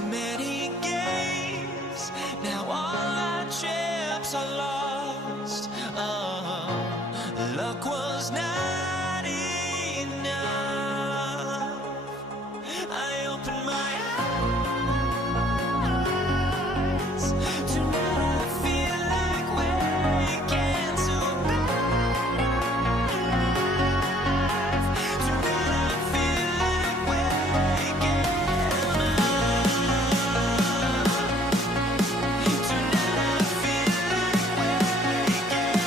too many games. Now all our chips are lost. Luck was not enough. I opened my eyes. Tonight I feel like waking to life. Tonight I feel like waking up. Tonight I feel like waking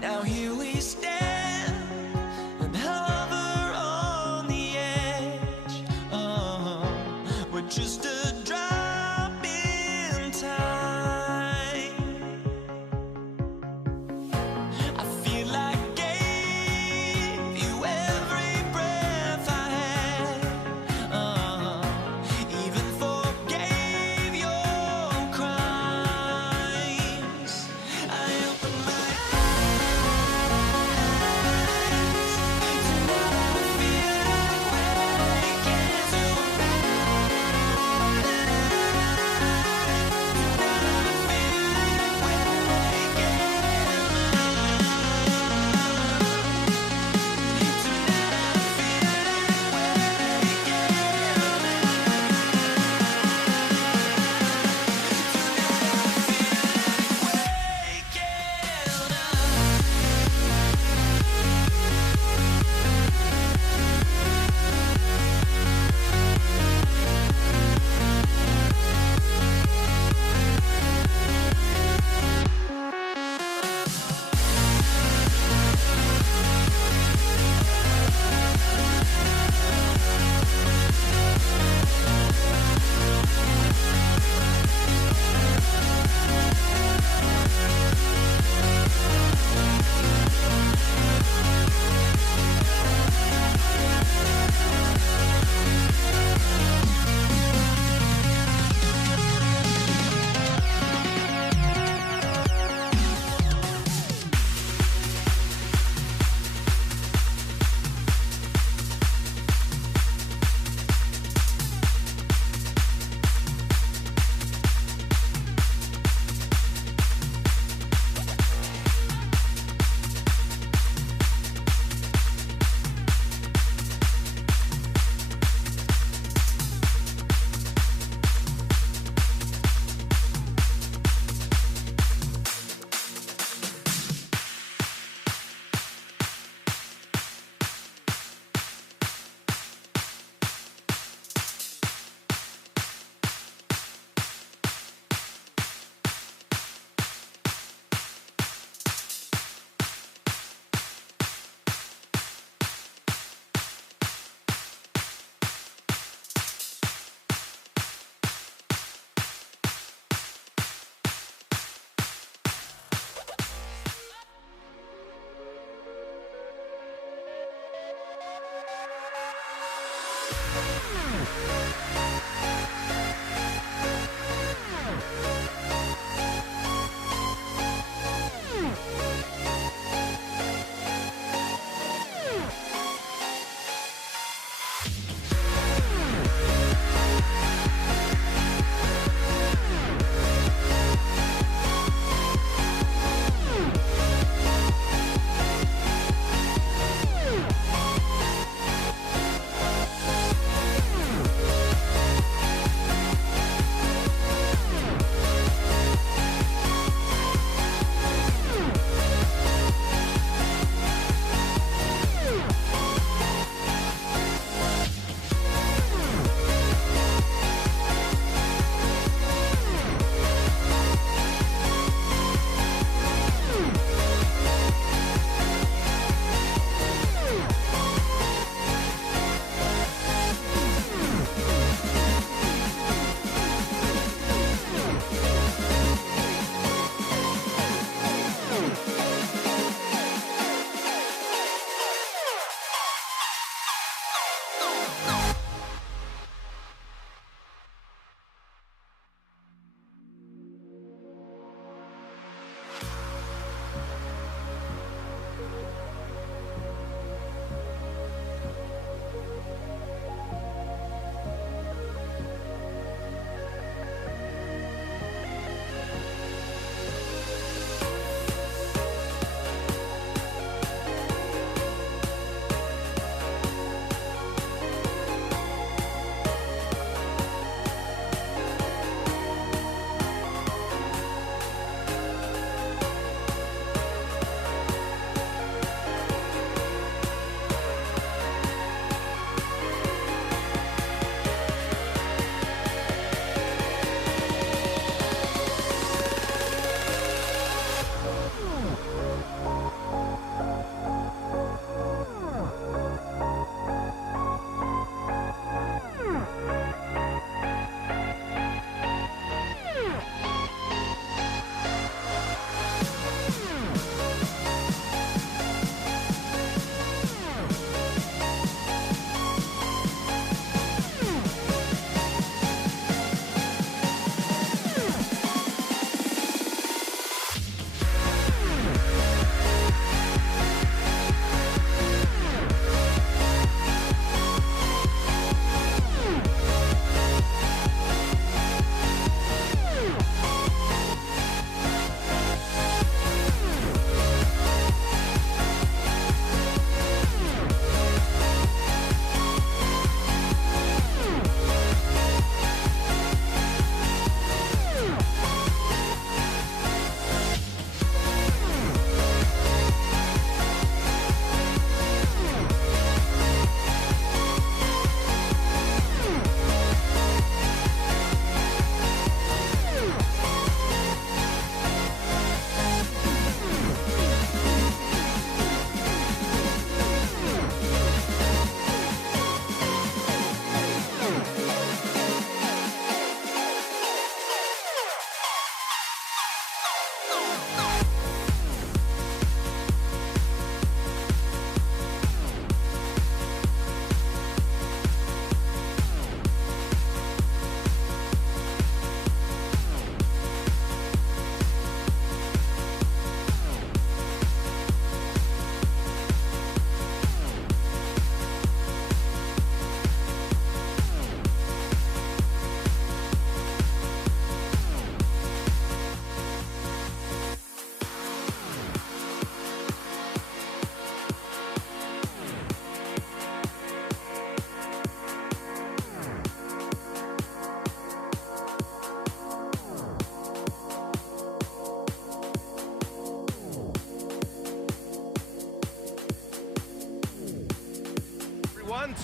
Now here we stand and hover on the edge. We're just a drop in time. I feel like I gave you every breath I had. Even forgave your crimes. I opened my eyes.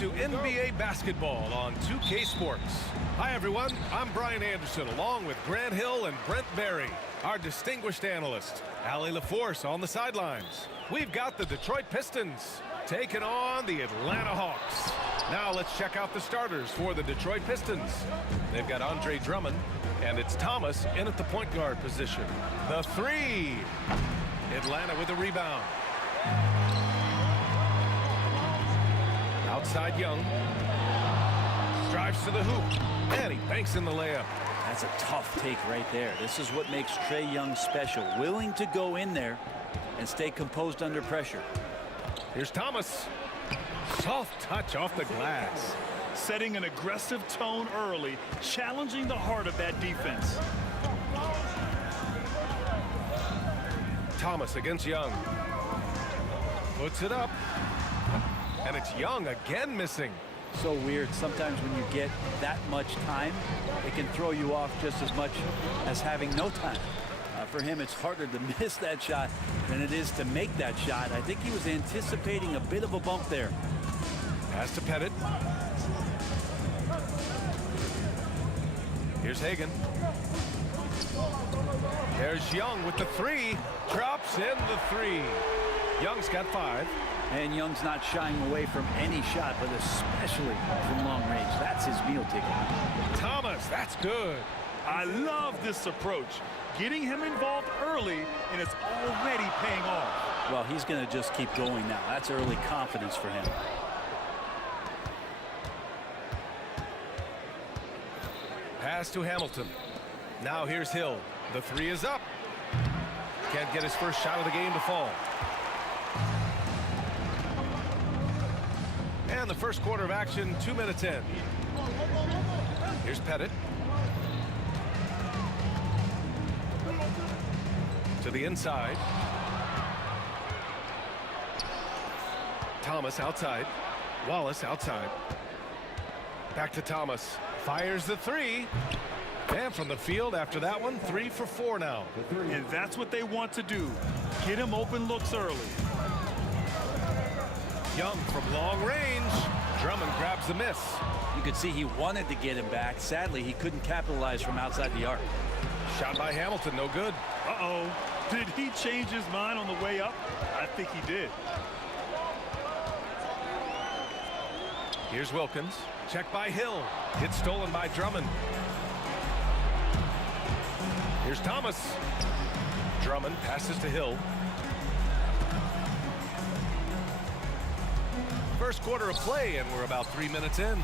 To NBA basketball on 2K Sports. Hi everyone, I'm Brian Anderson along with Grant Hill and Brent Berry, our distinguished analyst. Allie LaForce on the sidelines. We've got the Detroit Pistons taking on the Atlanta Hawks. Now let's check out the starters for the Detroit Pistons. They've got Andre Drummond, and it's Thomas in at the point guard position. The three. Atlanta with a rebound. Outside Young. Drives to the hoop. And he banks in the layup. That's a tough take right there. This is what makes Trae Young special. Willing to go in there and stay composed under pressure. Here's Thomas. Soft touch off the glass. Setting an aggressive tone early, challenging the heart of that defense. Thomas against Young. Puts it up. And it's Young again missing. So weird. Sometimes when you get that much time, it can throw you off just as much as having no time. For him, it's harder to miss that shot than it is to make that shot. I think he was anticipating a bit of a bump there. Pass to Pettit. Here's Hagan. There's Young with the three. Drops in the three. Young's got 5. And Young's not shying away from any shot, but especially from long range. That's his meal ticket. Thomas, that's good. I love this approach. Getting him involved early, and it's already paying off. Well, he's going to just keep going now. That's early confidence for him. Pass to Hamilton. Now here's Hill. The three is up. Can't get his first shot of the game to fall. And the first quarter of action, 2 minutes in. Here's Pettit. To the inside. Thomas outside. Wallace outside. Back to Thomas. Fires the three. And from the field after that one, 3 for 4 now. And that's what they want to do. Get him open looks early. Young from long range. Drummond grabs the miss. You could see he wanted to get him back. Sadly, he couldn't capitalize from outside the arc. Shot by Hamilton, no good. Uh-oh. Did he change his mind on the way up? I think he did. Here's Wilkins. Check by Hill. Gets stolen by Drummond. Here's Thomas. Drummond passes to Hill. First quarter of play, and we're about 3 minutes in.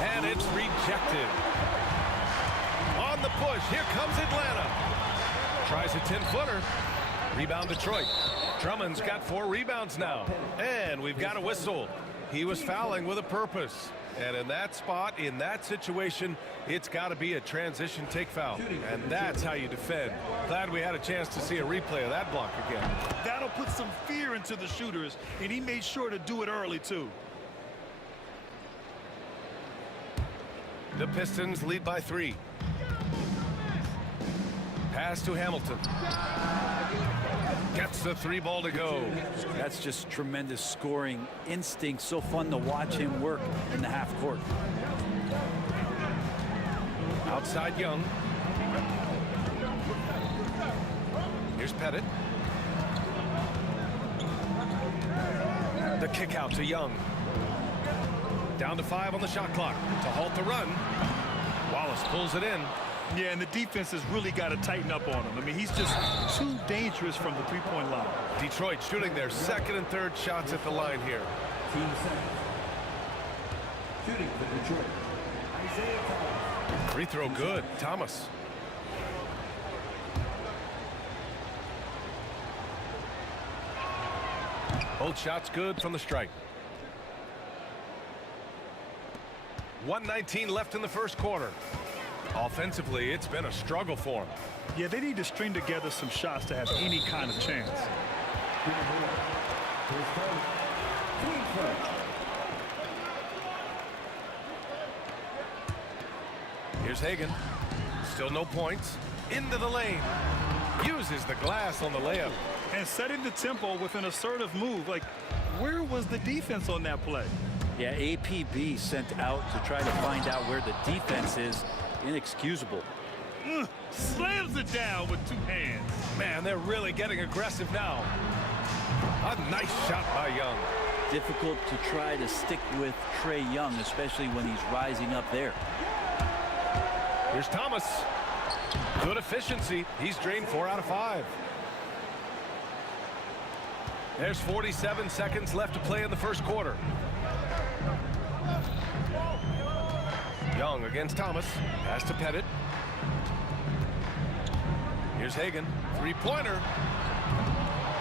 And it's rejected. On the push, here comes Atlanta. Tries a 10-footer. Rebound Detroit. Drummond's got 4 rebounds now. And we've got a whistle. He was fouling with a purpose. And in that spot, in that situation, it's got to be a transition take foul. And that's how you defend. Glad we had a chance to see a replay of that block again. That'll put some fear into the shooters, and he made sure to do it early, too. The Pistons lead by 3. Pass to Hamilton. Gets the 3 ball to go. That's just tremendous scoring instinct. So fun to watch him work in the half court. Outside Young. Here's Pettit. The kick out to Young. Down to 5 on the shot clock to halt the run. Wallace pulls it in. Yeah, and the defense has really got to tighten up on him. I mean, he's just too dangerous from the three-point line. Detroit shooting their second and third shots at the line here. Team seconds. Shooting for Detroit. Isaiah Thomas. Free throw good. Thomas. Both shots good from the strike. 1:19 left in the first quarter. Offensively, it's been a struggle for them. Yeah, they need to string together some shots to have any kind of chance. Here's Hagan. Still no points. Into the lane. Uses the glass on the layup. And setting the tempo with an assertive move. Like, where was the defense on that play? Yeah, APB sent out to try to find out where the defense is. Inexcusable. Slams it down with two hands. Man, they're really getting aggressive now. A nice shot by Young. Difficult to try to stick with Trae Young, especially when he's rising up there. Here's Thomas. Good efficiency. He's drained 4 out of 5. There's 47 seconds left to play in the first quarter. Young against Thomas. Pass to Pettit. Here's Hagan. Three-pointer.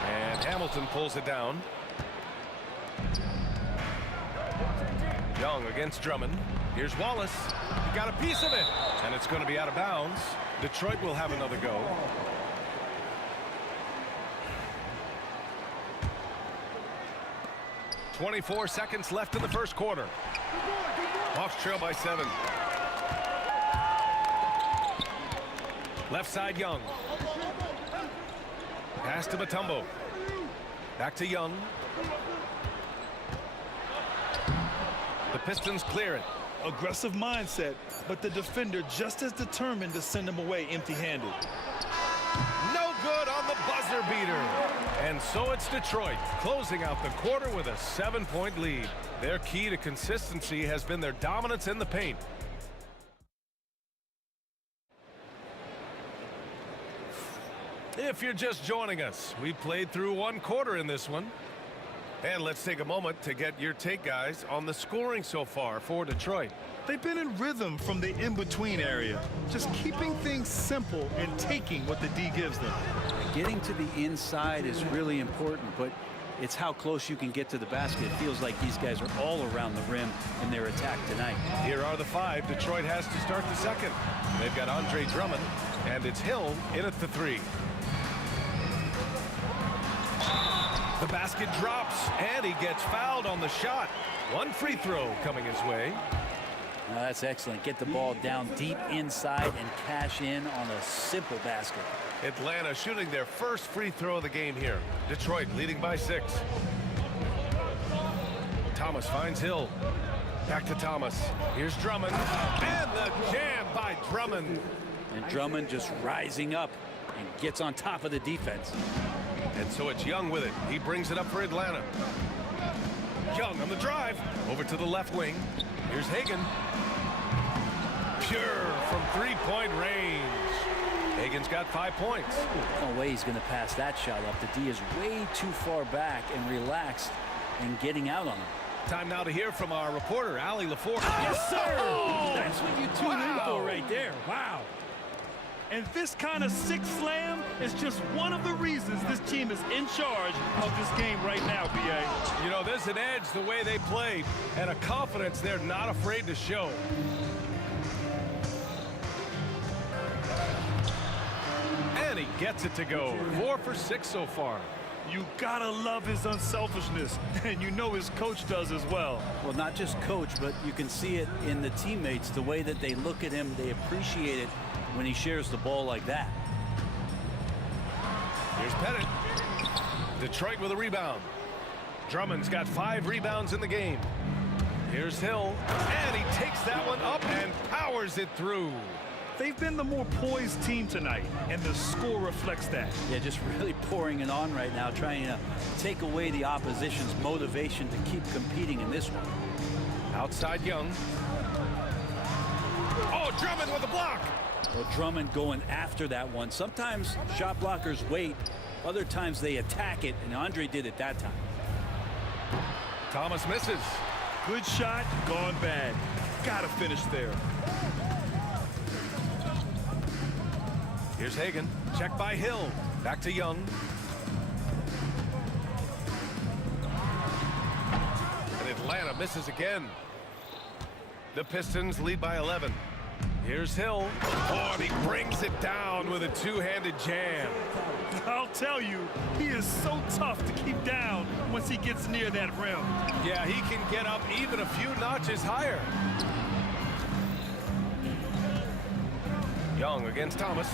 And Hamilton pulls it down. Young against Drummond. Here's Wallace. He got a piece of it. And it's going to be out of bounds. Detroit will have another go. .24 seconds left in the first quarter. Hawks trail by 7. Left side, Young. Pass to Mutombo. Back to Young. The Pistons clear it. Aggressive mindset, but the defender just as determined to send him away empty-handed. No good on the buzzer beater. And so it's Detroit closing out the quarter with a 7-point lead. Their key to consistency has been their dominance in the paint. If you're just joining us, we played through 1 quarter in this one. And let's take a moment to get your take, guys, on the scoring so far for Detroit. They've been in rhythm from the in-between area, just keeping things simple and taking what the D gives them. Getting to the inside is really important, but it's how close you can get to the basket. It feels like these guys are all around the rim in their attack tonight. Here are the 5 Detroit has to start the second. They've got Andre Drummond, and it's Hill in at the 3. The basket drops, and he gets fouled on the shot. 1 free throw coming his way. That's excellent. Get the ball down deep inside and cash in on a simple basket. Atlanta shooting their first free throw of the game here. Detroit leading by 6. Thomas finds Hill. Back to Thomas. Here's Drummond. And the jam by Drummond. And Drummond just rising up and gets on top of the defense. And so it's Young with it. He brings it up for Atlanta. Young on the drive. Over to the left wing. Here's Hagan. Pure from 3-point range. Hagan's got 5 points. No way he's going to pass that shot up. The D is way too far back and relaxed and getting out on him. Time now to hear from our reporter, Allie LaForce. Yes, sir! That's what you tune in for right there. Wow. And this kind of sick slam is just one of the reasons this team is in charge of this game right now, B.A. You know, there's an edge the way they played and a confidence they're not afraid to show. And he gets it to go. 4 for 6 so far. You gotta love his unselfishness, and you know his coach does as well. Well, not just coach, but you can see it in the teammates, the way that they look at him. They appreciate it when he shares the ball like that. Here's Pettit. Detroit with a rebound. Drummond's got 5 rebounds in the game. Here's Hill, and he takes that one up and powers it through. They've been the more poised team tonight, and the score reflects that. Yeah, just really pouring it on right now, trying to take away the opposition's motivation to keep competing in this one. Outside Young. Oh, Drummond with a block. Well, Drummond going after that one. Sometimes shot blockers wait. Other times they attack it, and Andre did it that time. Thomas misses. Good shot, gone bad. Gotta finish there. Here's Hagan. Check by Hill. Back to Young. And Atlanta misses again. The Pistons lead by 11. Here's Hill. Oh, and he brings it down with a two-handed jam. I'll tell you, he is so tough to keep down once he gets near that rim. Yeah, he can get up even a few notches higher. Young against Thomas.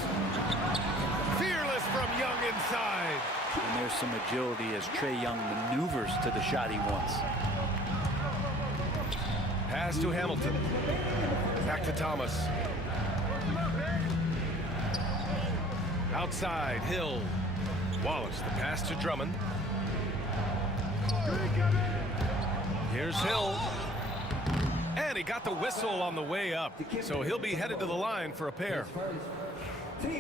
Fearless from Young inside. And there's some agility as Trae Young maneuvers to the shot he wants. Pass to Hamilton. Back to Thomas. Outside, Hill. Wallace, the pass to Drummond. Here's Hill. And he got the whistle on the way up. So he'll be headed to the line for a pair.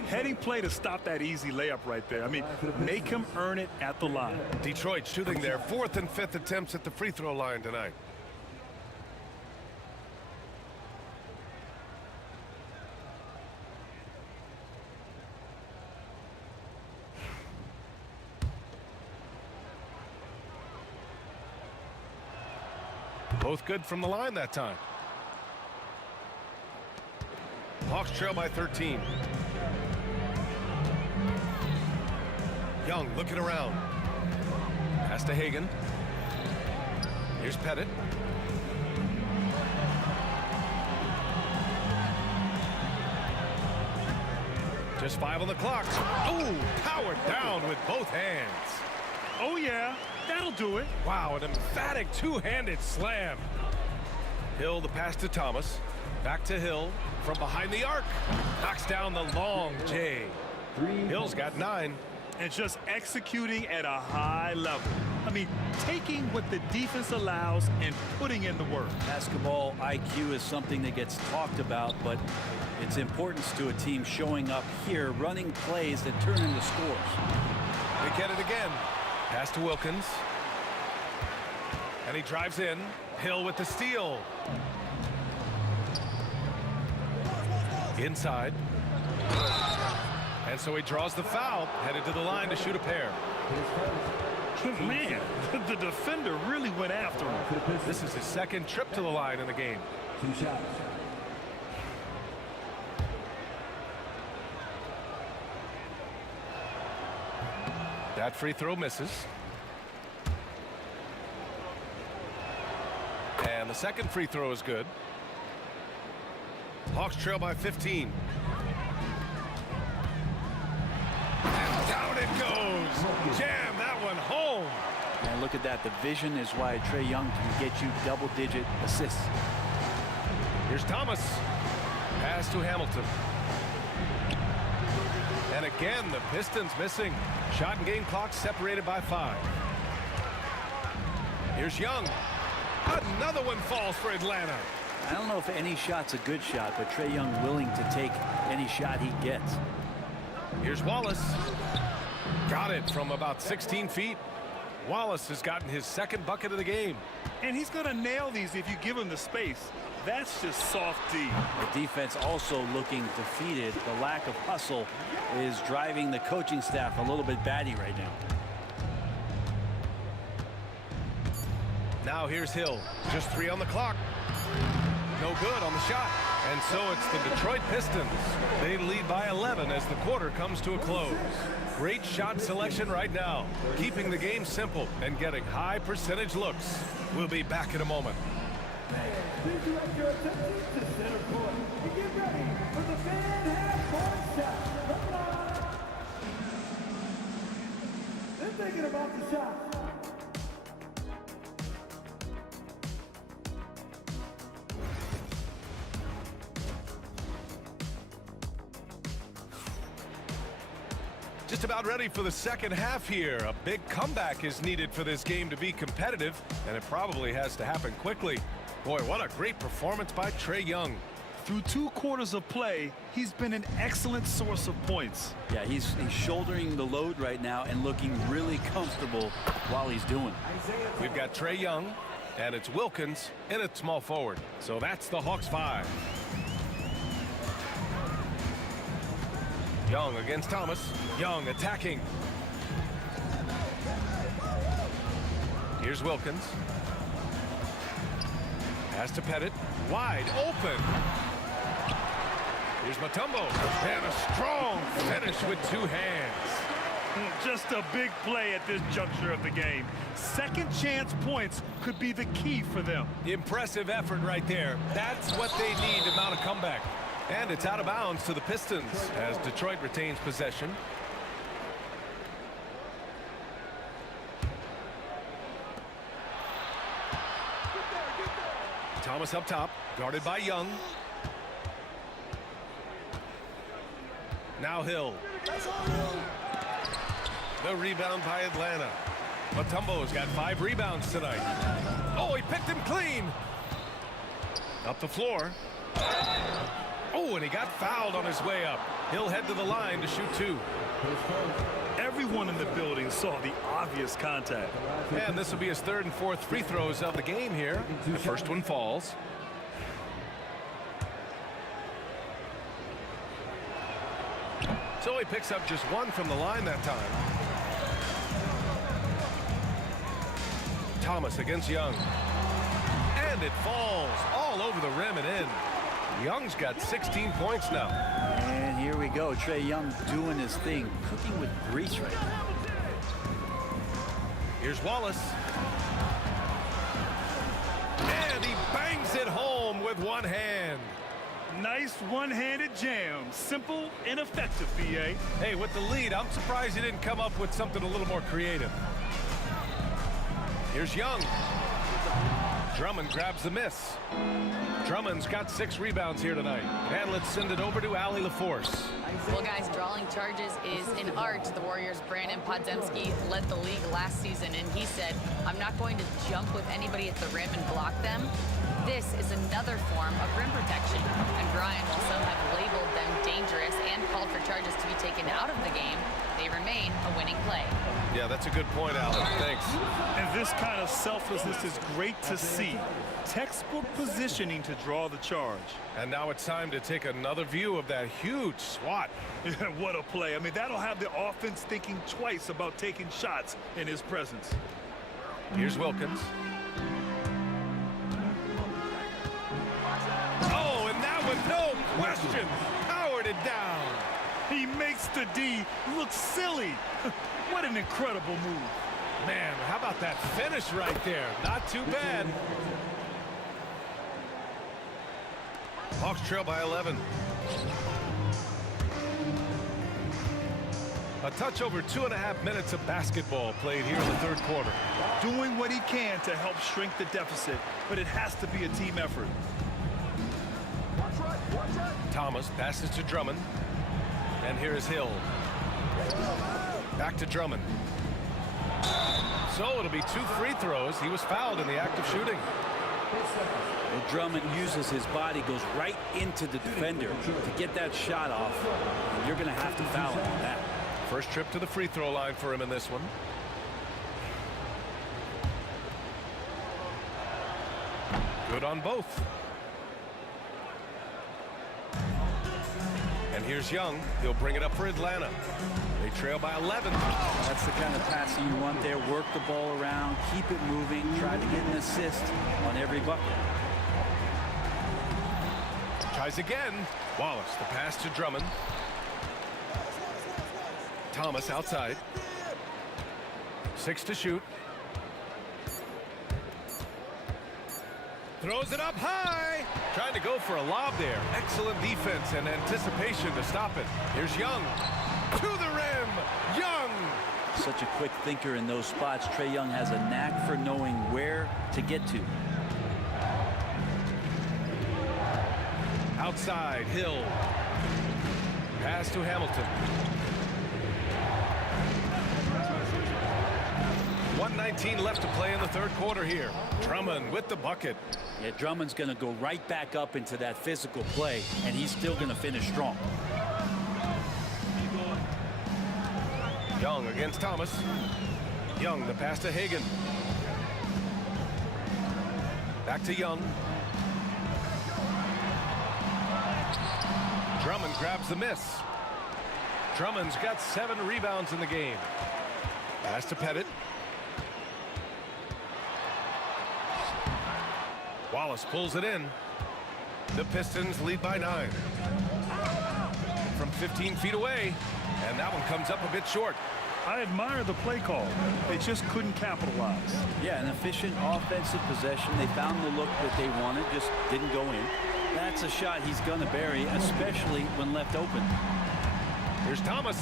Heading play to stop that easy layup right there. I mean, make him earn it at the line. Detroit shooting their 4th and 5th attempts at the free throw line tonight. Both good from the line that time. Hawks trail by 13. Young looking around. Pass to Hagan. Here's Pettit. Just 5 on the clock. Oh, powered down with both hands. Oh, yeah, that'll do it. Wow, an emphatic two-handed slam. Hill, the pass to Thomas. Back to Hill from behind the arc. Knocks down the long J. Hill's got 9. And just executing at a high level. I mean, taking what the defense allows and putting in the work. Basketball IQ is something that gets talked about, but its importance to a team showing up here, running plays that turn into scores. They get it again. Pass to Wilkins. And he drives in. Hill with the steal. Inside. And so he draws the foul, headed to the line to shoot a pair. Man, the defender really went after him. This is his 2nd trip to the line in the game. 2 shots. That free throw misses. And the 2nd free throw is good. Hawks trail by 15. And down it goes. Jam that one home. And look at that. The vision is why Trae Young can get you double-digit assists. Here's Thomas. Pass to Hamilton. And again, the Pistons missing. Shot and game clock separated by 5. Here's Young. Another one falls for Atlanta. I don't know if any shot's a good shot, but Trae Young willing to take any shot he gets. Here's Wallace. Got it from about 16 feet. Wallace has gotten his 2nd bucket of the game. And he's going to nail these if you give him the space. That's just soft D. The defense also looking defeated. The lack of hustle is driving the coaching staff a little bit batty right now. Now here's Hill. Just 3 on the clock. No good on the shot. And so it's the Detroit Pistons. They lead by 11 as the quarter comes to a close. Great shot selection right now. Keeping the game simple and getting high percentage looks. We'll be back in a moment. Please direct your attention to center court and get ready for the fan half-court shot. Come on. They're thinking about the shot. Just about ready for the 2nd half here. A big comeback is needed for this game to be competitive, and it probably has to happen quickly. Boy, what a great performance by Trae Young. Through 2 quarters of play, he's been an excellent source of points. Yeah, he's shouldering the load right now and looking really comfortable while he's doing it. We've got Trey Young, and it's Wilkins in at small forward. So that's the Hawks 5. Young against Thomas. Young attacking. Here's Wilkins. Pass to Pettit. Wide open. Here's Mutombo. And a strong finish with 2 hands. Just a big play at this juncture of the game. Second chance points could be the key for them. Impressive effort right there. That's what they need to mount a comeback. And it's out of bounds to the Pistons as Detroit retains possession. Thomas up top, guarded by Young. Now Hill. The rebound by Atlanta. Mutombo's got 5 rebounds tonight. Oh, he picked him clean. Up the floor. Oh, and he got fouled on his way up. He'll head to the line to shoot 2. Everyone in the building saw the obvious contact. And this will be his 3rd and 4th free throws of the game here. The first one falls. So he picks up just 1 from the line that time. Thomas against Young. And it falls all over the rim and in. Young's got 16 points now. And here we go. Trey Young doing his thing, cooking with grease right now. Here's Wallace. And he bangs it home with 1 hand. Nice one-handed jam. Simple and effective, B.A. Hey, with the lead, I'm surprised he didn't come up with something a little more creative. Here's Young. Drummond grabs the miss. Drummond's got 6 rebounds here tonight. And let's send it over to Allie LaForce. Well, guys, drawing charges is an art. The Warriors' Brandon Podziemski led the league last season, and he said, I'm not going to jump with anybody at the rim and block them. This is another form of rim protection. And Brian, while some have labeled them dangerous and called for charges to be taken out of the game, they remain a winning play. Yeah, that's a good point, Allie. Thanks. And this kind of selflessness is great to see. Textbook positioning to draw the charge. And now it's time to take another view of that huge swat. What a play. I mean, that'll have the offense thinking twice about taking shots in his presence. Here's Wilkins. Oh, and that one, no question, powered it down. He makes the D look silly. What an incredible move. Man, how about that finish right there? Not too bad. Hawks trail by 11. A touch over 2.5 minutes of basketball played here in the 3rd quarter. Doing what he can to help shrink the deficit, but it has to be a team effort. Thomas passes to Drummond. And here is Hill. Back to Drummond. So it'll be 2 free throws. He was fouled in the act of shooting. Well, Drummond uses his body, goes right into the defender to get that shot off. And you're going to have to foul him on that. First trip to the free throw line for him in this one. Good on both. And here's Young. He'll bring it up for Atlanta. They trail by 11. That's the kind of passing you want there. Work the ball around, keep it moving, try to get an assist on every bucket. Tries again. Wallace, the pass to Drummond. Thomas outside. 6 to shoot. Throws it up high. Trying to go for a lob there. Excellent defense and anticipation to stop it. Here's Young. To the rim. Young. Such a quick thinker in those spots. Trey Young has a knack for knowing where to get to. Outside, Hill. Pass to Hamilton. 1:19 left to play in the third quarter here. Drummond with the bucket. Yeah, Drummond's going to go right back up into that physical play, and he's still going to finish strong. Young against Thomas. Young, the pass to Hagan. Back to Young. Drummond grabs the miss. Drummond's got 7 rebounds in the game. Pass to Pettit. Wallace pulls it in. The Pistons lead by 9. From 15 feet away, and that one comes up a bit short. I admire the play call. They just couldn't capitalize. Yeah, an efficient offensive possession. They found the look that they wanted, just didn't go in. That's a shot he's going to bury, especially when left open. Here's Thomas.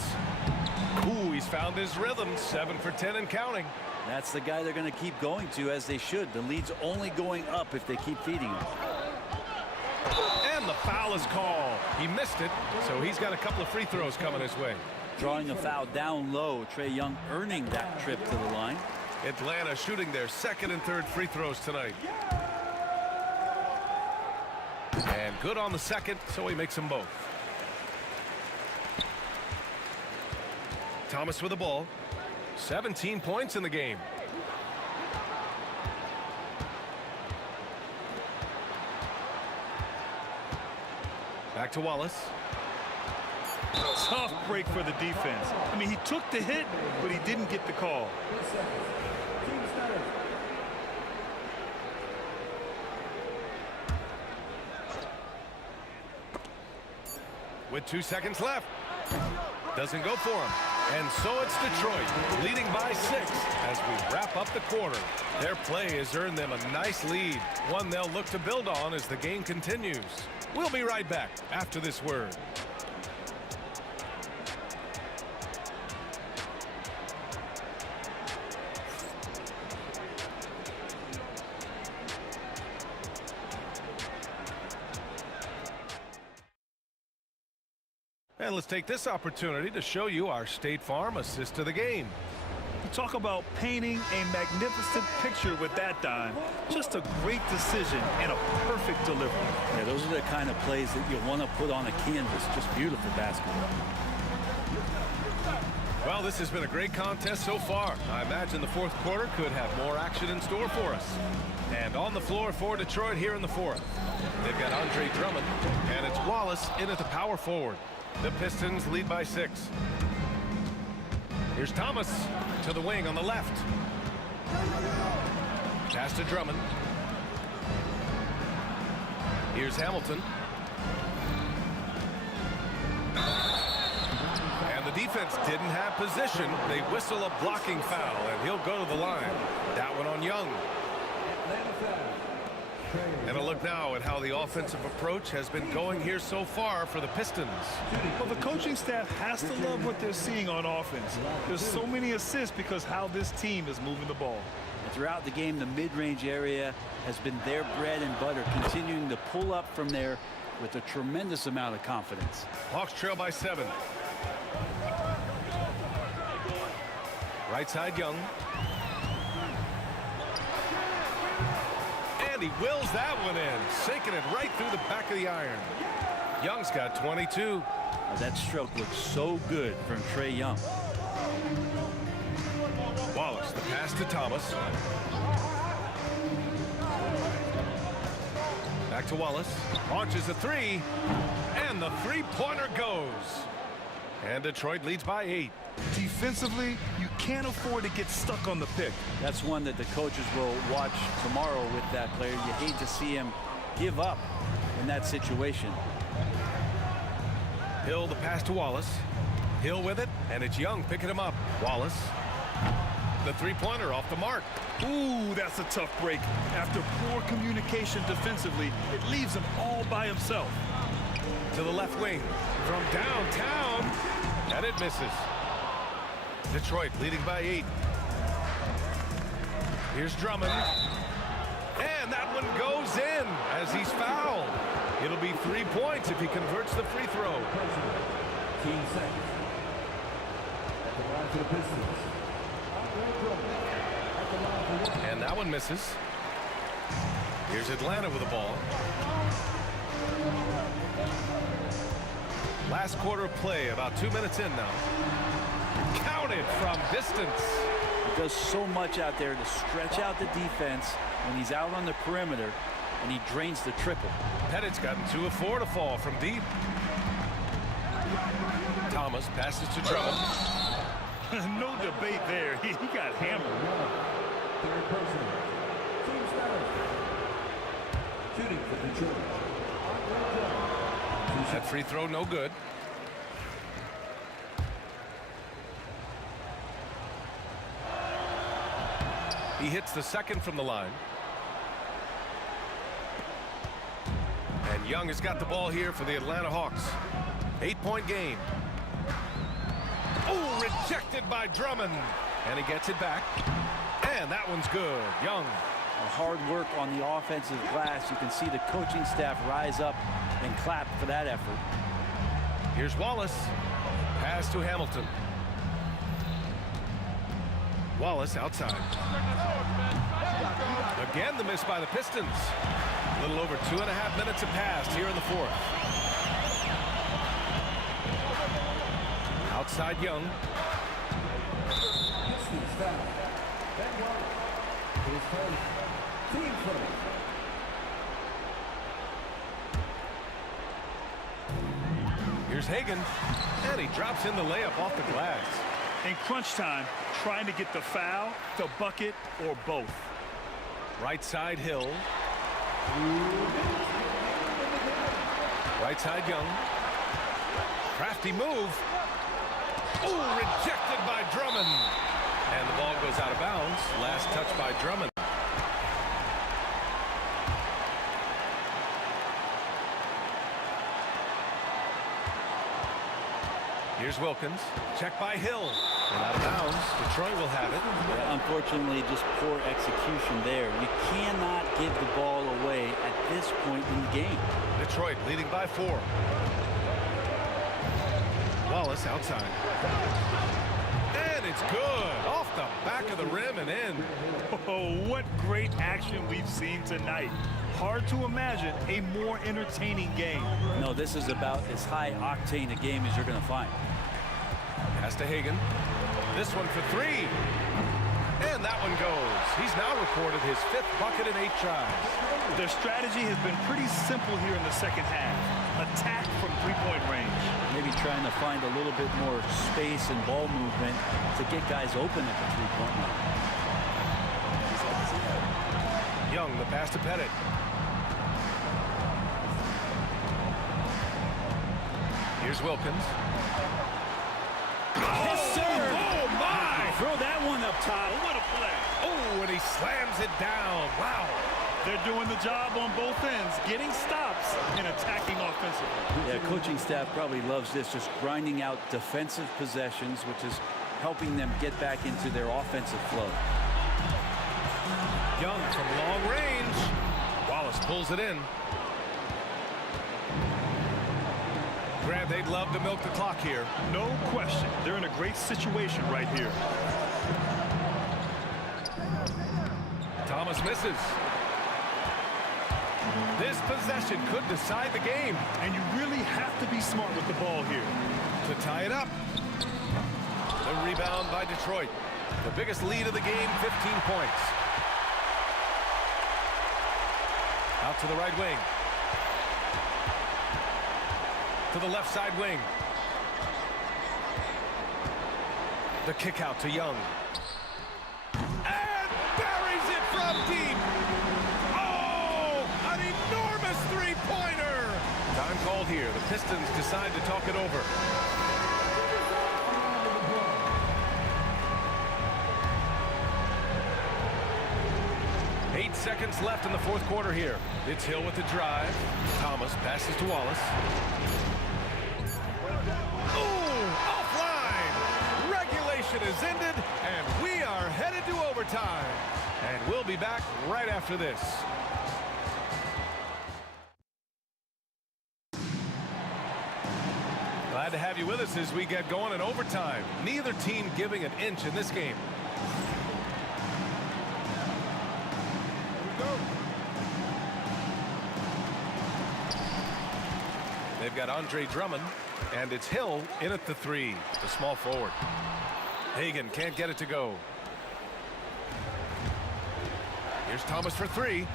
Ooh, he's found his rhythm. 7 for 10 and counting. That's the guy they're going to keep going to, as they should. The lead's only going up if they keep feeding him. And the foul is called. He missed it, so he's got a couple of free throws coming his way. Drawing a foul down low. Trae Young earning that trip to the line. Atlanta shooting their second and third free throws tonight. And good on the second, so he makes them both. Thomas with the ball. 17 points in the game. Back to Wallace. Tough break for the defense. I mean, he took the hit, but he didn't get the call. With 2 seconds left. Doesn't go for him. And so it's Detroit leading by 6 as we wrap up the quarter. Their play has earned them a nice lead, one they'll look to build on as the game continues. We'll be right back after this word. And let's take this opportunity to show you our State Farm assist to the game. Talk about painting a magnificent picture with that dime. Just a great decision and a perfect delivery. Yeah, those are the kind of plays that you want to put on a canvas. Just beautiful basketball. Well, this has been a great contest so far. I imagine the fourth quarter could have more action in store for us. And on the floor for Detroit here in the fourth, they've got Andre Drummond, and it's Wallace in at the power forward. The Pistons lead by 6. Here's Thomas to the wing on the left. Pass to Drummond. Here's Hamilton. And the defense didn't have position. They whistle a blocking foul, and he'll go to the line. That one on Young. And a look now at how the offensive approach has been going here so far for the Pistons. Well, the coaching staff has to love what they're seeing on offense. There's so many assists because how this team is moving the ball. And throughout the game, the mid-range area has been their bread and butter, continuing to pull up from there with a tremendous amount of confidence. Hawks trail by 7. Right side, Young. And he wills that one in, sinking it right through the back of the iron. Young's got 22. That stroke looks so good from Trae Young. Wallace, the pass to Thomas. Back to Wallace. Launches a 3. And the three-pointer goes. And Detroit leads by 8. Defensively, you can't afford to get stuck on the pick. That's one that the coaches will watch tomorrow with that player. You hate to see him give up in that situation. Hill, the pass to Wallace. Hill with it, and it's Young picking him up. Wallace. The three-pointer off the mark. Ooh, that's a tough break. After poor communication defensively, it leaves him all by himself. To the left wing from downtown, and it misses. Detroit leading by 8. Here's Drummond. And that one goes in as he's fouled. It'll be 3 points if he converts the free throw. 15 seconds. At the line for the Pistons. And that one misses. Here's Atlanta with the ball. Last quarter of play, about 2 minutes in now. Counted from distance. He does so much out there to stretch out the defense when he's out on the perimeter, and he drains the triple. Pettit's gotten 2 of 4 to fall from deep. Thomas passes to Drummond. No debate there. He got hammered. Third person. Team starter. Shooting for Detroit. That free throw no good. He hits the second from the line. And Young has got the ball here for the Atlanta Hawks. 8-point game. Oh, rejected by Drummond. And he gets it back. And that one's good. Young. Hard work on the offensive glass. You can see the coaching staff rise up and clap for that effort. Here's Wallace. Pass to Hamilton. Wallace outside. Again, the miss by the Pistons. A little over 2.5 minutes have passed here in the fourth. Outside Young. Pistons foul. Ben Wallace. His first. Team first. Here's Hagan. And he drops in the layup off the glass. In crunch time, trying to get the foul, the bucket, or both. Right side Hill. Right side Young. Crafty move. Oh, rejected by Drummond. And the ball goes out of bounds. Last touch by Drummond. Here's Wilkins. Check by Hill. And out of bounds. Detroit will have it. Unfortunately, just poor execution there. You cannot give the ball away at this point in the game. Detroit leading by 4. Wallace outside. And it's good. Off the back of the rim and in. Oh, what great action we've seen tonight. Hard to imagine a more entertaining game. No, this is about as high octane a game as you're going to find. Pass to Hagan. This one for 3. And that one goes. He's now recorded his 5th bucket in 8 tries. Their strategy has been pretty simple here in the second half. Attack from three-point range. Maybe trying to find a little bit more space and ball movement to get guys open at the three-point line. Young, the pass to Pettit. Here's Wilkins. Yes, sir! Oh, my! Throw that one up top. What a play. Oh, and he slams it down. Wow. They're doing the job on both ends, getting stops and attacking offensively. Yeah, coaching staff probably loves this, just grinding out defensive possessions, which is helping them get back into their offensive flow. Young from long range. Wallace pulls it in. Grant, they'd love to milk the clock here. No question. They're in a great situation right here. Thomas misses. This possession could decide the game. And you really have to be smart with the ball here. To tie it up. The rebound by Detroit. The biggest lead of the game, 15 points. Out to the right wing. To the left side wing. The kick out to Young. And buries it from deep. Oh, an enormous three-pointer. Time called here. The Pistons decide to talk it over. Seconds left in the fourth quarter here. It's Hill with the drive. Thomas passes to Wallace. Oh, offline. Regulation is ended, and we are headed to overtime. And we'll be back right after this. Glad to have you with us as we get going in overtime. Neither team giving an inch in this game. They've got Andre Drummond, and it's Hill in at the 3, the small forward. Hagan can't get it to go. Here's Thomas for 3.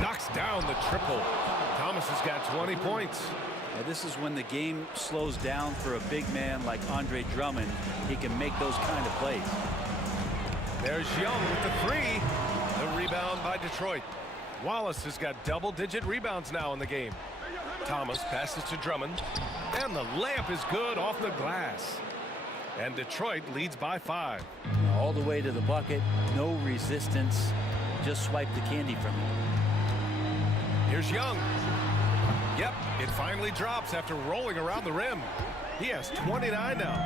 Knocks down the triple. Thomas has got 20 points. Now, this is when the game slows down for a big man like Andre Drummond. He can make those kind of plays. There's Young with the 3. The rebound by Detroit. Wallace has got double-digit rebounds now in the game. Thomas passes to Drummond, and the layup is good off the glass. And Detroit leads by 5. All the way to the bucket, no resistance. Just swipe the candy from him. Here's Young. Yep, it finally drops after rolling around the rim. He has 29 now.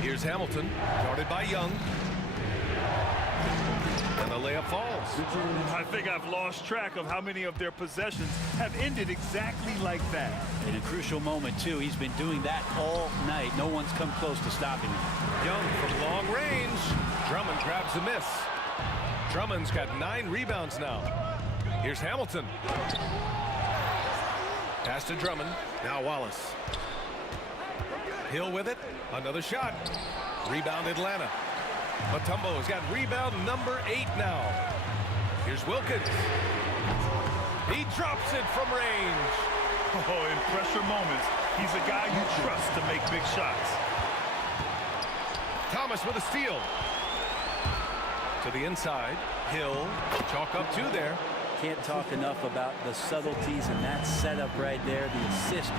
Here's Hamilton, guarded by Young. And the layup falls. I think I've lost track of how many of their possessions have ended exactly like that. In a crucial moment, too. He's been doing that all night. No one's come close to stopping him. Young from long range. Drummond grabs the miss. Drummond's got 9 rebounds now. Here's Hamilton. Pass to Drummond. Now Wallace. Hill with it. Another shot. Rebound Atlanta. Mutombo's got rebound number 8 now. Here's Wilkins. He drops it from range. Oh, in pressure moments, he's a guy you trust to make big shots. Thomas with a steal. To the inside. Hill. Chalk up 2 there. Can't talk enough about the subtleties in that setup right there. The assist,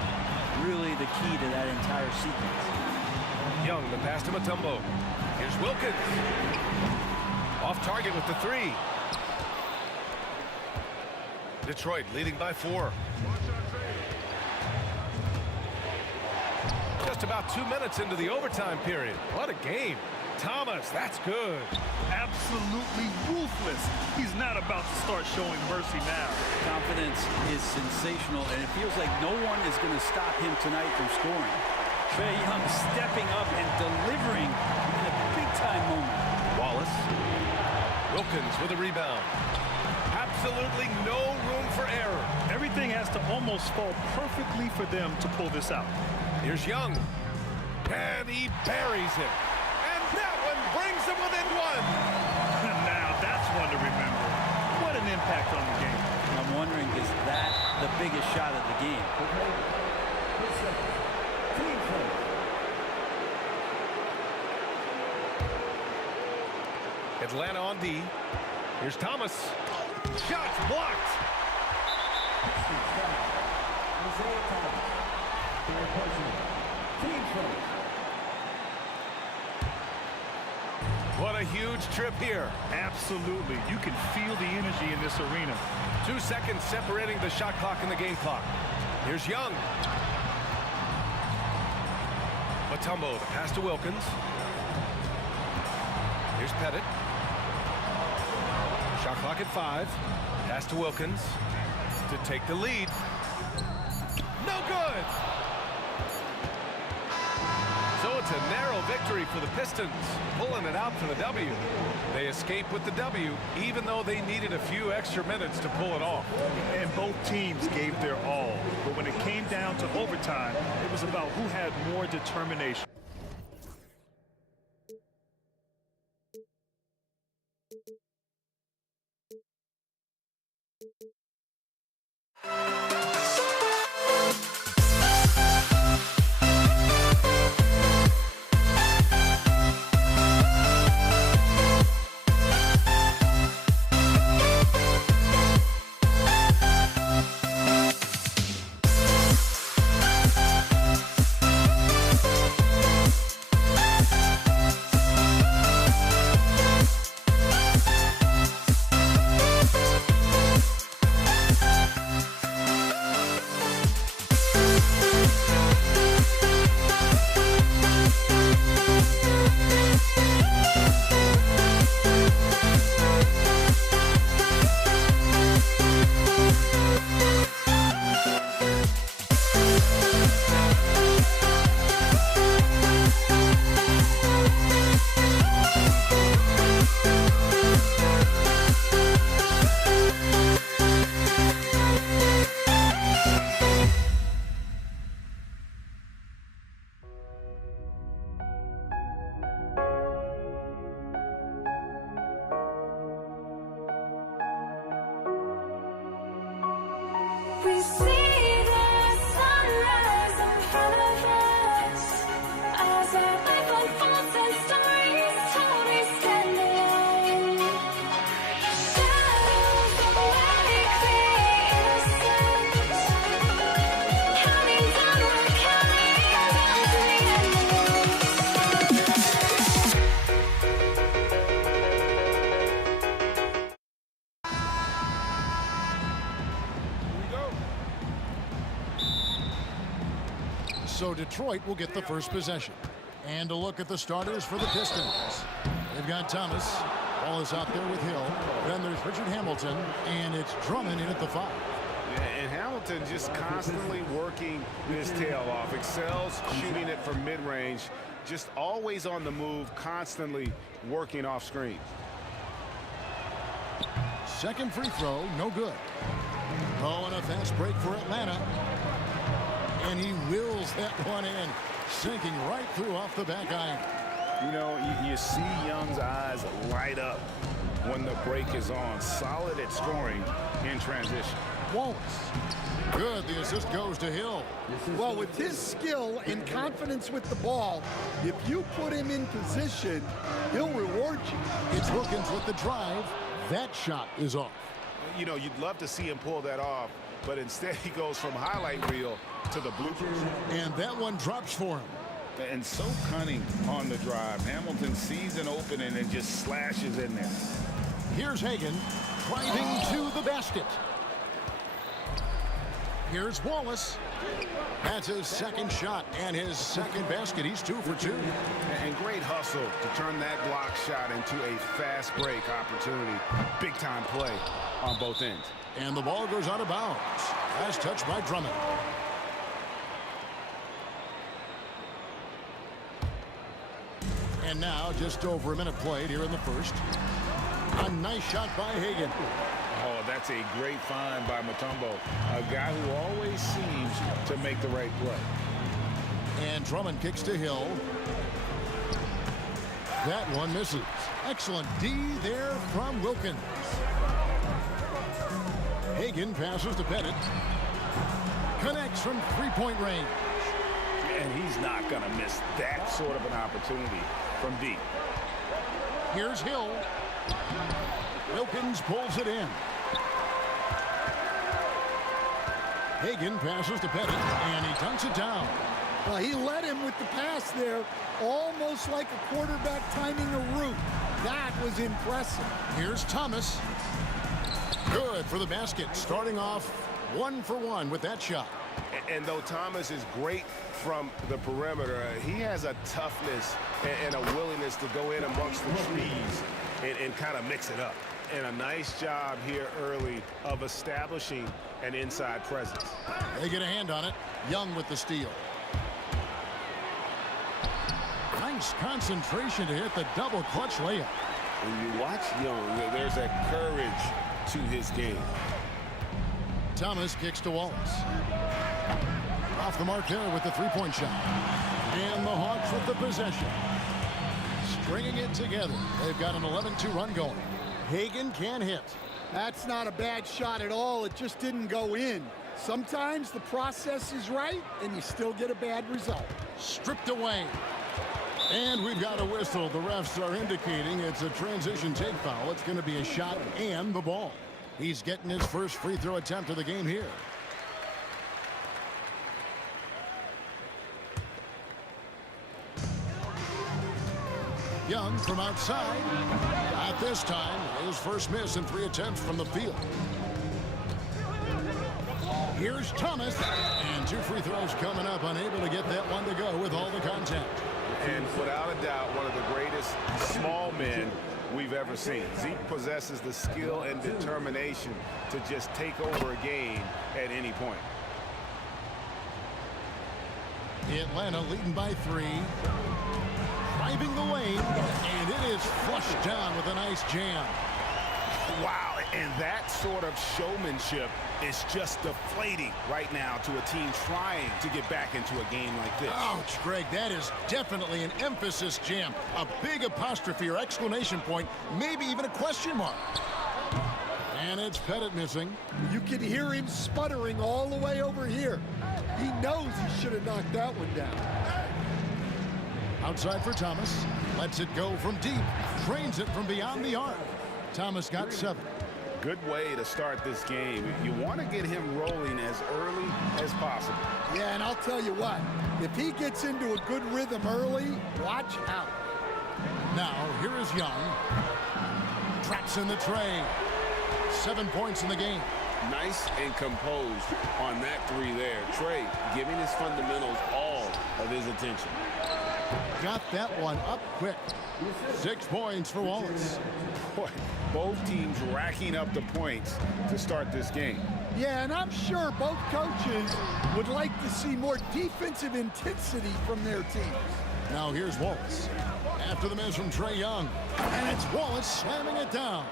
really the key to that entire sequence. Young, the pass to Mutombo. Here's Wilkins. Off target with the 3. Detroit leading by 4. Just about 2 minutes into the overtime period. What a game. Thomas, that's good. Absolutely ruthless. He's not about to start showing mercy now. Confidence is sensational, and it feels like no one is going to stop him tonight from scoring. Trae Young stepping up and delivering in a big-time moment. Wallace. Wilkins with a rebound. Absolutely no room for error. Everything has to almost fall perfectly for them to pull this out. Here's Young. And he buries it. And that one brings them within 1. Now that's one to remember. What an impact on the game. I'm wondering, is that the biggest shot of the game? Atlanta on D. Here's Thomas. Shots blocked. What a huge trip here. Absolutely. You can feel the energy in this arena. 2 seconds separating the shot clock and the game clock. Here's Young. Mutombo, the pass to Wilkins. Here's Pettit. Shot clock at 5. Pass to Wilkins to take the lead. No good. So it's a narrow victory for the Pistons, pulling it out for the W. They escape with the W, even though they needed a few extra minutes to pull it off. And both teams gave their all. But when it came down to overtime, it was about who had more determination. So Detroit will get the first possession. And a look at the starters for the Pistons. They've got Thomas. Ball is out there with Hill. Then there's Richard Hamilton. And it's Drummond in at the 5. Yeah, and Hamilton just constantly working his tail off. Excels shooting it from mid-range. Just always on the move, constantly working off screen. Second free throw, no good. Oh, and a fast break for Atlanta. And he wills that one in, sinking right through off the back iron. You know, you see Young's eyes light up when the break is on. Solid at scoring in transition. Wallace. Good. The assist goes to Hill. Well, with his skill and confidence with the ball, if you put him in position, he'll reward you. It's Wilkins with the drive. That shot is off. You know, you'd love to see him pull that off, but instead he goes from highlight reel to the bloopers. And that one drops for him. And so cunning on the drive. Hamilton sees an opening and just slashes in there. Here's Hagan driving to the basket. Here's Wallace. That's his second shot and his second basket. He's 2 for 2. And great hustle to turn that block shot into a fast break opportunity. Big time play on both ends. And the ball goes out of bounds. Last touch by Drummond. And now just over a minute played here in the first. A nice shot by Hagan. Oh, that's a great find by Mutombo. A guy who always seems to make the right play. And Drummond kicks to Hill. That one misses. Excellent D there from Wilkins. Hagan passes to Pettit. Connects from three-point range. And he's not going to miss that sort of an opportunity from deep. Here's Hill. Wilkins pulls it in. Hagan passes to Pettit, and he dunks it down. Well, he led him with the pass there, almost like a quarterback timing a route. That was impressive. Here's Thomas. Good for the basket, starting off 1 for 1 with that shot. And though Thomas is great from the perimeter, he has a toughness and a willingness to go in amongst the trees and kind of mix it up. And a nice job here early of establishing an inside presence. They get a hand on it. Young with the steal. Nice concentration to hit the double clutch layup. When you watch Young, there's a courage to his game. Thomas kicks to Wallace. Off the mark there with the three-point shot. And the Hawks with the possession. Stringing it together. They've got an 11-2 run going. Hagan can hit. That's not a bad shot at all. It just didn't go in. Sometimes the process is right, and you still get a bad result. Stripped away. And we've got a whistle. The refs are indicating it's a transition take foul. It's going to be a shot and the ball. He's getting his first free throw attempt of the game here. Young from outside. At this time, his first miss in 3 attempts from the field. Here's Thomas. And 2 free throws coming up. Unable to get that one to go with all the contact. And without a doubt, one of the greatest small men we've ever seen. Zeke possesses the skill and determination to just take over a game at any point. Atlanta leading by 3. Driving the lane, and it is flushed down with a nice jam. Wow, and that sort of showmanship is just deflating right now to a team trying to get back into a game like this. Ouch, Greg, that is definitely an emphasis jam. A big apostrophe or exclamation point, maybe even a question mark. And it's Pettit missing. You can hear him sputtering all the way over here. He knows he should have knocked that one down. Outside for Thomas. Lets it go from deep. Trains it from beyond the arc. Thomas got 7. Good way to start this game. You want to get him rolling as early as possible. Yeah, and I'll tell you what. If he gets into a good rhythm early, watch out. Now, here is Young. Traps in the tray. 7 points in the game. Nice and composed on that 3 there. Trey giving his fundamentals all of his attention. Got that one up quick. 6 points for Wallace. Boy, both teams racking up the points to start this game. Yeah, and I'm sure both coaches would like to see more defensive intensity from their teams. Now here's Wallace. After the miss from Trae Young. And it's Wallace slamming it down.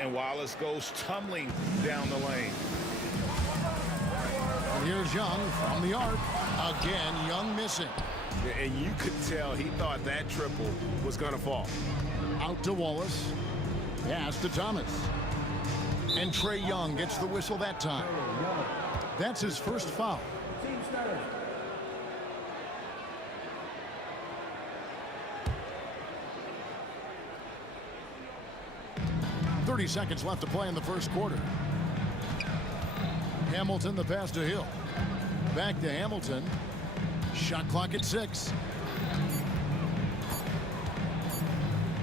And Wallace goes tumbling down the lane. And here's Young from the arc. Again, Young missing. And you could tell he thought that triple was going to fall. Out to Wallace. Pass to Thomas. And Trae Young gets the whistle that time. That's his first foul. 30 seconds left to play in the first quarter. Hamilton the pass to Hill. Back to Hamilton. Shot clock at 6.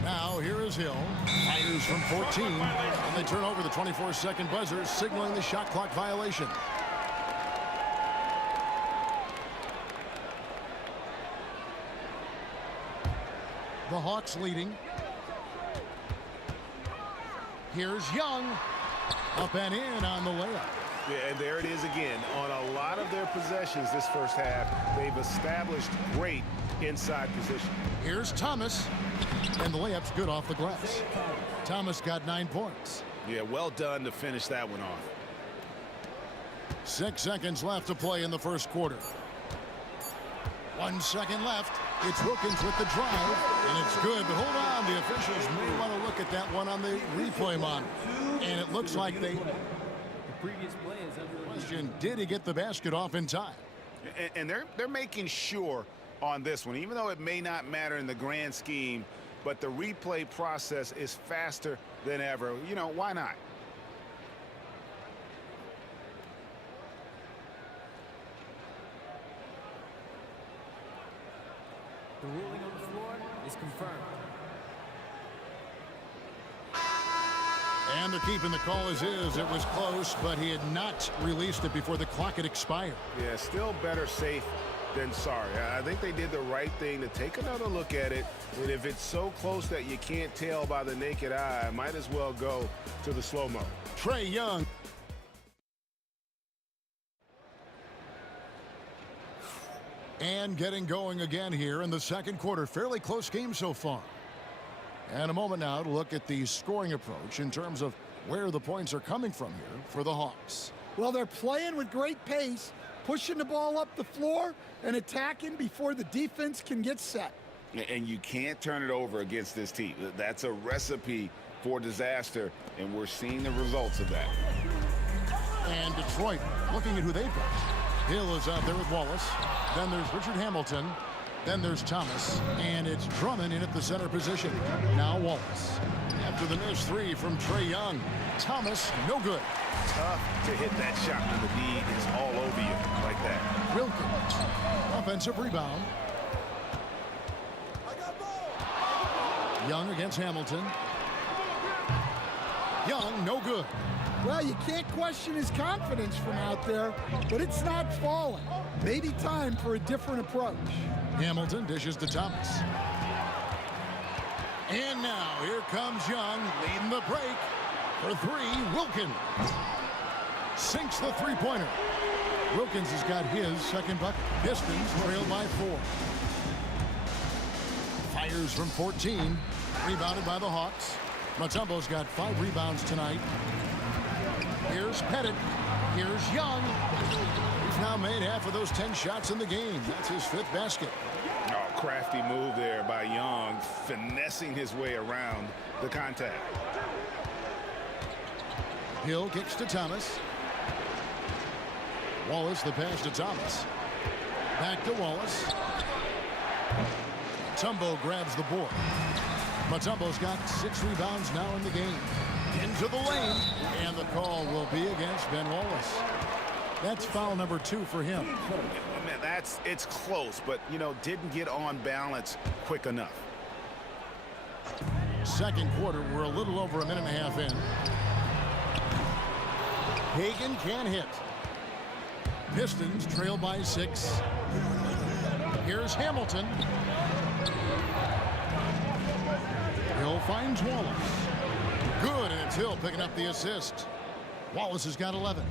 Now here is Hill. Fires from 14. And they turn over the 24-second buzzer, signaling the shot clock violation. The Hawks leading. Here's Young. Up and in on the layup. Yeah, and there it is again. On a lot of their possessions this first half, they've established great inside position. Here's Thomas. And the layup's good off the glass. Thomas got 9 points. Yeah, well done to finish that one off. 6 seconds left to play in the first quarter. 1 second left. It's Wilkins with the drive, and it's good. But hold on, the officials may want to look at that one on the replay monitor. And it looks like they... The previous play is under question, did he get the basket off in time? And they're making sure on this one, even though it may not matter in the grand scheme, but the replay process is faster than ever. You know, why not? The ruling on the floor is confirmed. And they're keeping the call as is. It was close, but he had not released it before the clock had expired. Yeah, still better safe than sorry. I think they did the right thing to take another look at it. And if it's so close that you can't tell by the naked eye, might as well go to the slow-mo. Trae Young. And getting going again here in the second quarter. Fairly close game so far. And a moment now to look at the scoring approach in terms of where the points are coming from here for the Hawks. Well, they're playing with great pace, pushing the ball up the floor and attacking before the defense can get set. And you can't turn it over against this team. That's a recipe for disaster, and we're seeing the results of that. And Detroit looking at who they've got. Hill is out there with Wallace. Then there's Richard Hamilton. Then there's Thomas. And it's Drummond in at the center position. Now Wallace. After the missed 3 from Trae Young. Thomas, no good. Tough to hit that shot when the D is all over you like that. Wilkins. Offensive rebound. Young against Hamilton. Young, no good. Well, you can't question his confidence from out there, but it's not falling. Maybe time for a different approach. Hamilton dishes to Thomas. And now here comes Young leading the break for 3. Wilkins sinks the three-pointer. Wilkins has got his second bucket. Pistons trail by 4. Fires from 14. Rebounded by the Hawks. Mutombo's got 5 rebounds tonight. Here's Pettit. Here's Young. He's now made half of those 10 shots in the game. That's his 5th basket. Oh, crafty move there by Young, finessing his way around the contact. Hill kicks to Thomas. Wallace, the pass to Thomas. Back to Wallace. Mutombo grabs the board. Mutombo's got 6 rebounds now in the game. Into the lane, and the call will be against Ben Wallace. That's foul number 2 for him. Man, it's close, but, you know, didn't get on balance quick enough. Second quarter, we're a little over a minute and a half in. Hagan can't hit. Pistons trail by 6. Here's Hamilton. Hill finds Wallace. Good, and it's Hill picking up the assist. Wallace has got 11.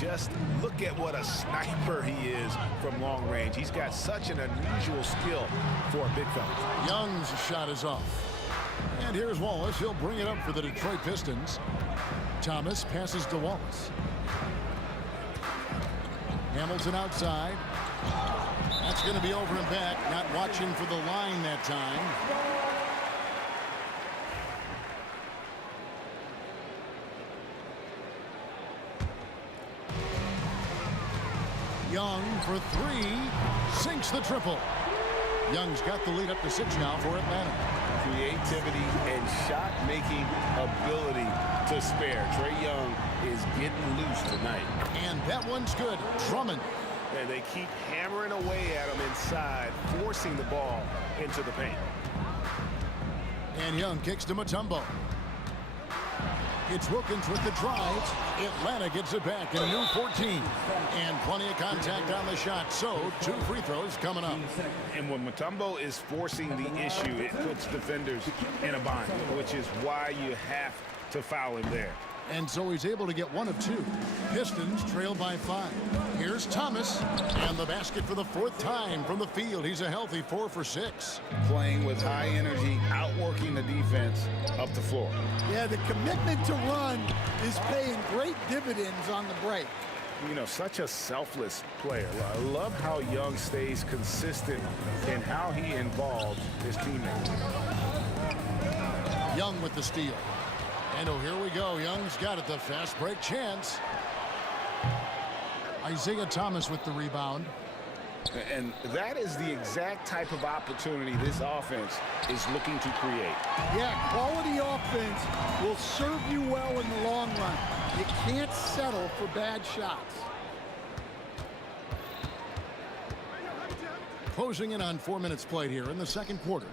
Just look at what a sniper he is from long range. He's got such an unusual skill for a big fella. Young's shot is off. And here's Wallace. He'll bring it up for the Detroit Pistons. Thomas passes to Wallace. Hamilton outside. That's going to be over and back. Not watching for the line that time. Young for three. Sinks the triple. Young's got the lead up to 6 now for Atlanta. Creativity and shot-making ability to spare. Trae Young is getting loose tonight. And that one's good. Drummond. And they keep hammering away at him inside, forcing the ball into the paint. And Young kicks to Mutombo. It's Wilkins with the drive. Atlanta gets it back in a new 14. And plenty of contact on the shot. So 2 free throws coming up. And when Mutombo is forcing the issue, it puts defenders in a bind, which is why you have to foul him there. And so he's able to get 1 of 2. Pistons trail by 5. Here's Thomas. And the basket for the 4th time from the field. He's a healthy 4 for 6. Playing with high energy, outworking the defense up the floor. Yeah, the commitment to run is paying great dividends on the break. You know, such a selfless player. I love how Young stays consistent in how he involves his teammates. Young with the steal. And oh, here we go. Young's got it. The fast break chance. Isaiah Thomas with the rebound. And that is the exact type of opportunity this offense is looking to create. Yeah, quality offense will serve you well in the long run. You can't settle for bad shots. Closing in on 4 minutes played here in the second quarter.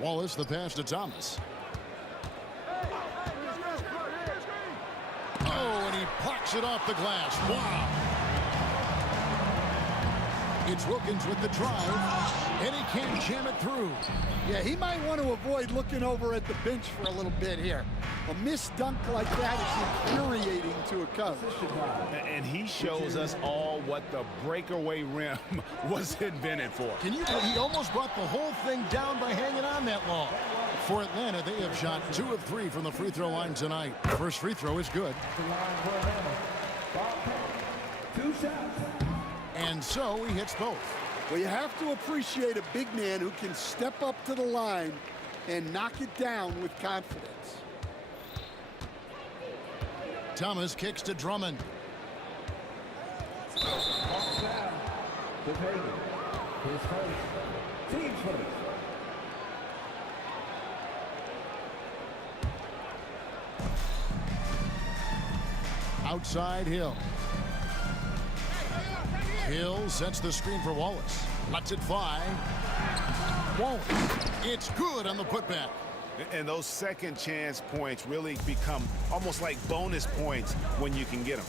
Wallace, the pass to Thomas. Oh, and he plucks it off the glass. Wow. It's Wilkins with the drive, and he can't jam it through. Yeah, he might want to avoid looking over at the bench for a little bit here. A missed dunk like that is infuriating to a coach. And he shows us all what the breakaway rim was invented for. Can you believe he almost brought the whole thing down by hanging on that long? For Atlanta, they have shot 2 of 3 from the free throw line tonight. First free throw is good. 2 shots. And so he hits both. Well, you have to appreciate a big man who can step up to the line and knock it down with confidence. Thomas kicks to Drummond. Down. To Vegas. His first. Team's first. Outside Hill. Hill sets the screen for Wallace. Lets it fly. Wallace. It's good on the putback. And those second chance points really become almost like bonus points when you can get them.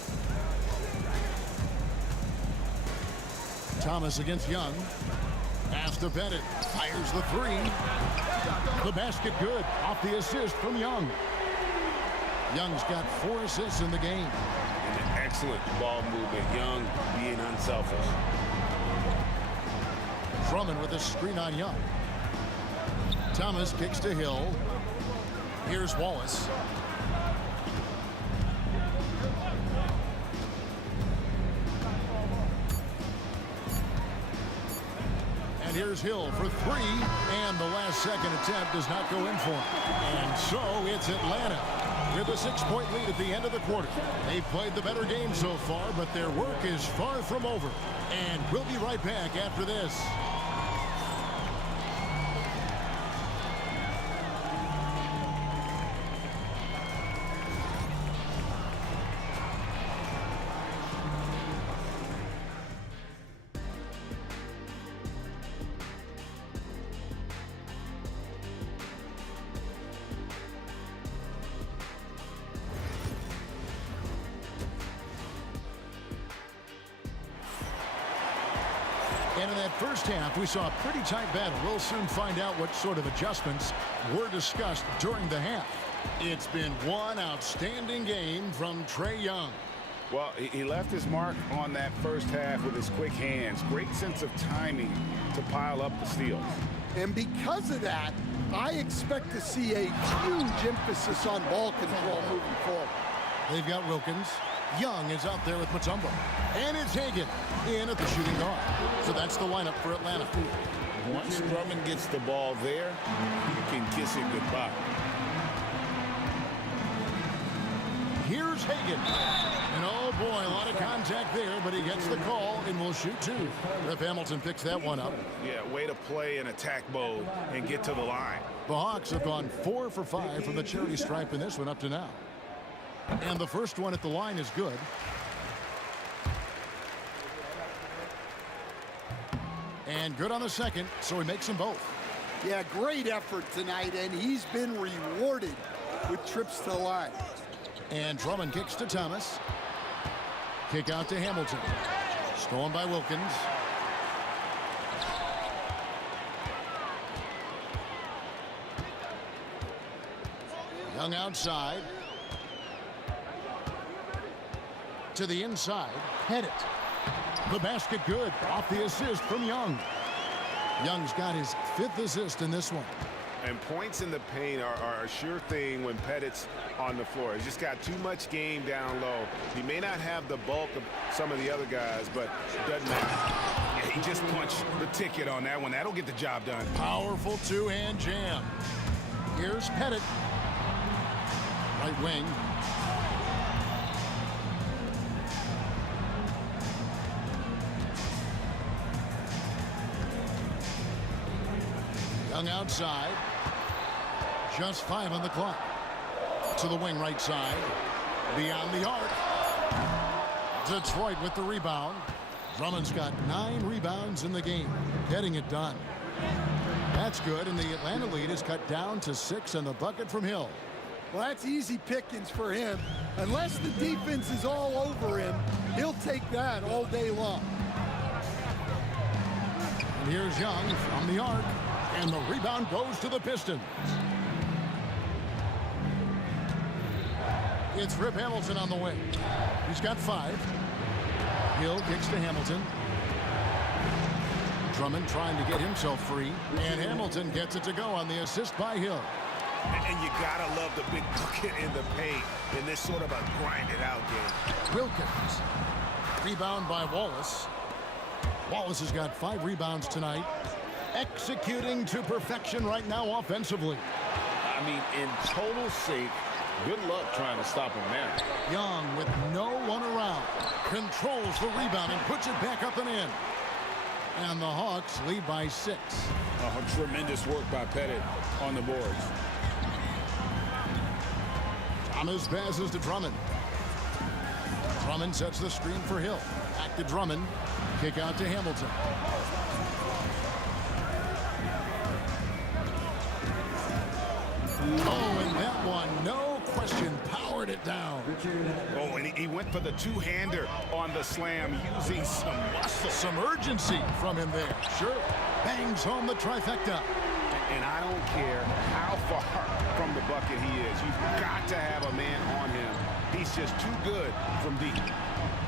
Thomas against Young. Pass to Bennett. Fires the 3. The basket good. Off the assist from Young. Young's got 4 assists in the game. And an excellent ball movement. Young being unselfish. Drummond with a screen on Young. Thomas kicks to Hill. Here's Wallace. And here's Hill for 3. And the last second attempt does not go in for him. And so it's Atlanta with a 6-point lead at the end of the quarter. They've played the better game so far, but their work is far from over. And we'll be right back after this. And in that first half, we saw a pretty tight battle. We'll soon find out what sort of adjustments were discussed during the half. It's been one outstanding game from Trae Young. Well, he left his mark on that first half with his quick hands. Great sense of timing to pile up the steals. And because of that, I expect to see a huge emphasis on ball control moving forward. They've got Wilkins. Young is out there with Mutombo. And it's Hagan in at the shooting guard. So that's the lineup for Atlanta. Once Drummond gets the ball there, you can kiss it goodbye. Here's Hagan. And oh boy, a lot of contact there, but he gets the call and will shoot two. Rip Hamilton picks that one up. Yeah, way to play in attack mode and get to the line. The Hawks have gone 4 for 5 from the charity stripe in this one up to now. And the first one at the line is good. And good on the second, so he makes them both. Yeah, great effort tonight, and he's been rewarded with trips to the line. And Drummond kicks to Thomas. Kick out to Hamilton. Stolen by Wilkins. Young outside. To the inside. Pettit. The basket good. Off the assist from Young. Young's got his 5th assist in this one. And points in the paint are a sure thing when Pettit's on the floor. He's just got too much game down low. He may not have the bulk of some of the other guys, but it doesn't matter. Yeah, he just punched the ticket on that one. That'll get the job done. Powerful two-hand jam. Here's Pettit. Right wing. Young outside. Just 5 on the clock. To the wing right side. Beyond the arc. Detroit with the rebound. Drummond's got 9 rebounds in the game. Getting it done. That's good, and the Atlanta lead is cut down to 6 on the bucket from Hill. Well, that's easy pickings for him. Unless the defense is all over him, he'll take that all day long. And here's Young from the arc. And the rebound goes to the Pistons. It's Rip Hamilton on the way. He's got 5. Hill kicks to Hamilton. Drummond trying to get himself free. And Hamilton gets it to go on the assist by Hill. And you gotta love the big bucket in the paint in this sort of a grinded-out game. Wilkins. Rebound by Wallace. Wallace has got 5 rebounds tonight. Executing to perfection right now offensively. I mean, in total sync. Good luck trying to stop him there. Young with no one around. Controls the rebound and puts it back up and in. And the Hawks lead by 6. Tremendous work by Pettit on the boards. Thomas passes to Drummond. Drummond sets the screen for Hill. Back to Drummond. Kick out to Hamilton. Oh, and that one, no question, powered it down. Oh, and he went for the two-hander on the slam using some muscle. Some urgency from him there. Sure. Bangs home the trifecta. And I don't care how far from the bucket he is. You've got to have a man on him. He's just too good from deep.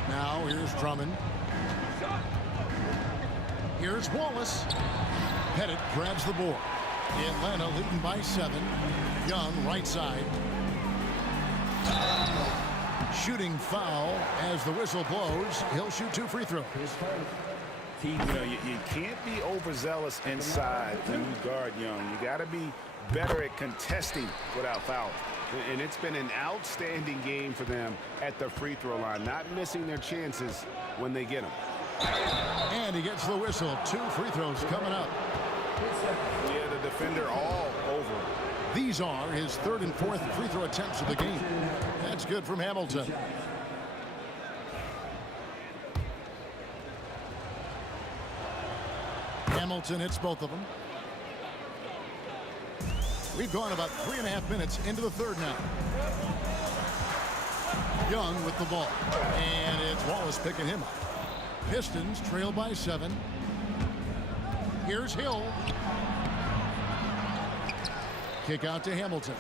Now here's Drummond. Here's Wallace. Pettit grabs the board. Atlanta leading by 7. Young right side. Shooting foul as the whistle blows. He'll shoot 2 free throws. You can't be overzealous inside when you guard Young. You got to be better at contesting without fouling. And it's been an outstanding game for them at the free throw line, not missing their chances when they get them. And he gets the whistle. 2 free throws coming up. Yeah, the defender all over. These are his 3rd and 4th free throw attempts of the game. That's good from Hamilton. Hamilton hits both of them. We've gone about 3.5 minutes into the 3rd now. Young with the ball. And it's Wallace picking him up. Pistons trail by 7. Here's Hill. Kick out to Hamilton.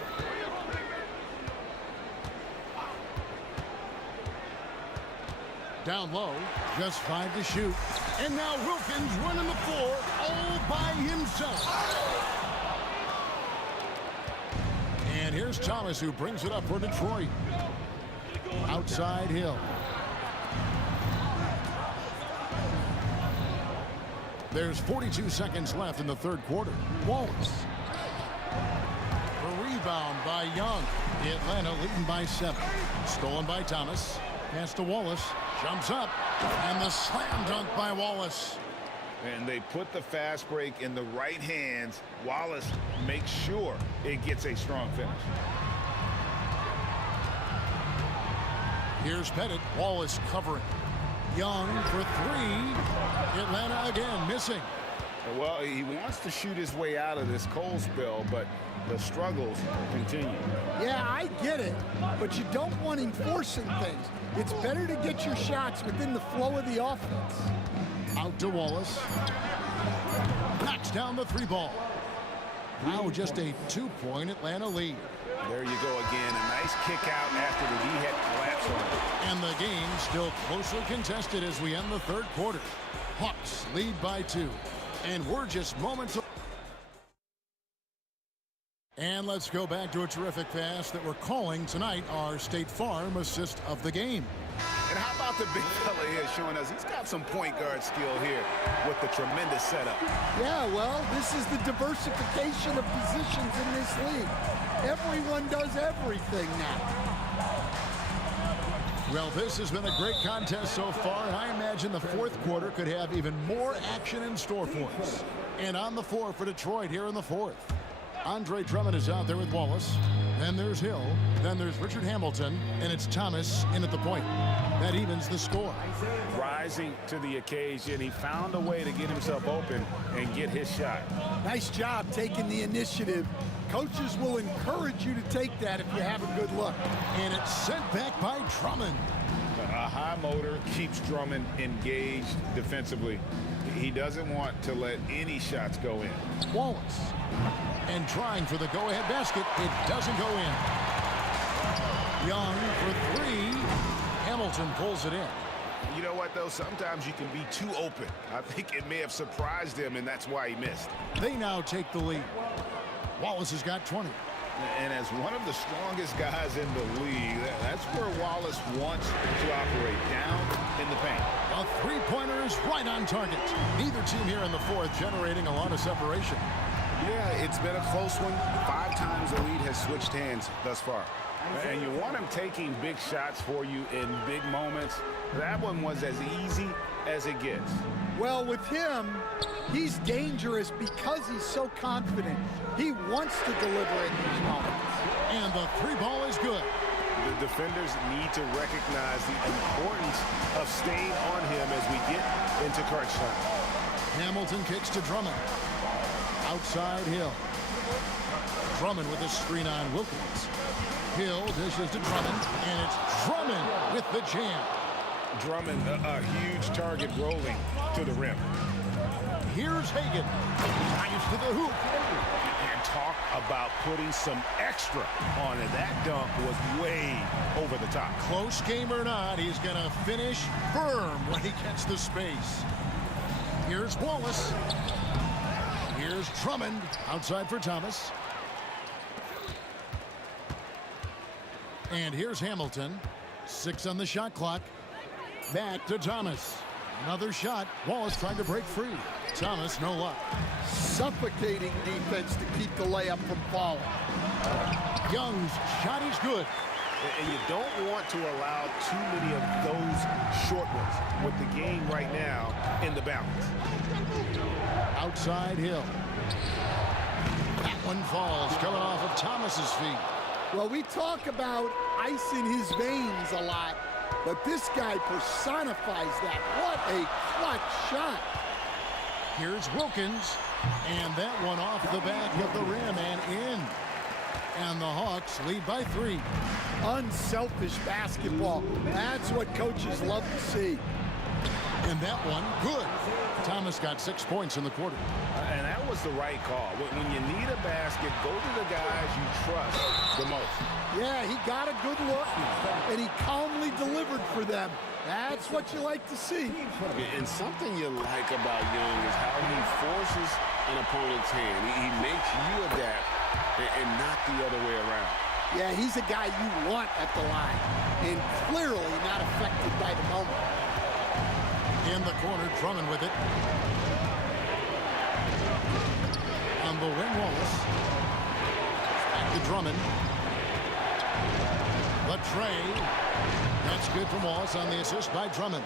Down low, just 5 to shoot. And now Wilkins running the floor all by himself. And here's Thomas, who brings it up for Detroit. Outside Hill. There's 42 seconds left in the third quarter. Wallace. A rebound by Young. Atlanta leading by 7. Stolen by Thomas. Pass to Wallace. Jumps up. And the slam dunk by Wallace. And they put the fast break in the right hands. Wallace makes sure it gets a strong finish. Here's Pettit. Wallace covering. Young for 3. Atlanta again missing. Well, he wants to shoot his way out of this cold spell, but the struggles continue. Yeah, I get it, but you don't want him forcing things. It's better to get your shots within the flow of the offense. Out to Wallace. Knocks down the 3 ball. Now just a 2-point Atlanta lead. There you go again. A nice kick out after the D-head collapse on it. And the game still closely contested as we end the third quarter. Hawks lead by 2. And we're just moments away. And let's go back to a terrific pass that we're calling tonight our State Farm assist of the game. And how about the big fella here showing us he's got some point guard skill here with the tremendous setup. Yeah, well, this is the diversification of positions in this league. Everyone does everything now. Well, this has been a great contest so far, and I imagine the fourth quarter could have even more action in store for us. And on the floor for Detroit here in the fourth. Andre Drummond is out there with Wallace. Then there's Hill. Then there's Richard Hamilton. And it's Thomas in at the point. That evens the score. Rising to the occasion. He found a way to get himself open and get his shot. Nice job taking the initiative. Coaches will encourage you to take that if you have a good look. And it's sent back by Drummond. A high motor keeps Drummond engaged defensively. He doesn't want to let any shots go in. Wallace. And trying for the go-ahead basket. It doesn't go in. Young for 3. Hamilton pulls it in. You know what, though? Sometimes you can be too open. I think it may have surprised him, and that's why he missed. They now take the lead. Wallace has got 20. And as one of the strongest guys in the league, that's where Wallace wants to operate, down in the paint. A three-pointer is right on target. Neither team here in the fourth generating a lot of separation. Yeah, it's been a close one. 5 times the lead has switched hands thus far. And you want him taking big shots for you in big moments. That one was as easy as it gets. Well, with him, he's dangerous because he's so confident. He wants to deliver in these moments. And the 3 ball is good. The defenders need to recognize the importance of staying on him as we get into crunch time. Hamilton kicks to Drummond. Outside Hill. Drummond with a screen on Wilkins. Hill dishes to Drummond, and it's Drummond with the jam. Drummond, a huge target rolling to the rim. Here's Hagan. Drives to the hoop. And talk about putting some extra on it. That dunk was way over the top. Close game or not, he's going to finish firm when he gets the space. Here's Wallace. Here's Drummond outside for Thomas. And here's Hamilton. 6 on the shot clock. Back to Thomas. Another shot. Wallace trying to break free. Thomas, no luck. Suffocating defense to keep the layup from falling. Young's shot is good. And you don't want to allow too many of those short ones with the game right now in the balance. Outside Hill. That one falls, coming off of Thomas's feet. Well, we talk about ice in his veins a lot, but this guy personifies that. What a clutch shot. Here's Wilkins, and that one off the back of the rim and in. And the Hawks lead by 3. Unselfish basketball. That's what coaches love to see. And that one, good. Thomas got 6 points in the quarter. And that was the right call. When you need a basket, go to the guys you trust the most. Yeah, he got a good look, and he calmly delivered for them. That's what you like to see. And something you like about Young is how he forces an opponent's hand. He makes you adapt and not the other way around. Yeah, he's a guy you want at the line, and clearly not affected by the moment. In the corner, Drummond with it. On the wing, Wallace. Back to Drummond. The tray. That's good from Wallace on the assist by Drummond.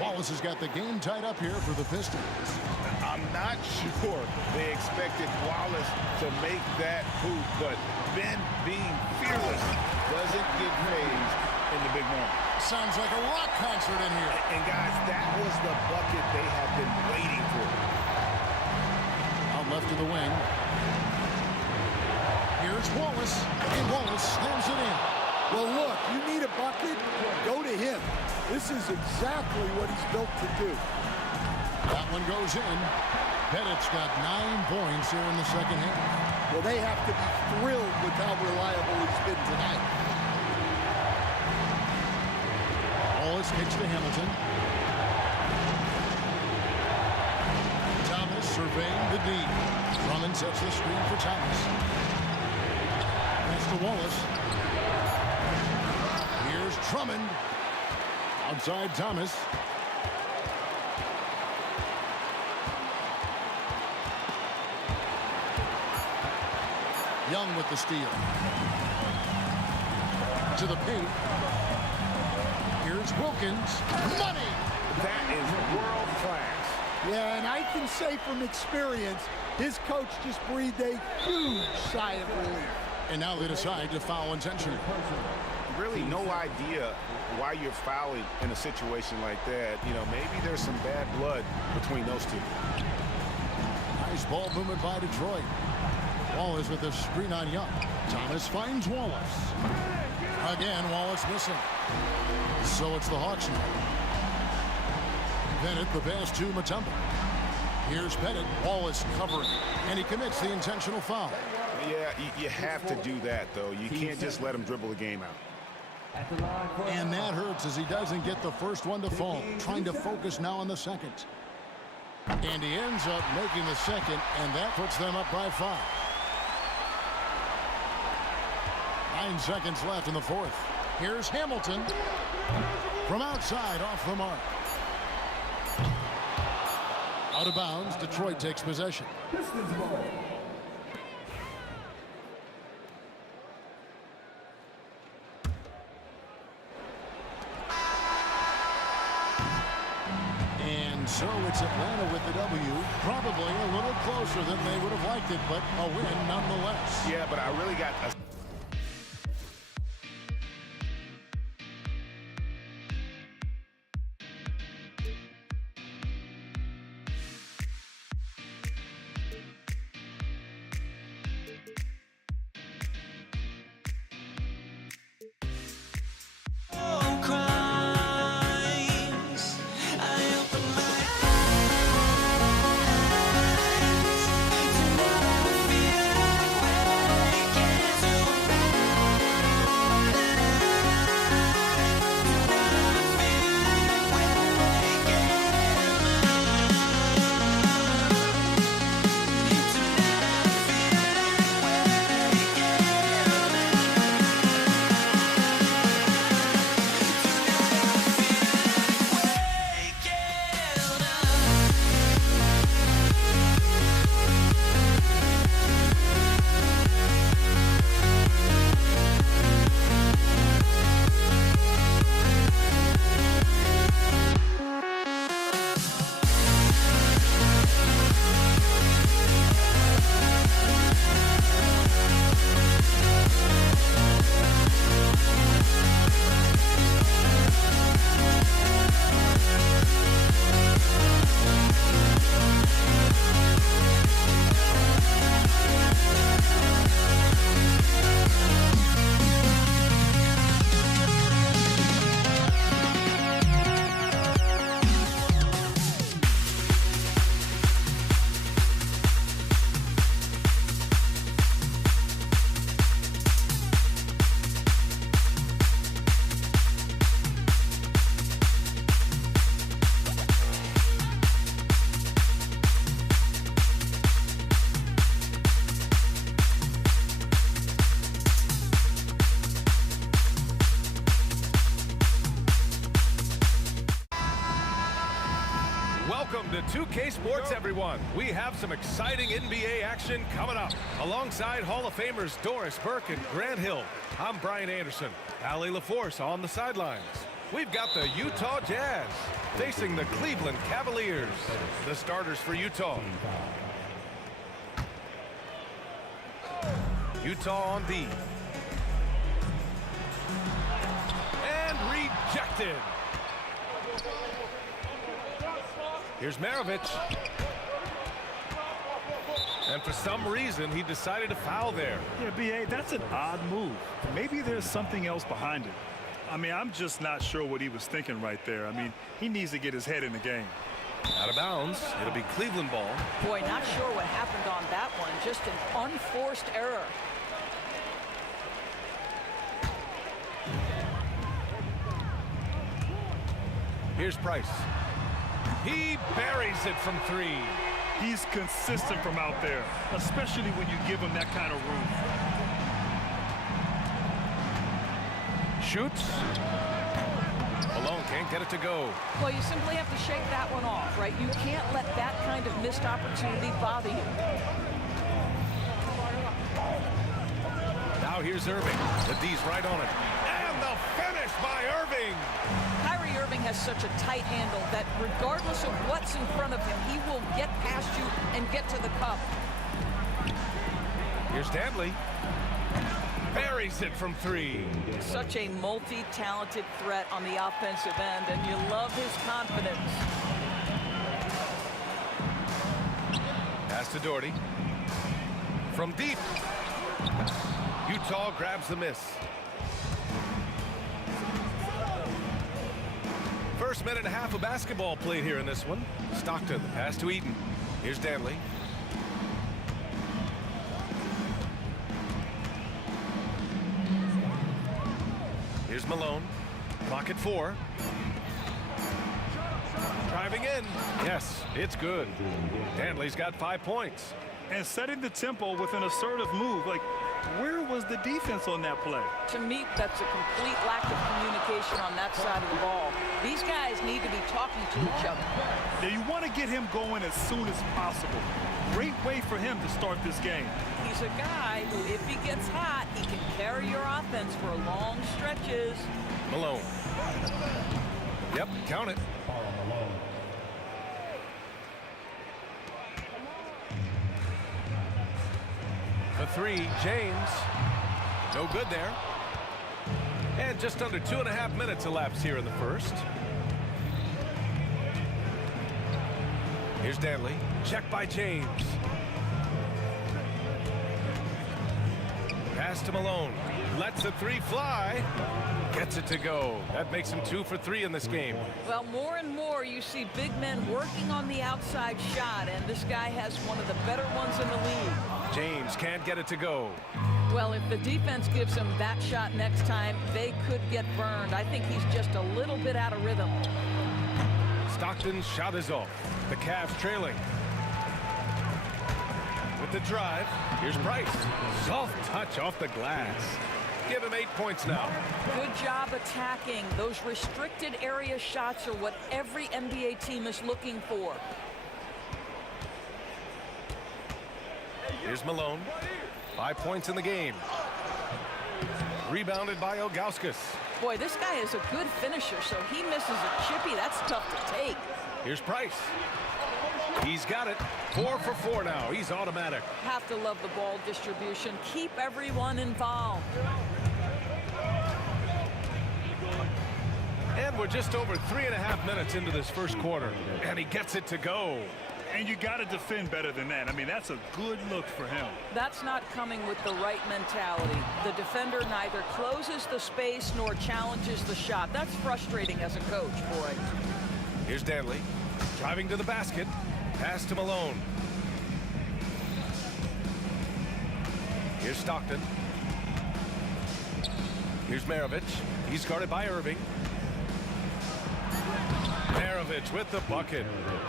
Wallace has got the game tied up here for the Pistons. I'm not sure they expected Wallace to make that hoop, but Ben, being fearless, doesn't get phased in the big moment. Sounds like a rock concert in here. And guys, that was the bucket they have been waiting for. Out left to the wing. Here's Wallace. And Wallace slams it in. Well, look, you need a bucket, go to him. This is exactly what he's built to do. That one goes in. Pettit's got 9 points here in the second half. Well, they have to be thrilled with how reliable he's been tonight. Wallace kicks to Hamilton. Thomas surveying the D. Drummond sets the screen for Thomas. Pass to Wallace. Here's Drummond. Outside Thomas. Young with the steal. To the paint. Here's Wilkins. Money! That is world class. Yeah, and I can say from experience, his coach just breathed a huge sigh of relief. And now they decide to foul intentionally. Really no idea why you're fouling in a situation like that. You know, maybe there's some bad blood between those two. Nice ball movement by Detroit. Wallace with the screen on Young. Thomas finds Wallace. Again, Wallace missing. So it's the Hawks now. Bennett, the pass to Mutombo. Here's Bennett. Wallace covering. And he commits the intentional foul. Yeah, you have to do that, though. You can't just let him dribble the game out. And that hurts as he doesn't get the first one to fall. Trying to focus now on the second. And he ends up making the second, and that puts them up by 5. 9 seconds left in the fourth. Here's Hamilton. From outside, off the mark. Out of bounds, Detroit takes possession. Pistons ball. And so it's Atlanta with the W. Probably a little closer than they would have liked it, but a win nonetheless. Yeah, but I really got a To 2K Sports, everyone. We have some exciting NBA action coming up. Alongside Hall of Famers Doris Burke and Grant Hill, I'm Brian Anderson. Allie LaForce on the sidelines. We've got the Utah Jazz facing the Cleveland Cavaliers. The starters for Utah. Utah on D. And rejected. Here's Maravich. And for some reason, he decided to foul there. Yeah, B.A., that's an odd move. Maybe there's something else behind it. I mean, I'm just not sure what he was thinking right there. I mean, he needs to get his head in the game. Out of bounds. It'll be Cleveland ball. Boy, not sure what happened on that one. Just an unforced error. Here's Price. He buries it from 3. He's consistent from out there, especially when you give him that kind of room. Shoots. Malone can't get it to go. Well, you simply have to shake that one off, right? You can't let that kind of missed opportunity bother you. Now here's Irving. The D's right on it. And the finish by Irving. Irving has such a tight handle that regardless of what's in front of him, he will get past you and get to the cup. Here's Dantley. Buries it from 3. Such a multi-talented threat on the offensive end, and you love his confidence. Pass to Doherty. From deep. Utah grabs the miss. First minute and a half of basketball played here in this one. Stockton, the pass to Eaton. Here's Dantley. Here's Malone. Clock at 4. Driving in. Yes, it's good. Dantley's got 5 points. And setting the tempo with an assertive move. Like, where was the defense on that play? To me, that's a complete lack of communication on that side of the ball. These guys need to be talking to each other. Now, you want to get him going as soon as possible. Great way for him to start this game. He's a guy who, if he gets hot, he can carry your offense for long stretches. Malone. Yep, count it. The 3, James. No good there. And just under 2.5 minutes elapsed here in the first. Here's Dantley. Check by James. Pass to Malone. Lets the 3 fly. Gets it to go. That makes him 2 for 3 in this game. Well, more and more you see big men working on the outside shot, and this guy has one of the better ones in the league. James can't get it to go. Well, if the defense gives him that shot next time, they could get burned. I think he's just a little bit out of rhythm. Stockton's shot is off. The Cavs trailing. With the drive, here's Price. Soft touch off the glass. Give him 8 points now. Good job attacking. Those restricted area shots are what every NBA team is looking for. Here's Malone. 5 points in the game. Rebounded by Ilgauskas. Boy, this guy is a good finisher, so he misses a chippy. That's tough to take. Here's Price. He's got it. 4 for 4 now. He's automatic. Have to love the ball distribution. Keep everyone involved. And we're just over 3.5 minutes into this first quarter. And he gets it to go. And you got to defend better than that. I mean, that's a good look for him. That's not coming with the right mentality. The defender neither closes the space nor challenges the shot. That's frustrating as a coach, boy. Here's Dantley. Driving to the basket. Pass to Malone. Here's Stockton. Here's Maravich. He's guarded by Irving. Maravich with the bucket.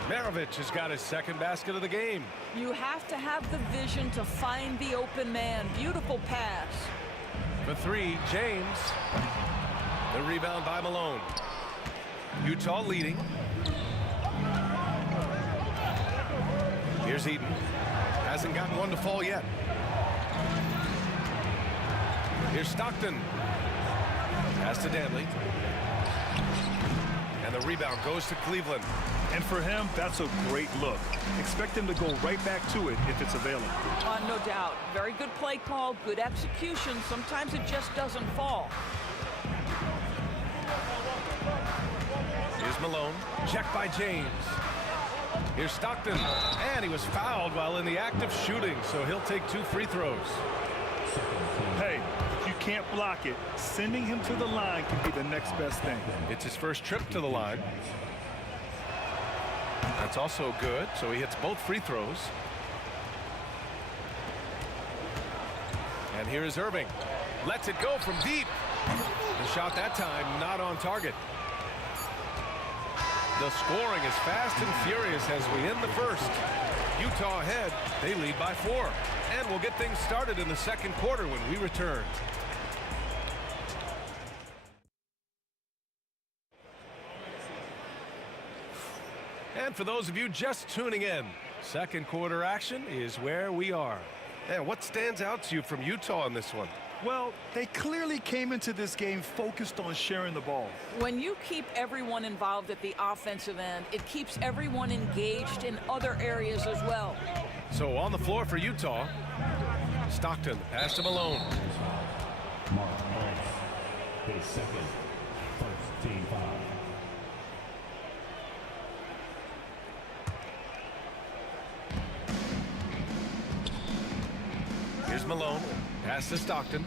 Maravich has got his second basket of the game. You have to have the vision to find the open man. Beautiful pass. For 3, James. The rebound by Malone. Utah leading. Here's Eaton. Hasn't gotten one to fall yet. Here's Stockton. Pass to Danley. And the rebound goes to Cleveland. And for him, that's a great look. Expect him to go right back to it if it's available. No doubt. Very good play call, good execution. Sometimes it just doesn't fall. Here's Malone. Checked by James. Here's Stockton. And he was fouled while in the act of shooting, so he'll take 2 free throws. Hey, if you can't block it, sending him to the line can be the next best thing. It's his first trip to the line. That's also good, so he hits both free throws. And here is Irving. Lets it go from deep. The shot that time not on target. The scoring is fast and furious as we end the first. Utah ahead. They lead by 4. And we'll get things started in the second quarter when we return. And for those of you just tuning in, second quarter action is where we are. And what stands out to you from Utah in this one? Well, they clearly came into this game focused on sharing the ball. When you keep everyone involved at the offensive end, it keeps everyone engaged in other areas as well. So on the floor for Utah, Stockton, pass to Malone. His second, first team foul. Here's Malone. Pass to Stockton.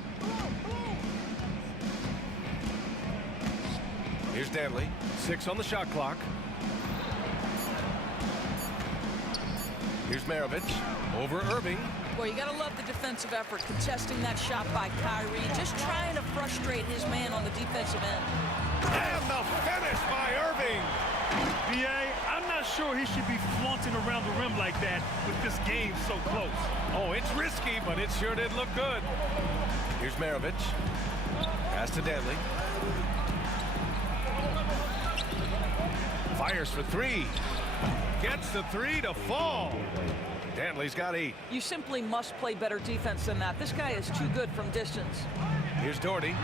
Here's Danley. 6 on the shot clock. Here's Maravich. Over Irving. Well, you got to love the defensive effort, contesting that shot by Kyrie, just trying to frustrate his man on the defensive end. And the finish by Irving. B.A., I'm not sure he should be flaunting around the rim like that with this game so close. Oh, it's risky, but it sure did look good. Here's Maravich. Pass to Danley. Fires for 3. Gets the 3 to fall. Danley's got 8. You simply must play better defense than that. This guy is too good from distance. Here's Doherty.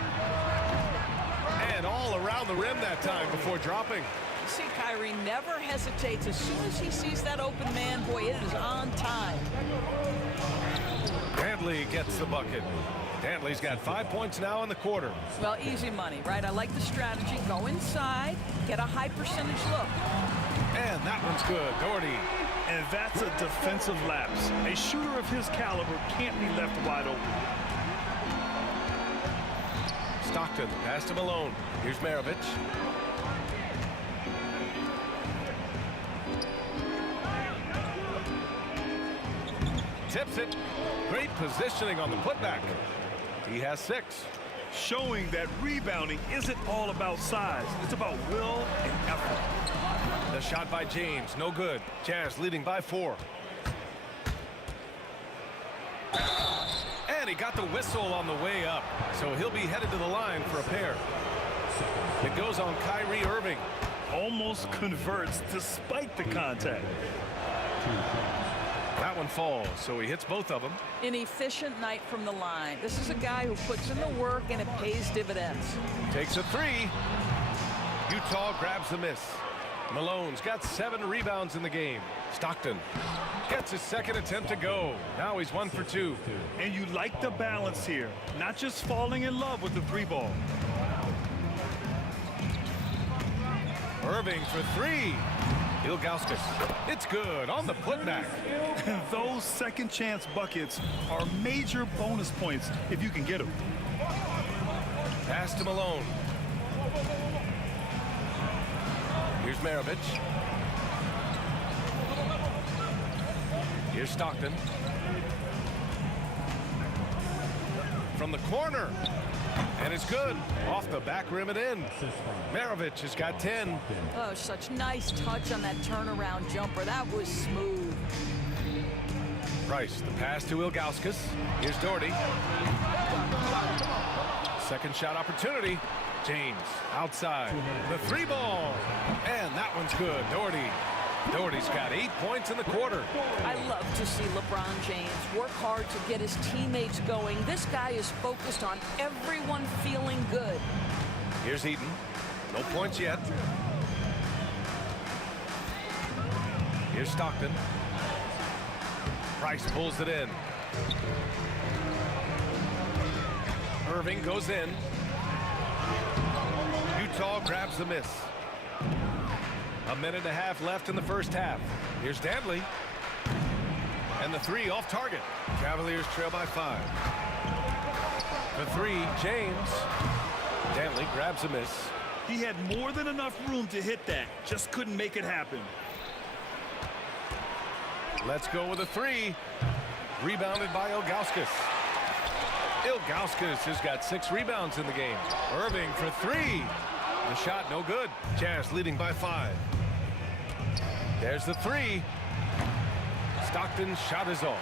And all around the rim that time before dropping. See, Kyrie never hesitates. As soon as he sees that open man, boy, it is on time. Danley gets the bucket. Danley's got 5 points now in the quarter. Well, easy money, right? I like the strategy. Go inside, get a high percentage look. And that one's good. Doherty. And that's a defensive lapse. A shooter of his caliber can't be left wide open. Stockton, pass to Malone. Here's Maravich. Tips it. Great positioning on the putback. He has 6. Showing that rebounding isn't all about size. It's about will and effort. The shot by James, no good. Jazz leading by 4. And he got the whistle on the way up, so he'll be headed to the line for a pair. It goes on Kyrie Irving. Almost converts despite the contact. That one falls, so he hits both of them. An efficient night from the line. This is a guy who puts in the work and it pays dividends. Takes a 3. Utah grabs the miss. Malone's got 7 rebounds in the game. Stockton gets his second attempt to go. Now he's 1 for 2. And you like the balance here. Not just falling in love with the 3 ball. Irving for 3. Ilgauskas. It's good on the putback. Those second chance buckets are major bonus points if you can get them. Pass to Malone. Here's Maravich. Here's Stockton. From the corner. And it's good. Off the back rim and in. Maravich has got 10. Oh, such nice touch on that turnaround jumper. That was smooth. Price, the pass to Ilgauskas. Here's Doherty. Second shot opportunity. James outside. The 3 ball. And that one's good. Doherty Doherty's got 8 points in the quarter. I love to see LeBron James work hard to get his teammates going. This guy is focused on everyone feeling good. Here's Eaton. No points yet. Here's Stockton. Price pulls it in. Irving goes in. Utah grabs the miss. A minute and a half left in the first half. Here's Dantley. And the three off target. Cavaliers trail by 5. The three, James. Dantley grabs a miss. He had more than enough room to hit that. Just couldn't make it happen. Let's go with a three. Rebounded by Ilgauskas. Ilgauskas has got 6 rebounds in the game. Irving for 3. The shot no good. Jazz leading by 5. There's the 3. Stockton's shot is off.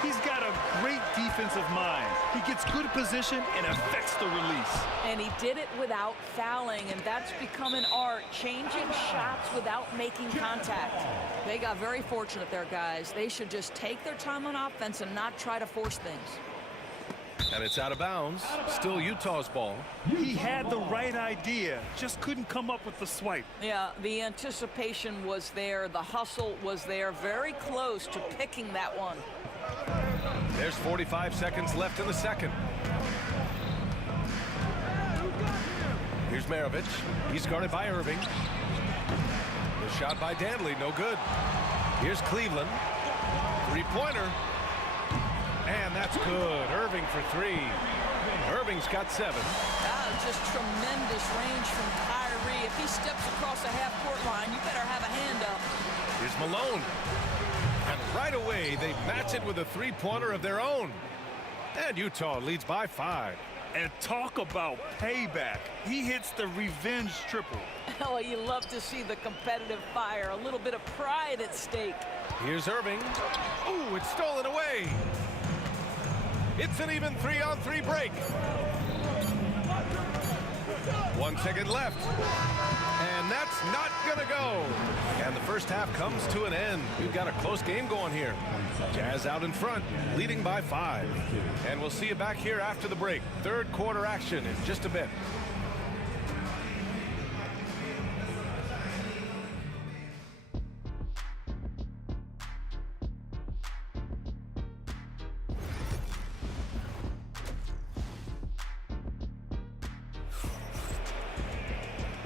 He's got a great defensive mind. He gets good position and affects the release. And he did it without fouling, and that's become an art, changing shots without making contact. They got very fortunate there, guys. They should just take their time on offense and not try to force things. And it's out of bounds. Still Utah's ball. He had the right idea, just couldn't come up with the swipe. Yeah, the anticipation was there. The hustle was there. Very close to picking that one. There's 45 seconds left in the second. Here's Maravich. He's guarded by Irving. The shot by Dantley, no good. Here's Cleveland. Three-pointer. And that's good. Irving for 3. Irving's got 7. Just tremendous range from Kyrie. If he steps across the half-court line, you better have a hand up. Here's Malone. And right away, they match it with a three-pointer of their own. And Utah leads by 5. And talk about payback. He hits the revenge triple. Oh, you love to see the competitive fire. A little bit of pride at stake. Here's Irving. Ooh, it's stolen away. It's an even 3-on-3 break. 1 second left. And that's not going to go. And the first half comes to an end. We've got a close game going here. Jazz out in front, leading by 5. And we'll see you back here after the break. Third quarter action in just a bit.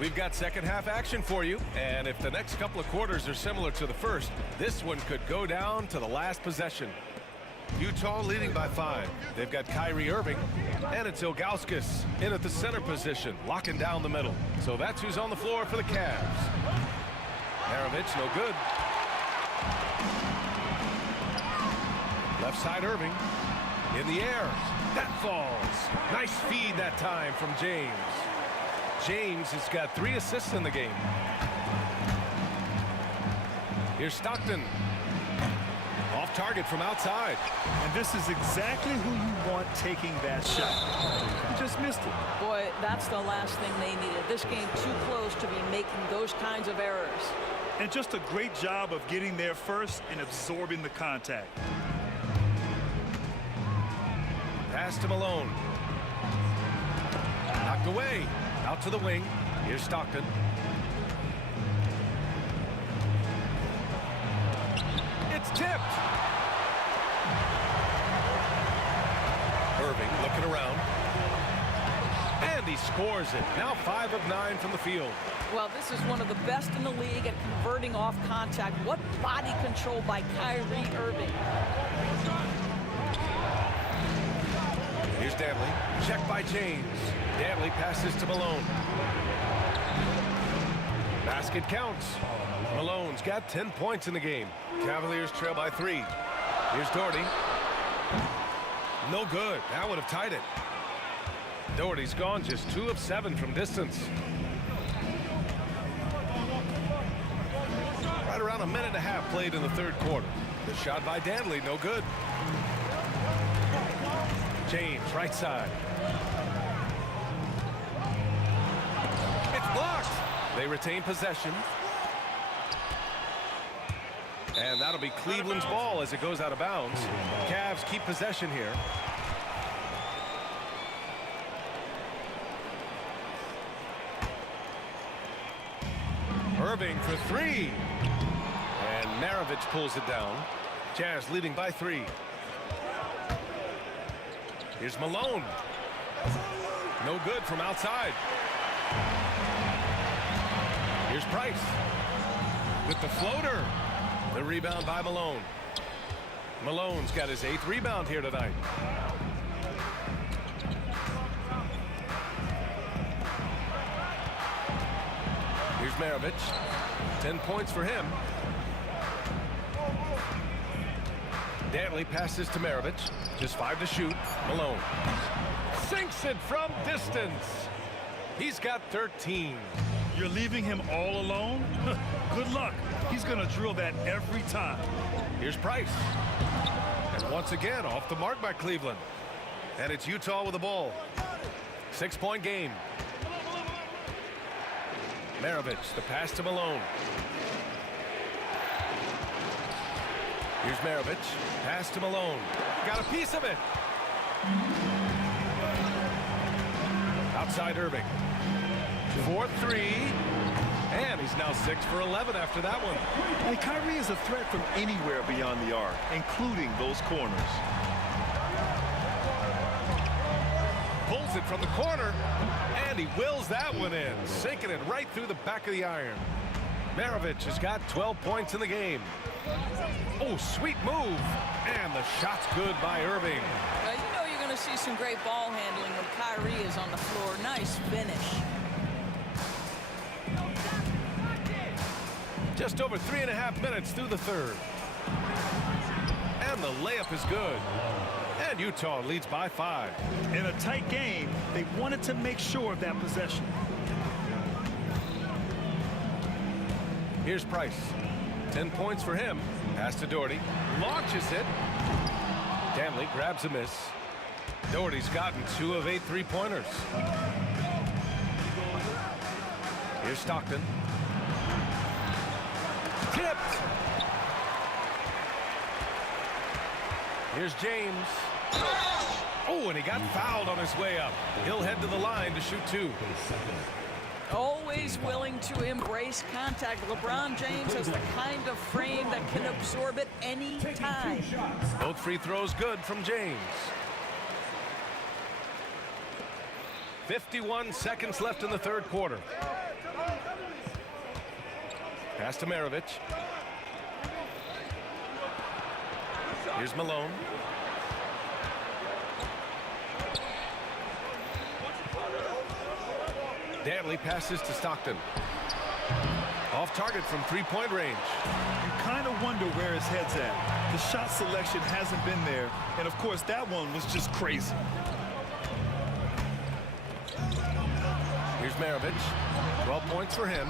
We've got second half action for you, and if the next couple of quarters are similar to the first, this one could go down to the last possession. Utah leading by 5. They've got Kyrie Irving, and it's Ilgauskas in at the center position, locking down the middle. So that's who's on the floor for the Cavs. Maravich, no good. Left side Irving, in the air. That falls. Nice feed that time from James. James has got 3 assists in the game. Here's Stockton. Off target from outside. And this is exactly who you want taking that shot. He just missed it. Boy, that's the last thing they needed. This game too close to be making those kinds of errors. And just a great job of getting there first and absorbing the contact. Pass to Malone. Knocked away. Out to the wing. Here's Stockton. It's tipped. Irving looking around. And he scores it. Now 5 of 9 from the field. Well, this is one of the best in the league at converting off contact. What body control by Kyrie Irving. Here's Dantley. Checked by James. Dantley passes to Malone. Basket counts. Malone's got 10 points in the game. Cavaliers trail by 3. Here's Doherty. No good. That would have tied it. Doherty's gone just 2 of 7 from distance. Right around a minute and a half played in the third quarter. The shot by Dantley, no good. James, right side. It's blocked. They retain possession. And that'll be Cleveland's ball as it goes out of bounds. Cavs keep possession here. Irving for three. And Maravich pulls it down. Jazz leading by 3. Here's Malone. No good from outside. Here's Price with the floater. The rebound by Malone. Malone's got his 8th rebound here tonight. Here's Maravich. 10 points for him. Dantley passes to Maravich. Just 5 to shoot. Malone sinks it from distance. He's got 13. You're leaving him all alone? Good luck. He's going to drill that every time. Here's Price. And once again, off the mark by Cleveland. And it's Utah with the ball. 6-point game. Maravich, the pass to Malone. Here's Maravich. Pass to Malone. Got a piece of it. Outside Irving. 4-3. And he's now 6 for 11 after that one. And Kyrie is a threat from anywhere beyond the arc, including those corners. Pulls it from the corner. And he wills that one in. Sinking it right through the back of the iron. Maravich has got 12 points in the game. Oh, sweet move. And the shot's good by Irving. Well, you know you're going to see some great ball handling when Kyrie is on the floor. Nice finish. Just over 3.5 minutes through the third. And the layup is good. And Utah leads by 5. In a tight game, they wanted to make sure of that possession. Here's Price. 10 points for him. Pass to Doherty. Launches it. Dantley grabs a miss. Doherty's gotten 2 of 8 3-pointers. Here's Stockton. Tipped. Here's James. Oh, and he got fouled on his way up. He'll head to the line to shoot 2. Always willing to embrace contact. LeBron James has the kind of frame that can absorb it any time. Both free throws good from James. 51 seconds left in the third quarter. Pass to Maravich. Here's Malone. Dantley passes to Stockton. Off target from 3-point range. You kind of wonder where his head's at. The shot selection hasn't been there. And, of course, that one was just crazy. Here's Maravich. 12 points for him.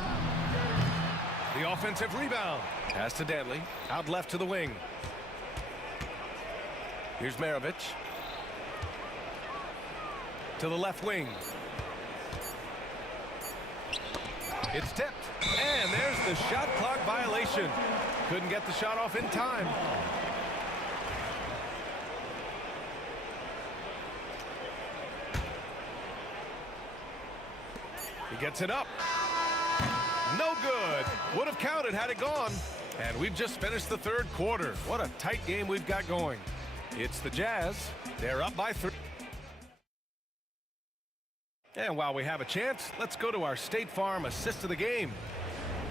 The offensive rebound. Pass to Dantley. Out left to the wing. Here's Maravich. To the left wing. It's tipped. And there's the shot clock violation. Couldn't get the shot off in time. He gets it up. No good. Would have counted had it gone. And we've just finished the third quarter. What a tight game we've got going. It's the Jazz. They're up by 3. And while we have a chance, let's go to our State Farm assist of the game.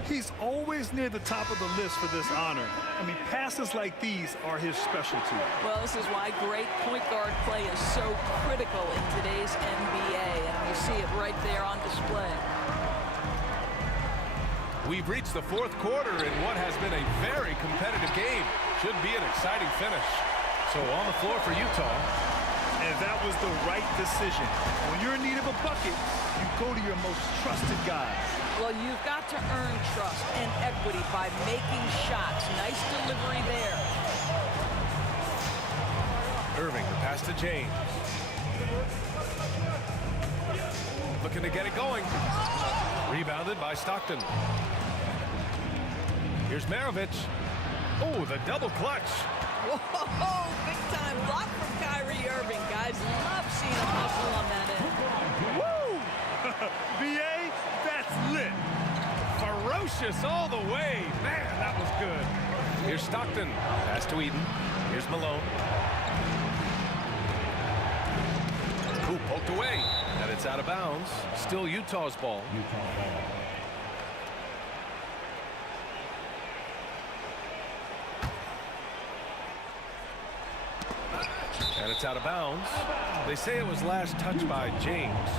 He's always near the top of the list for this honor. I mean, passes like these are his specialty. Well, this is why great point guard play is so critical in today's NBA, and you see it right there on display. We've reached the fourth quarter in what has been a very competitive game. Should be an exciting finish. So on the floor for Utah. And that was the right decision. When you're in need of a bucket, you go to your most trusted guys. Well, you've got to earn trust and equity by making shots. Nice delivery there. Irving, the pass to James. Looking to get it going. Rebounded by Stockton. Here's Maravich. Oh, the double clutch. Whoa, big time block from Kyrie Irving. Guys love seeing him hustle on that end. Woo! VA, that's lit. Ferocious all the way. Man, that was good. Here's Stockton. Pass to Eden. Here's Malone. Ooh, poked away. And it's out of bounds. Still Utah's ball. And it's out of bounds. They say it was last touched by James.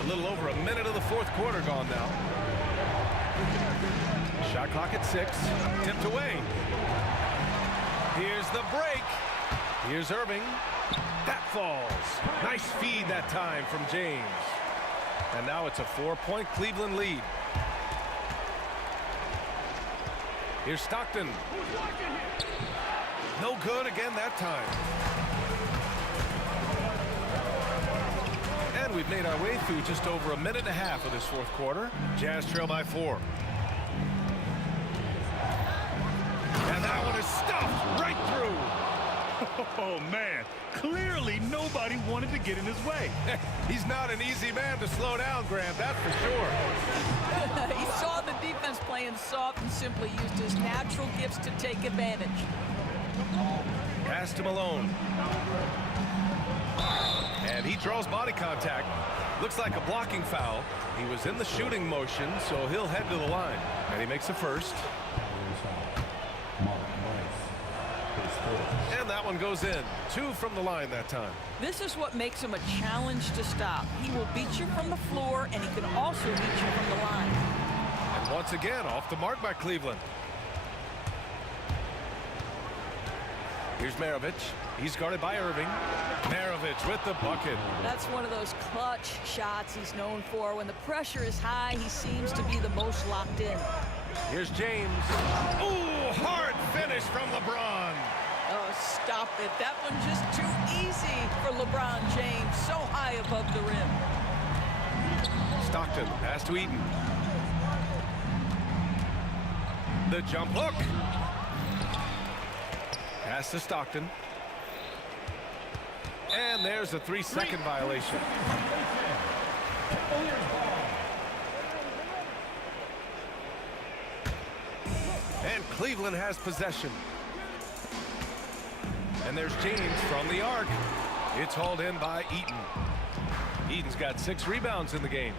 A little over a minute of the fourth quarter gone now. Shot clock at 6. Tipped away. Here's the break. Here's Irving. That falls. Nice feed that time from James. And now it's a 4-point Cleveland lead. Here's Stockton. No good again that time. And we've made our way through just over a minute and a half of this fourth quarter. Jazz trail by 4. And that one is stuffed right through. Oh, man. Clearly, nobody wanted to get in his way. He's not an easy man to slow down, Grant, that's for sure. He saw the defense playing soft and simply used his natural gifts to take advantage. Pass to Malone. And he draws body contact. Looks like a blocking foul. He was in the shooting motion, so he'll head to the line. And he makes a first. And that one goes in. 2 from the line that time. This is what makes him a challenge to stop. He will beat you from the floor, and he can also beat you from the line. And once again, off the mark by Cleveland. Here's Maravich. He's guarded by Irving. Maravich with the bucket. That's one of those clutch shots he's known for. When the pressure is high, he seems to be the most locked in. Here's James. Ooh, hard finish from LeBron. Oh, stop it. That one's just too easy for LeBron James. So high above the rim. Stockton, pass to Eden. The jump hook. Pass to Stockton. And there's a 3-second violation. And Cleveland has possession. And there's James from the arc. It's hauled in by Eaton. Eaton's got 6 rebounds in the game.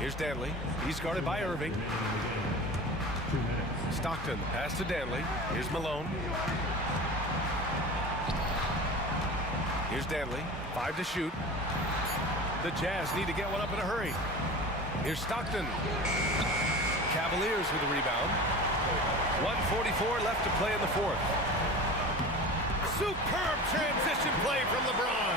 Here's Danley. He's guarded by Irving. Stockton, pass to Danley. Here's Malone. Here's Danley. 5 to shoot. The Jazz need to get one up in a hurry. Here's Stockton. Cavaliers with a rebound. 1:44 left to play in the fourth. Superb transition play from LeBron.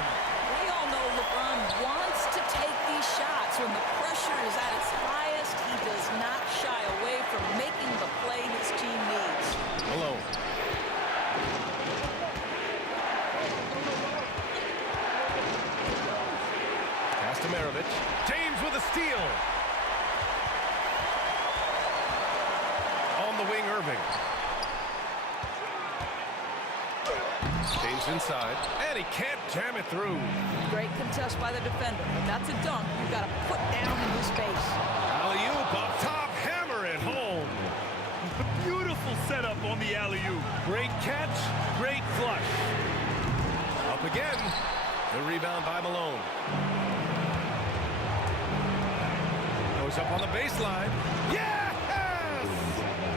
We all know LeBron wants to take these shots. When the pressure is at its highest, he does not shy away from making the play his team needs. Malone. Pass to Maravich. James with a steal. On the wing, Irving. James inside, and he can't jam it through. Great contest by the defender. If that's a dunk, you've got to put down in his face. Alley-oop up top, hammer it home. Beautiful setup on the alley-oop. Great catch, great flush. Up again. The rebound by Malone. Goes up on the baseline. Yes!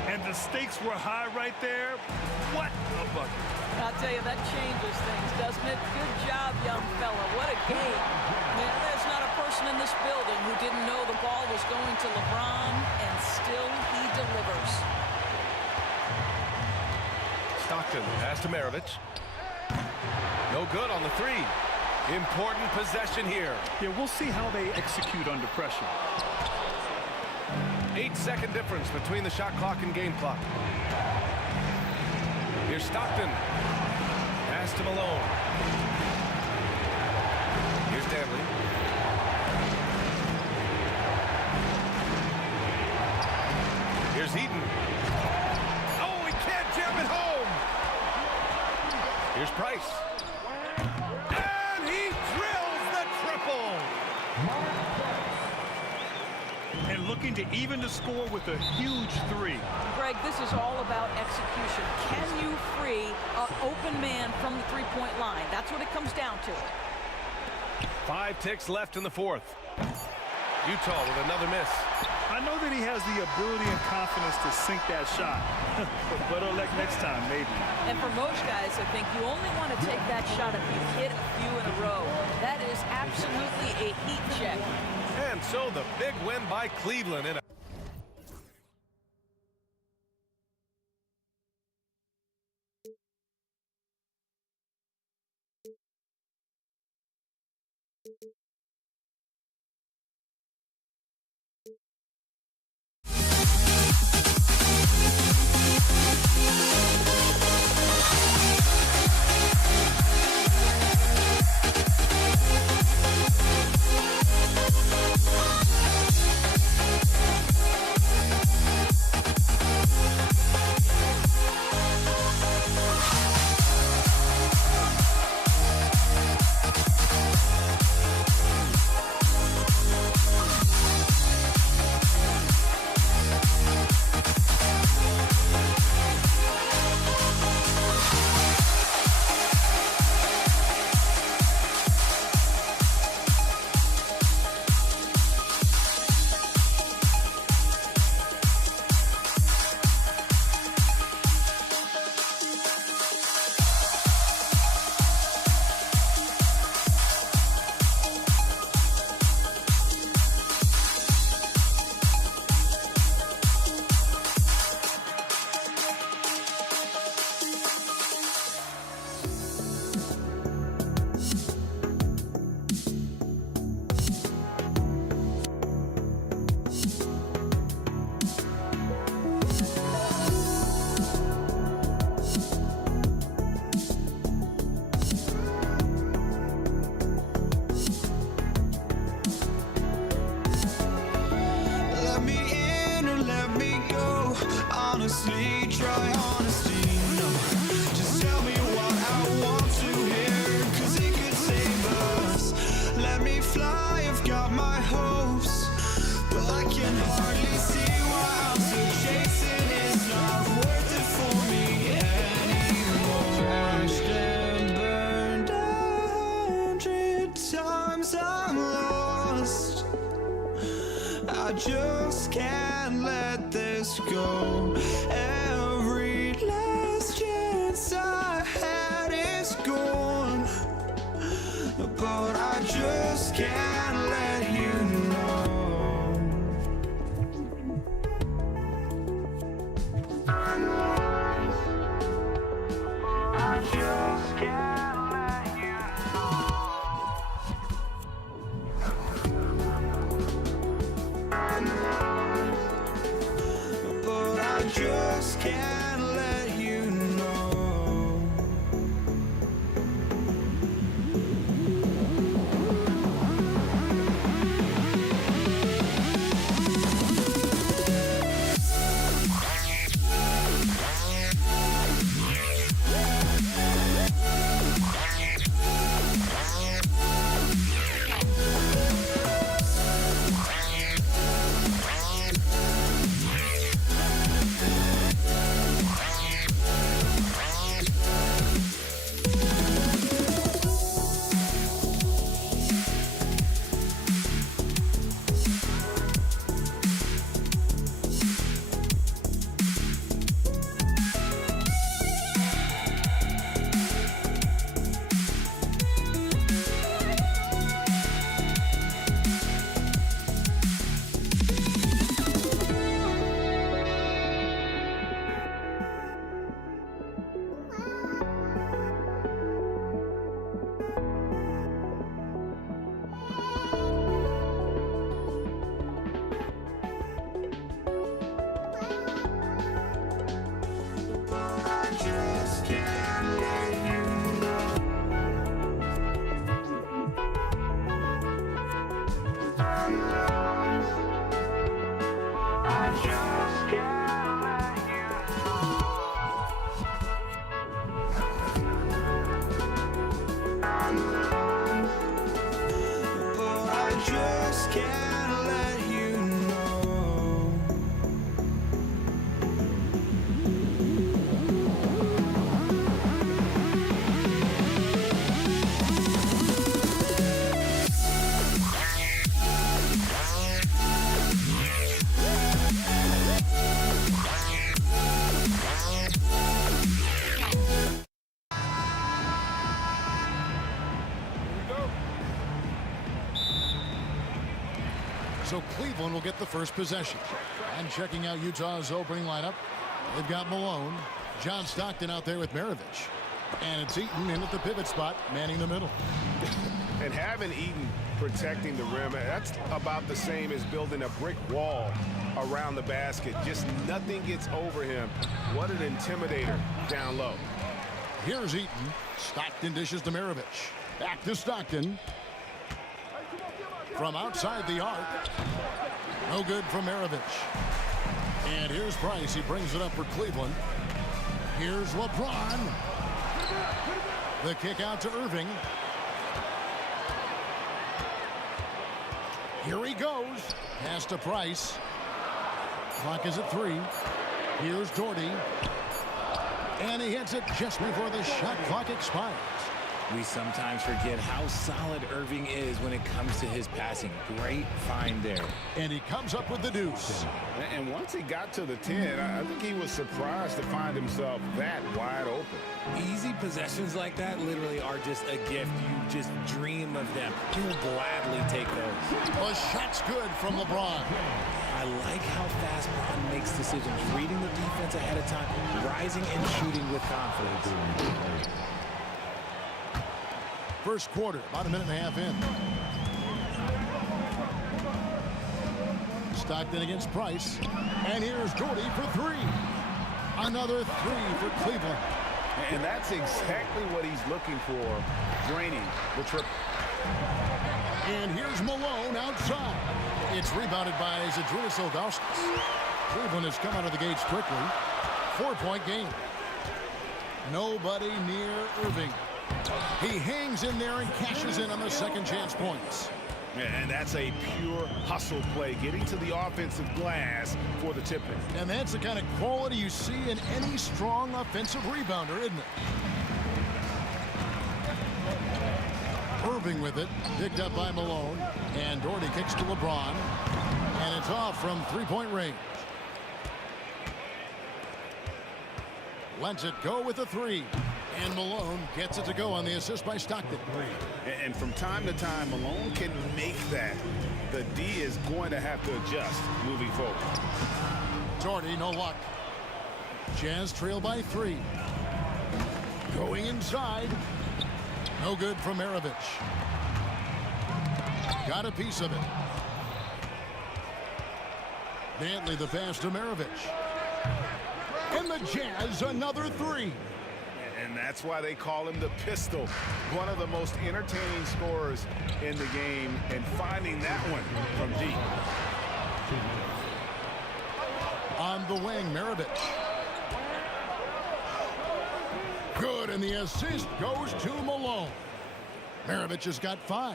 And the stakes were high right there. What a bucket. I'll tell you, that changes things, doesn't it? Good job, young fella. What a game. There's not a person in this building who didn't know the ball was going to LeBron, and still he delivers. Stockton, pass to Maravich. No good on the 3. Important possession here. Yeah, we'll see how they execute under pressure. 8-second difference between the shot clock and game clock. Here's Stockton. Pass to Malone. Here's Stanley. Here's Eaton. Oh, he can't jam it home. Here's Price. And he drills the triple. And looking to even the score with a huge three. Greg, this is all about execution. Can you free an open man from the three-point line? That's what it comes down to. 5 ticks left in the fourth. Utah with another miss. I know that he has the ability and confidence to sink that shot. Better luck next time, maybe. And for most guys, I think you only want to take that shot if you hit a few in a row. That is absolutely a heat check. And so the big win by Cleveland in a honestly, try honesty, no. Just tell me what I want to hear, 'cause it could save us. Let me fly, I've got my hopes, but I can hardly see why I'm still chasing. It's not worth it for me anymore. Crashed and burned 100 times, I'm lost. I just can't let this go. Every last chance I had is gone, but I just can't let you know. I just can't let you know. But I just can't let you know. So Cleveland will get the first possession. And checking out Utah's opening lineup, they've got Malone, John Stockton out there with Maravich. And it's Eaton in at the pivot spot, manning the middle. And having Eaton protecting the rim, that's about the same as building a brick wall around the basket. Just nothing gets over him. What an intimidator down low. Here's Eaton. Stockton dishes to Maravich. Back to Stockton. From outside the arc. No good from Maravich. And here's Price. He brings it up for Cleveland. Here's LeBron. The kick out to Irving. Here he goes. Pass to Price. Clock is at 3. Here's Doherty. And he hits it just before the shot clock expires. We sometimes forget how solid Irving is when it comes to his passing. Great find there. And he comes up with the deuce. And once he got to the 10, I think he was surprised to find himself that wide open. Easy possessions like that literally are just a gift. You just dream of them. He'll gladly take those. The shot's good from LeBron. I like how fast Bron makes decisions, reading the defense ahead of time, rising and shooting with confidence. First quarter, about a minute and a half in. Stockton against Price. And here's Doherty for 3. Another 3 for Cleveland. And that's exactly what he's looking for, draining the triple. And here's Malone outside. It's rebounded by Zydrunas Ilgauskas. Cleveland has come out of the gates quickly. 4-point game. Nobody near Irving. He hangs in there and cashes in on the second chance points. And that's a pure hustle play, getting to the offensive glass for the tip-in. And that's the kind of quality you see in any strong offensive rebounder, isn't it? Irving with it, picked up by Malone. And Doherty kicks to LeBron. And it's off from three-point range. Lets it go with a 3. And Malone gets it to go on the assist by Stockton. And from time to time, Malone can make that. The D is going to have to adjust moving forward. Doherty, no luck. Jazz trail by 3. Going inside. No good from Maravich. Got a piece of it. Dantley the pass to Maravich. And the Jazz another 3. And that's why they call him the pistol. One of the most entertaining scorers in the game, and finding that one from deep. On the wing, Maravich. Good, and the assist goes to Malone. Maravich has got 5.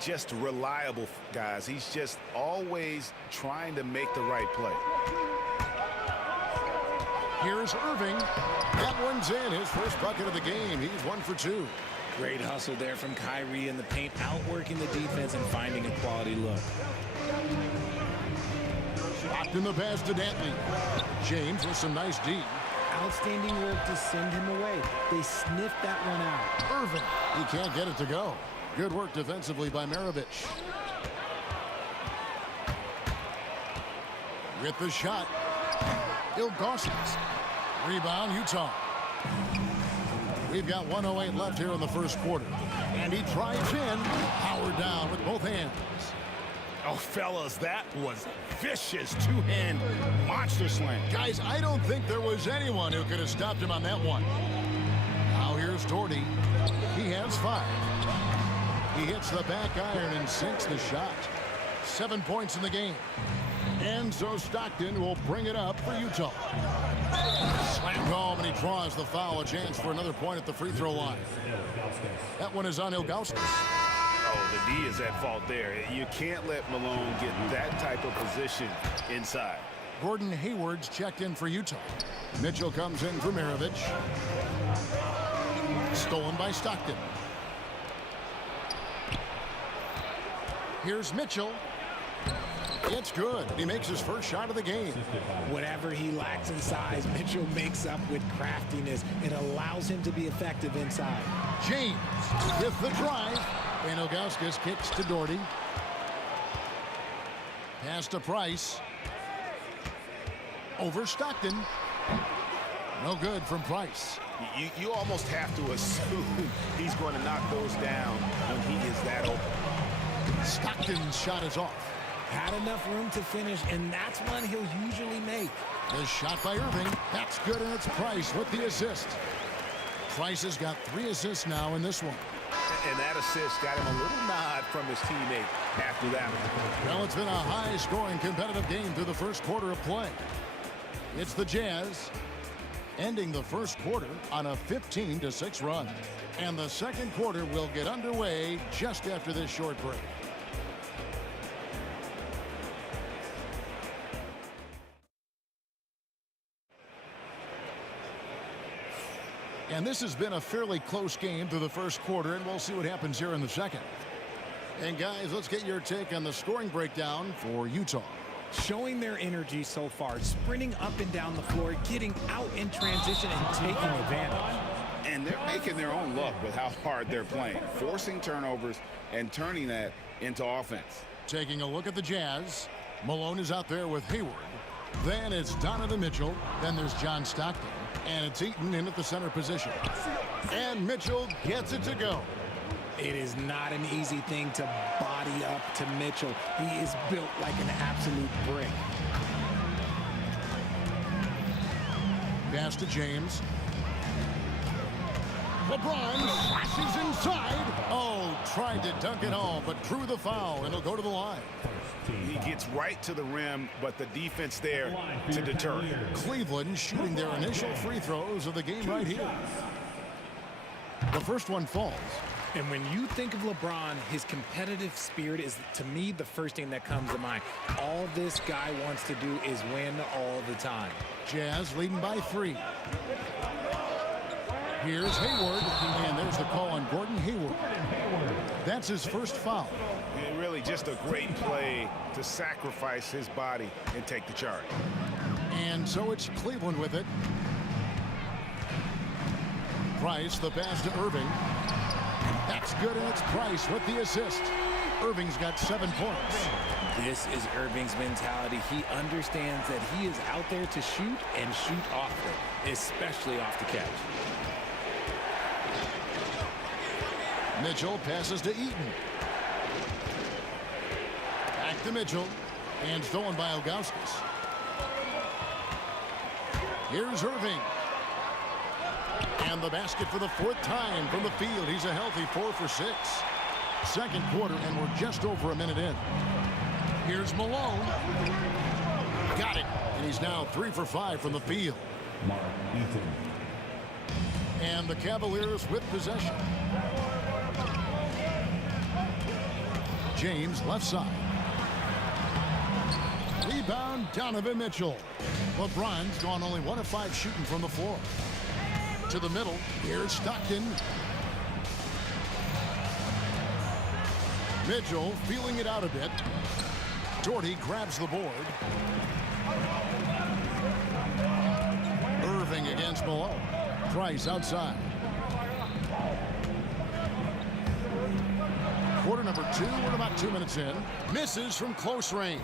Just reliable, guys. He's just always trying to make the right play. Here's Irving. That one's in. His first bucket of the game. He's 1 for 2. Great hustle there from Kyrie in the paint, outworking the defense and finding a quality look. Locked in the pass to Dantley. James with some nice D. Outstanding work to send him away. They sniffed that one out. Irving. He can't get it to go. Good work defensively by Maravich. With the shot. Ilgauskas. Rebound, Utah. We've got 1:08 left here in the first quarter. And he drives in. Powered down with both hands. Oh, fellas, that was vicious two-hand monster slam. Guys, I don't think there was anyone who could have stopped him on that one. Now here's Doherty. He has 5. He hits the back iron and sinks the shot. 7 points in the game. And so Stockton will bring it up for Utah. Slammed home, and he draws the foul. A chance for another point at the free throw line. That one is on Ilgauskas. Oh, the D is at fault there. You can't let Malone get that type of position inside. Gordon Hayward's checked in for Utah. Mitchell comes in for Maravich. Stolen by Stockton. Here's Mitchell. It's good. He makes his first shot of the game. Whatever he lacks in size, Mitchell makes up with craftiness. It allows him to be effective inside. James with the drive. And Ilgauskas kicks to Doherty. Pass to Price. Over Stockton. No good from Price. You almost have to assume he's going to knock those down when he is that open. Stockton's shot is off. Had enough room to finish, and that's one he'll usually make. The shot by Irving. That's good, and it's Price with the assist. Price has got 3 assists now in this one. And that assist got him a little nod from his teammate after that one. Well, it's been a high-scoring competitive game through the first quarter of play. It's the Jazz ending the first quarter on a 15-6 run. And the second quarter will get underway just after this short break. And this has been a fairly close game through the first quarter, and we'll see what happens here in the second. And guys, let's get your take on the scoring breakdown for Utah. Showing their energy so far, sprinting up and down the floor, getting out in transition and taking advantage. And they're making their own luck with how hard they're playing, forcing turnovers and turning that into offense. Taking a look at the Jazz, Malone is out there with Hayward. Then it's Donovan Mitchell. Then there's John Stockton. And it's Eaton in at the center position. And Mitchell gets it to go. It is not an easy thing to body up to Mitchell. He is built like an absolute brick. Pass to James. LeBron flashes inside. Oh, tried to dunk it home, but drew the foul, and he'll go to the line. He gets right to the rim, but the defense there to deter him. Cleveland shooting their initial free throws of the game right here. The first one falls. And when you think of LeBron, his competitive spirit is, to me, the first thing that comes to mind. All this guy wants to do is win all the time. Jazz leading by 3. Here's Hayward, and there's the call on Gordon Hayward. That's his first foul. Really just a great play to sacrifice his body and take the charge. And so it's Cleveland with it. Price, the pass to Irving. That's good, and it's Price with the assist. Irving's got 7 points. This is Irving's mentality. He understands that he is out there to shoot and shoot often, especially off the catch. Mitchell passes to Eaton. Back to Mitchell. And stolen by Ilgauskas. Here's Irving. And the basket for the 4th time from the field. He's a healthy 4 for 6. Second quarter, and we're just over a minute in. Here's Malone. Got it. And he's now 3 for 5 from the field. And the Cavaliers with possession. James left side. Rebound, Donovan Mitchell. LeBron's gone only 1 of 5 shooting from the floor. To the middle, here's Stockton. Mitchell feeling it out a bit. Doherty grabs the board. Irving against Malone. Price outside. Quarter number 2, we're about 2 minutes in. Misses from close range.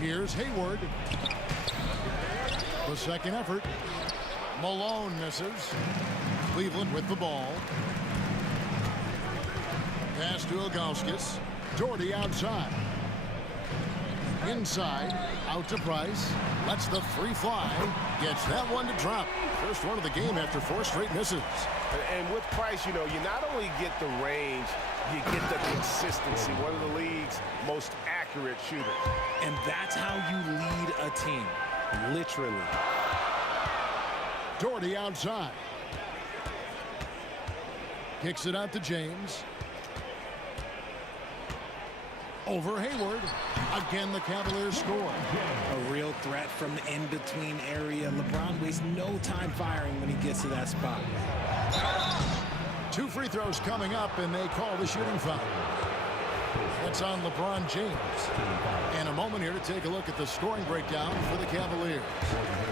Here's Hayward. The second effort. Malone misses. Cleveland with the ball. Pass to Ilgauskas. Doherty outside. Inside. Out to Price. Lets the 3 fly. Gets that one to drop. First one of the game after 4 straight misses. And with Price, you know, you not only get the range, you get the consistency. One of the league's most accurate shooters. And that's how you lead a team. Literally. Doherty outside. Kicks it out to James. Over Hayward. Again, the Cavaliers score. A real threat from the in-between area. LeBron wastes no time firing when he gets to that spot. 2 free throws coming up, and they call the shooting foul. That's on LeBron James. And a moment here to take a look at the scoring breakdown for the Cavaliers.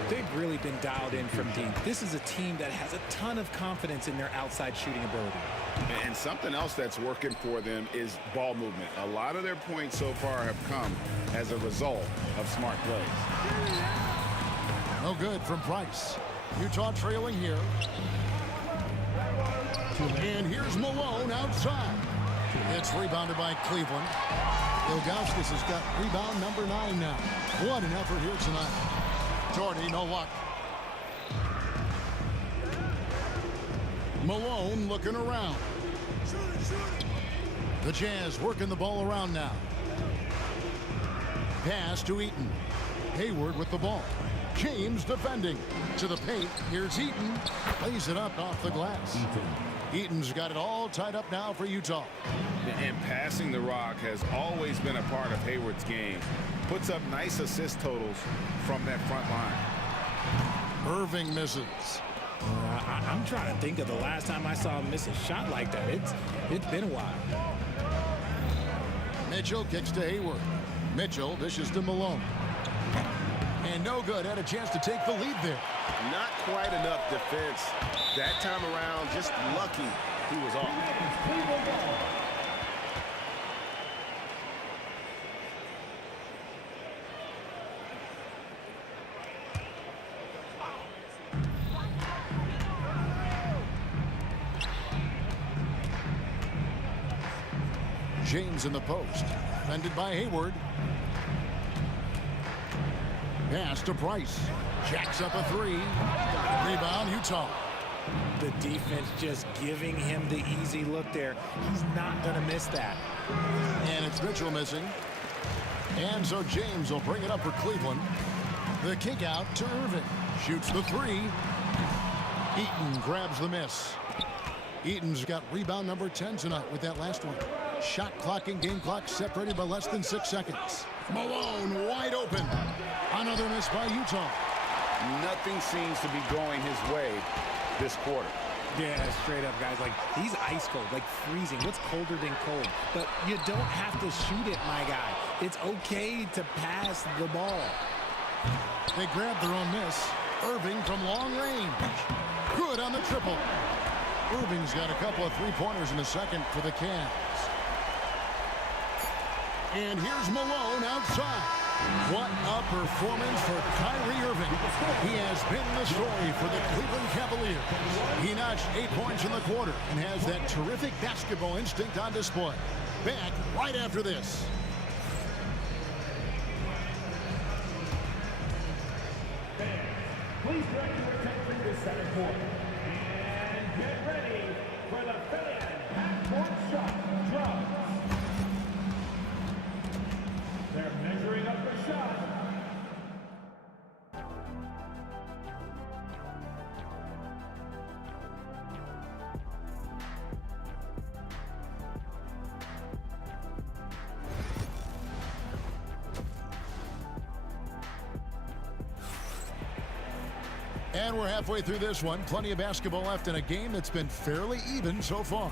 They've really been dialed in from deep. This is a team that has a ton of confidence in their outside shooting ability. And something else that's working for them is ball movement. A lot of their points so far have come as a result of smart plays. No good from Price. Utah trailing here. And here's Malone outside. It's rebounded by Cleveland. Ilgauskas has got rebound number 9 now. What an effort here tonight. Jordy, no luck. Malone looking around. The Jazz working the ball around now. Pass to Eaton. Hayward with the ball. James defending. To the paint. Here's Eaton. Plays it up off the glass. Eaton's got it all tied up now for Utah. And passing the rock has always been a part of Hayward's game. Puts up nice assist totals from that front line. Irving misses. I'm trying to think of the last time I saw him miss a shot like that. It's been a while. Mitchell kicks to Hayward. Mitchell dishes to Malone. And no good. Had a chance to take the lead there. Not quite enough defense that time around. Just lucky he was off. James in the post. Defended by Hayward. Pass to Price. Jacks up a 3. Rebound, Utah. The defense just giving him the easy look there. He's not going to miss that. And it's Mitchell missing. And so James will bring it up for Cleveland. The kick out to Irving. Shoots the 3. Eaton grabs the miss. Eaton's got rebound number 10 tonight with that last one. Shot clock and game clock separated by less than 6 seconds. Malone wide open. Another miss by Utah. Nothing seems to be going his way this quarter. Yeah, straight up, guys. Like, he's ice cold, like freezing. What's colder than cold? But you don't have to shoot it, my guy. It's okay to pass the ball. They grab their own miss. Irving from long range. Good on the triple. Irving's got a couple of three-pointers in the second for the Cavs. And here's Malone outside. What a performance for Kyrie Irving. He has been the story for the Cleveland Cavaliers. He notched 8 points in the quarter and has that terrific basketball instinct on display. Back right after this. Please direct your attention to center court. And get ready for the fan half-court shot drums. They're measuring up the shot. And we're halfway through this one. Plenty of basketball left in a game that's been fairly even so far.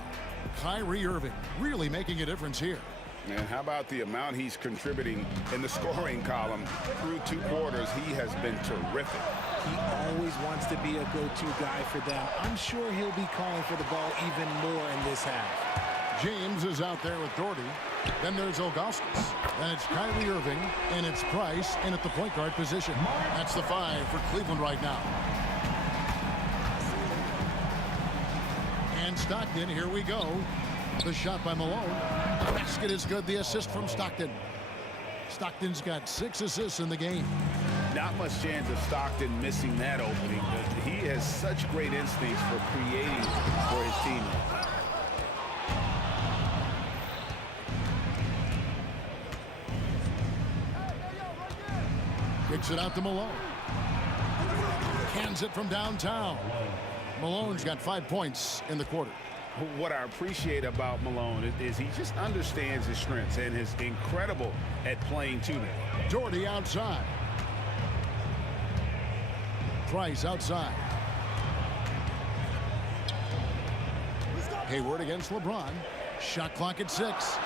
Kyrie Irving really making a difference here. And how about the amount he's contributing in the scoring column through 2 quarters? He has been terrific. He always wants to be a go-to guy for them. I'm sure he'll be calling for the ball even more in this half. James is out there with Doherty. Then there's Ilgauskas. Then it's Kyrie Irving, and it's Price in at the point guard position. That's the 5 for Cleveland right now. And Stockton, here we go. The shot by Malone. The basket is good. The assist from Stockton. Stockton's got 6 assists in the game. Not much chance of Stockton missing that opening, but he has such great instincts for creating for his team. Kicks it out to Malone. Cans it from downtown. Malone's got 5 points in the quarter. What I appreciate about Malone is he just understands his strengths and is incredible at playing to them. Doherty outside. Price outside. Hayward against LeBron. Shot clock at 6.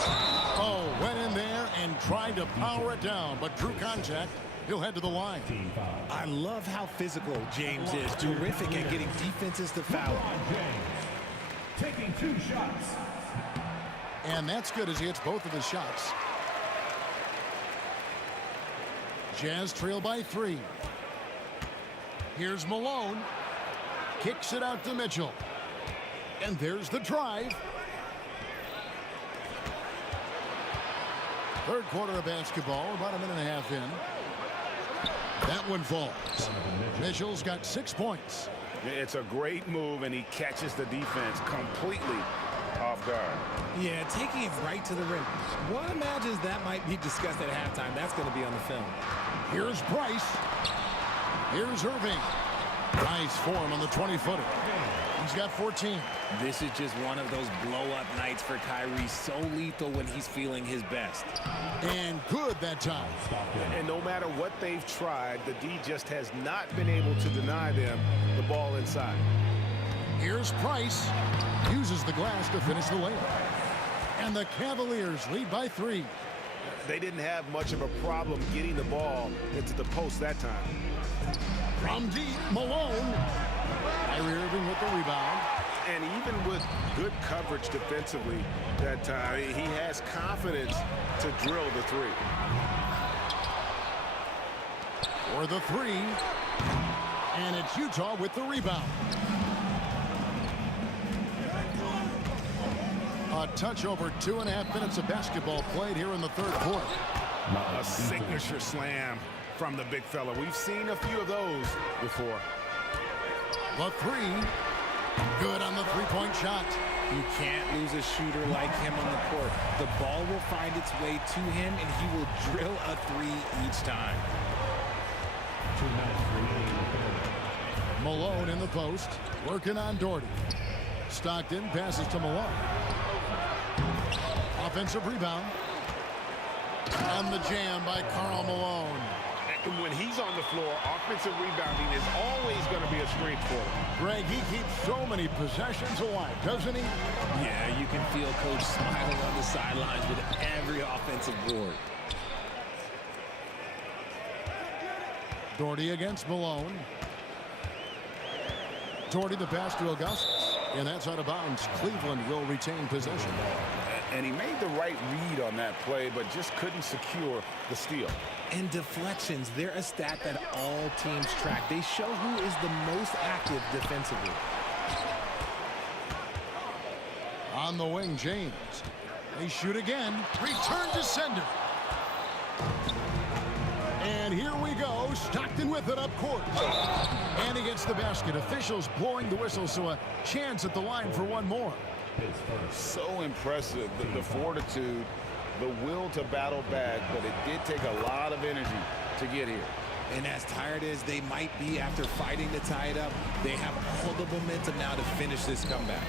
Oh, went in there and tried to power it down, but drew contact. He'll head to the line. I love how physical James is. Terrific at getting defenses to foul. Taking 2 shots. And that's good as he hits both of his shots. Jazz trail by 3. Here's Malone. Kicks it out to Mitchell. And there's the drive. Third quarter of basketball, about a minute and a half in. That one falls. Mitchell's got 6 points. It's a great move, and he catches the defense completely off guard. Yeah, taking it right to the rim. One imagines that might be discussed at halftime. That's going to be on the film. Here's Price. Here's Irving. Nice form on the 20-footer. He's got 14. This is just one of those blow-up nights for Kyrie. So lethal when he's feeling his best. And good that time. And no matter what they've tried, the D just has not been able to deny them the ball inside. Here's Price. Uses the glass to finish the layup. And the Cavaliers lead by 3. They didn't have much of a problem getting the ball into the post that time. From deep, Malone. Kyrie Irving with the rebound. And even with good coverage defensively that time, he has confidence to drill the 3. For the 3. And it's Utah with the rebound. A touch over 2.5 minutes of basketball played here in the third quarter. A signature slam from the big fella. We've seen a few of those before. The 3. Good on the three-point shot. You can't lose a shooter like him on the court. The ball will find its way to him, and he will drill a 3 each time. Malone in the post, working on Doherty. Stockton passes to Malone. Offensive rebound. And the jam by Karl Malone. And when he's on the floor, offensive rebounding is always going to be a strength for him. Greg, he keeps so many possessions alive, doesn't he? Yeah, you can feel Coach smiling on the sidelines with every offensive board. Doherty against Malone. Doherty the pass to Augustus. And that's out of bounds. Cleveland will retain possession. And he made the right read on that play, but just couldn't secure the steal. And deflections, they're a stat that all teams track. They show who is the most active defensively. On the wing, James. They shoot again. Return to sender. And here we go. Stockton with it up court. And he gets the basket. Officials blowing the whistle, so a chance at the line for one more. So impressive, the fortitude, the will to battle back, but it did take a lot of energy to get here. And as tired as they might be after fighting to tie it up, they have all the momentum now to finish this comeback.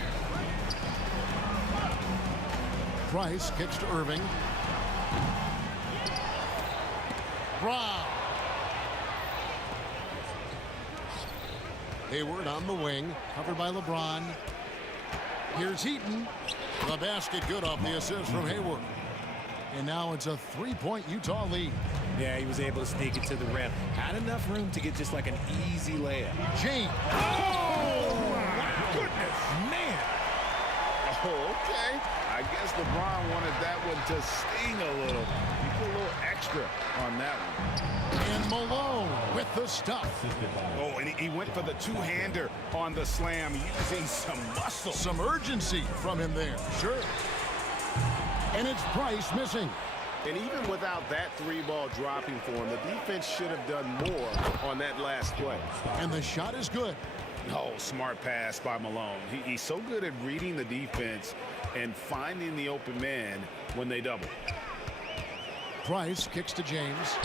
Price kicks to Irving. Brown. Hayward on the wing, covered by LeBron. Here's Heaton. The basket good off the assist from Hayward. And now it's a 3-point Utah lead. Yeah, he was able to sneak it to the rim. Had enough room to get just like an easy layup. James. Oh, my goodness. Man. Oh, okay. I guess LeBron wanted that one to sting a little. You put a little extra on that one. And Malone with the stuff. Oh, and he went for the two-hander on the slam, using some muscle. Some urgency from him there. Sure. And it's Price missing. And even without that 3-ball dropping for him, the defense should have done more on that last play. And the shot is good. Oh, smart pass by Malone. He's so good at reading the defense and finding the open man when they double. Price kicks to James.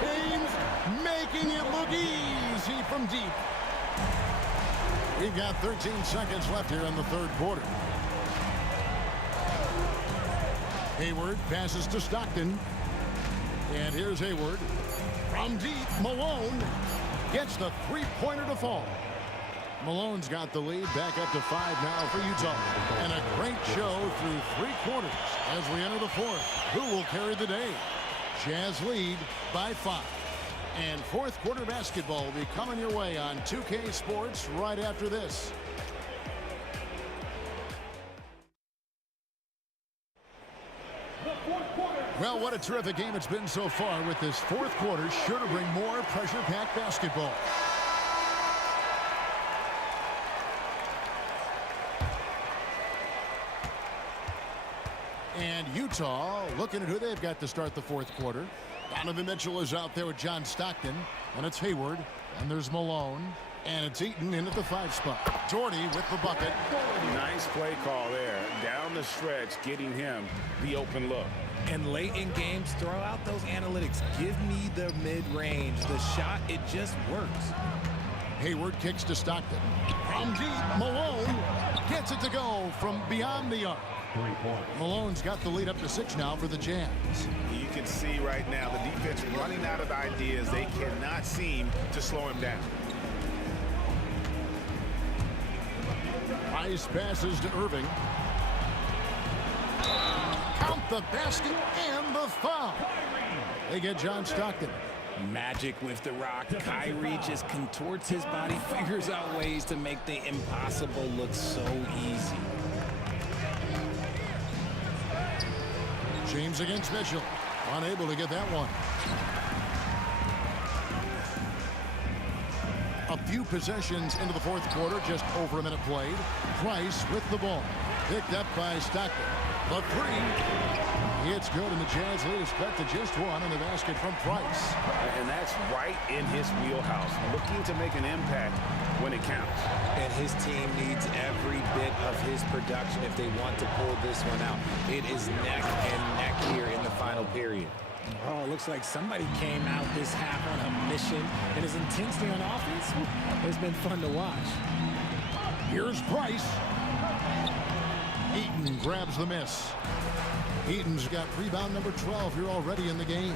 James making it look easy from deep. We've got 13 seconds left here in the third quarter. Hayward passes to Stockton. And here's Hayward. From deep, Malone gets the three-pointer to fall. Malone's got the lead, back up to 5 now for Utah. And a great show through 3 quarters as we enter the 4th. Who will carry the day? Jazz lead by 5. And 4th quarter basketball will be coming your way on 2K Sports right after this. Well, what a terrific game it's been so far, with this 4th quarter sure to bring more pressure-packed basketball. And Utah looking at who they've got to start the 4th quarter. Donovan Mitchell is out there with John Stockton. And it's Hayward. And there's Malone. And it's Eaton in at the 5 spot. Jordy with the bucket. Nice play call there. Down the stretch, getting him the open look. And late in games, throw out those analytics. Give me the mid-range. The shot, it just works. Hayward kicks to Stockton. From deep, Malone gets it to go from beyond the arc. Malone's got the lead up to 6 now for the Jazz. You can see right now the defense running out of ideas. They cannot seem to slow him down. Price passes to Irving. Count the basket and the foul. They get John Stockton. Magic with the rock. Kyrie just contorts his body, figures out ways to make the impossible look so easy. James against Mitchell. Unable to get that one. A few possessions into the 4th quarter, just over a minute played. Price with the ball. Picked up by Stockton. The 3. It's good, and the Jazz lead is cut to just 1 in the basket from Price. And that's right in his wheelhouse. Looking to make an impact when it counts. And his team needs every bit of his production if they want to pull this one out. It is neck and neck here in the final period. Oh, it looks like somebody came out this half on a mission. And his intensity on offense has been fun to watch. Here's Price. Eaton grabs the miss. Eaton's got rebound number 12 here already in the game.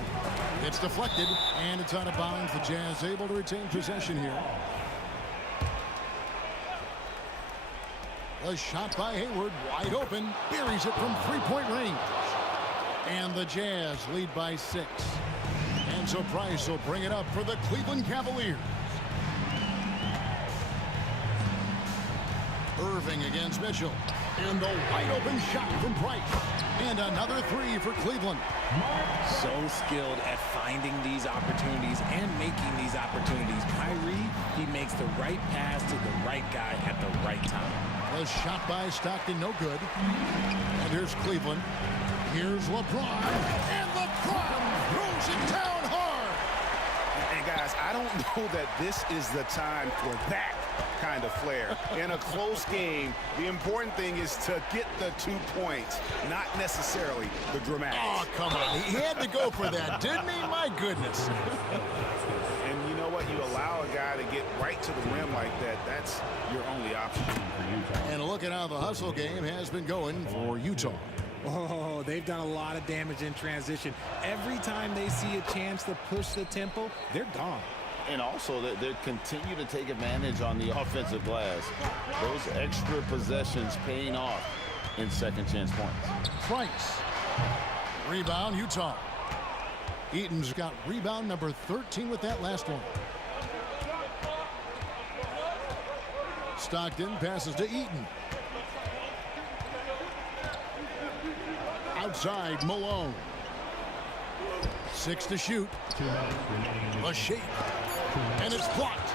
It's deflected, and it's out of bounds. The Jazz able to retain possession here. A shot by Hayward, wide open, buries it from 3-point range. And the Jazz lead by 6. And so Price will bring it up for the Cleveland Cavaliers. Irving against Mitchell. And the wide open shot from Price. And another 3 for Cleveland. So skilled at finding these opportunities and making these opportunities. Kyrie, he makes the right pass to the right guy at the right time. A shot by Stockton, no good. And here's Cleveland. Here's LeBron. And LeBron throws it down hard. And guys, I don't know that this is the time for that kind of flair. In a close game, the important thing is to get the 2 points, not necessarily the dramatics. Oh, come on. He had to go for that, didn't he? My goodness. And you know what? You allow a guy to get right to the rim like that, that's your only option. And look at how the hustle game has been going for Utah. Oh, they've done a lot of damage in transition. Every time they see a chance to push the tempo, they're gone. And also, they continue to take advantage on the offensive glass. Those extra possessions paying off in second chance points. Price. Rebound, Utah. Eaton's got rebound number 13 with that last one. Stockton passes to Eaton. Outside, Malone. 6 to shoot. A shake. And it's blocked.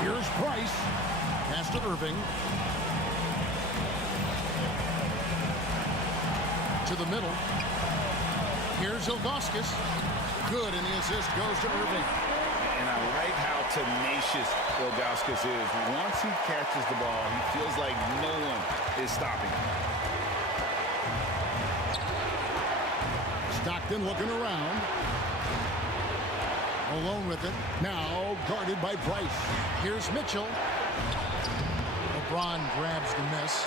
Here's Price. Pass to Irving. To the middle. Here's Ilgauskas. Good, and the assist goes to Irving. And I like how tenacious Ilgauskas is. Once he catches the ball, he feels like no one is stopping him. Stockton looking around. Alone with it. Now guarded by Price. Here's Mitchell. LeBron grabs the miss.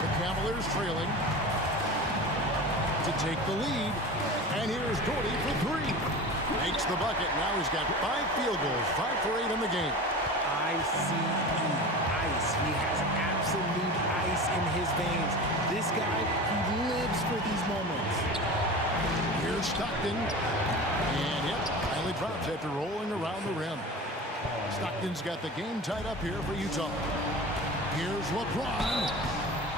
The Cavaliers trailing to take the lead. And here's Gordy for 3. Makes the bucket. Now he's got 5 field goals, 5 for 8 in the game. ICE, ice. He has absolute ice in his veins. This guy, he lives for these moments. Here's Stockton. And yep, finally drops after rolling around the rim. Stockton's got the game tied up here for Utah. Here's LeBron.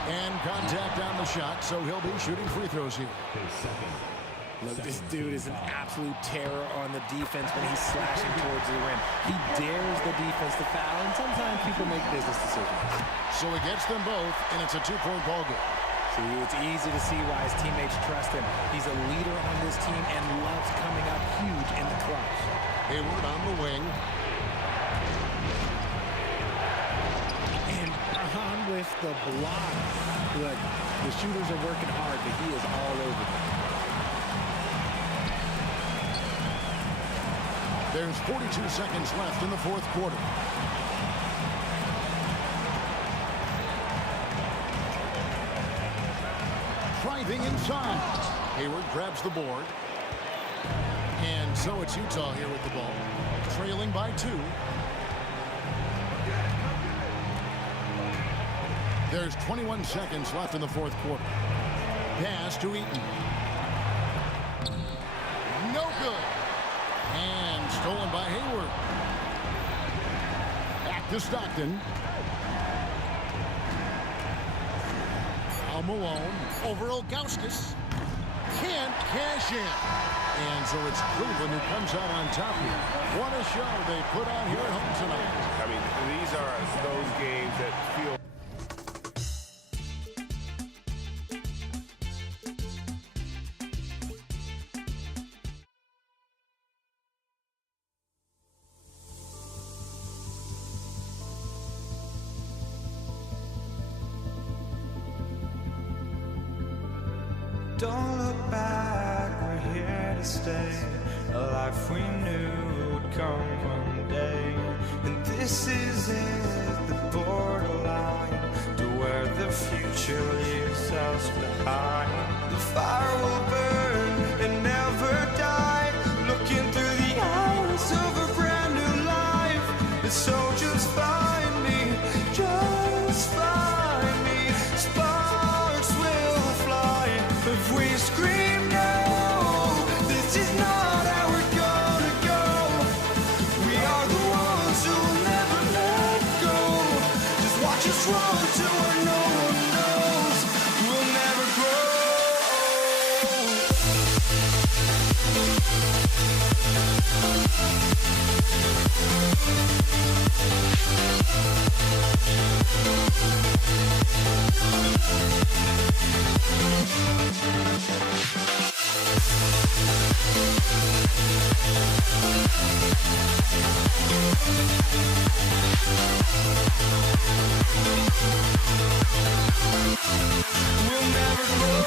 And contact on the shot, so he'll be shooting free throws here. Look, this dude is an absolute terror on the defense when he's slashing towards the rim. He dares the defense to foul, and sometimes people make business decisions. So he gets them both, and it's a 2-point ball game. See, it's easy to see why his teammates trust him. He's a leader on this team and loves coming up huge in the clutch. Hayward on the wing. And on with the block. Look, the shooters are working hard, but he is all over them. There's 42 seconds left in the fourth quarter. Driving inside. Hayward grabs the board. And so it's Utah here with the ball. Trailing by 2. There's 21 seconds left in the fourth quarter. Pass to Eaton. No good. And stolen by Hayward. Back to Stockton. Al Malone over Ilgauskas. Can't cash in. And so it's Cleveland who comes out on top here. What a show they put on here at home tonight. I mean, these are those games that feel... Don't look back, we're here to stay. A life we knew would come one day. And this is it, the borderline to where the future leaves us behind. The fire will burn and never die. Looking through the eyes of a brand new life. And so just find me, just find me. Sparks will fly if we scream no. This is not how we're gonna go. We are the ones who'll never let go. Just watch us run to where no one knows. We'll never grow. We'll never grow.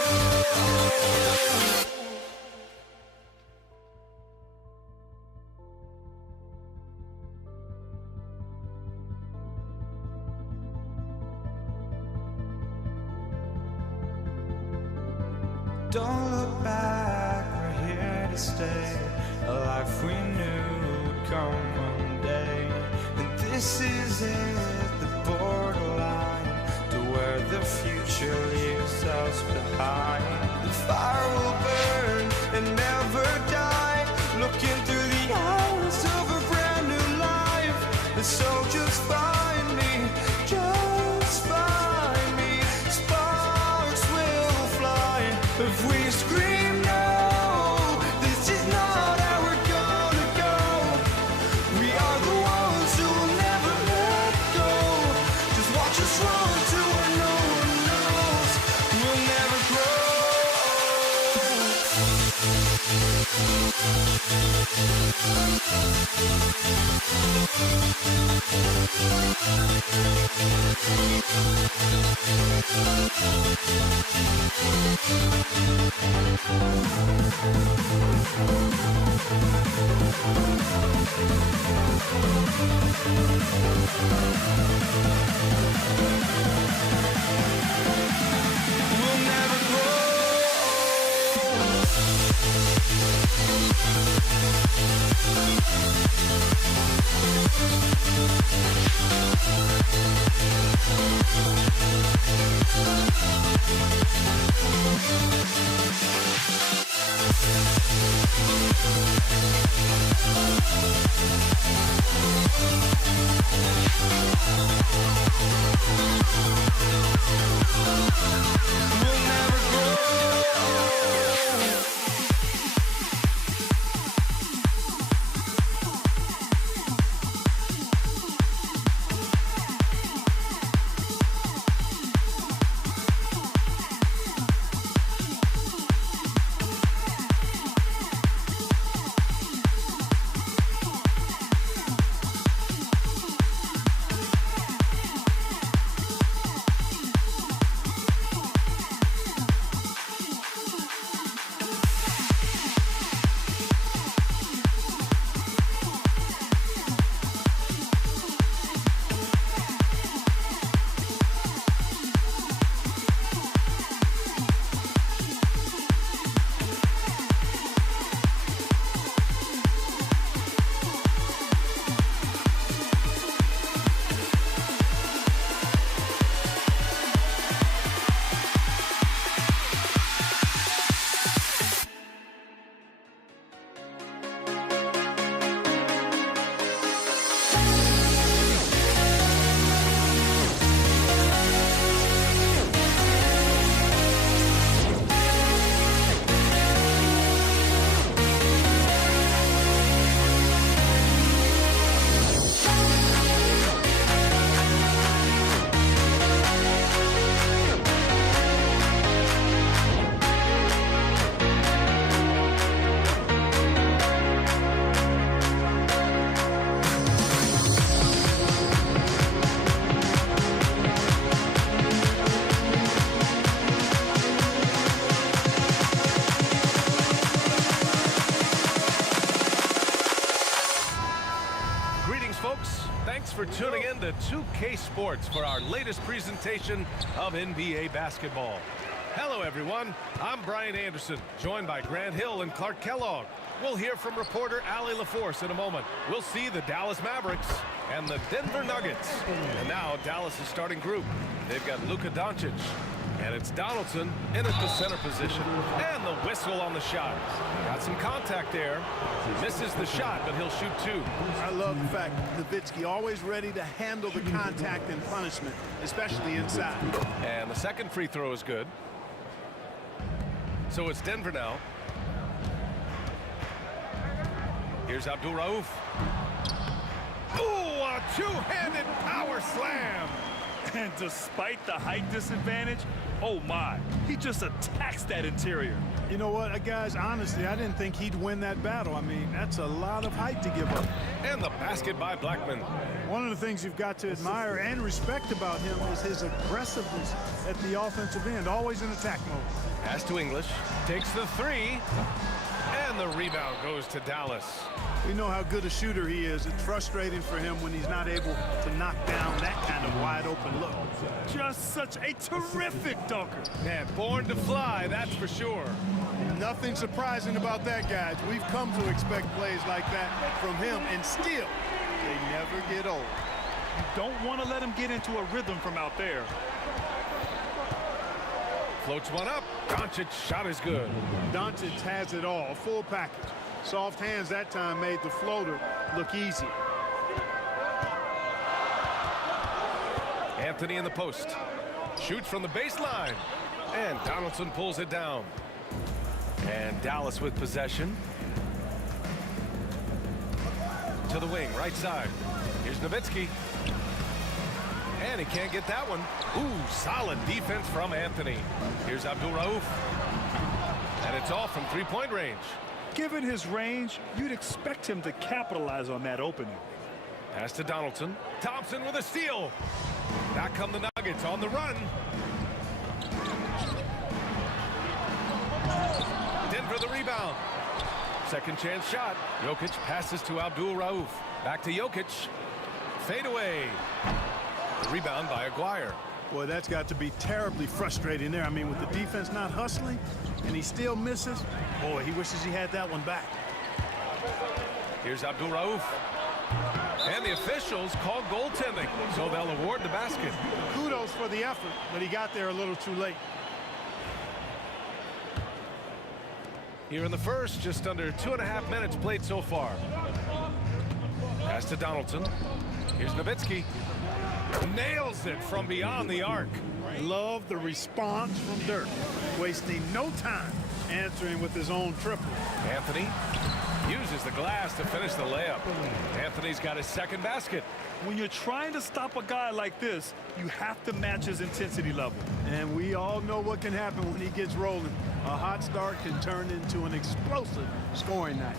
Don't look back, we're here to stay. A life we knew would come one day. And this is it, the borderline to where the future leaves us behind. The fire will burn and never die. Looking through the eyes of a brand new life. And so just find me, just find me. Sparks will fly if we scream no. This is not how we're gonna go. We are the ones who will never let go. Just watch us run to where no one knows. We'll never grow. We'll never grow. for tuning in to 2K Sports for our latest presentation of NBA basketball. Hello, everyone. I'm Brian Anderson, joined by Grant Hill and Clark Kellogg. We'll hear from reporter Allie LaForce in a moment. We'll see the Dallas Mavericks and the Denver Nuggets. And now Dallas' starting group. They've got Luka Doncic, and it's Donaldson in at the center position. And the whistle on the shot. Got some contact there. He misses the shot, but he'll shoot two. I love the fact Nowitzki always ready to handle the contact and punishment, especially inside. And the second free throw is good. So it's Denver now. Here's Abdul Rauf. Ooh, a two-handed power slam. And despite the height disadvantage, oh my, he just attacks that interior. You know what, guys, honestly, I didn't think he'd win that battle. I mean, that's a lot of height to give up. And the basket by Blackman. One of the things you've got to admire and respect about him is his aggressiveness at the offensive end, always in attack mode. Pass to English, takes the three, and the rebound goes to Dallas. We know how good a shooter he is. It's frustrating for him when he's not able to knock down that kind of wide-open look. Just such a terrific dunker. Man, born to fly, that's for sure. Nothing surprising about that, guys. We've come to expect plays like that from him, and still, they never get old. You don't want to let him get into a rhythm from out there. Floats one up. Doncic shot is good. Doncic has it all, full package. Soft hands that time made the floater look easy. Anthony in the post. Shoots from the baseline. And Donaldson pulls it down. And Dallas with possession. To the wing, right side. Here's Nowitzki. And he can't get that one. Ooh, solid defense from Anthony. Here's Abdul Rauf. And it's off from three-point range. Given his range, you'd expect him to capitalize on that opening. Pass to Donaldson. Thompson with a steal. Back come the Nuggets on the run. Denver the rebound. Second chance shot. Jokic passes to Abdul Rauf. Back to Jokic. Fade away. The rebound by Aguirre. Boy, that's got to be terribly frustrating there. I mean, with the defense not hustling and he still misses, boy, he wishes he had that one back. Here's Abdul Rauf. And the officials call goaltending, so they'll award the basket. Kudos for the effort, but he got there a little too late. Here in the first, just under 2.5 minutes played so far. Pass to Donaldson. Here's Nowitzki. Nails it from beyond the arc. Love the response from Dirk. Wasting no time answering with his own triple. Anthony uses the glass to finish the layup. Anthony's got his second basket. When you're trying to stop a guy like this, you have to match his intensity level. And we all know what can happen when he gets rolling. A hot start can turn into an explosive scoring night.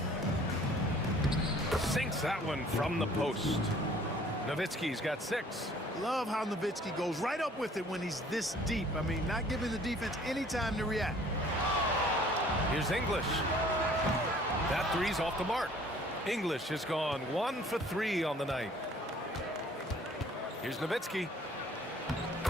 Sinks that one from the post. Nowitzki's got 6. Love how Nowitzki goes right up with it when he's this deep. I mean, not giving the defense any time to react. Here's English. That three's off the mark. English has gone 1 for 3 on the night. Here's Nowitzki.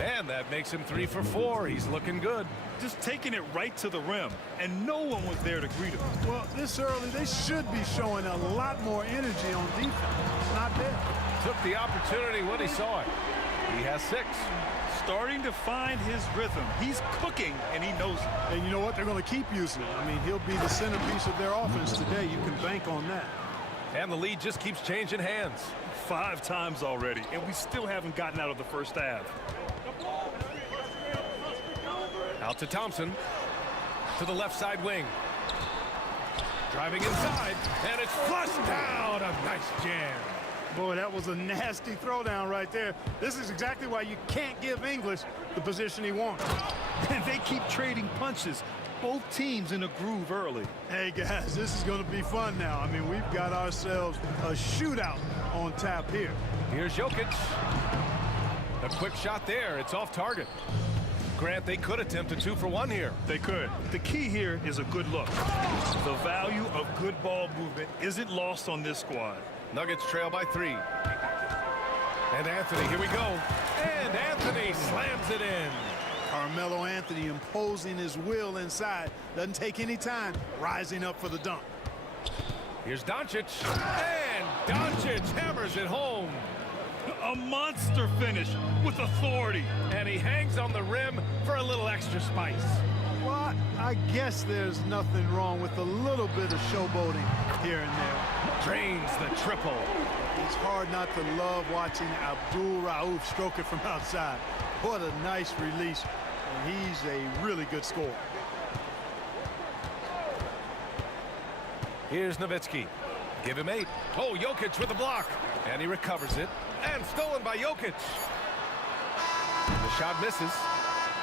And that makes him 3 for 4. He's looking good. Just taking it right to the rim, and no one was there to greet him. Well, this early, they should be showing a lot more energy on defense. It's not there. Took the opportunity when he saw it. He has 6. Starting to find his rhythm. He's cooking, and he knows it. And you know what? They're going to keep using it. I mean, he'll be the centerpiece of their offense today. You can bank on that. And the lead just keeps changing hands. 5 times already, and we still haven't gotten out of the first half. Out to Thompson. To the left side wing. Driving inside, and it's flushed down. A nice jam. Boy, that was a nasty throwdown right there. This is exactly why you can't give English the position he wants. And they keep trading punches. Both teams in a groove early. Hey, guys, this is going to be fun now. I mean, we've got ourselves a shootout on tap here. Here's Jokic. A quick shot there. It's off target. Grant, they could attempt a 2 for 1 here. They could. The key here is a good look. The value of good ball movement isn't lost on this squad. Nuggets trail by 3. And Anthony, here we go. And Anthony slams it in. Carmelo Anthony imposing his will inside. Doesn't take any time rising up for the dunk. Here's Doncic. And Doncic hammers it home. A monster finish with authority. And he hangs on the rim for a little extra spice. Well, I guess there's nothing wrong with a little bit of showboating here and there. Drains the triple. It's hard not to love watching Abdul Rauf stroke it from outside. What a nice release. And he's a really good scorer. Here's Nowitzki. Give him 8. Oh, Jokic with a block. And he recovers it. And stolen by Jokic. The shot misses.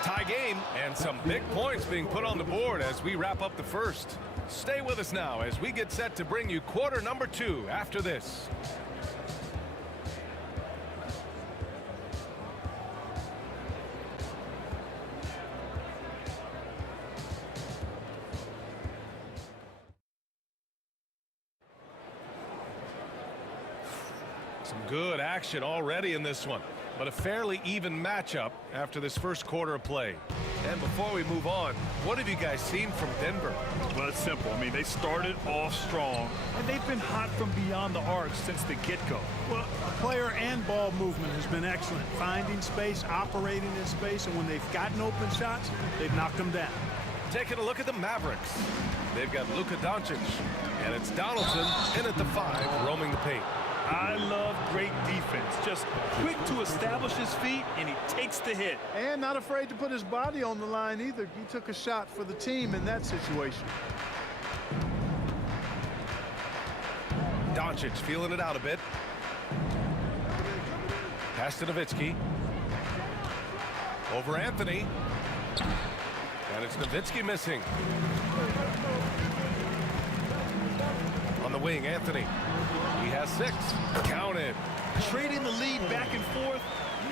Tie game. And some big points being put on the board as we wrap up the first. Stay with us now as we get set to bring you quarter number 2 after this. Some good action already in this one, but a fairly even matchup after this first quarter of play. And before we move on, what have you guys seen from Denver? Well, it's simple. I mean, they started off strong, and they've been hot from beyond the arc since the get-go. Well, player and ball movement has been excellent. Finding space, operating in space, and when they've gotten open shots, they've knocked them down. Taking a look at the Mavericks. They've got Luka Doncic, and it's Donaldson in at the 5, roaming the paint. I love great defense. Just quick to establish his feet, and he takes the hit. And not afraid to put his body on the line either. He took a shot for the team in that situation. Doncic feeling it out a bit. Pass to Nowitzki. Over Anthony. And it's Nowitzki missing. On the wing, Anthony. He has 6. Counted. Trading the lead back and forth,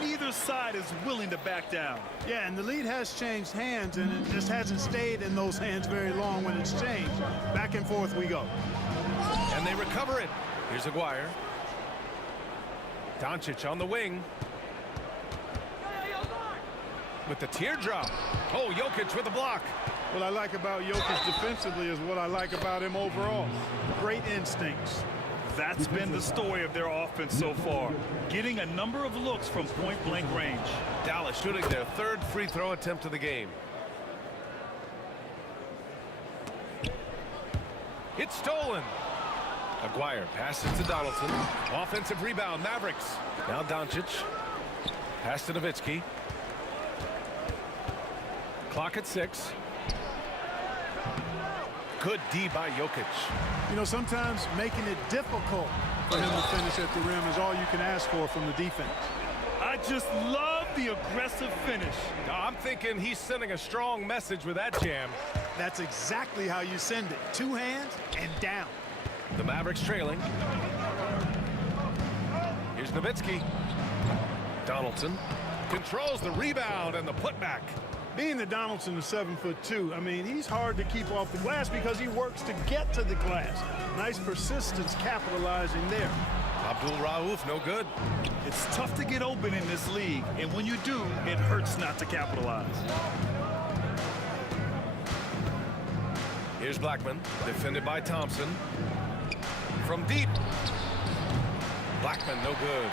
neither side is willing to back down. Yeah, and the lead has changed hands, and it just hasn't stayed in those hands very long when it's changed. Back and forth we go. And they recover it. Here's Aguirre. Doncic on the wing. With the teardrop. Oh, Jokic with a block. What I like about Jokic defensively is what I like about him overall. Great instincts. That's been the story of their offense so far. Getting a number of looks from point-blank range. Dallas shooting their 3rd free throw attempt of the game. It's stolen. Aguirre passes to Donaldson. Offensive rebound, Mavericks. Now Doncic. Pass to Nowitzki. Clock at 6. Good D by Jokic. You know, sometimes making it difficult for him to finish at the rim is all you can ask for from the defense. I just love the aggressive finish. I'm thinking he's sending a strong message with that jam. That's exactly how you send it. 2 hands and down. The Mavericks trailing. Here's Nowitzki. Donaldson controls the rebound and the putback. Being that Donaldson is 7'2", I mean, he's hard to keep off the glass because he works to get to the glass. Nice persistence capitalizing there. Abdul Rauf, no good. It's tough to get open in this league, and when you do, it hurts not to capitalize. Here's Blackman, defended by Thompson. From deep. Blackman, no good.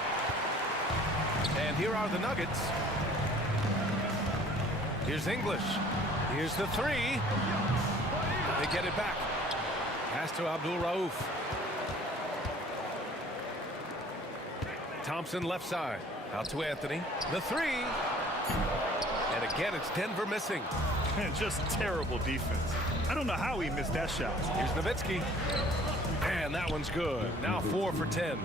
And here are the Nuggets. Here's English. Here's the 3. They get it back. Pass to Abdul Rauf. Thompson left side. Out to Anthony. The 3. And again, it's Denver missing. Just terrible defense. I don't know how he missed that shot. Here's Nowitzki. And that one's good. Now 4 for 10.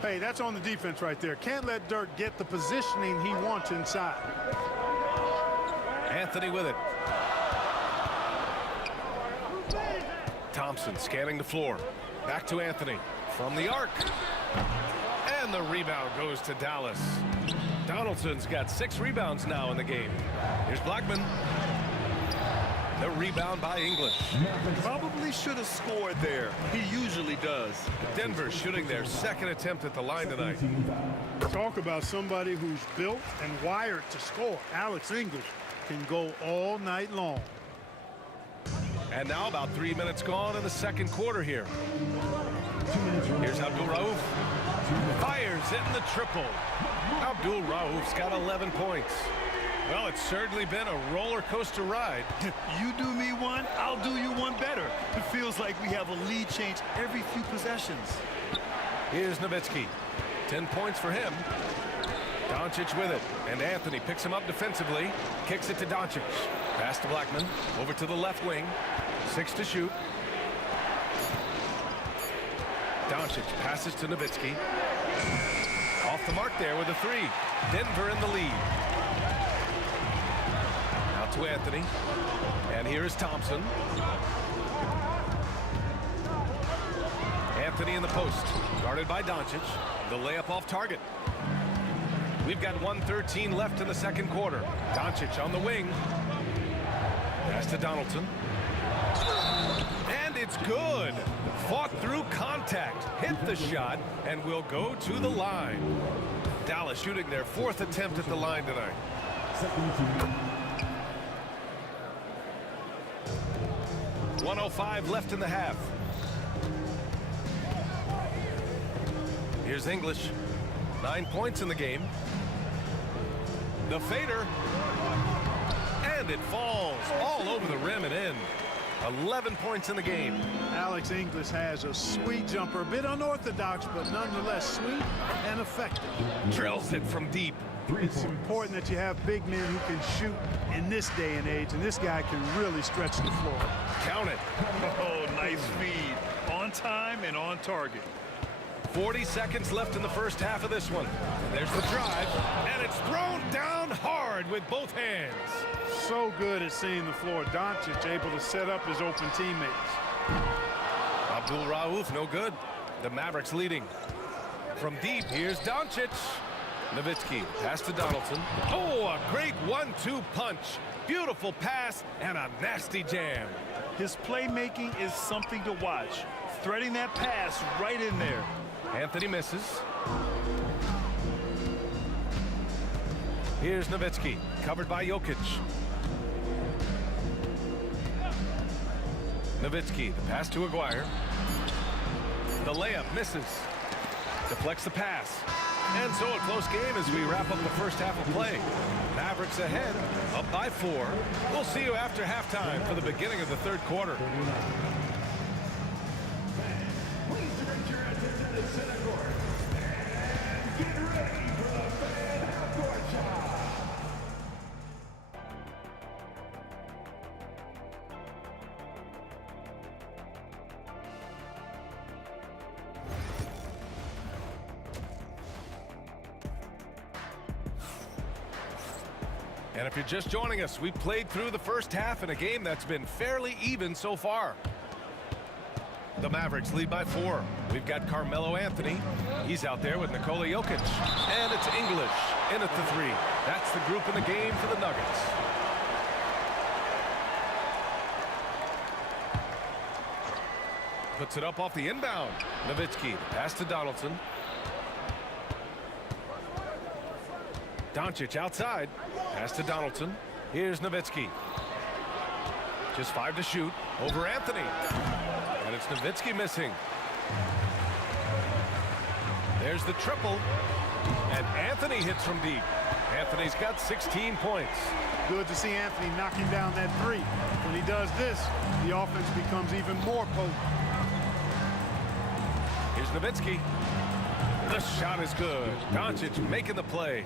Hey, that's on the defense right there. Can't let Dirk get the positioning he wants inside. Anthony with it. Thompson scanning the floor. Back to Anthony. From the arc. And the rebound goes to Dallas. Donaldson's got 6 rebounds now in the game. Here's Blackman. The rebound by English. Probably should have scored there. He usually does. Denver shooting their 2nd attempt at the line tonight. Talk about somebody who's built and wired to score. Alex English can go all night long. And now about 3 minutes gone in the 2nd quarter here. Here's Abdul Rauf. Fires in the triple. Abdul Rauf's got 11 points. Well, it's certainly been a roller coaster ride. You do me one, I'll do you one better. It feels like we have a lead change every few possessions. Here's Nowitzki. 10 points for him. Doncic with it. And Anthony picks him up defensively. Kicks it to Doncic. Pass to Blackman. Over to the left wing. 6 to shoot. Doncic passes to Nowitzki. Off the mark there with a 3. Denver in the lead. Now to Anthony. And here is Thompson. Anthony in the post. Guarded by Doncic. The layup off target. We've got 1:13 left in the 2nd quarter. Doncic on the wing. Pass to Donaldson. And it's good. Fought through contact. Hit the shot and will go to the line. Dallas shooting their 4th attempt at the line tonight. .105 left in the half. Here's English. 9 points in the game. The fader. And it falls all over the rim and in. 11 points in the game. Alex English has a sweet jumper. A bit unorthodox, but nonetheless sweet and effective. Drills it from deep. It's important that you have big men who can shoot in this day and age, and this guy can really stretch the floor. Count it. Oh, nice feed. On time and on target. 40 seconds left in the first half of this one. There's the drive, and it's thrown down hard with both hands. So good at seeing the floor. Doncic able to set up his open teammates. Abdul Rauf, no good. The Mavericks leading. From deep, here's Doncic. Nowitzki, pass to Donaldson. Oh, a great 1-2 punch. Beautiful pass and a nasty jam. His playmaking is something to watch. Threading that pass right in there. Anthony misses. Here's Nowitzki, covered by Jokic. Nowitzki, the pass to Aguirre. The layup misses. Deflects the pass. And so a close game as we wrap up the first half of play. Mavericks ahead, up by 4. We'll see you after halftime for the beginning of the 3rd quarter. Please direct your attention to center court. And get ready for the fan half-court shot. And if you're just joining us, we played through the first half in a game that's been fairly even so far. The Mavericks lead by 4. We've got Carmelo Anthony. He's out there with Nikola Jokic. And it's English in at the 3. That's the group in the game for the Nuggets. Puts it up off the inbound. Nowitzki, the pass to Donaldson. Doncic outside. Pass to Donaldson. Here's Nowitzki. Just 5 to shoot. Over Anthony. And it's Nowitzki missing. There's the triple. And Anthony hits from deep. Anthony's got 16 points. Good to see Anthony knocking down that 3. When he does this, the offense becomes even more potent. Here's Nowitzki. The shot is good. Doncic making the play.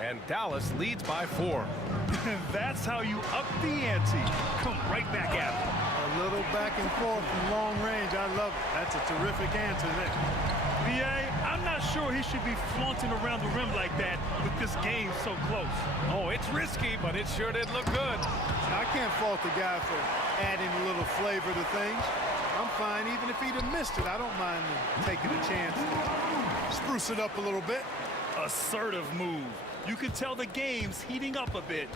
And Dallas leads by 4. That's how you up the ante. Come right back at him. A little back and forth from long range. I love it. That's a terrific answer there. VA, I'm not sure he should be flaunting around the rim like that with this game so close. Oh, it's risky, but it sure did look good. I can't fault the guy for adding a little flavor to things. I'm fine even if he'd have missed it. I don't mind taking a chance. Spruce it up a little bit. Assertive move. You can tell the game's heating up a bit.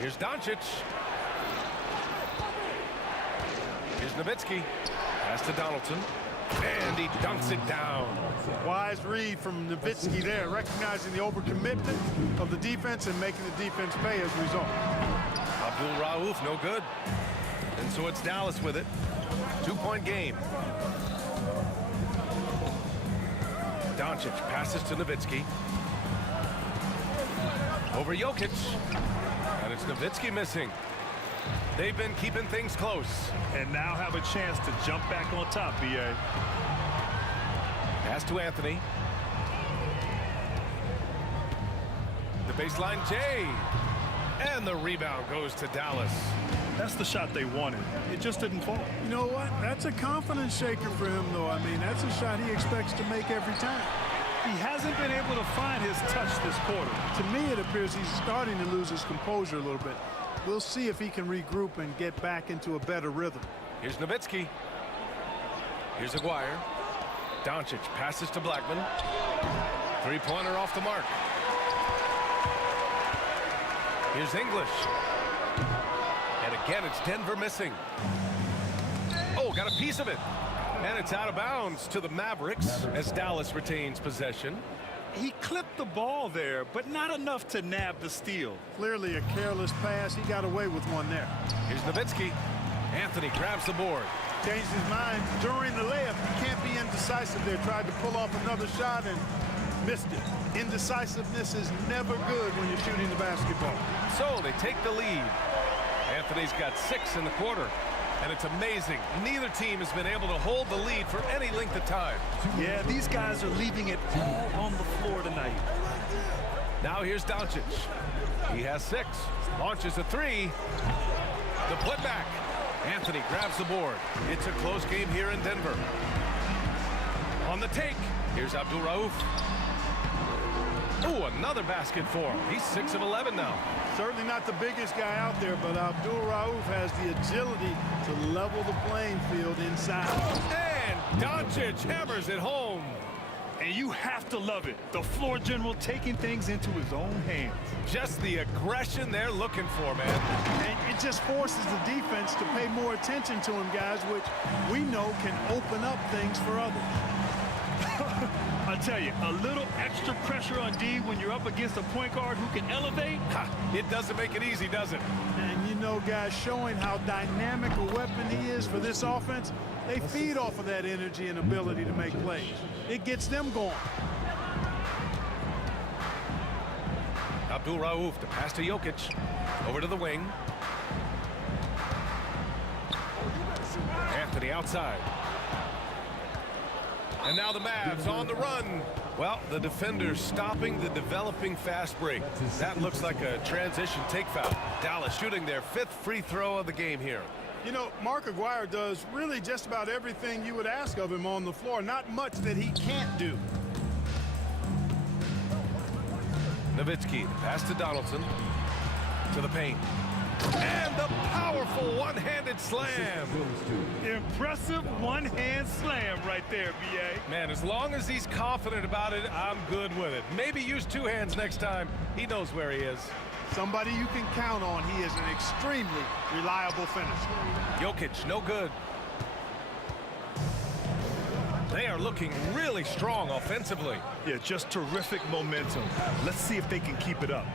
Here's Doncic. Here's Nowitzki. Pass to Donaldson. And he dunks it down. Wise read from Nowitzki there, recognizing the overcommitment of the defense and making the defense pay as a result. Abdul Rauf, no good. And so it's Dallas with it. 2-point game. Doncic passes to Nowitzki. Over Jokic. And it's Nowitzki missing. They've been keeping things close. And now have a chance to jump back on top, BA. Pass to Anthony. The baseline J. And the rebound goes to Dallas. That's the shot they wanted. It just didn't fall. You know what? That's a confidence shaker for him, though. I mean, that's a shot he expects to make every time. He hasn't been able to find his touch this quarter. To me, it appears he's starting to lose his composure a little bit. We'll see if he can regroup and get back into a better rhythm. Here's Nowitzki. Here's Aguirre. Doncic passes to Blackman. Three-pointer off the mark. Here's English. And again, it's Denver missing. Oh, got a piece of it. And it's out of bounds to the Mavericks as Dallas retains possession. He clipped the ball there, but not enough to nab the steal. Clearly a careless pass. He got away with one there. Here's Nowitzki. Anthony grabs the board. Changed his mind during the layup. He can't be indecisive there. Tried to pull off another shot and missed it. Indecisiveness is never good when you're shooting the basketball. So they take the lead. Anthony's got 6 in the quarter. And it's amazing. Neither team has been able to hold the lead for any length of time. Yeah, these guys are leaving it all on the floor tonight. Now here's Doncic. He has 6. Launches a 3. The putback. Anthony grabs the board. It's a close game here in Denver. On the take. Here's Abdul Rauf. Oh, another basket for him. He's 6 of 11 now. Certainly not the biggest guy out there, but Abdul Rauf has the agility to level the playing field inside. And Doncic hammers it home. And you have to love it. The floor general taking things into his own hands. Just the aggression they're looking for, man. And it just forces the defense to pay more attention to him, guys, which we know can open up things for others. I tell you, a little extra pressure on D when you're up against a point guard who can elevate. It doesn't make it easy, does it? And you know, guys, showing how dynamic a weapon he is for this offense, they feed off of that energy and ability to make plays. It gets them going. Abdul Rauf to pass to Jokic. Over to the wing. Anthony outside. And now the Mavs on the run. Well, the defender stopping the developing fast break. That looks like a transition take foul. Dallas shooting their 5th free throw of the game here. You know, Mark Aguirre does really just about everything you would ask of him on the floor. Not much that he can't do. Nowitzki, pass to Donaldson. To the paint. And the powerful one-handed slam. Impressive one-hand slam right there, B.A. Man, as long as he's confident about it, I'm good with it. Maybe use 2 hands next time. He knows where he is. Somebody you can count on. He is an extremely reliable finisher. Jokic, no good. They are looking really strong offensively. Yeah, just terrific momentum. Let's see if they can keep it up.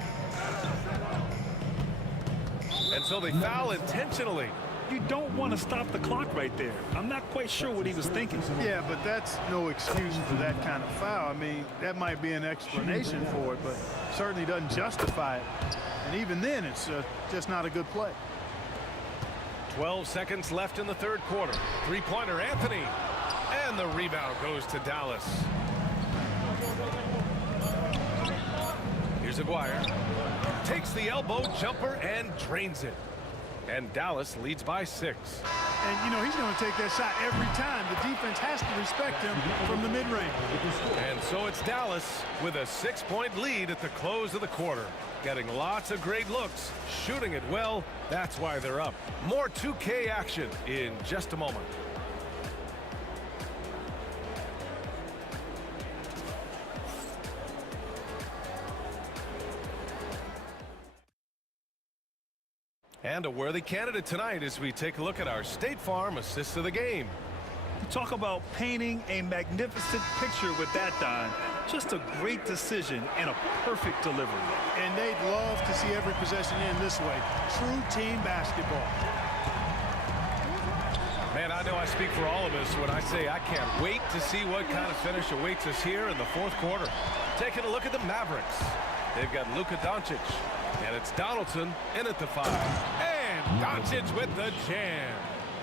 And so they foul intentionally. You don't want to stop the clock right there. I'm not quite sure what he was thinking. Yeah, but that's no excuse for that kind of foul. I mean, that might be an explanation for it, but certainly doesn't justify it. And even then, it's just not a good play. 12 seconds left in the 3rd quarter. 3-pointer, Anthony. And the rebound goes to Dallas. Here's Aguirre. Takes the elbow jumper and drains it. And Dallas leads by 6. And, you know, he's going to take that shot every time. The defense has to respect him from the mid-range. And so it's Dallas with a 6-point lead at the close of the quarter. Getting lots of great looks, shooting it well. That's why they're up. More 2K action in just a moment. And a worthy candidate tonight as we take a look at our State Farm assists of the game. You talk about painting a magnificent picture with that, Don. Just a great decision and a perfect delivery. And they'd love to see every possession end this way. True team basketball. Man, I know I speak for all of us when I say I can't wait to see what kind of finish awaits us here in the 4th quarter. Taking a look at the Mavericks. They've got Luka Doncic. And it's Donaldson in at the 5. And Doncic with the jam.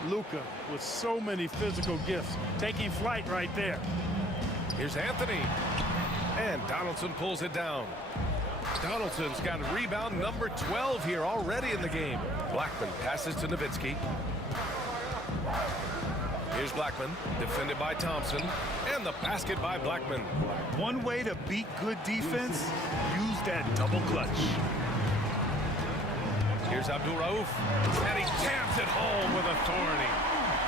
Luka with so many physical gifts. Taking flight right there. Here's Anthony. And Donaldson pulls it down. Donaldson's got rebound number 12 here already in the game. Blackman passes to Nowitzki. Here's Blackman, defended by Thompson. And the basket by Blackman. One way to beat good defense, use that double clutch. Here's Abdul Rauf, and he jams it home with authority.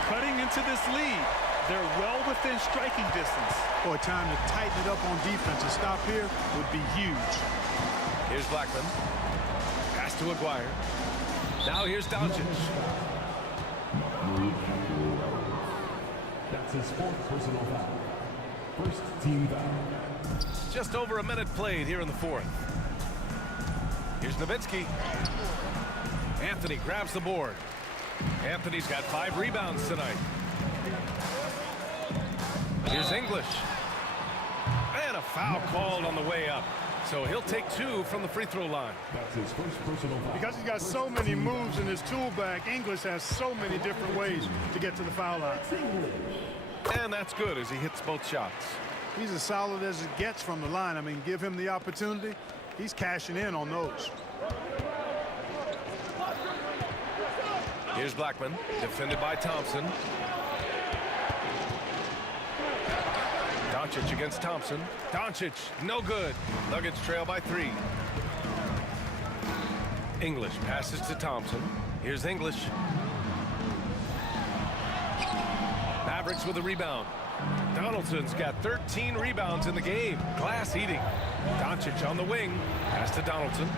Cutting into this lead. They're well within striking distance. Boy, time to tighten it up on defense. A stop here would be huge. Here's Blackman. Pass to Aguirre. Now here's Doncic. That's his 4th personal foul. First team foul. Just over a minute played here in the 4th. Here's Nowitzki. Anthony grabs the board. Anthony's got 5 rebounds tonight. Here's English. And a foul called on the way up. So he'll take 2 from the free throw line. That's his first personal foul. Because he's got so many moves in his tool bag, English has so many different ways to get to the foul line. And that's good as he hits both shots. He's as solid as it gets from the line. I mean, give him the opportunity. He's cashing in on those. Here's Blackman, defended by Thompson. Doncic against Thompson. Doncic, no good. Nuggets trail by 3. English passes to Thompson. Here's English. Mavericks with a rebound. Donaldson's got 13 rebounds in the game. Glass eating. Doncic on the wing. Pass to Donaldson.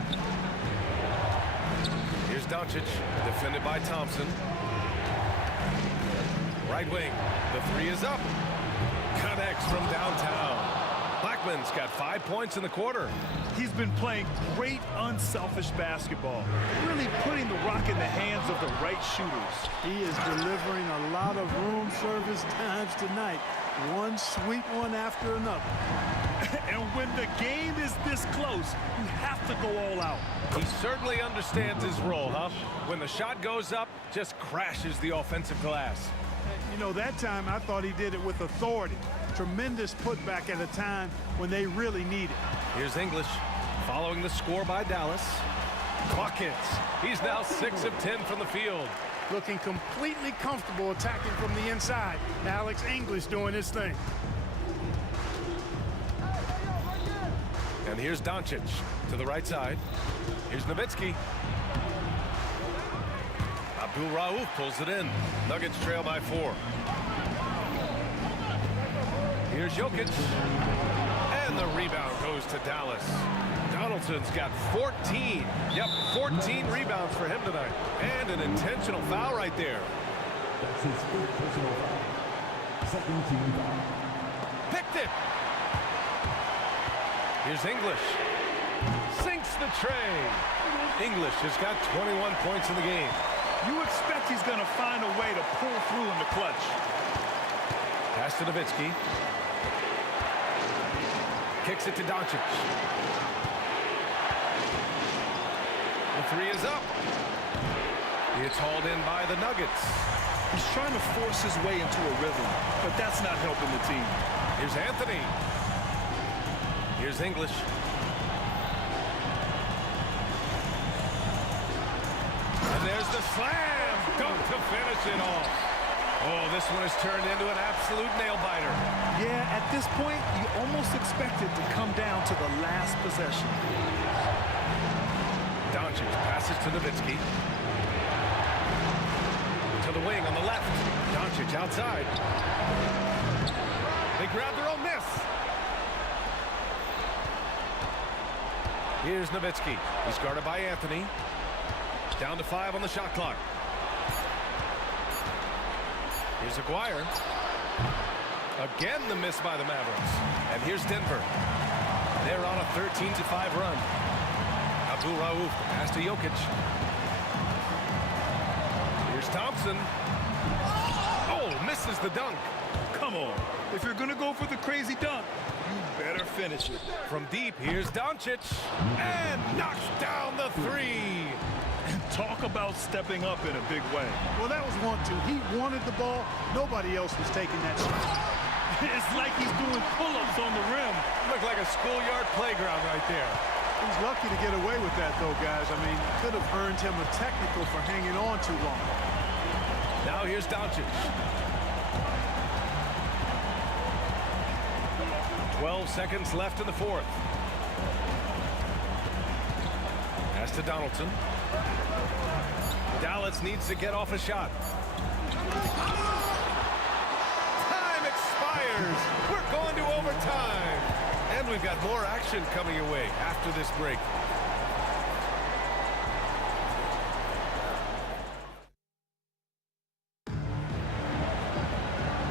Here's Doncic, defended by Thompson. Right wing. The 3 is up. Connects from downtown. Blackman's got 5 points in the quarter. He's been playing great unselfish basketball, really putting the rock in the hands of the right shooters. He is delivering a lot of room service times tonight. One sweet one after another. And when the game is this close, you have to go all out. He certainly understands his role, huh? When the shot goes up, just crashes the offensive glass. You know, that time I thought he did it with authority. Tremendous putback at a time when they really need it. Here's English following the score by Dallas. Buckets. He's now 6 of 10 from the field. Looking completely comfortable attacking from the inside. Alex English doing his thing. And here's Doncic to the right side. Here's Nowitzki. Abdul-Rauf pulls it in. Nuggets trail by 4. Here's Jokic. And the rebound goes to Dallas. Donaldson's got 14. Yep, 14 rebounds for him tonight. And an intentional foul right there. That's his fifth personal foul. Second team foul. Picked it. Here's English. Sinks the tray. English has got 21 points in the game. You expect he's going to find a way to pull through in the clutch. Pass to Nowitzki. Kicks it to Doncic. The three is up. It's hauled in by the Nuggets. He's trying to force his way into a rhythm, but that's not helping the team. Here's Anthony. Here's English. And there's the slam dunk to finish it off. Oh, this one has turned into an absolute nail-biter. Yeah, at this point, you almost expect it to come down to the last possession. Doncic passes to Nowitzki. To the wing on the left. Doncic outside. They grab their own miss. Here's Nowitzki. He's guarded by Anthony. Down to 5 on the shot clock. Here's Aguirre. Again the miss by the Mavericks. And here's Denver. They're on a 13-5 run. Abdul-Rauf pass to Jokic. Here's Thompson. Oh, misses the dunk. Come on. If you're going to go for the crazy dunk, you better finish it. From deep, here's Doncic. And knocks down the three. And talk about stepping up in a big way. Well, that was 1-2. He wanted the ball. Nobody else was taking that shot. It's like he's doing pull-ups on the rim. Looked like a schoolyard playground right there. He's lucky to get away with that, though, guys. I mean, could have earned him a technical for hanging on too long. Now here's Doncic. 12 seconds left in the fourth. Pass to Donaldson. Dallas needs to get off a shot. Time expires. We're going to overtime. And we've got more action coming your way after this break.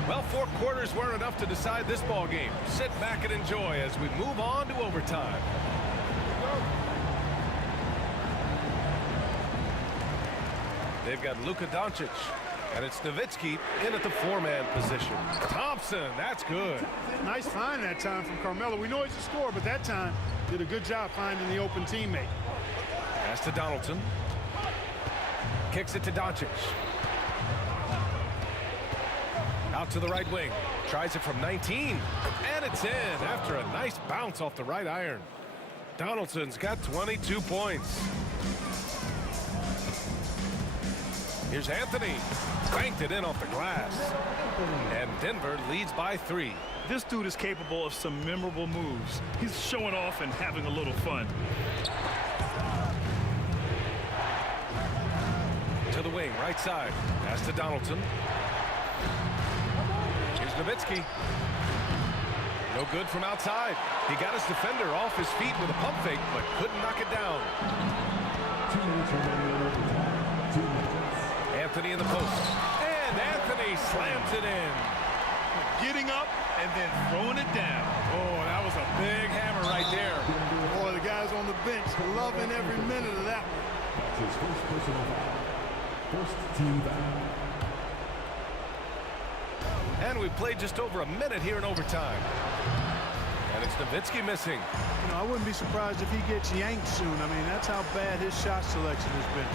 Well, 4 quarters weren't enough to decide this ball game. Sit back and enjoy as we move on to overtime. They've got Luka Doncic, and it's Nowitzki in at the 4-man position. Thompson, that's good. Nice find that time from Carmelo. We know he's a scorer, but that time did a good job finding the open teammate. Pass to Donaldson. Kicks it to Doncic. Out to the right wing. Tries it from 19. And it's in after a nice bounce off the right iron. Donaldson's got 22 points. Here's Anthony. Banked it in off the glass. And Denver leads by 3. This dude is capable of some memorable moves. He's showing off and having a little fun. To the wing, right side. Pass to Donaldson. Here's Nowitzki. No good from outside. He got his defender off his feet with a pump fake, but couldn't knock it down. 2 minutes remaining. 2 minutes. Anthony in the post. And Anthony slams it in. Getting up and then throwing it down. Oh, that was a big hammer right there. Boy, the guys on the bench loving every minute of that one. That's his first personal foul. First team foul. And we've played just over a minute here in overtime. And it's Nowitzki missing. You know, I wouldn't be surprised if he gets yanked soon. I mean, that's how bad his shot selection has been.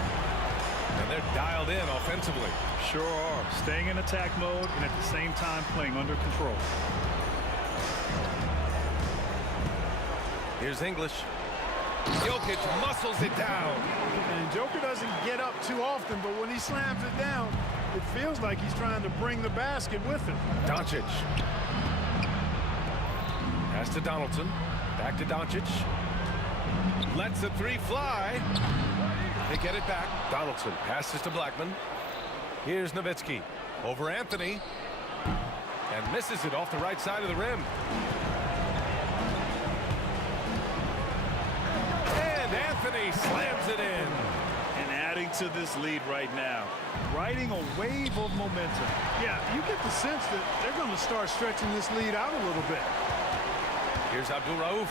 And they're dialed in offensively. Sure are. Staying in attack mode and at the same time playing under control. Here's English. Jokic muscles it down. And Joker doesn't get up too often, but when he slams it down, it feels like he's trying to bring the basket with him. Doncic. Pass to Donaldson. Back to Doncic. Lets the three fly. They get it back. Donaldson passes to Blackman. Here's Nowitzki. Over Anthony. And misses it off the right side of the rim. And Anthony slams it in. And adding to this lead right now. Riding a wave of momentum. Yeah, you get the sense that they're going to start stretching this lead out a little bit. Here's Abdul Rauf.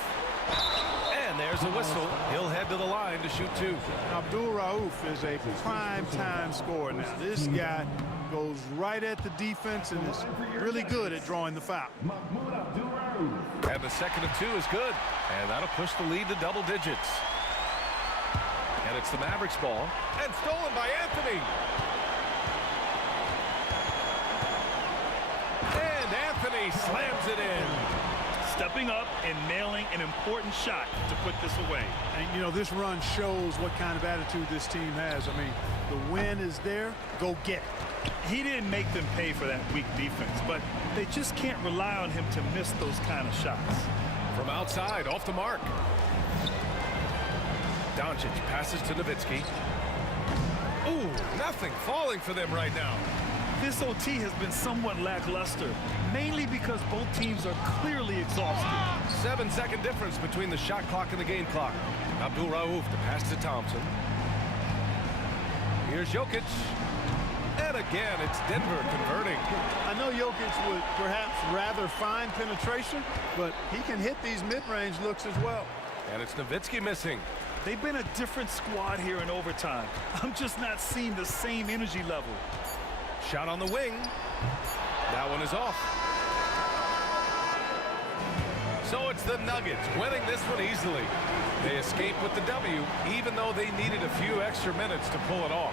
And there's a whistle. He'll head to the line to shoot two. Abdul Rauf is a prime-time scorer now. This guy goes right at the defense and is really good at drawing the foul. And the second of two is good. And that'll push the lead to double digits. And it's the Mavericks ball. And stolen by Anthony. And Anthony slams it in. Stepping up and nailing an important shot to put this away. And, you know, this run shows what kind of attitude this team has. I mean, the win is there. Go get it. He didn't make them pay for that weak defense, but they just can't rely on him to miss those kind of shots. From outside, off the mark. Doncic passes to Nowitzki. Ooh, nothing falling for them right now. This OT has been somewhat lackluster, mainly because both teams are clearly exhausted. 7-second difference between the shot clock and the game clock. Abdul Rauf to pass to Thompson. Here's Jokic. And again, it's Denver converting. I know Jokic would perhaps rather find penetration, but he can hit these mid-range looks as well. And it's Nowitzki missing. They've been a different squad here in overtime. I'm just not seeing the same energy level. Shot on the wing. That one is off. So it's the Nuggets winning this one easily. They escape with the W, even though they needed a few extra minutes to pull it off.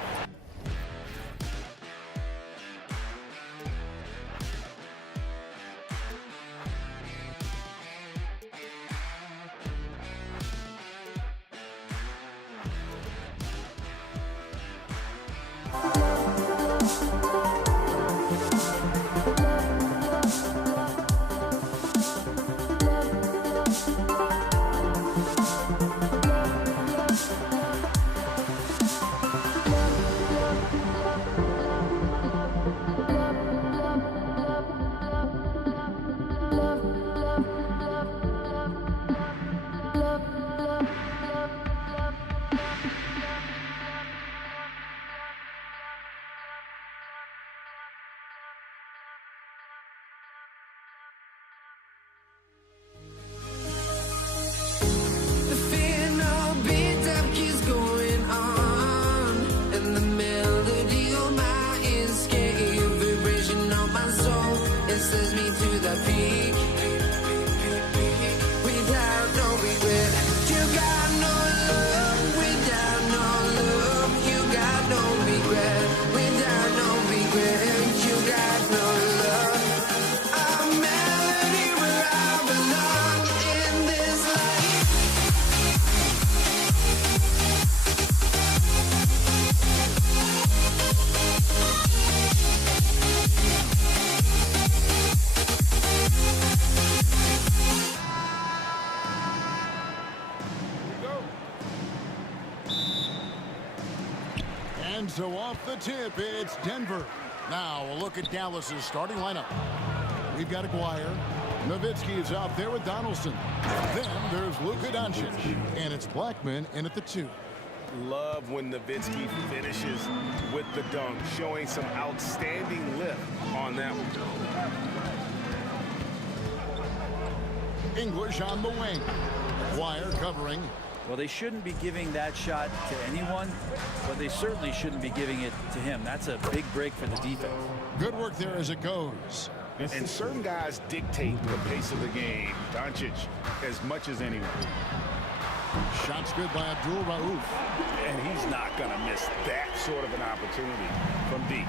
And so off the tip, it's Denver. Now a look at Dallas's starting lineup. We've got Aguirre. Nowitzki is out there with Donaldson. Then there's Luka Doncic. And it's Blackman in at the 2. Love when Nowitzki finishes with the dunk, showing some outstanding lift on that one. English on the wing. Aguirre covering. Well, they shouldn't be giving that shot to anyone, but they certainly shouldn't be giving it to him. That's a big break for the defense. Good work there as it goes. And certain guys dictate the pace of the game. Doncic as much as anyone. Shot's good by Abdul Rauf. And he's not going to miss that sort of an opportunity from deep.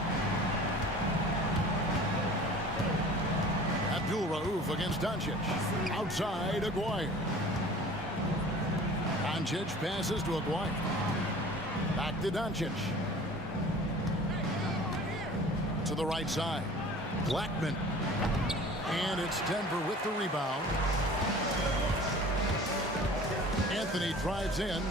Abdul Rauf against Doncic. Outside, Aguirre. Doncic passes to Aguirre. Back to Doncic. To the right side. Blackman. And it's Denver with the rebound. Anthony drives in.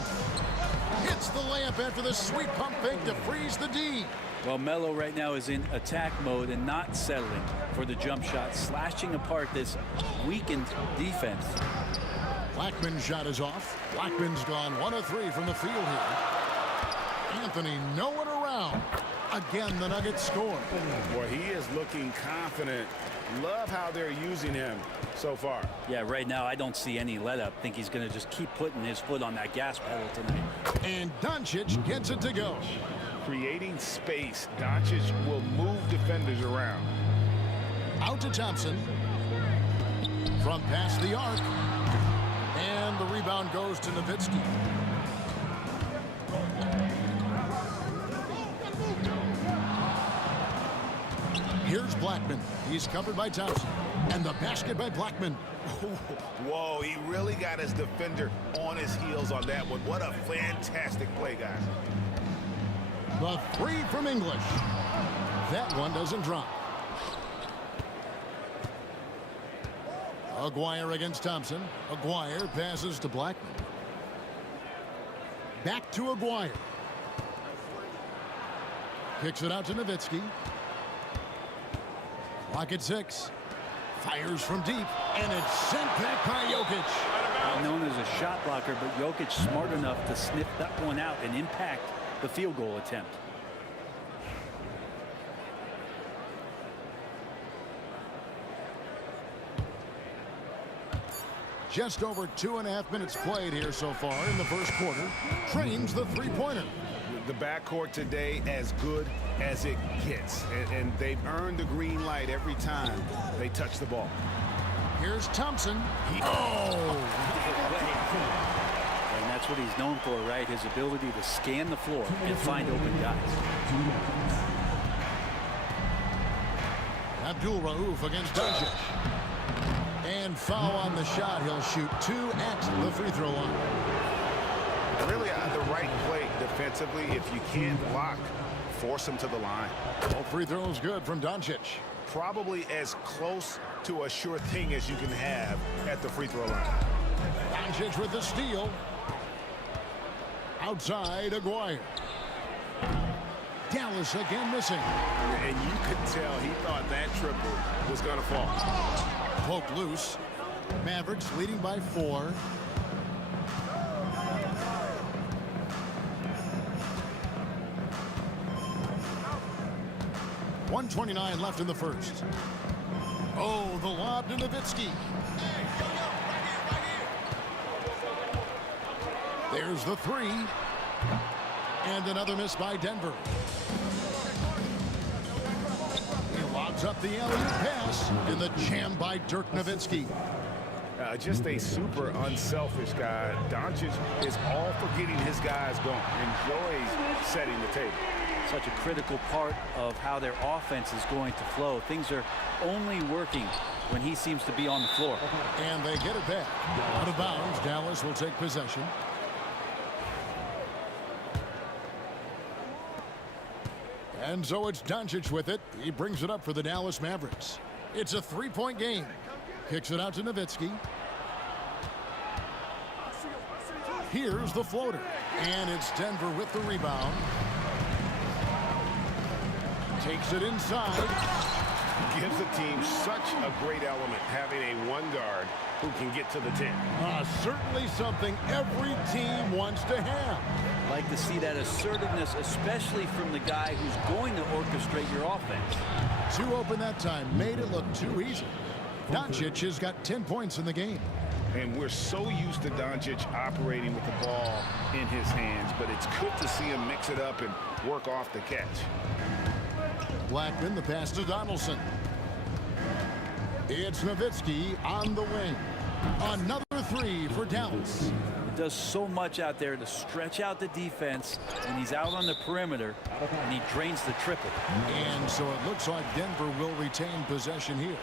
Hits the layup after the sweet pump fake to freeze the D. Well, Melo right now is in attack mode and not settling for the jump shot, slashing apart this weakened defense. Blackman's shot is off. Blackman's gone 1 of 3 from the field here. Anthony nowhere around. Again, the Nuggets score. Boy, he is looking confident. Love how they're using him so far. Yeah, right now I don't see any let up. Think he's going to just keep putting his foot on that gas pedal tonight. And Doncic gets it to go. Creating space. Doncic will move defenders around. Out to Thompson. From past the arc. And the rebound goes to Nowitzki. Here's Blackman. He's covered by Thompson. And the basket by Blackman. Whoa, he really got his defender on his heels on that one. What a fantastic play, guys. The 3 from English. That one doesn't drop. Aguirre against Thompson. Aguirre passes to Blackman. Back to Aguirre. Kicks it out to Nowitzki. Clock at 6. Fires from deep, and it's sent back by Jokic. Known as a shot blocker, but Jokic smart enough to sniff that one out and impact the field goal attempt. Just over 2.5 minutes played here so far in the first quarter. Trains the three-pointer. The backcourt today as good as it gets. And they've earned the green light every time they touch the ball. Here's Thompson. And that's what he's known for, right? His ability to scan the floor and find open guys. Abdul Rauf against Doncic. And foul on the shot. He'll shoot 2 at the free throw line. Really the right play defensively. If you can't block, force him to the line. All free throws good from Doncic. Probably as close to a sure thing as you can have at the free throw line. Doncic with the steal. Outside, Aguirre. Dallas again missing. And you could tell he thought that triple was going to fall. Poke loose. Mavericks leading by 4. .129 left in the first. Oh, the lob to Nowitzki. There's the 3. And another miss by Denver. He lobs up the alley-oop pass. And the jam by Dirk Nowitzki. Just a super unselfish guy. Doncic is all for getting his guys going. Enjoys setting the table. Such a critical part of how their offense is going to flow. Things are only working when he seems to be on the floor. And they get it back. Out of bounds, Dallas will take possession. And so it's Doncic with it. He brings it up for the Dallas Mavericks. It's a 3-point game. Kicks it out to Nowitzki. Here's the floater. And it's Denver with the rebound. Takes it inside. Gives the team such a great element, having a 1 guard who can get to the 10. Certainly something every team wants to have. Like to see that assertiveness, especially from the guy who's going to orchestrate your offense. 2 open that time, made it look too easy. Doncic has got 10 points in the game. And we're so used to Doncic operating with the ball in his hands, but it's good to see him mix it up and work off the catch. Blackman, the pass to Donaldson. It's Nowitzki on the wing. Another 3 for Dallas. does so much out there to stretch out the defense, and he's out on the perimeter, and he drains the triple. And so it looks like Denver will retain possession here.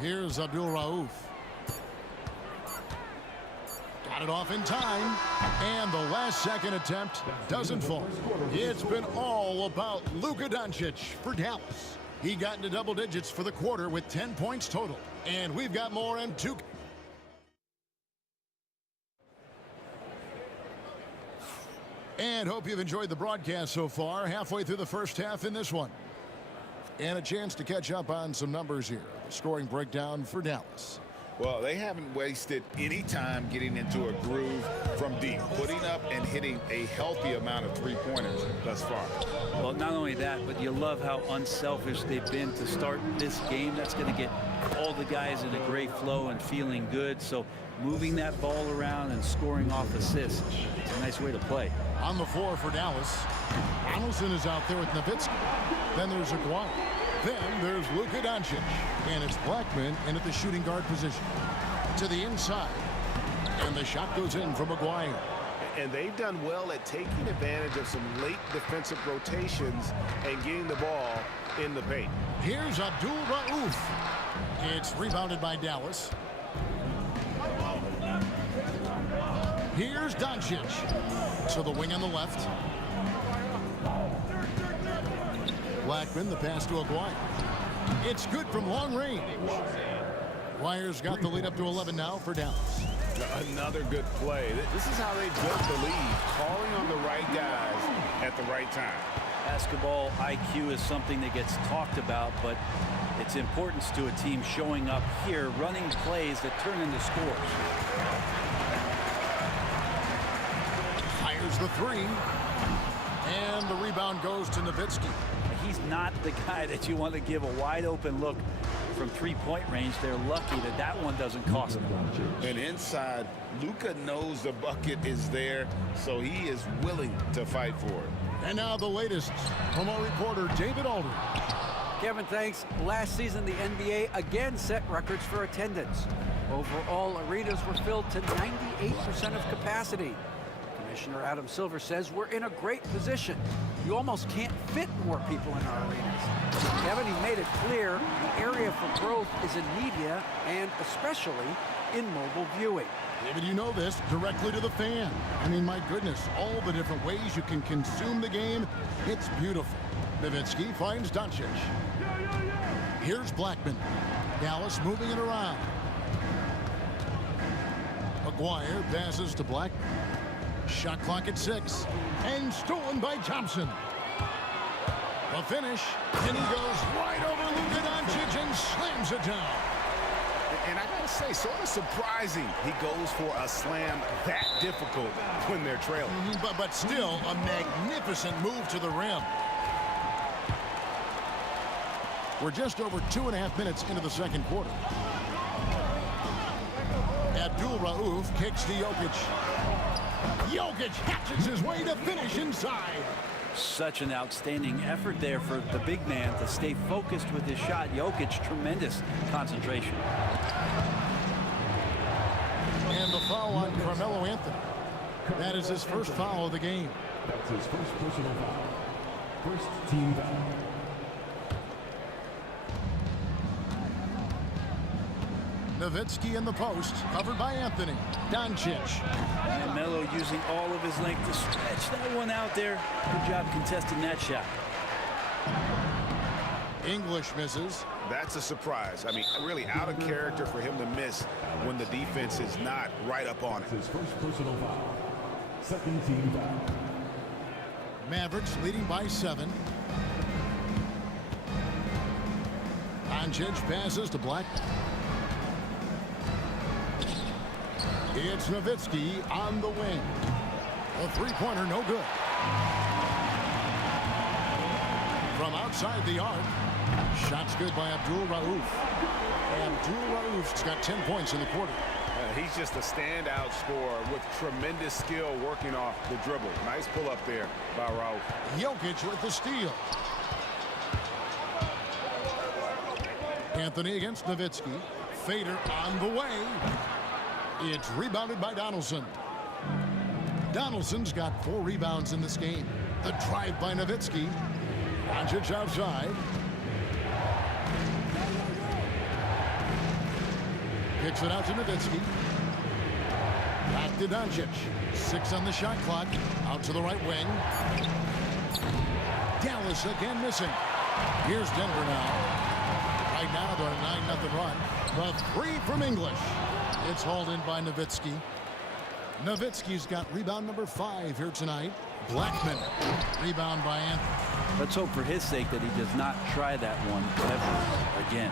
Here's Abdul Rauf. Got it off in time, and the last second attempt doesn't fall. It's been all about Luka Doncic for Dallas. He got into double digits for the quarter with 10 points total. And we've got more in 2. And hope you've enjoyed the broadcast so far. Halfway through the first half in this one. And a chance to catch up on some numbers here. The scoring breakdown for Dallas. Well, they haven't wasted any time getting into a groove from deep, putting up and hitting a healthy amount of three-pointers thus far. Well, not only that, but you love how unselfish they've been to start this game. That's going to get all the guys in a great flow and feeling good. So moving that ball around and scoring off assists, it's a nice way to play. On the floor for Dallas, Donaldson is out there with Nowitzki. Then there's Aguirre. Then there's Luka Doncic, and it's Blackman in at the shooting guard position. To the inside, and the shot goes in from Aguirre. And they've done well at taking advantage of some late defensive rotations and getting the ball in the paint. Here's Abdul Rauf. It's rebounded by Dallas. Here's Doncic. To the wing on the left. Blackman, the pass to Aguirre. It's good from long range. Aguirre's got the lead up to 11 now for Dallas. Another good play. This is how they built the lead, calling on the right guys at the right time. Basketball IQ is something that gets talked about, but its importance to a team showing up here, running plays that turn into scores. Fires the three. And the rebound goes to Nowitzki. He's not the guy that you want to give a wide open look from three-point range. They're lucky that that one doesn't cost them. And inside, Luka knows the bucket is there, so he is willing to fight for it. And now the latest from our reporter, David Aldridge. Kevin, thanks. Last season, the NBA again set records for attendance. Overall, arenas were filled to 98% of capacity. Commissioner Adam Silver says we're in a great position. You almost can't fit more people in our arenas. Kevin, he made it clear the area for growth is in media and especially in mobile viewing. David, you know this, directly to the fan. I mean, my goodness, all the different ways you can consume the game. It's beautiful. Nowitzki finds Doncic. Here's Blackman. Dallas moving it around. Aguirre passes to Blackman. Shot clock at 6. And stolen by Thompson. The finish. And he goes right over Luka Doncic and slams it down. And I gotta say, sort of surprising he goes for a slam that difficult when they're trailing. But still a magnificent move to the rim. We're just over 2.5 minutes into the second quarter. Abdul Rauf kicks to Jokic. Jokic hatches his way to finish inside. Such an outstanding effort there for the big man to stay focused with his shot. Jokic, tremendous concentration. And the foul on Carmelo Anthony. That is his first foul of the game. That's his first personal foul. First team foul. Nowitzki in the post, covered by Anthony. Doncic. Melo using all of his length to stretch that one out there. Good job contesting that shot. English misses. That's a surprise. I mean, really out of character for him to miss when the defense is not right up on it. His first personal foul. Second team foul. Mavericks leading by 7. Doncic passes to Blackman. It's Nowitzki on the wing. A three-pointer, no good. From outside the arc, shots good by Abdul Rauf. Abdul Rauf's got 10 points in the quarter. He's just a standout scorer with tremendous skill working off the dribble. Nice pull up there by Rauf. Jokic with the steal. Anthony against Nowitzki. Fader on the way. It's rebounded by Donaldson. Donaldson's got 4 rebounds in this game. The drive by Nowitzki. Doncic outside. Kicks it out to Nowitzki. Back to Doncic. 6 on the shot clock. Out to the right wing. Dallas again missing. Here's Denver now. Right now they're on a 9-0 run. The 3 from English. It's hauled in by Nowitzki. Nowitzki's got rebound number 5 here tonight. Blackman. Rebound by Anthony. Let's hope for his sake that he does not try that one ever again.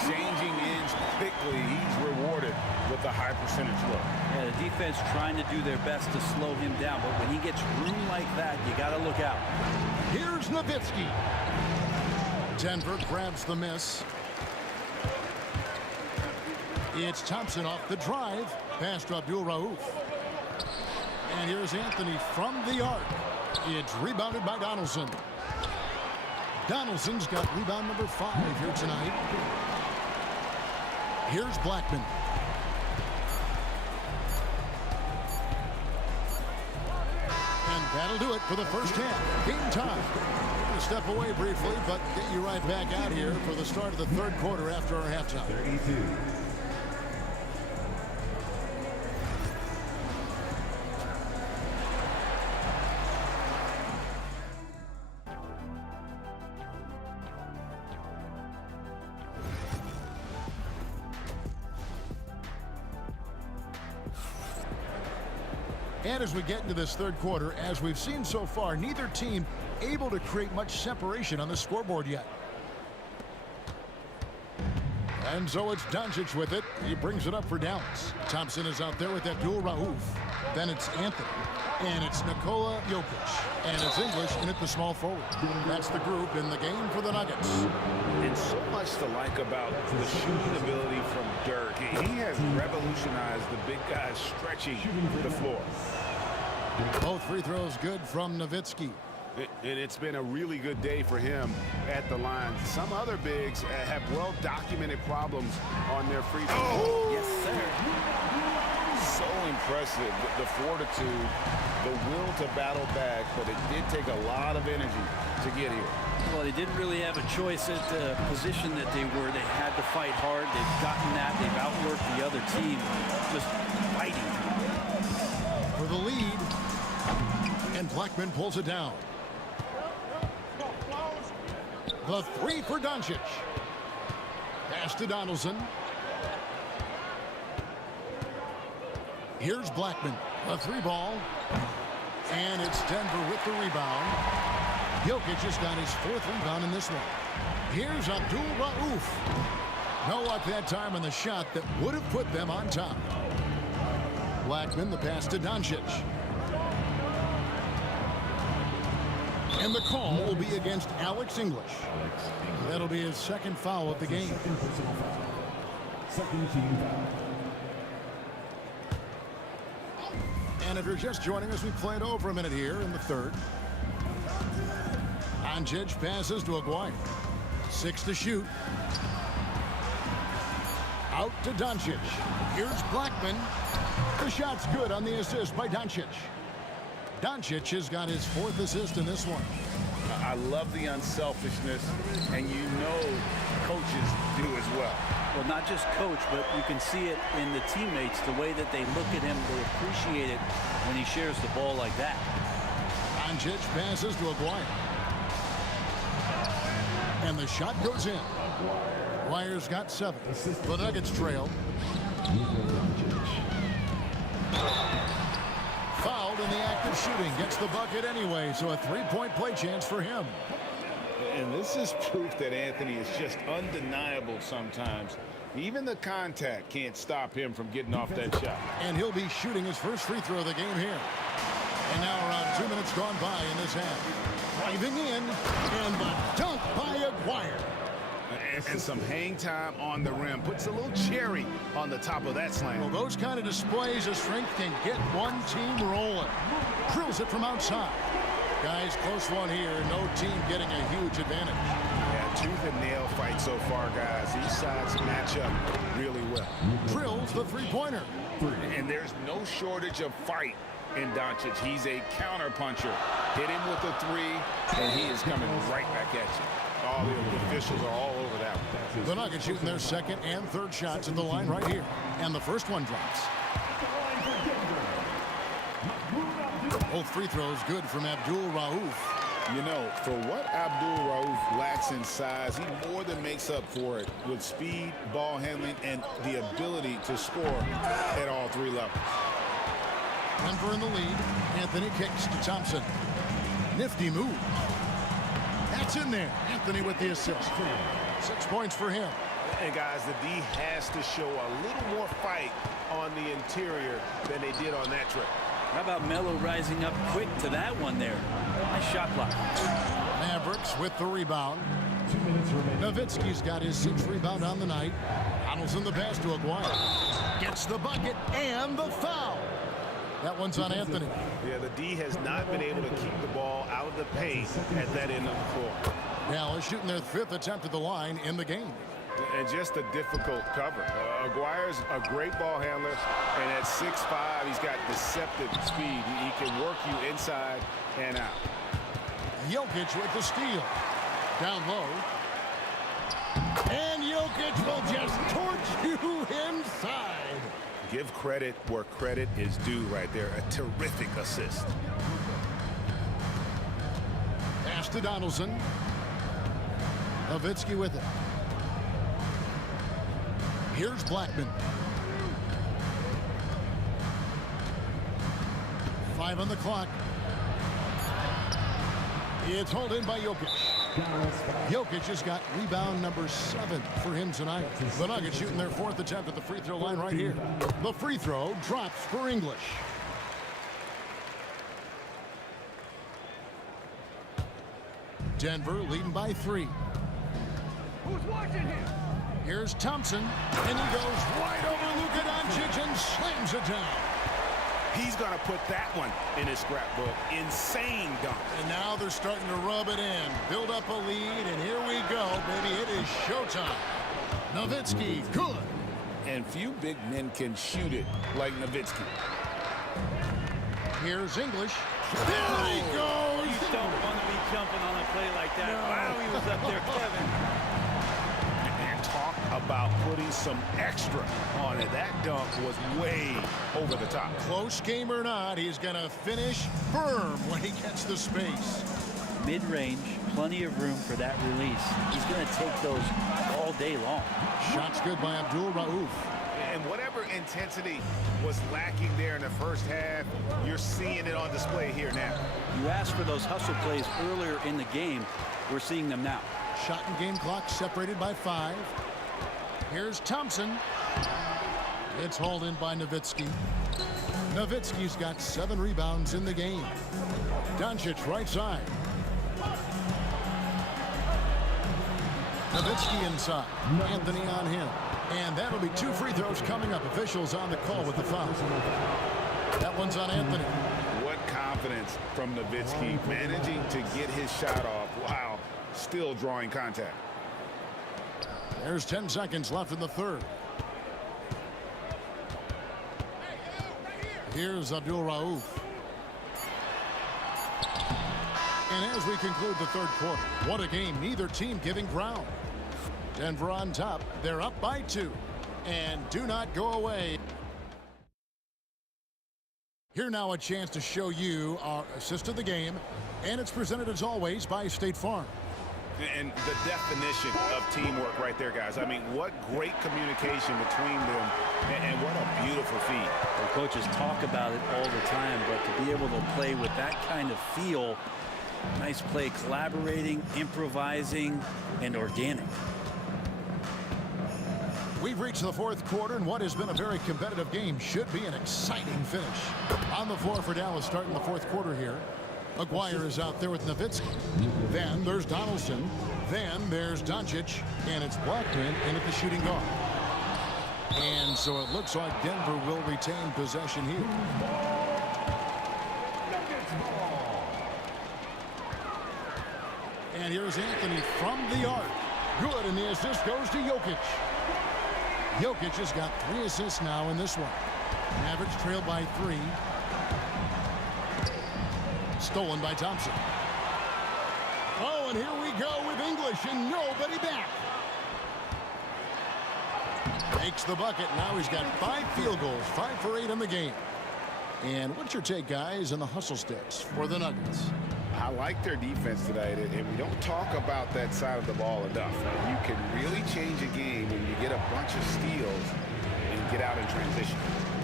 Changing ends quickly. He's rewarded with a high percentage look. Yeah, the defense trying to do their best to slow him down, but when he gets room like that, you got to look out. Here's Nowitzki. Denver grabs the miss. It's Thompson off the drive. Pass to Abdul-Rauf. And here's Anthony from the arc. It's rebounded by Donaldson. Donaldson's got rebound number 5 here tonight. Here's Blackman. And that'll do it for the first half. Game time. We'll step away briefly, but get you right back out here for the start of the 3rd quarter after our halftime. 32. And as we get into this 3rd quarter, as we've seen so far, neither team able to create much separation on the scoreboard yet. And so it's Doncic with it. He brings it up for Dallas. Thompson is out there with Abdul-Rauf. Then it's Anthony. And it's Nikola Jokic. And it's English in at the small forward. That's the group in the game for the Nuggets. And so much to like about the shooting ability from Dirk. He has revolutionized the big guys stretching the floor. Both free throws good from Nowitzki. And it's been a really good day for him at the line. Some other bigs have well-documented problems on their free throws. Oh! Yes, sir. So impressive. The fortitude, the will to battle back, but it did take a lot of energy to get here. Well, they didn't really have a choice at the position that they were. They had to fight hard. They've gotten that. They've outworked the other team. Just fighting. For the lead. And Blackman pulls it down. The 3 for Doncic. Pass to Donaldson. Here's Blackman. A 3 ball. And it's Denver with the rebound. Jokic has got his 4th rebound in this one. Here's Abdul-Rauf. No luck that time on the shot that would have put them on top. Blackman, the pass to Doncic. And the call will be against Alex English. That'll be his 2nd foul of the game. Second team foul. And if you're just joining us, we played over a minute here in the 3rd. Doncic passes to Aguirre. 6 to shoot. Out to Doncic. Here's Blackman. The shot's good on the assist by Doncic. Doncic has got his 4th assist in this one. I love the unselfishness, and you know coaches do as well. Well, not just coach, but you can see it in the teammates, the way that they look at him. They appreciate it when he shares the ball like that. Doncic passes to Aguirre. And the shot goes in. Aguirre's got 7. The Nuggets trail. Fouled in the act of shooting. Gets the bucket anyway, so a 3-point play chance for him. And this is proof that Anthony is just undeniable sometimes. Even the contact can't stop him from getting off that shot. And he'll be shooting his first free throw of the game here. And now around 2 minutes gone by in this half. Driving in, and the dunk by Aguirre. And some hang time on the rim. Puts a little cherry on the top of that slam. Well, those kind of displays of strength can get one team rolling. Drills it from outside. Guys, close one here. No team getting a huge advantage. Yeah, tooth and nail fight so far, guys. These sides match up really well. Drills the three-pointer. And there's no shortage of fight in Doncic. He's a counter puncher. Hit him with a three, and he is coming right back at you. All the officials are all over that one. The Nuggets shooting their second and third shots at the line right here. And the first one drops. Both free throws good from Abdul-Rauf. You know, for what Abdul-Rauf lacks in size, he more than makes up for it with speed, ball handling, and the ability to score at all three levels. Denver in the lead. Anthony kicks to Thompson. Nifty move. That's in there. Anthony with the assist. 6 points for him. And guys, the D has to show a little more fight on the interior than they did on that trip. How about Melo rising up quick to that one there? Nice shot block. Mavericks with the rebound. Nowitzki's got his 6th rebound on the night. Donaldson the pass to Aguirre. Gets the bucket and the foul. That one's on Anthony. Yeah, the D has not been able to keep the ball out of the paint at that end of the floor. Dallas shooting their 5th attempt at the line in the game. And just a difficult cover. Aguirre's a great ball handler, and at 6'5", he's got deceptive speed. He can work you inside and out. Jokic with the steal. Down low. And Jokic will just torch you inside. Give credit where credit is due right there. A terrific assist. Pass to Donaldson. Nowitzki with it. Here's Blackman. 5 on the clock. It's hauled in by Jokic. Jokic has got rebound number 7 for him tonight. The Nuggets shooting their 4th attempt at the free throw line right here. The free throw drops for English. Denver leading by 3. Who's watching him? Here's Thompson, and he goes right over Luka Doncic and slams it down. He's going to put that one in his scrapbook. Insane dunk. And now they're starting to rub it in. Build up a lead, and here we go, baby. It is showtime. Nowitzki, good. And few big men can shoot it like Nowitzki. Here's English. There he goes. You don't want to be jumping on a play like that. No. Wow, he was up there, Kevin. Talk about putting some extra on it. That dunk was way over the top. Close game or not, he's going to finish firm when he gets the space. Mid-range, plenty of room for that release. He's going to take those all day long. Shots good by Abdul-Rauf. And whatever intensity was lacking there in the first half, you're seeing it on display here now. You asked for those hustle plays earlier in the game. We're seeing them now. Shot and game clock separated by 5. Here's Thompson. It's hauled in by Nowitzki. Nowitzki's got 7 rebounds in the game. Doncic right side. Nowitzki inside. Anthony on him. And that'll be 2 free throws coming up. Officials on the call with the foul. That one's on Anthony. What confidence from Nowitzki, managing to get his shot off. Wow. Still drawing contact. There's 10 seconds left in the third. Here's Abdul-Rauf. And as we conclude the third quarter, what a game. Neither team giving ground. Denver on top. They're up by 2. And do not go away. Here now a chance to show you our assist of the game. And it's presented as always by State Farm. And the definition of teamwork right there, guys. I mean, what great communication between them, and what a beautiful feed. Well, coaches talk about it all the time, but to be able to play with that kind of feel, nice play, collaborating, improvising, and organic. We've reached the 4th quarter, and what has been a very competitive game should be an exciting finish. On the floor for Dallas starting the 4th quarter here. Aguirre is out there with Nowitzki. Then there's Donaldson. Then there's Doncic. And it's Blackman in at the shooting guard. And so it looks like Denver will retain possession here. And here's Anthony from the arc. Good, and the assist goes to Jokic. Jokic has got 3 assists now in this one. Mavericks trail by 3. Stolen by Thompson. Oh, and here we go with English and nobody back. Makes the bucket. Now he's got 5 field goals, 5 for 8 in the game. And what's your take, guys, on the hustle stats for the Nuggets? I like their defense tonight, and we don't talk about that side of the ball enough. You can really change a game when you get a bunch of steals and get out in transition.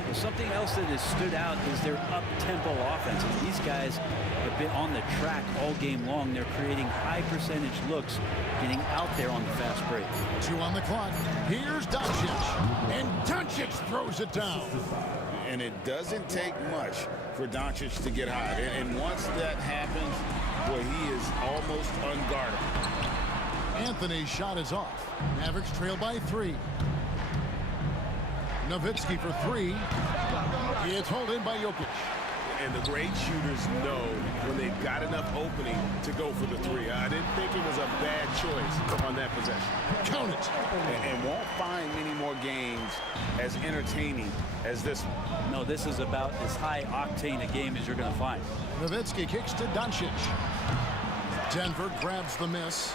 Well, something else that has stood out is their up-tempo offense. And these guys have been on the track all game long. They're creating high-percentage looks, getting out there on the fast break. 2 on the clock. Here's Doncic. And Doncic throws it down. And it doesn't take much for Doncic to get hot. And once that happens, boy, he is almost unguardable. Anthony's shot is off. Mavericks trail by 3. Nowitzki for 3. It's hauled in by Jokic. And the great shooters know when they've got enough opening to go for the 3. I didn't think it was a bad choice on that possession. Count it. And won't find many more games as entertaining as this one. No, this is about as high-octane a game as you're going to find. Nowitzki kicks to Doncic. Denver grabs the miss.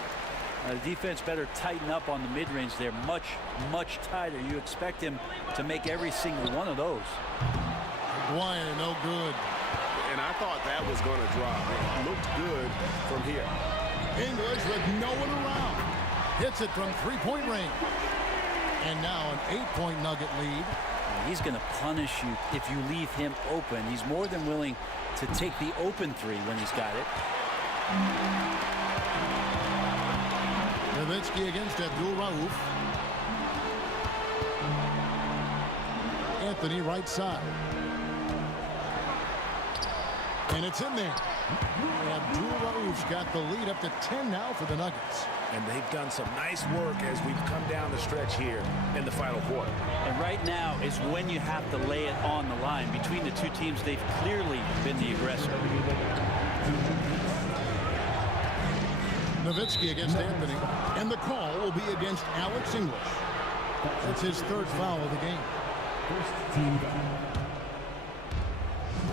The defense better tighten up on the mid-range. They're much, much tighter. You expect him to make every single one of those. Dwyer, no good. And I thought that was going to drop. It looked good from here. English with no one around. Hits it from 3-point range. And now an 8-point Nugget lead. He's going to punish you if you leave him open. He's more than willing to take the open 3 when he's got it. Nowitzki against Abdul-Rauf. Anthony right side. And it's in there. Abdul-Rauf's got the lead up to 10 now for the Nuggets. And they've done some nice work as we've come down the stretch here in the final quarter. And right now is when you have to lay it on the line. Between the two teams, they've clearly been the aggressor. Nowitzki against Anthony. And the call will be against Alex English. That's his 3rd foul of the game. First team foul.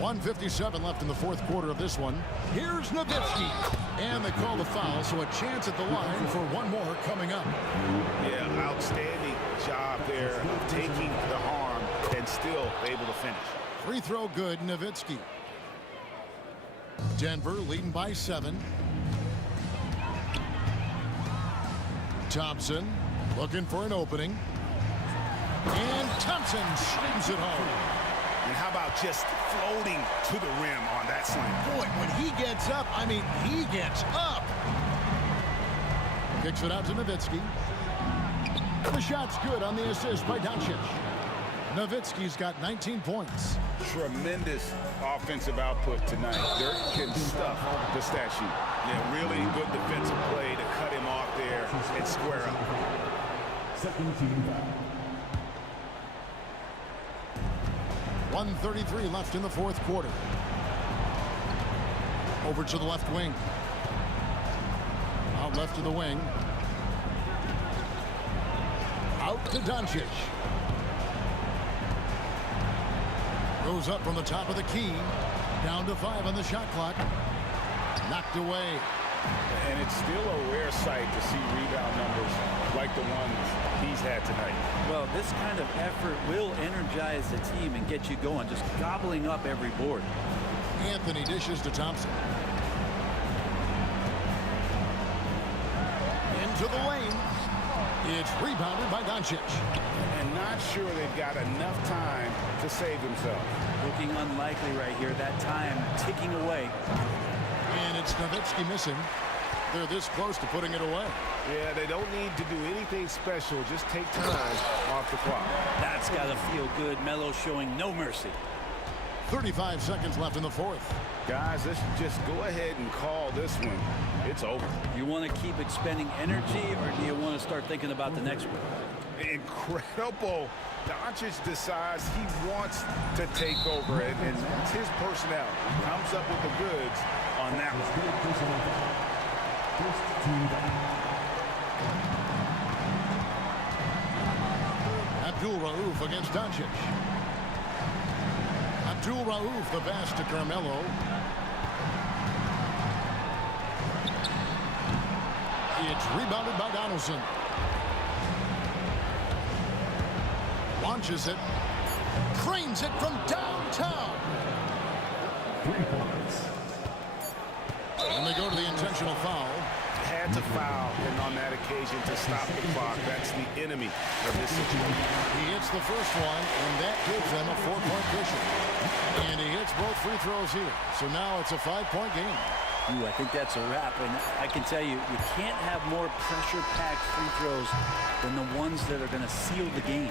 1:57 left in the 4th quarter of this one. Here's Nowitzki. And they call the foul, so a chance at the line for one more coming up. Yeah, outstanding job there of taking the harm and still able to finish. Free throw good, Nowitzki. Denver leading by 7. Thompson looking for an opening. And Thompson slams it home. And how about just floating to the rim on that slam? Boy, when he gets up, I mean, he gets up. Kicks it out to Nowitzki. The shot's good on the assist by Doncic. Nowitzki's got 19 points. Tremendous offensive output tonight. Dirk can stuff the stat sheet. Yeah, really good defensive play to cut him off there and square up. Second team foul. 1:33 left in the 4th quarter. Over to the left wing. Out left to the wing. Out to Doncic. Goes up from the top of the key. Down to 5 on the shot clock. Knocked away. And it's still a rare sight to see rebound numbers like the ones he's had tonight. Well, this kind of effort will energize the team and get you going, just gobbling up every board. Anthony dishes to Thompson. Into the lane. It's rebounded by Doncic. And not sure they've got enough time to save themselves. Looking unlikely right here. That time ticking away. And it's Nowitzki missing. They're this close to putting it away. Yeah, they don't need to do anything special. Just take time off the clock. That's got to feel good. Melo showing no mercy. 35 seconds left in the 4th. Guys, let's just go ahead and call this one. It's over. You want to keep expending energy, or do you want to start thinking about the next one? Incredible. Doncic decides he wants to take over it, and that's his personality. He comes up with the goods on that one. First team foul. Abdul Rauf against Doncic. Abdul Rauf, the pass to Carmelo. It's rebounded by Donaldson. Launches it. Cranes it from downtown. 3 points. And they go to the intentional foul. Had to foul and on that occasion to stop the clock. That's the enemy of this situation. He hits the first one, and that gives them a 4-point cushion. And he hits both free throws here. So now it's a 5-point game. Ooh, I think that's a wrap. And I can tell you, you can't have more pressure-packed free throws than the ones that are going to seal the game.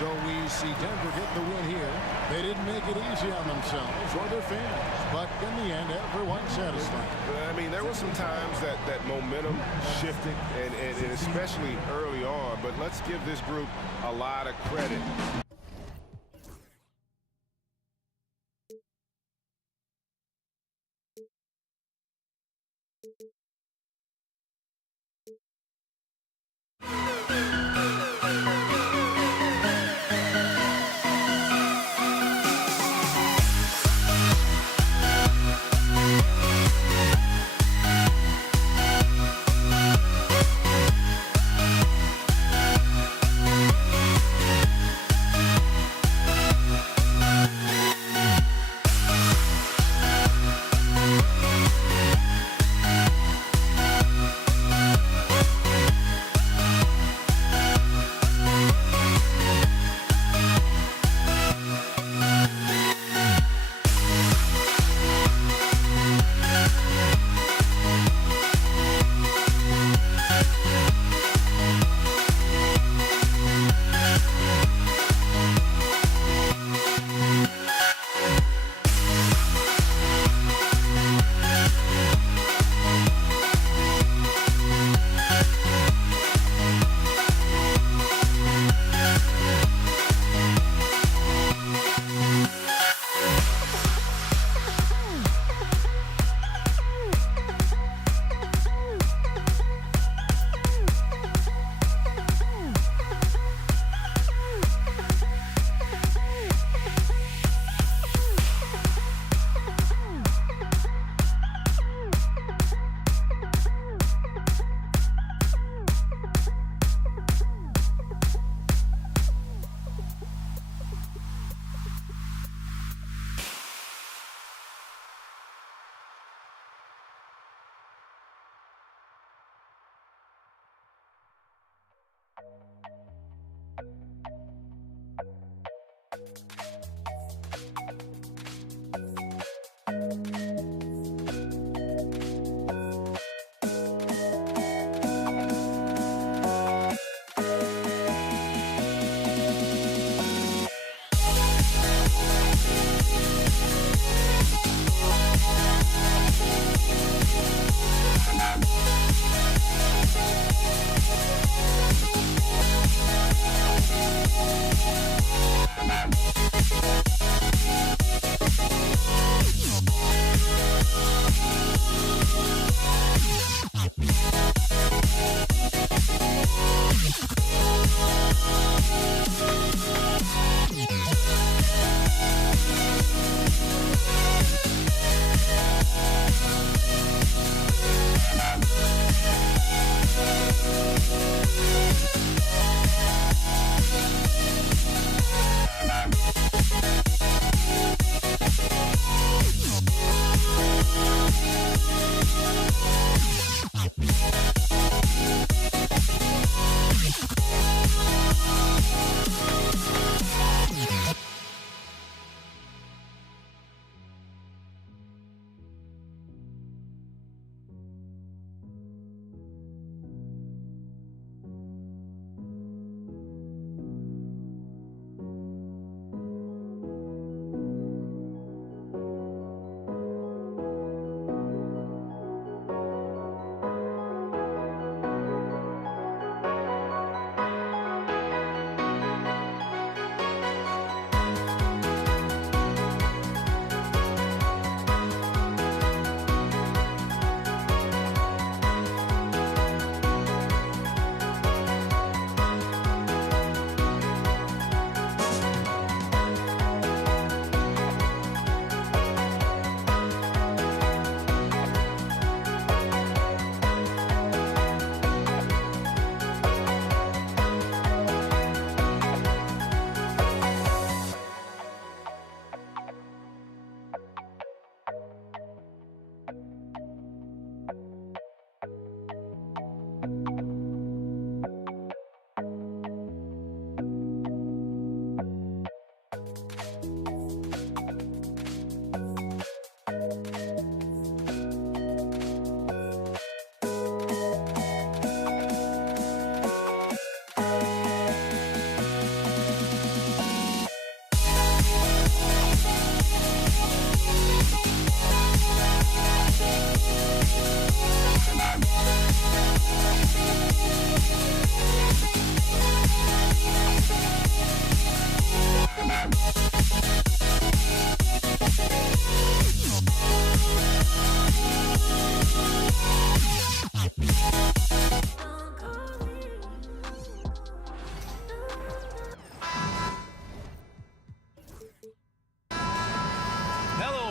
So we see Denver get the win here. They didn't make it easy on themselves or their fans. But in the end, everyone's satisfied. I mean, there were some times that momentum shifted, and especially early on. But let's give this group a lot of credit.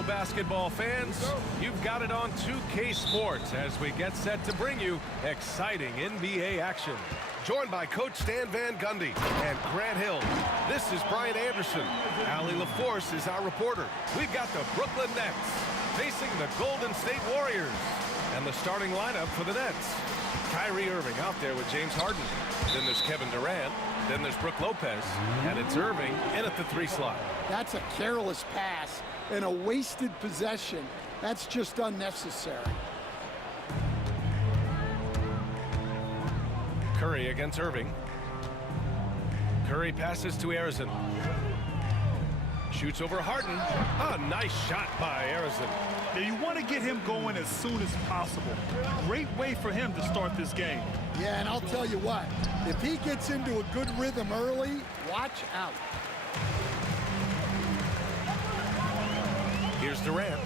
basketball fans. You've got it on 2K Sports as we get set to bring you exciting NBA action. Joined by Coach Stan Van Gundy and Grant Hill. This is Brian Anderson. Allie LaForce is our reporter. We've got the Brooklyn Nets facing the Golden State Warriors. And the starting lineup for the Nets. Kyrie Irving out there with James Harden. Then there's Kevin Durant. Then there's Brook Lopez. And it's Irving in at the 3 slot. That's a careless pass and a wasted possession. That's just unnecessary. Curry against Irving. Curry passes to Arizon. Shoots over Harden. A nice shot by Arizon. Now you want to get him going as soon as possible. Great way for him to start this game. Yeah, and I'll tell you what, if he gets into a good rhythm early, watch out. Here's Durant.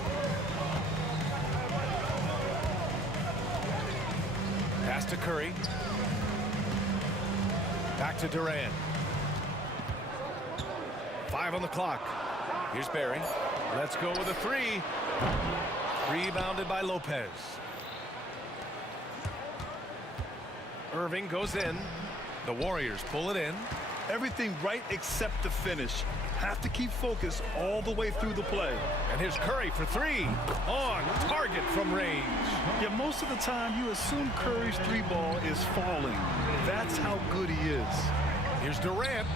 Pass to Curry. Back to Durant. 5 on the clock. Here's Barry. Let's go with a 3. Rebounded by Lopez. Irving goes in. The Warriors pull it in. Everything right except the finish. Have to keep focused all the way through the play. And here's Curry for 3. On target from range. Yeah, most of the time you assume Curry's 3-ball is falling. That's how good he is. Here's Durant.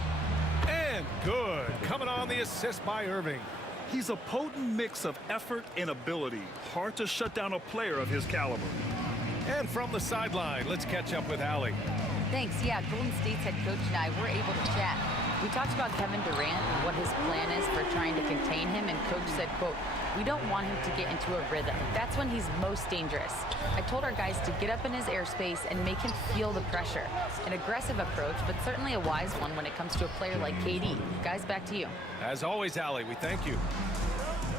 And good. Coming on the assist by Irving. He's a potent mix of effort and ability. Hard to shut down a player of his caliber. And from the sideline, let's catch up with Allie. Thanks. Yeah, Golden State's head coach and I were able to chat. We talked about Kevin Durant and what his plan is for trying to contain him, and coach said, quote, "We don't want him to get into a rhythm. That's when he's most dangerous." I told our guys to get up in his airspace and make him feel the pressure. An aggressive approach, but certainly a wise one when it comes to a player like KD. Guys, back to you. As always, Allie, we thank you.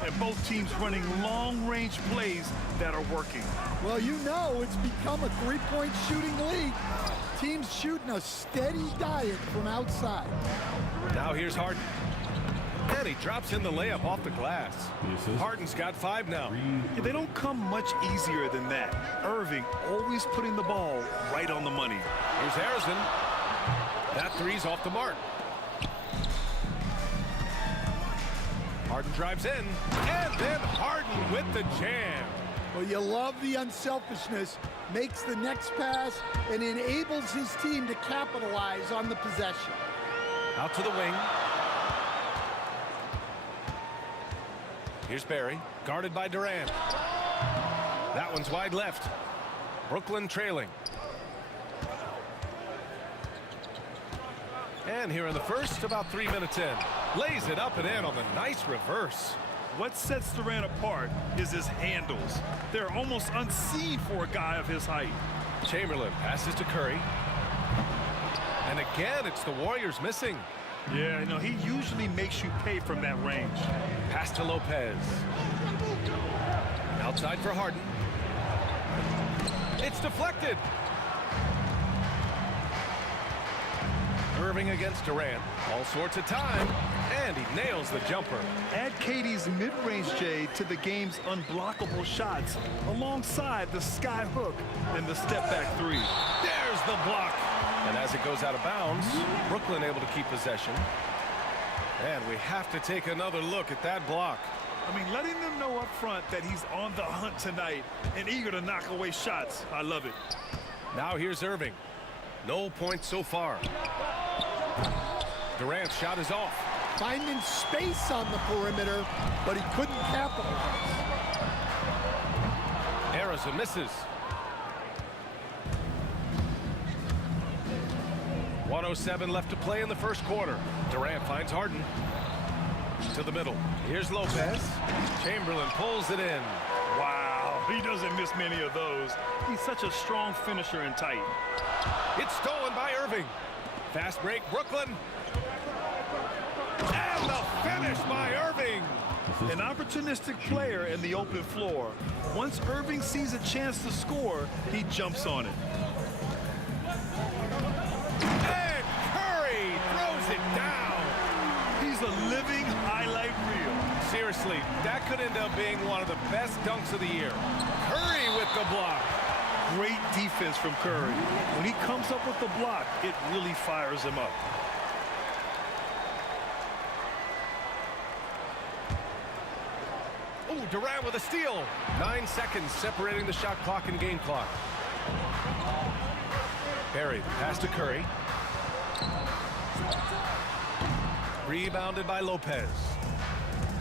And both teams running long-range plays that are working. Well, you know it's become a 3-point shooting league. Teams shooting a steady diet from outside. Now here's Harden. And he drops in the layup off the glass. Harden's got 5 now. Yeah, they don't come much easier than that. Irving always putting the ball right on the money. Here's Harrison. That 3's off the mark. Harden drives in. And then Harden with the jam. Well, you love the unselfishness, makes the next pass, and enables his team to capitalize on the possession. Out to the wing. Here's Barry, guarded by Durant. That one's wide left. Brooklyn trailing. And here in the first, about 3 minutes in. Lays it up and in on the nice reverse. What sets Durant apart is his handles. They're almost unseen for a guy of his height. Chamberlain passes to Curry. And again, it's the Warriors missing. Yeah, you know, he usually makes you pay from that range. Pass to Lopez. Outside for Harden. It's deflected. Irving against Durant. All sorts of time. And he nails the jumper. Add KD's mid-range J to the game's unblockable shots alongside the sky hook and the step-back 3. There's the block. And as it goes out of bounds, Brooklyn able to keep possession. And we have to take another look at that block. I mean, letting them know up front that he's on the hunt tonight and eager to knock away shots. I love it. Now here's Irving. No points so far. Durant's shot is off. Finding space on the perimeter, but he couldn't capitalize. Arizona misses. 1:07 left to play in the first quarter. Durant finds Harden. To the middle. Here's Lopez. Chamberlain pulls it in. Wow, he doesn't miss many of those. He's such a strong finisher and tight. It's stolen by Irving. Fast break, Brooklyn. And the finish by Irving. An opportunistic player in the open floor. Once Irving sees a chance to score, he jumps on it. And Curry throws it down. He's a living highlight reel. Seriously, that could end up being one of the best dunks of the year. Curry with the block. Great defense from Curry. When he comes up with the block, it really fires him up. Ooh, Durant with a steal. 9 seconds separating the shot clock and game clock. Barry, pass to Curry. Rebounded by Lopez.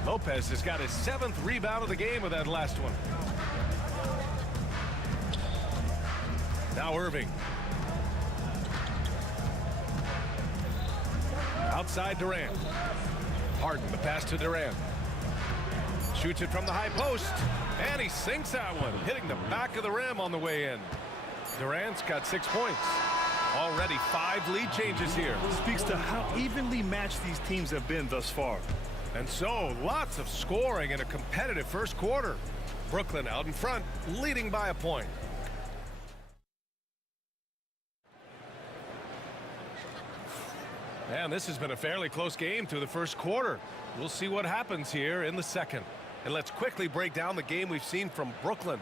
Lopez has got his 7th rebound of the game with that last one. Now Irving. Outside Durant. Harden, the pass to Durant. Shoots it from the high post, and he sinks that one, hitting the back of the rim on the way in. Durant's got 6 points. Already 5 lead changes here. Speaks to how evenly matched these teams have been thus far. And so, lots of scoring in a competitive first quarter. Brooklyn out in front, leading by a point. And this has been a fairly close game through the first quarter. We'll see what happens here in the second. And let's quickly break down the game we've seen from Brooklyn.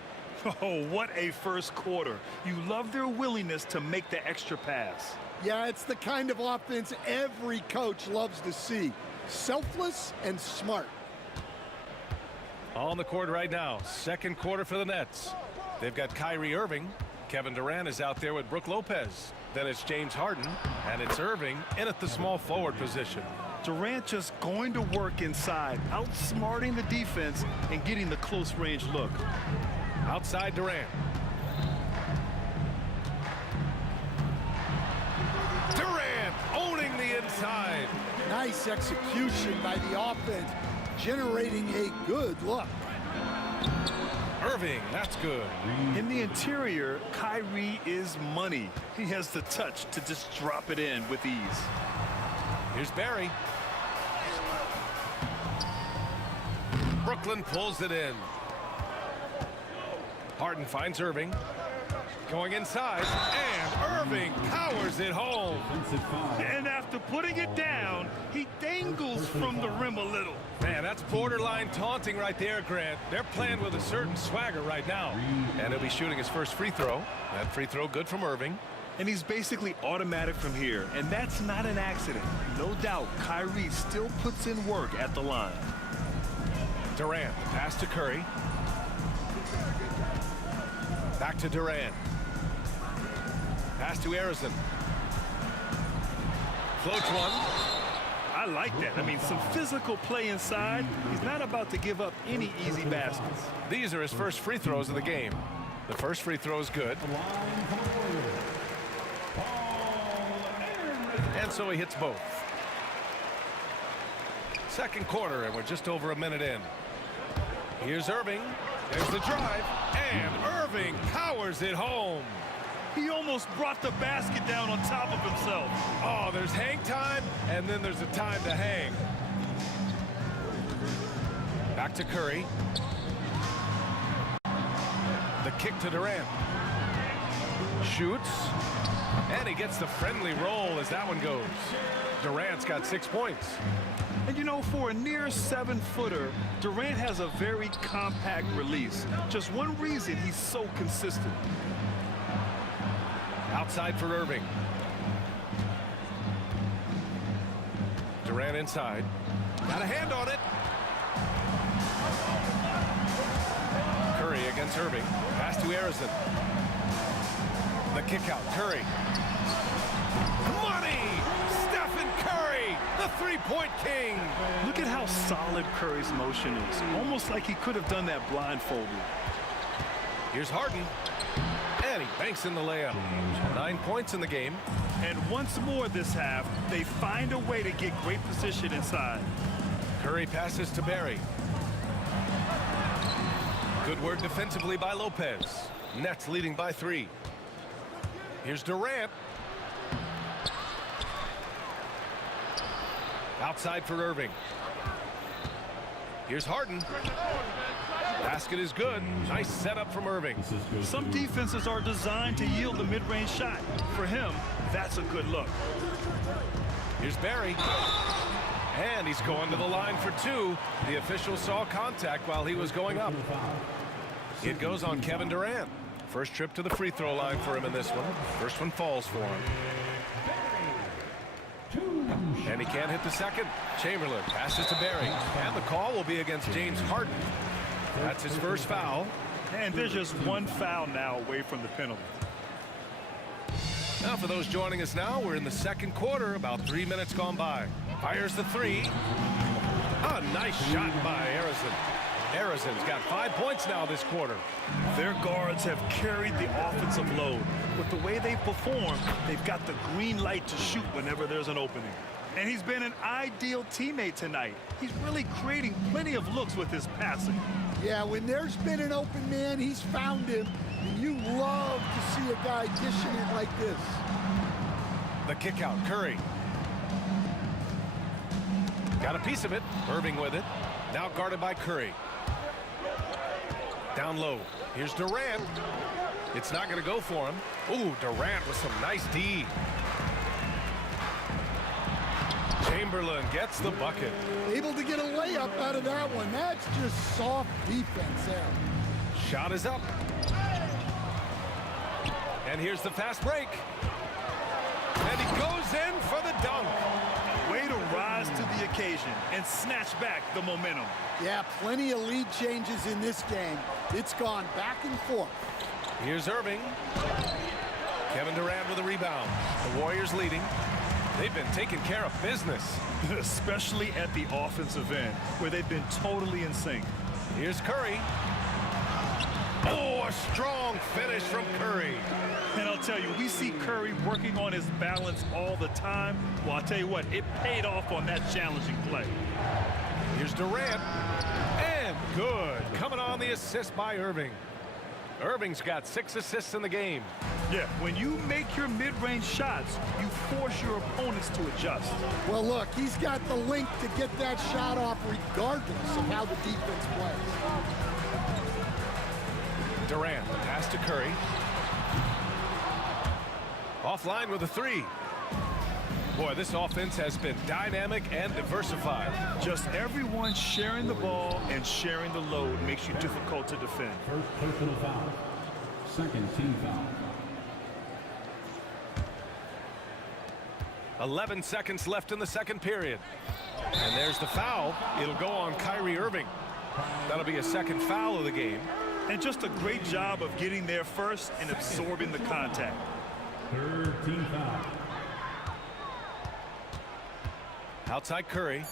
Oh, what a first quarter. You love their willingness to make the extra pass. Yeah, it's the kind of offense every coach loves to see. Selfless and smart. On the court right now, second quarter for the Nets. They've got Kyrie Irving. Kevin Durant is out there with Brook Lopez. Then it's James Harden, and it's Irving in at the small forward position. Durant just going to work inside, outsmarting the defense and getting the close range look. Outside Durant. Durant owning the inside. Nice execution by the offense, generating a good look. Irving, that's good. In the interior, Kyrie is money. He has the touch to just drop it in with ease. Here's Barry. Brooklyn pulls it in. Harden finds Irving. Going inside, and Irving powers it home. And after putting it down, he dangles from the rim a little. Man, that's borderline taunting right there, Grant. They're playing with a certain swagger right now. And he'll be shooting his first free throw. That free throw good from Irving. And he's basically automatic from here, and that's not an accident. No doubt, Kyrie still puts in work at the line. Durant, pass to Curry. Back to Durant. Pass to Harrison. Floats one. I like that. I mean, some physical play inside. He's not about to give up any easy baskets. These are his first free throws of the game. The first free throw is good. And so he hits both. Second quarter, and we're just over a minute in. Here's Irving. There's the drive, and Irving powers it home. He almost brought the basket down on top of himself. Oh, there's hang time, and then there's a time to hang. Back to Curry. The kick to Durant. Shoots, and he gets the friendly roll as that one goes. Durant's got 6 points. And you know, for a near 7-footer, Durant has a very compact release. Just one reason he's so consistent. Outside for Irving. Durant inside. Got a hand on it. Curry against Irving. Pass to Harrison. The kick out. Curry. Money! Stephen Curry, the three-point king. Look at how solid Curry's motion is. Almost like he could have done that blindfolded. Here's Harden. And he banks in the layup. 9 points in the game. And once more this half, they find a way to get great position inside. Curry passes to Barry. Good work defensively by Lopez. Nets leading by 3. Here's Durant. Outside for Irving. Here's Harden. Basket is good. Nice setup from Irving. Some defenses are designed to yield the mid-range shot. For him, that's a good look. Here's Barry. And he's going to the line for two. The official saw contact while he was going up. It goes on Kevin Durant. First trip to the free throw line for him in this one. First one falls for him. And he can't hit the second. Chamberlain passes to Barry. And the call will be against James Harden. That's his first foul. And there's just one foul now away from the penalty. Now for those joining us now, we're in the second quarter, about 3 minutes gone by. Fires the three. A nice shot by Harrison. Harrison's got 5 points now this quarter. Their guards have carried the offensive load. With the way they perform, they've got the green light to shoot whenever there's an opening. And he's been an ideal teammate tonight. He's really creating plenty of looks with his passing. Yeah, when there's been an open man, he's found him. And you love to see a guy dishing it like this. The kick out, Curry. Got a piece of it. Irving with it. Now guarded by Curry. Down low. Here's Durant. It's not going to go for him. Ooh, Durant with some nice D. Chamberlain gets the bucket. Able to get a layup out of that one. That's just soft defense there. Shot is up. And here's the fast break. And he goes in for the dunk. Way to rise to the occasion and snatch back the momentum. Yeah, plenty of lead changes in this game. It's gone back and forth. Here's Irving. Kevin Durant with a rebound. The Warriors leading. They've been taking care of business. Especially at the offensive end, where they've been totally in sync. Here's Curry. Oh, a strong finish from Curry. And I'll tell you, we see Curry working on his balance all the time. Well, I'll tell you what, it paid off on that challenging play. Here's Durant. And good. Coming on the assist by Irving. Irving's got 6 assists in the game. Yeah, when you make your mid-range shots, you force your opponents to adjust. Well, look, he's got the length to get that shot off regardless of how the defense plays. Durant, the pass to Curry. Offline with a three. Boy, this offense has been dynamic and diversified. Just everyone sharing the ball and sharing the load makes you difficult to defend. First personal foul. Second team foul. 11 seconds left in the second period. And there's the foul. It'll go on Kyrie Irving. That'll be a second foul of the game. And just a great job of getting there first and absorbing the contact. Third team foul. Outside Curry.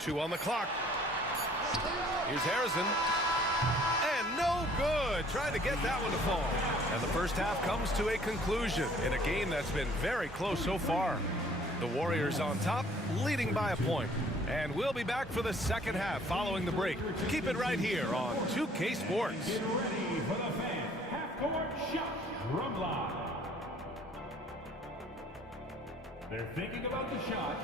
2 on the clock. Here's Harrison. And no good. Trying to get that one to fall. And the first half comes to a conclusion in a game that's been very close so far. The Warriors on top, leading by a point. And we'll be back for the second half following the break. Keep it right here on 2K Sports. Get ready for the fan half-court shot from live. They're thinking about the shot.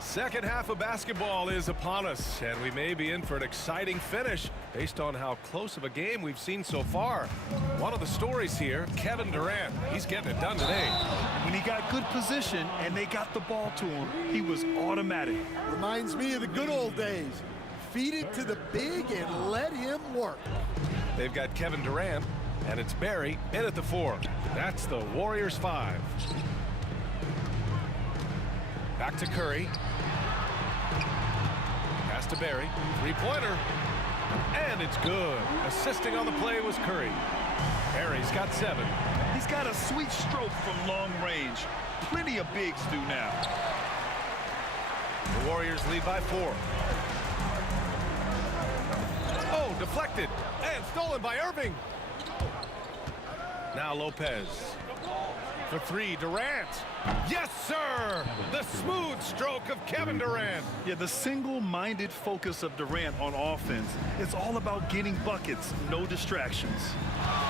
Second half of basketball is upon us, and we may be in for an exciting finish based on how close of a game we've seen so far. One of the stories here, Kevin Durant. He's getting it done today. When he got good position and they got the ball to him, he was automatic. Reminds me of the good old days. Feed it to the big and let him work. They've got Kevin Durant, and it's Barry in at the 4. That's the Warriors 5. Back to Curry. Pass to Barry. Three-pointer. And it's good. Assisting on the play was Curry. Barry's got 7. He's got a sweet stroke from long range. Plenty of bigs do now. The Warriors lead by 4. Oh, deflected. And stolen by Irving. Now Lopez. For 3, Durant. Yes, sir! The smooth stroke of Kevin Durant. Yeah, the single-minded focus of Durant on offense. It's all about getting buckets, no distractions.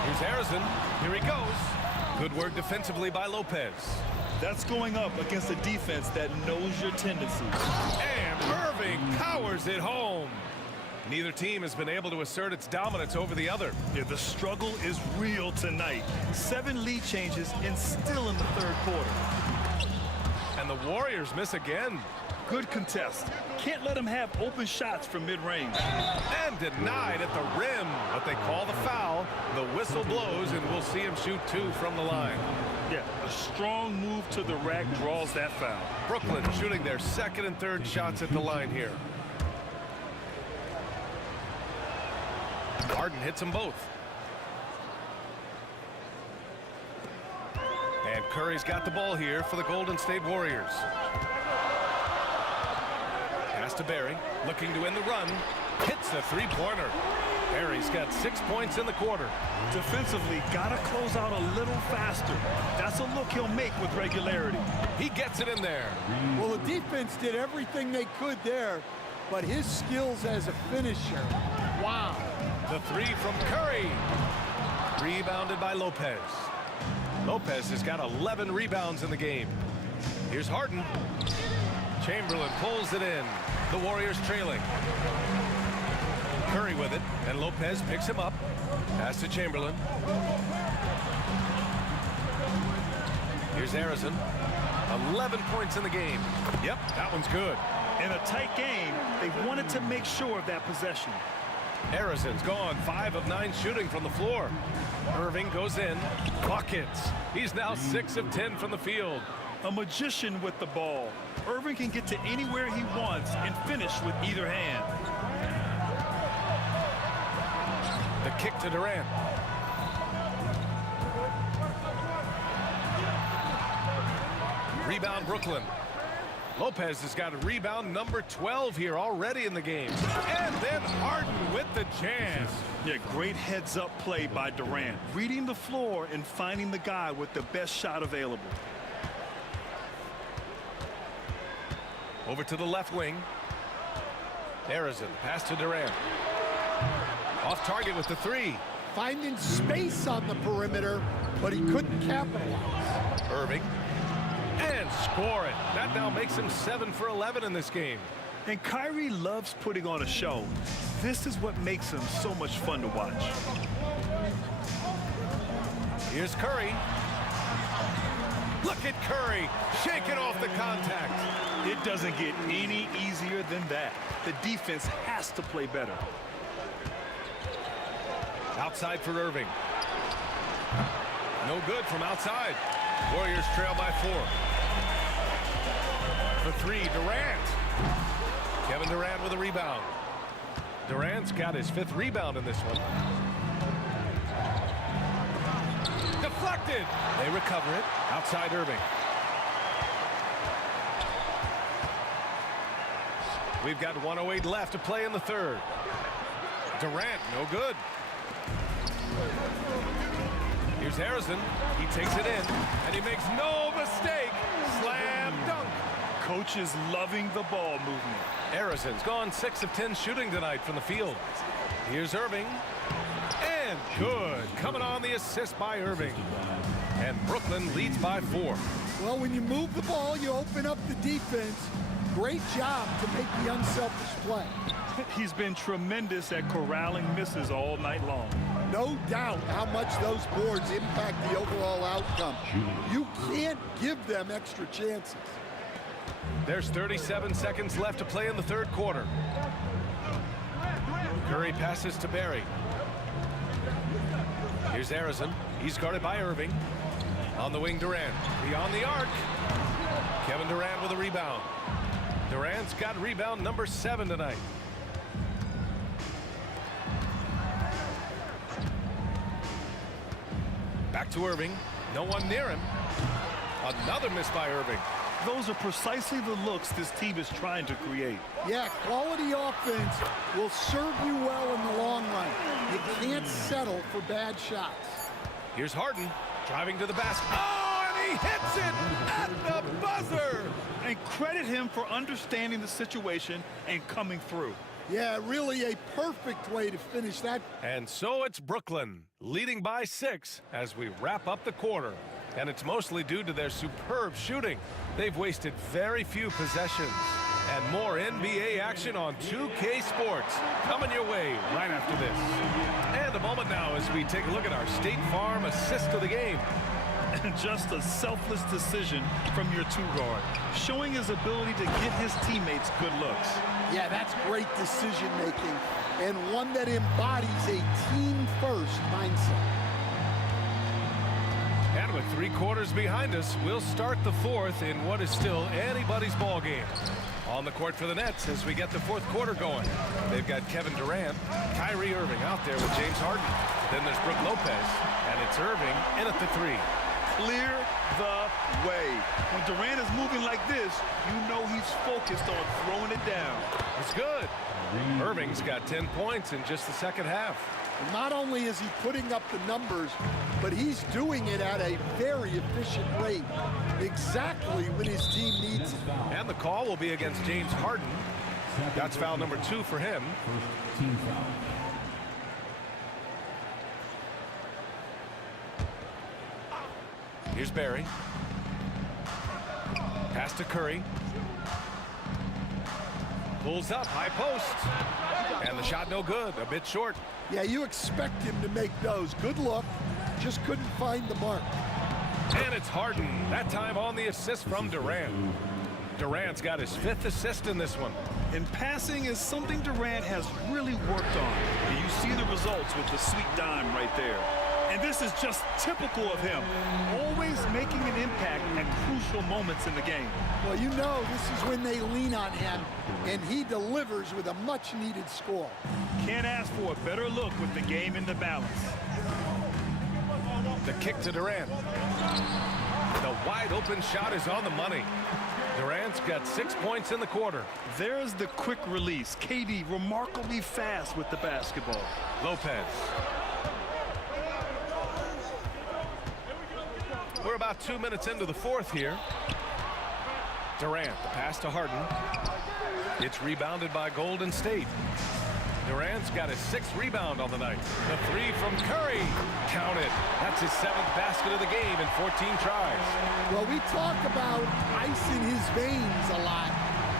Here's Harrison. Here he goes. Good work defensively by Lopez. That's going up against a defense that knows your tendencies. And Irving powers it home. Neither team has been able to assert its dominance over the other. Yeah, the struggle is real tonight. 7 lead changes and still in the third quarter. And the Warriors miss again. Good contest. Can't let him have open shots from mid-range. And denied at the rim, but they call the foul. The whistle blows, and we'll see him shoot 2 from the line. Yeah, a strong move to the rack draws that foul. Brooklyn shooting their second and third shots at the line here. Harden hits them both. And Curry's got the ball here for the Golden State Warriors. Pass to Barry, looking to win the run. Hits the three-pointer. Barry's got 6 points in the quarter. Defensively, gotta close out a little faster. That's a look he'll make with regularity. He gets it in there. Well, the defense did everything they could there, but his skills as a finisher, wow. The 3 from Curry. Rebounded by Lopez. Lopez has got 11 rebounds in the game. Here's Harden. Chamberlain pulls it in. The Warriors trailing. Curry with it, and Lopez picks him up. Pass to Chamberlain. Here's Harrison. 11 points in the game. Yep, that one's good. In a tight game, they wanted to make sure of that possession. Harrison's gone 5 of 9 shooting from the floor. Irving goes in. Buckets. He's now 6 of 10 from the field. A magician with the ball. Irving can get to anywhere he wants and finish with either hand. The kick to Durant. Rebound Brooklyn. Lopez has got a rebound number 12 here already in the game. And then Harden with the jam. Yeah, great heads-up play by Durant. Reading the floor and finding the guy with the best shot available. Over to the left wing. Harrison, pass to Durant. Off target with the 3. Finding space on the perimeter, but he couldn't capitalize. Irving. And score it. That now makes him 7 for 11 in this game. And Kyrie loves putting on a show. This is what makes him so much fun to watch. Here's Curry. Look at Curry shaking off the contact. It doesn't get any easier than that. The defense has to play better. Outside for Irving. No good from outside. Warriors trail by 4. For 3, Durant. Kevin Durant with a rebound. Durant's got his 5th rebound in this one. Deflected. They recover it. Outside Irving. We've got 1:08 left to play in the third. Durant, no good. Here's Harrison. He takes it in, and he makes no mistake. Slam dunk. Coach is loving the ball movement. Harrison's gone 6 of 10 shooting tonight from the field. Here's Irving. And good. Coming on the assist by Irving. And Brooklyn leads by 4. Well, when you move the ball, you open up the defense. Great job to make the unselfish play. He's been tremendous at corralling misses all night long. No doubt how much those boards impact the overall outcome. You can't give them extra chances. There's 37 seconds left to play in the third quarter. Curry passes to Barry. Here's Harrison. He's guarded by Irving. On the wing, Durant. Beyond the arc. Kevin Durant with a rebound. Durant's got rebound number 7 tonight. Back to Irving. No one near him. Another miss by Irving. Those are precisely the looks this team is trying to create. Yeah, quality offense will serve you well in the long run. You can't settle for bad shots. Here's Harden driving to the basket. Oh, and he hits it at the buzzer. And credit him for understanding the situation and coming through. Yeah, really a perfect way to finish that. And so it's Brooklyn leading by 6 as we wrap up the quarter. And it's mostly due to their superb shooting. They've wasted very few possessions. And more NBA action on 2K Sports coming your way right after this. And a moment now as we take a look at our State Farm assist of the game. And just a selfless decision from your two-guard, showing his ability to get his teammates good looks. Yeah, that's great decision-making, and one that embodies a team-first mindset. And with 3 quarters behind us, we'll start the fourth in what is still anybody's ball game. On the court for the Nets as we get the fourth quarter going. They've got Kevin Durant, Kyrie Irving out there with James Harden. Then there's Brook Lopez, and it's Irving in at the 3. Clear the way. When Durant is moving like this, you know he's focused on throwing it down. It's good. Irving's got 10 points in just the second half. And not only is he putting up the numbers, but he's doing it at a very efficient rate, exactly when his team needs it. And the call will be against James Harden. That's foul number 2 for him. First team foul. Here's Barry. Pass to Curry. Pulls up, high post. And the shot no good, a bit short. Yeah, you expect him to make those. Good look, just couldn't find the mark. And it's Harden, that time on the assist from Durant. Durant's got his 5th assist in this one. And passing is something Durant has really worked on. And you see the results with the sweet dime right there. And this is just typical of him, always making an impact at crucial moments in the game. Well, you know this is when they lean on him, and he delivers with a much-needed score. Can't ask for a better look with the game in the balance. The kick to Durant. The wide-open shot is on the money. Durant's got 6 points in the quarter. There's the quick release. KD remarkably fast with the basketball. Lopez. We're about 2 minutes into the fourth here. Durant, the pass to Harden. It's rebounded by Golden State. Durant's got his 6th rebound on the night. The 3 from Curry. Count it. That's his 7th basket of the game in 14 tries. Well, we talk about ice in his veins a lot,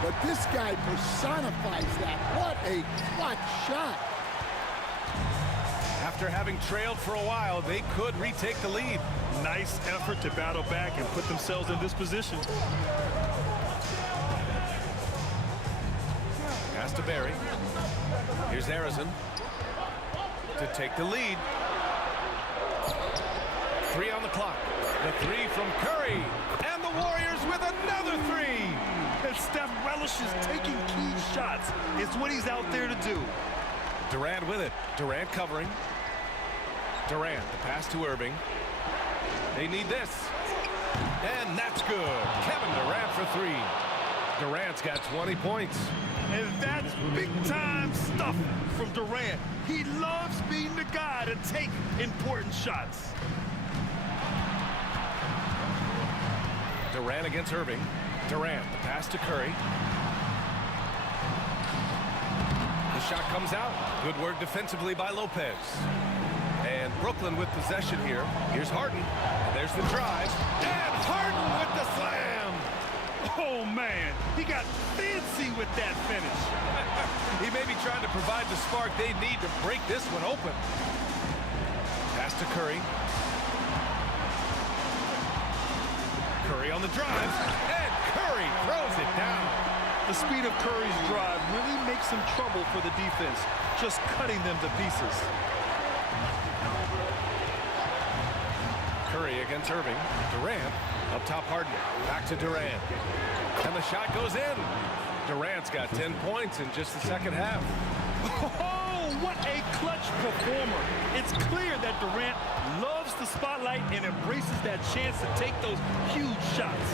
but this guy personifies that. What a clutch shot. After having trailed for a while, they could retake the lead. Nice effort to battle back and put themselves in this position. Pass to Barry. Here's Harrison to take the lead. 3 on the clock. The 3 from Curry. And the Warriors with another 3. And Steph relishes taking key shots. It's what he's out there to do. Durant with it. Durant covering. Durant, the pass to Irving. They need this. And that's good. Kevin Durant for 3. Durant's got 20 points. And that's big-time stuff from Durant. He loves being the guy to take important shots. Durant against Irving. Durant, the pass to Curry. The shot comes out. Good work defensively by Lopez. And Brooklyn with possession here. Here's Harden. And there's the drive. And Harden with the slam. Oh, man. He got fancy with that finish. He may be trying to provide the spark they need to break this one open. Pass to Curry. Curry on the drive. And Curry throws it down. The speed of Curry's drive really makes him trouble for the defense, just cutting them to pieces. Curry against Irving. Durant up top Harden. Back to Durant. And the shot goes in. Durant's got 10 points in just the second half. Oh, what a clutch performer. It's clear that Durant loves the spotlight and embraces that chance to take those huge shots.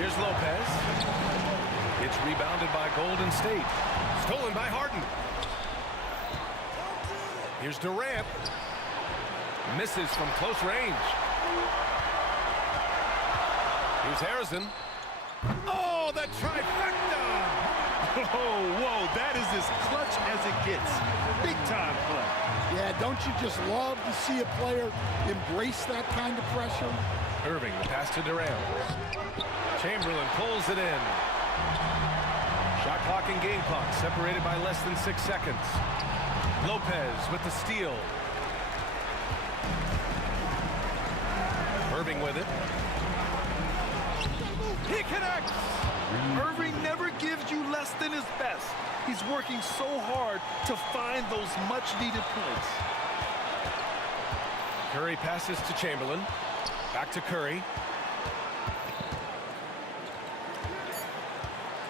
Here's Lopez. It's rebounded by Golden State. Stolen by Harden. Here's Durant. Misses from close range. Here's Harrison. Oh, the trifecta! Oh, whoa, that is as clutch as it gets. Big time play. Yeah, don't you just love to see a player embrace that kind of pressure? Irving, the pass to Durant. Chamberlain pulls it in. Shot clock and game clock separated by less than 6 seconds. Lopez with the steal. Irving with it. He connects! Irving never gives you less than his best. He's working so hard to find those much-needed points. Curry passes to Chamberlain. Back to Curry.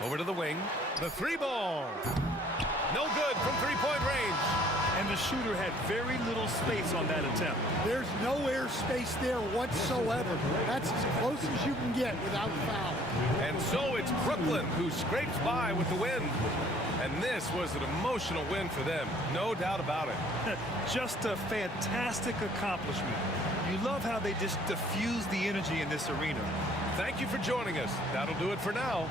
Over to the wing. The three ball. No good from three-point range. And the shooter had very little space on that attempt. There's no air space there whatsoever. That's as close as you can get without foul. And so it's Brooklyn who scrapes by with the win. And this was an emotional win for them, no doubt about it. Just a fantastic accomplishment. You love how they just diffuse the energy in this arena. Thank you for joining us. That'll do it for now.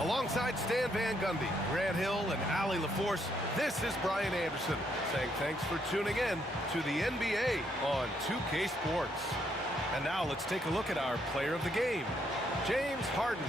Alongside Stan Van Gundy, Grant Hill, and Allie LaForce, this is Brian Anderson saying thanks for tuning in to the NBA on 2K Sports. And now let's take a look at our player of the game, James Harden.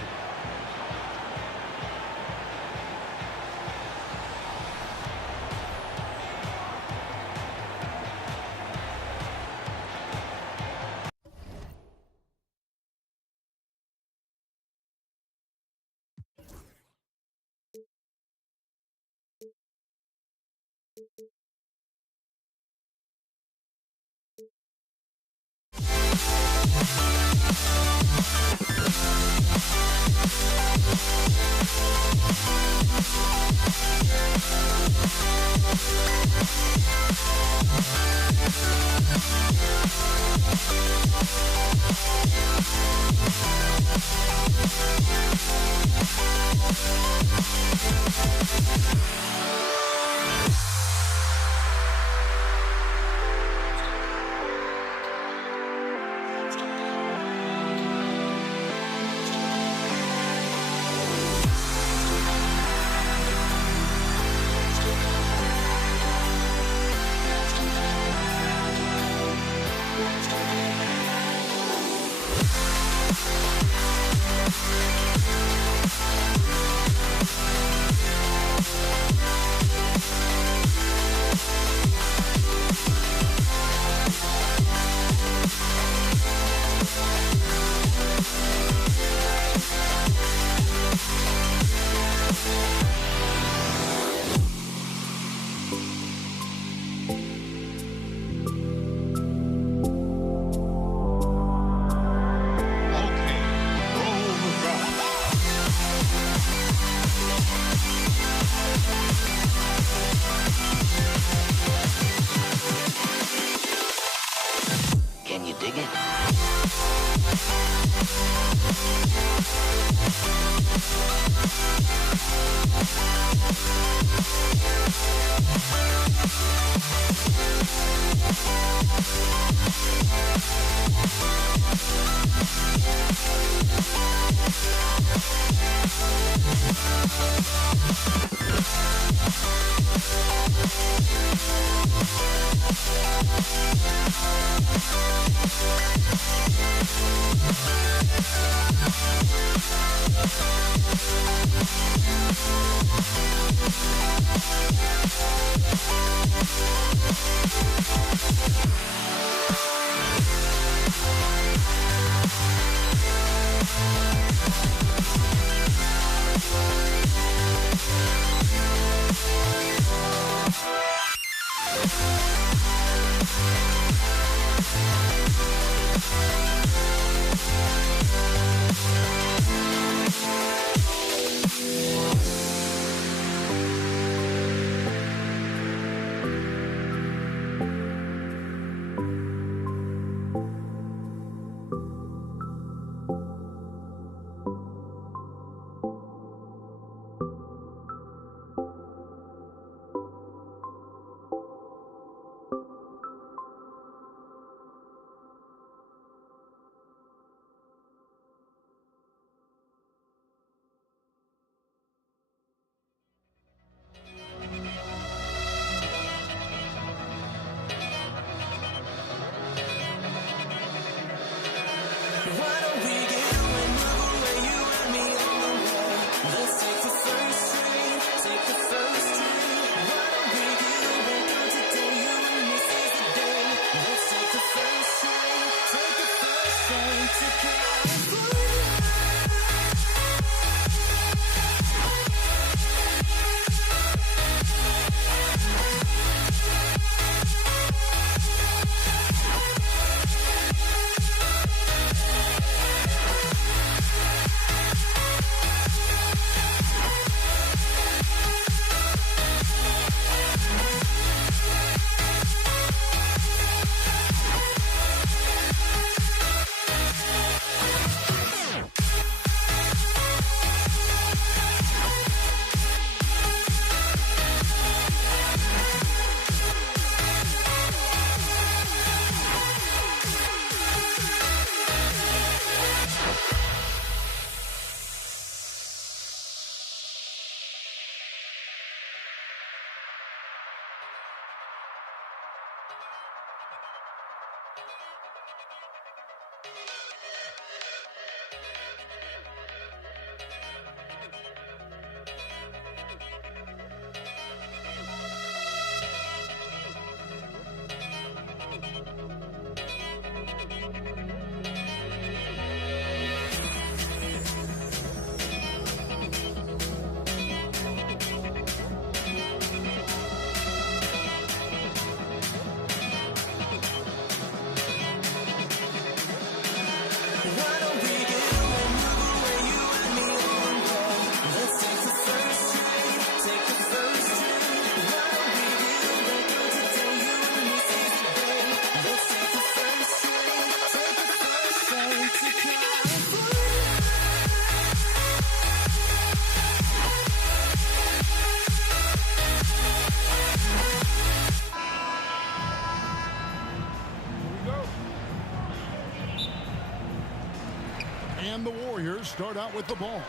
And the Warriors start out with the ball.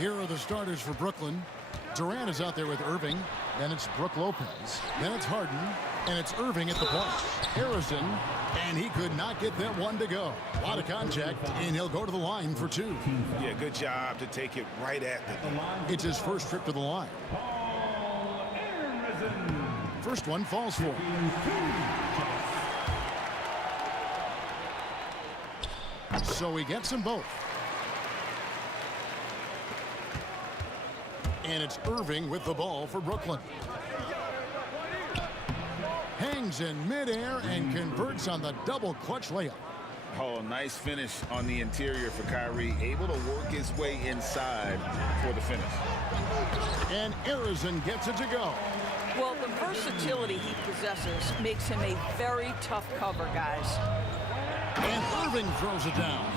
Here are the starters for Brooklyn. Durant is out there with Irving. Then it's Brook Lopez. Then it's Harden. And it's Irving at the point. Harrison. And he could not get that one to go. A lot of contact, and he'll go to the line for two. Yeah, good job to take it right at the line. It's his first trip to the line. First one falls for him. So he gets them both. And it's Irving with the ball for Brooklyn. Hangs in midair and converts on the double clutch layup. Oh, nice finish on the interior for Kyrie. Able to work his way inside for the finish. And Harrison gets it to go. Well, the versatility he possesses makes him a very tough cover, guys. And Irving throws it down.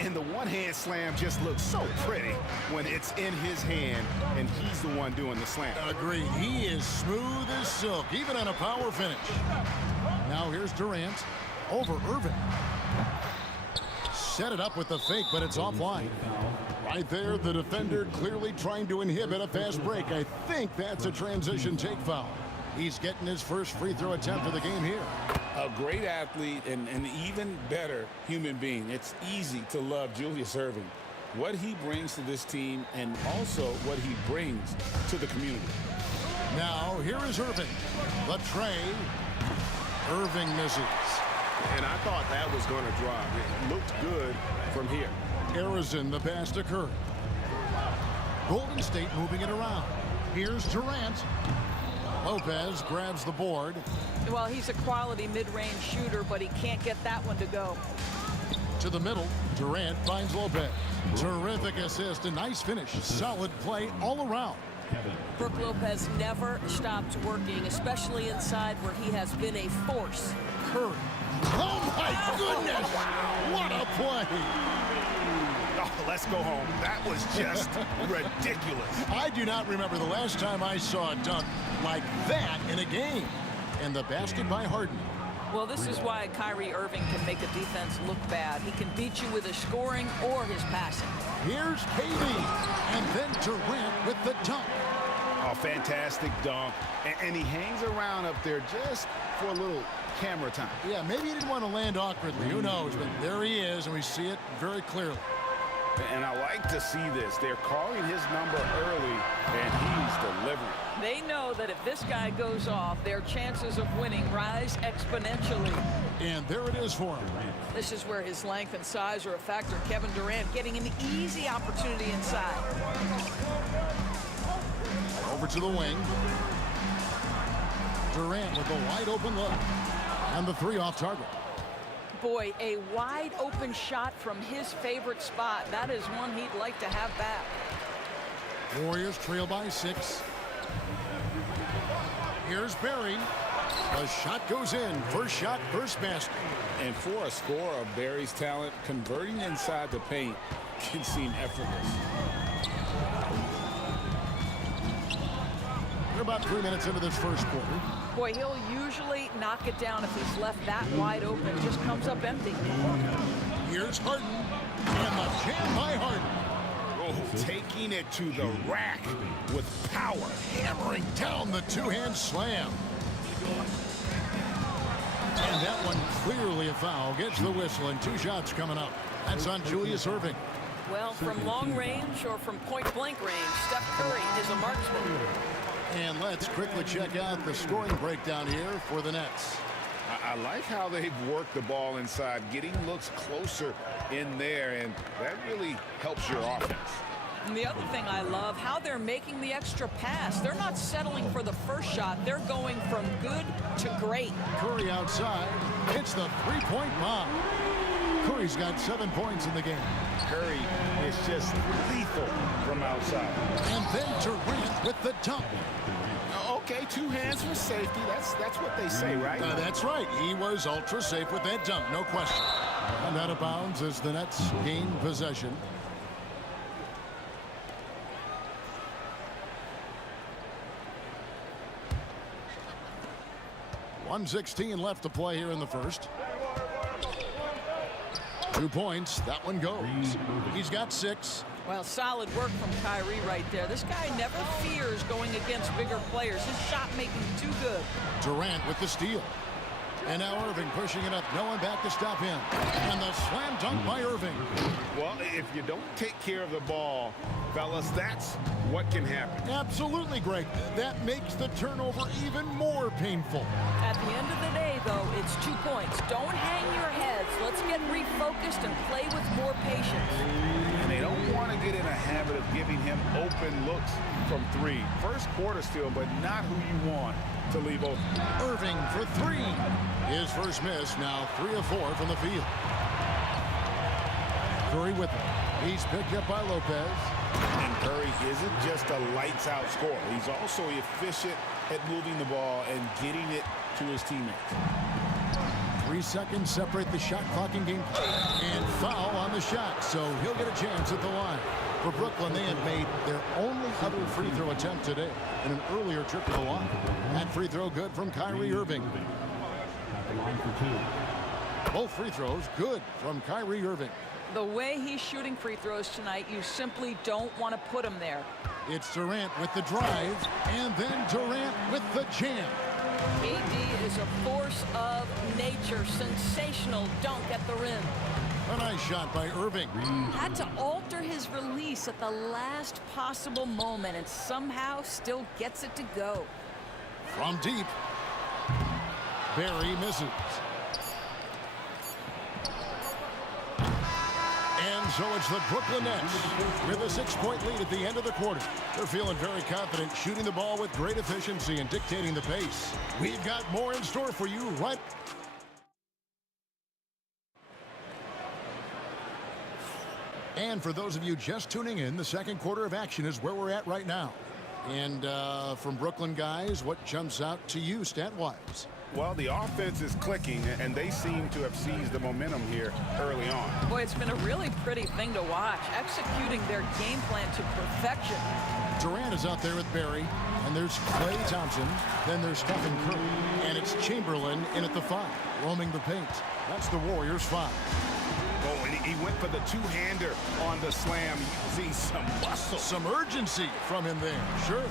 And the one-hand slam just looks so pretty when it's in his hand and he's the one doing the slam. Agreed. He is smooth as silk, even on a power finish. Now here's Durant over Irving. Set it up with the fake, but it's offline. Right there, the defender clearly trying to inhibit a fast break. I think that's a transition take foul. He's getting his first free throw attempt of the game here. A great athlete and an even better human being. It's easy to love Julius Irving. What he brings to this team and also what he brings to the community. Now, here is Irving. The tray. Irving misses. And I thought that was going to drop. It looked good from here. Harrison, the pass to Curry. Golden State moving it around. Here's Durant. Lopez grabs the board. Well, he's a quality mid-range shooter, but he can't get that one to go. To the middle, Durant finds Lopez. Terrific assist, a nice finish. Solid play all around. Brook Lopez never stops working, especially inside where he has been a force. Curry. Oh, my goodness! What a play! Oh, let's go home. That was just ridiculous. I do not remember the last time I saw a dunk like that in a game. And the basket by Harden. Well, this is why Kyrie Irving can make a defense look bad. He can beat you with his scoring or his passing. Here's KD. And then Durant with the dunk. Oh, fantastic dunk. And he hangs around up there just for a little camera time. Yeah, maybe he didn't want to land awkwardly. Who knows? But there he is, and we see it very clearly. And I like to see this. They're calling his number early, and he's delivering. They know that if this guy goes off, their chances of winning rise exponentially. And there it is for him. This is where his length and size are a factor. Kevin Durant getting an easy opportunity inside. Over to the wing. Durant with a wide open look. And the three off target. Boy, a wide open shot from his favorite spot. That is one he'd like to have back. Warriors trail by 6. Here's Barry. The shot goes in. First shot, first basket. And for a scorer of Barry's talent, converting inside the paint can seem effortless. We're about 3 minutes into this first quarter. Boy, he'll usually knock it down if he's left that wide open. Just comes up empty. Here's Harden. And the jam by Harden. Oh, taking it to the rack with power. Hammering down the two-hand slam. And that one clearly a foul. Gets the whistle and 2 shots coming up. That's on Julius Erving. Well, from long range or from point-blank range, Steph Curry is a marksman. And let's quickly check out the scoring breakdown here for the Nets. I like how they've worked the ball inside, getting looks closer in there, and that really helps your offense. And the other thing I love, how they're making the extra pass. They're not settling for the first shot. They're going from good to great. Curry outside. Hits the three-point bomb. Curry's got 7 points in the game. Curry is just lethal from outside. And then Durant with the dunk. Okay, 2 hands for safety. That's what they say, right? That's right. He was ultra safe with that dunk, no question. And out of bounds as the Nets gain possession. .116 left to play here in the first. 2 points. That one goes. He's got 6. Well, solid work from Kyrie right there. This guy never fears going against bigger players. His shot making too good. Durant with the steal. And now Irving pushing it up. No one back to stop him. And the slam dunk by Irving. Well, if you don't take care of the ball, fellas, that's what can happen. Absolutely, Greg. That makes the turnover even more painful. At the end of the day, though, it's 2 points. Don't hang your heads. Let's get refocused and play with more patience. And they don't want to get in a habit of giving him open looks from 3. First quarter still, but not who you want to leave open. Irving for 3. His first miss, now 3 of 4 from the field. Curry with it. He's picked up by Lopez. And Curry isn't just a lights-out scorer. He's also efficient at moving the ball and getting it to his teammates. 3 seconds separate the shot clock in game play. And foul on the shot, so he'll get a chance at the line. For Brooklyn, they had made their only other free throw attempt today in an earlier trip to the line. That free throw good from Kyrie Irving. At the line for 2. Both free throws good from Kyrie Irving. The way he's shooting free throws tonight, you simply don't want to put him there. It's Durant with the drive, and then Durant with the jam. KD is a force of nature. Sensational dunk at the rim. A nice shot by Irving. Had to alter his release at the last possible moment and somehow still gets it to go. From deep, Barry misses. And so it's the Brooklyn Nets with a 6-point lead at the end of the quarter. They're feeling very confident, shooting the ball with great efficiency and dictating the pace. We've got more in store for you right. And for those of you just tuning in, the second quarter of action is where we're at right now. And from Brooklyn guys, what jumps out to you stat-wise? Well, the offense is clicking, and they seem to have seized the momentum here early on. Boy, it's been a really pretty thing to watch, executing their game plan to perfection. Durant is out there with Barry, and there's Klay Thompson, then there's Stephen Curry, and it's Chamberlain in at the 5, roaming the paint. That's the Warriors' 5. Oh, and he went for the 2-hander on the slam, using some muscle. Some urgency from him there, sure.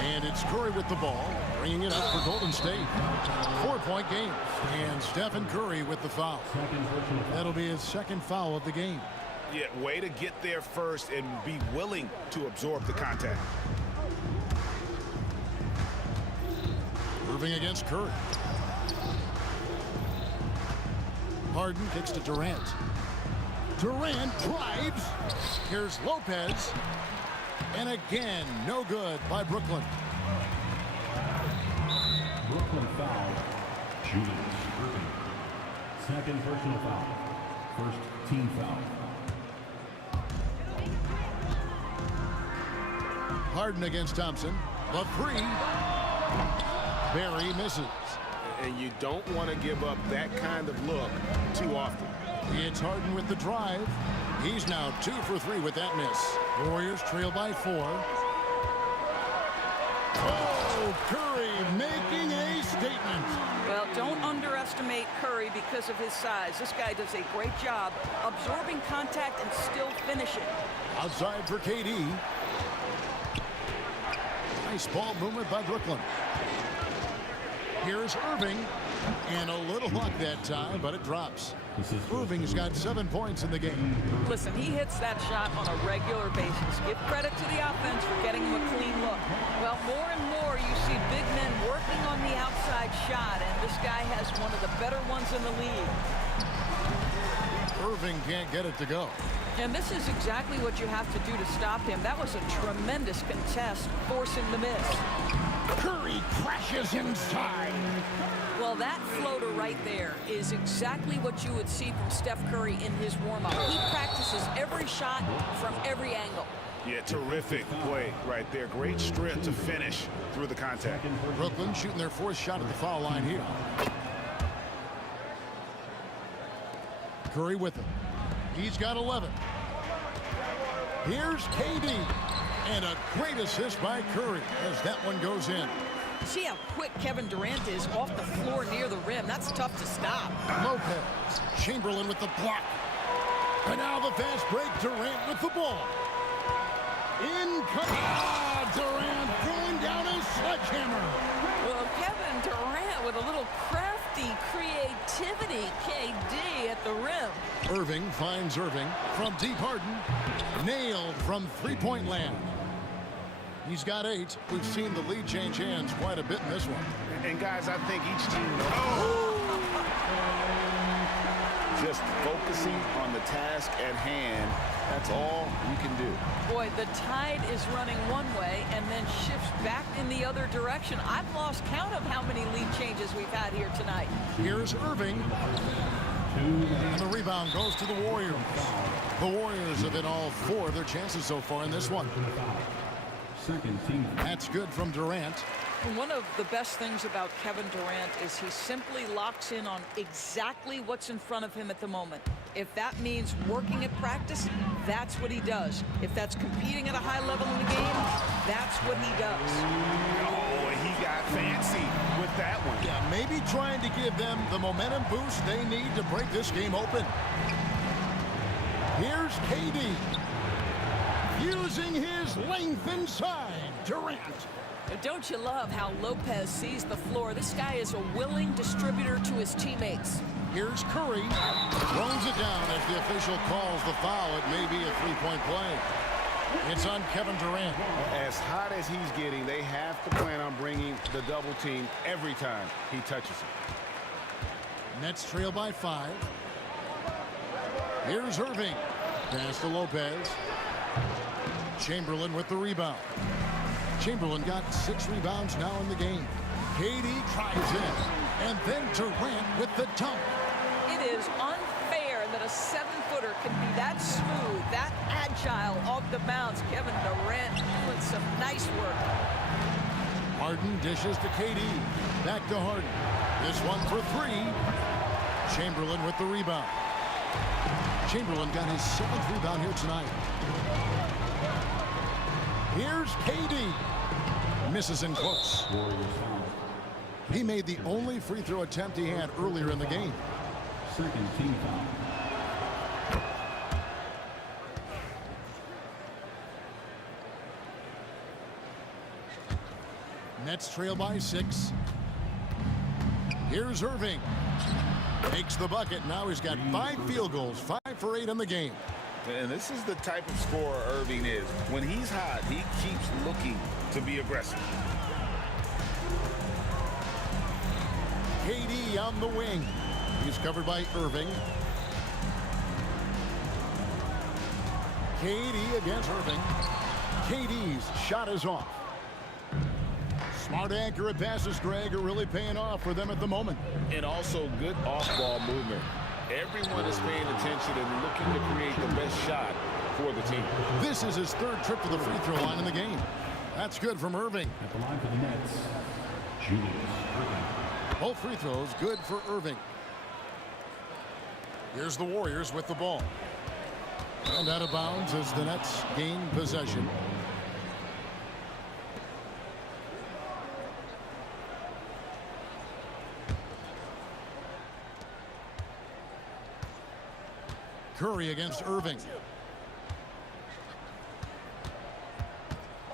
And it's Curry with the ball, bringing it up for Golden State. 4-point game. And Stephen Curry with the foul. That'll be his second foul of the game. Yeah, way to get there first and be willing to absorb the contact. Irving against Curry. Harden kicks to Durant. Durant drives. Here's Lopez. And again, no good by Brooklyn. Brooklyn foul. Julius Irving. Second personal foul. First team foul. Harden against Thompson. The 3. Barry misses. And you don't want to give up that kind of look too often. It's Harden with the drive. He's now 2 for 3 with that miss. Warriors trail by 4. Oh, Curry making a statement. Well, don't underestimate Curry because of his size. This guy does a great job absorbing contact and still finishing. Outside for KD. Nice ball movement by Brooklyn. Here's Irving. And a little luck that time, but it drops. Irving's got 7 points in the game. Listen, he hits that shot on a regular basis. Give credit to the offense for getting him a clean look. Well, more and more you see big men working on the outside shot, and this guy has one of the better ones in the league. Irving can't get it to go. And this is exactly what you have to do to stop him. That was a tremendous contest, forcing the miss. Curry crashes inside. Well, that floater right there is exactly what you would see from Steph Curry in his warm-up. He practices every shot from every angle. Yeah, terrific play right there. Great strip to finish through the contact. Brooklyn shooting their 4th shot at the foul line here. Curry with him. He's got 11. Here's KD. And a great assist by Curry as that one goes in. See how quick Kevin Durant is off the floor near the rim. That's tough to stop. Lopez. Chamberlain with the block. And now the fast break. Durant with the ball. Durant throwing down a sledgehammer. Well, Kevin Durant with a little crafty creativity. KD at the rim. Irving finds Irving from deep. Harden. Nailed from three-point land. He's got 8. We've seen the lead change hands quite a bit in this one. And guys, I think each team just focusing on the task at hand. That's all you can do. Boy, the tide is running one way and then shifts back in the other direction. I've lost count of how many lead changes we've had here tonight. Here's Irving. And the rebound goes to the Warriors. The Warriors have hit all 4 of their chances so far in this one. That's good from Durant. One of the best things about Kevin Durant is he simply locks in on exactly what's in front of him at the moment. If that means working at practice, that's what he does. If that's competing at a high level in the game, that's what he does. Oh, he got fancy with that one. Yeah, maybe trying to give them the momentum boost they need to break this game open. Here's KD. Using his length inside. Durant. Don't you love how Lopez sees the floor? This guy is a willing distributor to his teammates. Here's Curry. Throws it down as the official calls the foul. It may be a 3-point play. It's on Kevin Durant. As hot as he's getting, they have to plan on bringing the double team every time he touches it. Nets trail by 5. Here's Irving. Pass to Lopez. Chamberlain with the rebound. Chamberlain got 6 rebounds now in the game. KD tries in. And then Durant with the dunk. It is unfair that a 7-footer can be that smooth, that agile off the bounce. Kevin Durant doing some nice work. Harden dishes to KD. Back to Harden. This one for 3. Chamberlain with the rebound. Chamberlain got his 7th rebound here tonight. Here's KD. Misses in close. He made the only free throw attempt he had earlier in the game. Second team foul. Nets trail by 6. Here's Irving. Makes the bucket. Now he's got 5 field goals, 5 for 8 in the game. And this is the type of scorer Irving is. When he's hot, he keeps looking to be aggressive. KD on the wing. He's covered by Irving. KD against Irving. KD's shot is off. Smart, accurate passes, Greg, are really paying off for them at the moment. And also good off-ball movement. Everyone is paying attention and looking to create the best shot for the team. This is his 3rd trip to the free throw line in the game. That's good from Irving. At the line for the Nets, Julius Irving. Both free throws good for Irving. Here's the Warriors with the ball. And out of bounds as the Nets gain possession. Curry against Irving.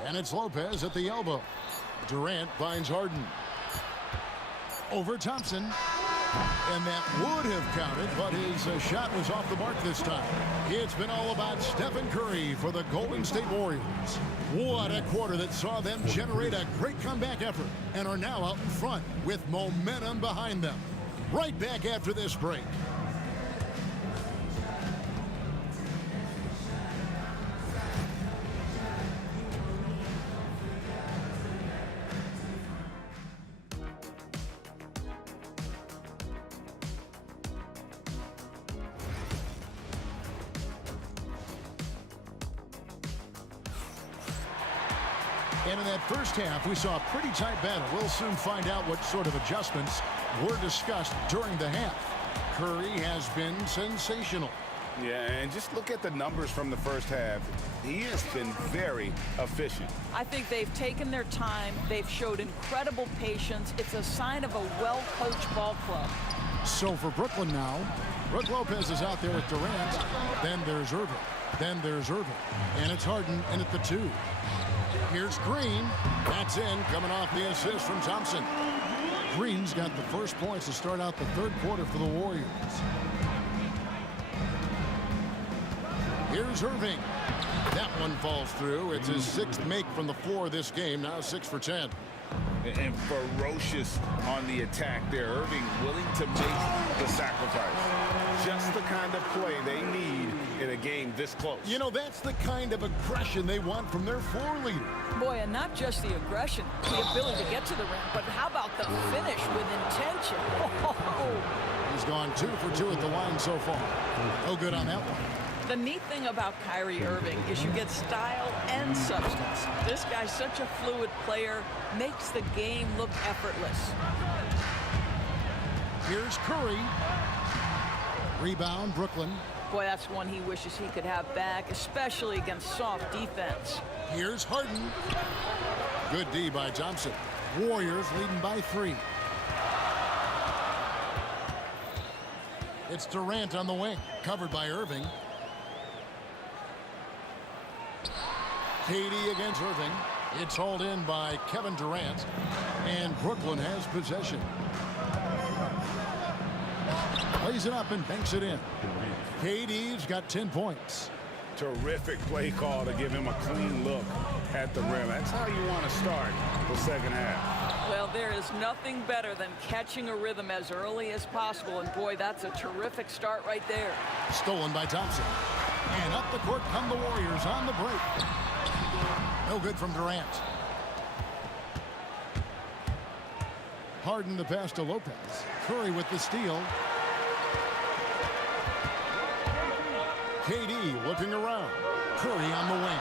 And it's Lopez at the elbow. Durant finds Harden. Over Thompson. And that would have counted, but his shot was off the mark this time. It's been all about Stephen Curry for the Golden State Warriors. What a quarter that saw them generate a great comeback effort and are now out in front with momentum behind them. Right back after this break. And in that first half, we saw a pretty tight battle. We'll soon find out what sort of adjustments were discussed during the half. Curry has been sensational. Yeah, and just look at the numbers from the first half. He has been very efficient. I think they've taken their time. They've showed incredible patience. It's a sign of a well-coached ball club. So for Brooklyn now, Brook Lopez is out there with Durant. Then there's Irving. Then there's Irving. And it's Harden in at the 2. Here's Green. That's in, coming off the assist from Thompson. Green's got the first points to start out the third quarter for the Warriors. Here's Irving. That one falls through. It's his 6th make from the floor this game, now 6 for 10. And ferocious on the attack there. Irving willing to make the sacrifice. Just the kind of play they need in a game this close. You know, that's the kind of aggression they want from their floor leader. Boy, and not just the aggression, the ability to get to the rim, but how about the finish with intention? He's gone 2 for 2 at the line so far. No good on that one. The neat thing about Kyrie Irving is you get style and substance. This guy's such a fluid player, makes the game look effortless. Here's Curry. Rebound, Brooklyn. Boy, that's one he wishes he could have back, especially against soft defense. Here's Harden. Good D by Thompson. Warriors leading by 3. It's Durant on the wing, covered by Irving. KD against Irving. It's hauled in by Kevin Durant. And Brooklyn has possession. Plays it up and banks it in. KD's got 10 points. Terrific play call to give him a clean look at the rim. That's how you want to start the second half. Well, there is nothing better than catching a rhythm as early as possible. And boy, that's a terrific start right there. Stolen by Thompson. And up the court come the Warriors on the break. No good from Durant. Harden the pass to Lopez. Curry with the steal. KD looking around. Curry on the wing.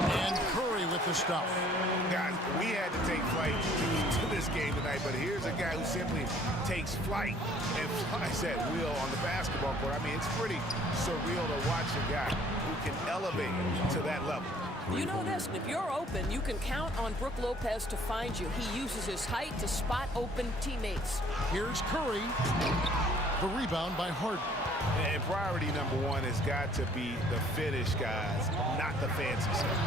And Curry with the stuff. Guys, we had to take flight to this game tonight, but here's a guy who simply takes flight and flies at will on the basketball court. I mean, it's pretty surreal to watch a guy who can elevate to that level. You know this, if you're open, you can count on Brook Lopez to find you. He uses his height to spot open teammates. Here's Curry. The rebound by Harden. And priority number 1 has got to be the finish, guys, not the fancy stuff.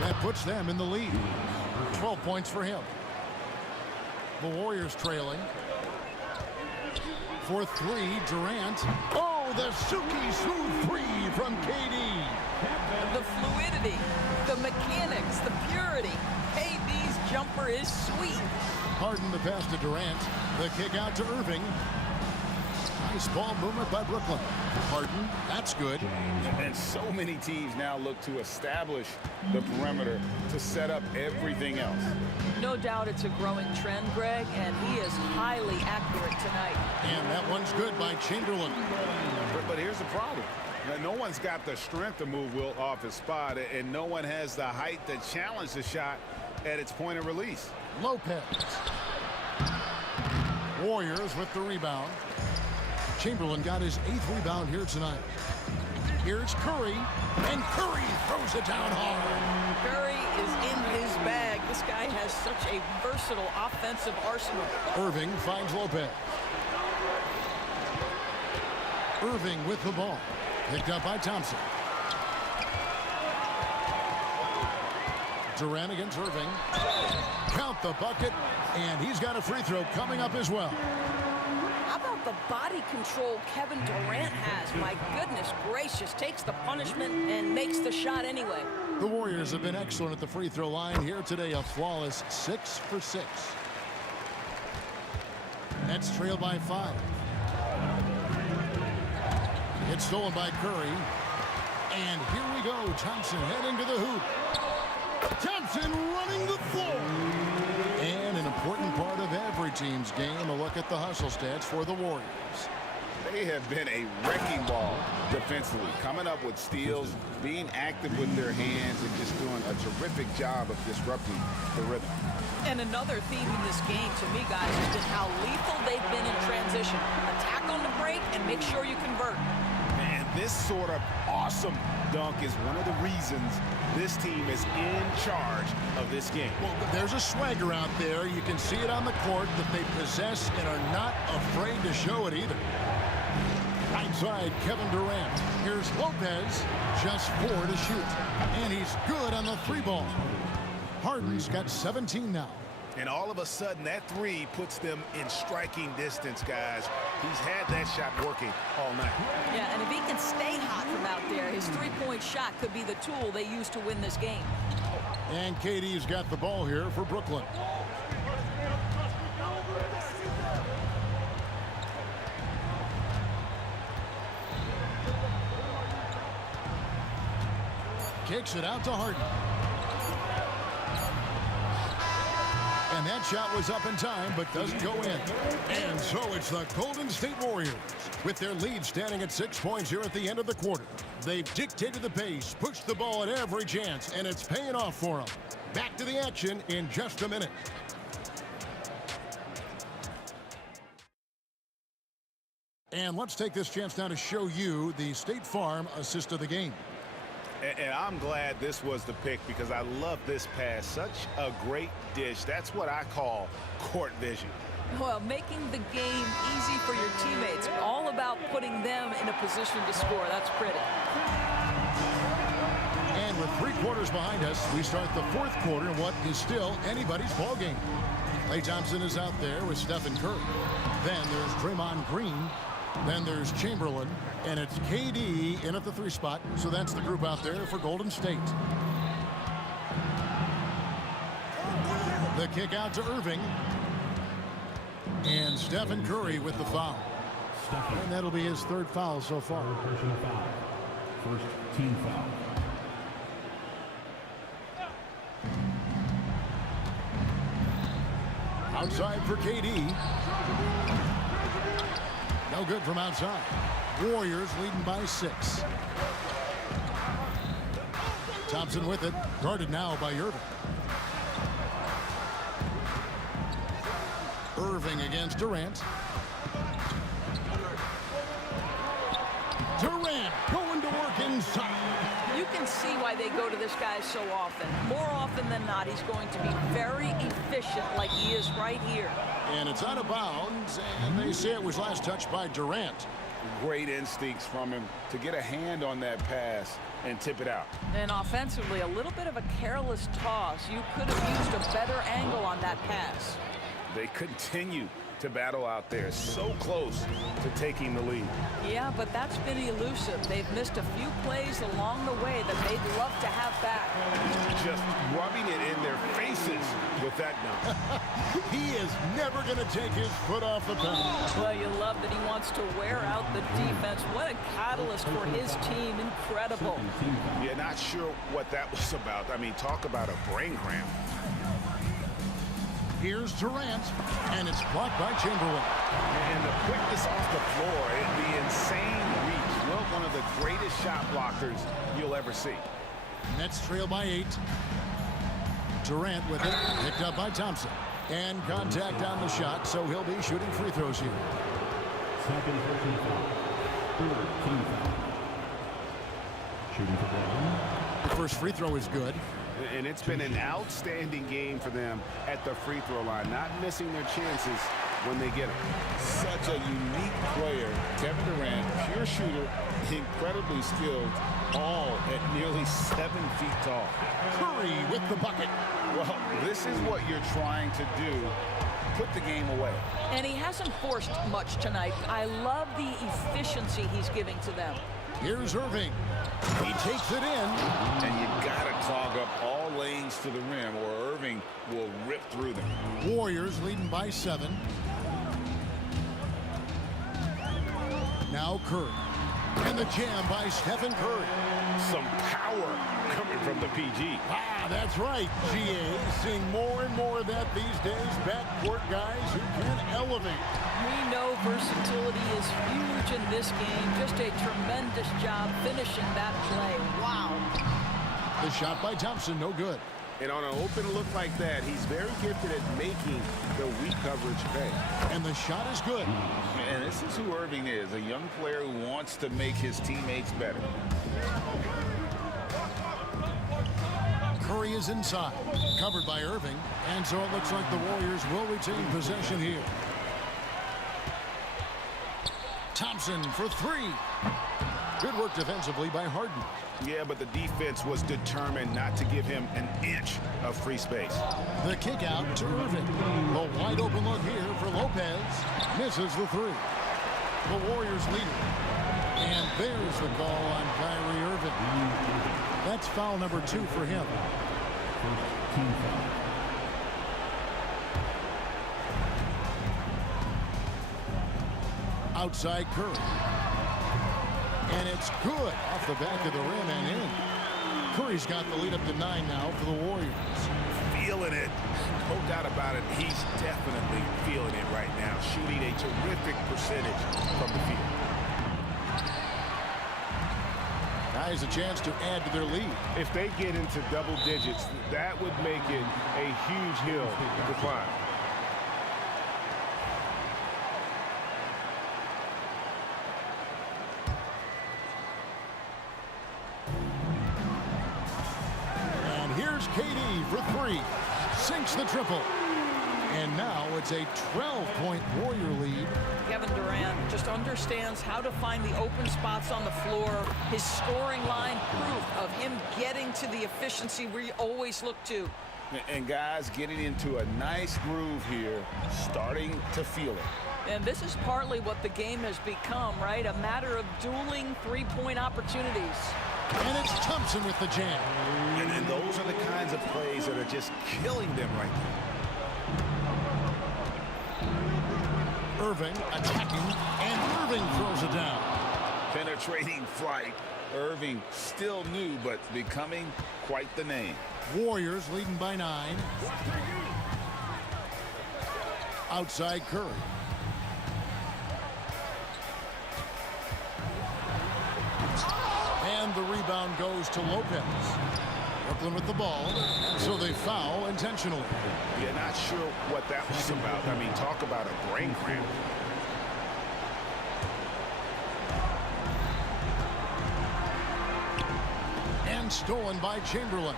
That puts them in the lead. 12 points for him. The Warriors trailing. For 3, Durant. Oh, the Suki smooth 3 from KD. The fluidity, the mechanics, the purity. KD's jumper is sweet. Harden the pass to Durant. The kick out to Irving. Nice ball movement by Brooklyn. Harden, that's good. And so many teams now look to establish the perimeter to set up everything else. No doubt it's a growing trend, Greg, and he is highly accurate tonight. And that one's good by Chamberlain. But here's the problem. No one's got the strength to move Wilt off his spot, and no one has the height to challenge the shot at its point of release. Lopez. Warriors with the rebound. Chamberlain got his 8th rebound here tonight. Here's Curry, and Curry throws it down hard. Curry is in his bag. This guy has such a versatile offensive arsenal. Irving finds Lopez. Irving with the ball. Picked up by Thompson. Durant against Irving. count the bucket, and he's got a free throw coming up as well. How about the body control Kevin Durant has? My goodness gracious, takes the punishment and makes the shot anyway. The Warriors have been excellent at the free throw line here today, a flawless 6 for 6. Nets trail by 5. It's stolen by Curry. And here we go. Thompson heading to the hoop. Thompson running the floor. And an important part of every team's game, a look at the hustle stats for the Warriors. They have been a wrecking ball defensively, coming up with steals, being active with their hands, and just doing a terrific job of disrupting the rhythm. And another theme in this game, to me, guys, has been how lethal they've been in transition. Attack on the break and make sure you convert. And this sort of awesome dunk is one of the reasons this team is in charge of this game. Well, there's a swagger out there. You can see it on the court that they possess and are not afraid to show it either. Right side, Kevin Durant. Here's Lopez, just 4 to shoot. And he's good on the 3-ball. Harden's got 17 now. And all of a sudden, that 3 puts them in striking distance, guys. He's had that shot working all night. Yeah, and if he can stay hot from out there, his 3-point shot could be the tool they use to win this game. And KD's got the ball here for Brooklyn. Kicks it out to Harden. And that shot was up in time, but doesn't go in. And so it's the Golden State Warriors with their lead standing at 6 points here at the end of the quarter. They've dictated the pace, pushed the ball at every chance, and it's paying off for them. Back to the action in just a minute. And let's take this chance now to show you the State Farm assist of the game. And I'm glad this was the pick because I love this pass. Such a great dish. That's what I call court vision. Well, making the game easy for your teammates. All about putting them in a position to score. That's pretty. And with 3 quarters behind us, we start the 4th quarter in what is still anybody's ball game. Klay Thompson is out there with Stephen Curry. Then there's Draymond Green. Then there's Chamberlain, and it's KD in at the 3 spot. So that's the group out there for Golden State. The kick out to Irving. And Stephen Curry with the foul. And that'll be his 3rd foul so far. Personal foul. First team foul. Outside for KD. No good from outside. Warriors leading by 6. Thompson with it. Guarded now by Irving. Irving against Durant. Durant going to work inside. You can see why they go to this guy so often. More often than not, he's going to be very efficient like he is right here. And it's out of bounds, and they say it was last touched by Durant. Great instincts from him to get a hand on that pass and tip it out. And offensively, a little bit of a careless toss. You could have used a better angle on that pass. They continue to battle out there, so close to taking the lead. Yeah, but that's been elusive. They've missed a few plays along the way that they'd love to have back. Just rubbing it in their faces with that dunk. He is never going to take his foot off the pedal. Well, you love that he wants to wear out the defense. What a catalyst for his team. Incredible. Yeah, not sure what that was about. I mean, talk about a brain cramp. Here's Durant, and it's blocked by Chamberlain. And the quickness off the floor, the insane reach. Well, one of the greatest shot blockers you'll ever see. Nets trail by 8. Durant with it, picked up by Thompson. And contact on the shot, so he'll be shooting free throws here. Second personal foul. 3rd team foul. Shooting for Brooklyn. The first free throw is good. And it's been an outstanding game for them at the free throw line, not missing their chances when they get them. Such a unique player, Kevin Durant, pure shooter, incredibly skilled all at nearly 7 feet tall. Curry with the bucket. Well, this is what you're trying to do. Put the game away. And he hasn't forced much tonight. I love the efficiency he's giving to them. Here's Irving. He takes it in. And you got to clog up all lanes to the rim or Irving will rip through them. Warriors leading by 7. Now Curry. And the jam by Stephen Curry. Some power coming from the PG. Ah, that's right, GA. Seeing more and more of that these days. Backcourt guys who can elevate. We know versatility is huge in this game. Just a tremendous job finishing that play. Wow. The shot by Thompson, no good. And on an open look like that, he's very gifted at making the weak coverage pay. And the shot is good. And this is who Irving is, a young player who wants to make his teammates better. Curry is inside, covered by Irving. And so it looks like the Warriors will retain possession here. Thompson for 3. Good work defensively by Harden. Yeah, but the defense was determined not to give him an inch of free space. The kick out to Irving. The wide open look here for Lopez. Misses the 3. The Warriors lead it. And there's the call on Kyrie Irving. That's foul number 2 for him. Outside Curry. And it's good off the back of the rim and in. Curry's got the lead up to 9 now for the Warriors. Feeling it. No doubt about it. He's definitely feeling it right now. Shooting a terrific percentage from the field. Guys, a chance to add to their lead. If they get into double digits, that would make it a huge hill to climb. KD for 3. Sinks the triple. And now it's a 12-point Warrior lead. Kevin Durant just understands how to find the open spots on the floor. His scoring line, proof of him getting to the efficiency we always look to. And guys getting into a nice groove here, starting to feel it. And this is partly what the game has become, right? A matter of dueling three-point opportunities. And it's Thompson with the jam. And those are the kinds of plays that are just killing them right now. Irving attacking, and Irving throws it down. Penetrating flight. Irving still new, but becoming quite the name. Warriors leading by 9. Outside Curry. And the rebound goes to Lopez. Brooklyn with the ball, so they foul intentionally. Yeah, not sure what that was about. I mean, talk about a brain cramp. And stolen by Chamberlain.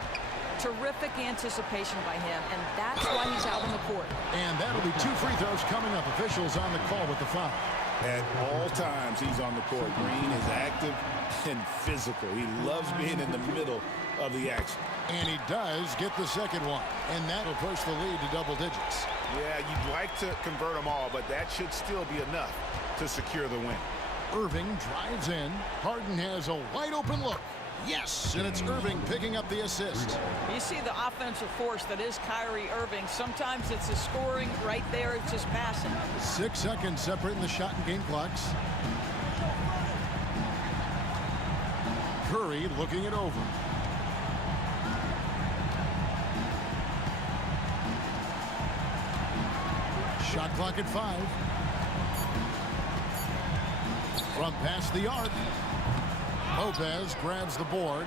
Terrific anticipation by him, and that's why he's out on the court. And that'll be 2 free throws coming up. Officials on the call with the foul. At all times, he's on the court. Green is active and physical. He loves being in the middle of the action. And he does get the second one. And that'll push the lead to double digits. Yeah, you'd like to convert them all, but that should still be enough to secure the win. Irving drives in. Harden has a wide open look. Yes, and it's Irving picking up the assist. You see the offensive force that is Kyrie Irving. Sometimes it's his scoring. Right there, it's just passing. 6 seconds separating the shot and game clocks. Curry looking it over. Shot clock at 5. From past the arc. Lopez grabs the board.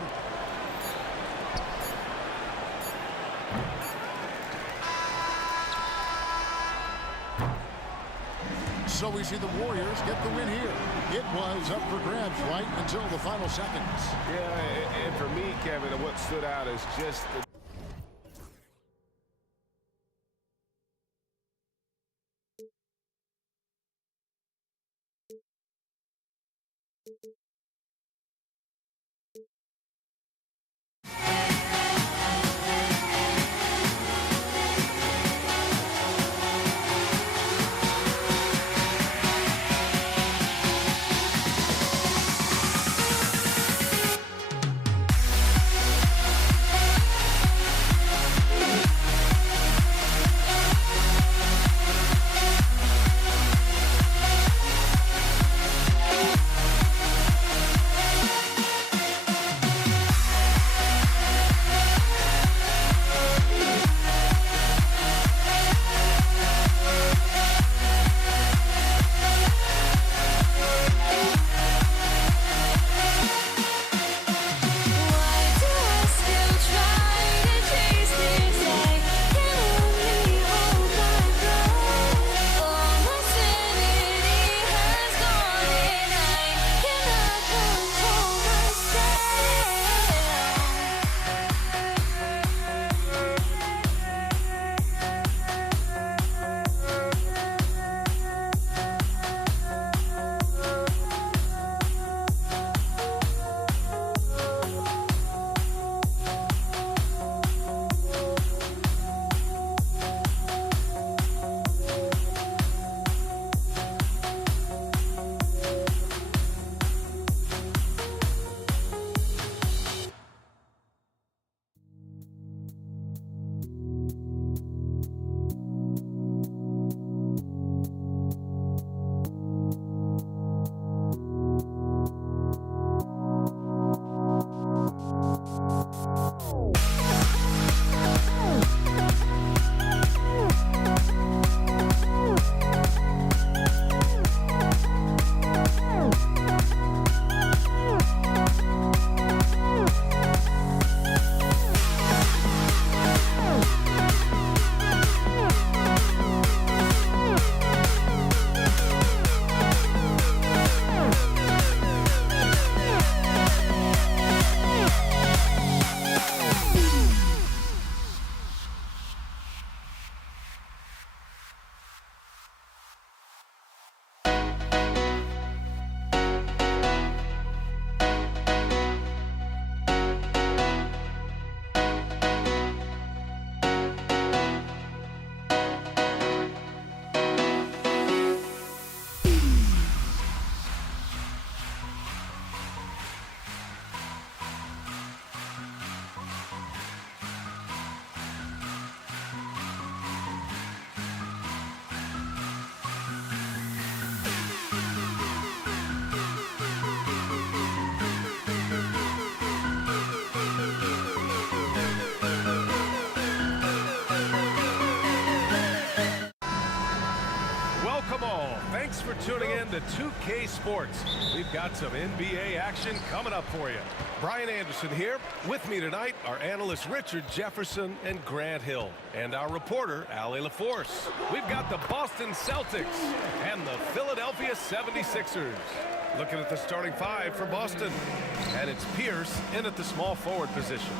So we see the Warriors get the win here. It was up for grabs right until the final seconds. Yeah, and for me, Kevin, what stood out is just the for tuning in to 2K Sports. We've got some NBA action coming up for you. Brian Anderson here. With me tonight are analysts Richard Jefferson and Grant Hill, and our reporter, Allie LaForce. We've got the Boston Celtics and the Philadelphia 76ers. Looking at the starting five for Boston. And it's Pierce in at the small forward position.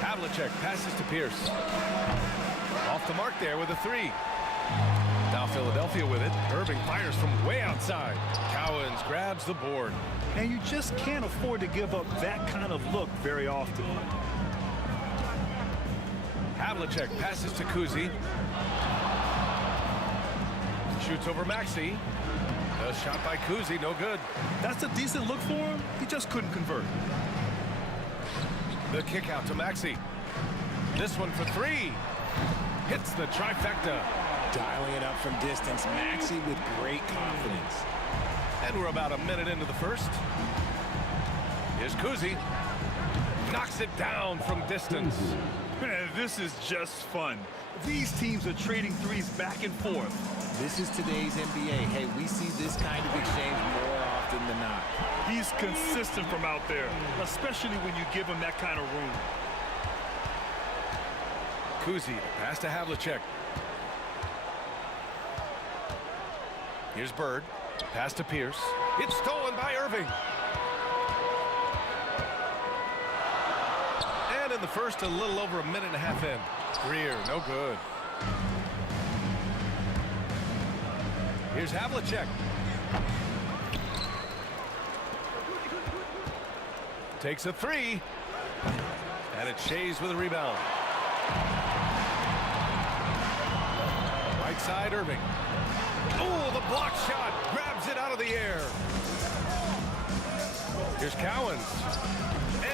Havlicek passes to Pierce. Off the mark there with a three. Now Philadelphia with it. Irving fires from way outside. Cowens grabs the board. And you just can't afford to give up that kind of look very often. Havlicek passes to Kuzi. Shoots over Maxey. A shot by Kuzi, no good. That's a decent look for him. He just couldn't convert. The kick out to Maxey. This one for three. Hits the trifecta. Dialing it up from distance. Maxey with great confidence. And we're about a minute into the first. Here's Kuzi. Knocks it down from distance. Man, this is just fun. These teams are trading threes back and forth. This is today's NBA. Hey, we see this kind of exchange more often than not. He's consistent from out there, especially when you give him that kind of room. Kuzi, pass to Havlicek. Here's Bird. Pass to Pierce. It's stolen by Irving. And in the first, a little over a minute and a half in. Greer, no good. Here's Havlicek. Takes a three. And it's Shays with a rebound. Right side, Irving. Oh, the block shot. Grabs it out of the air. Here's Cowens.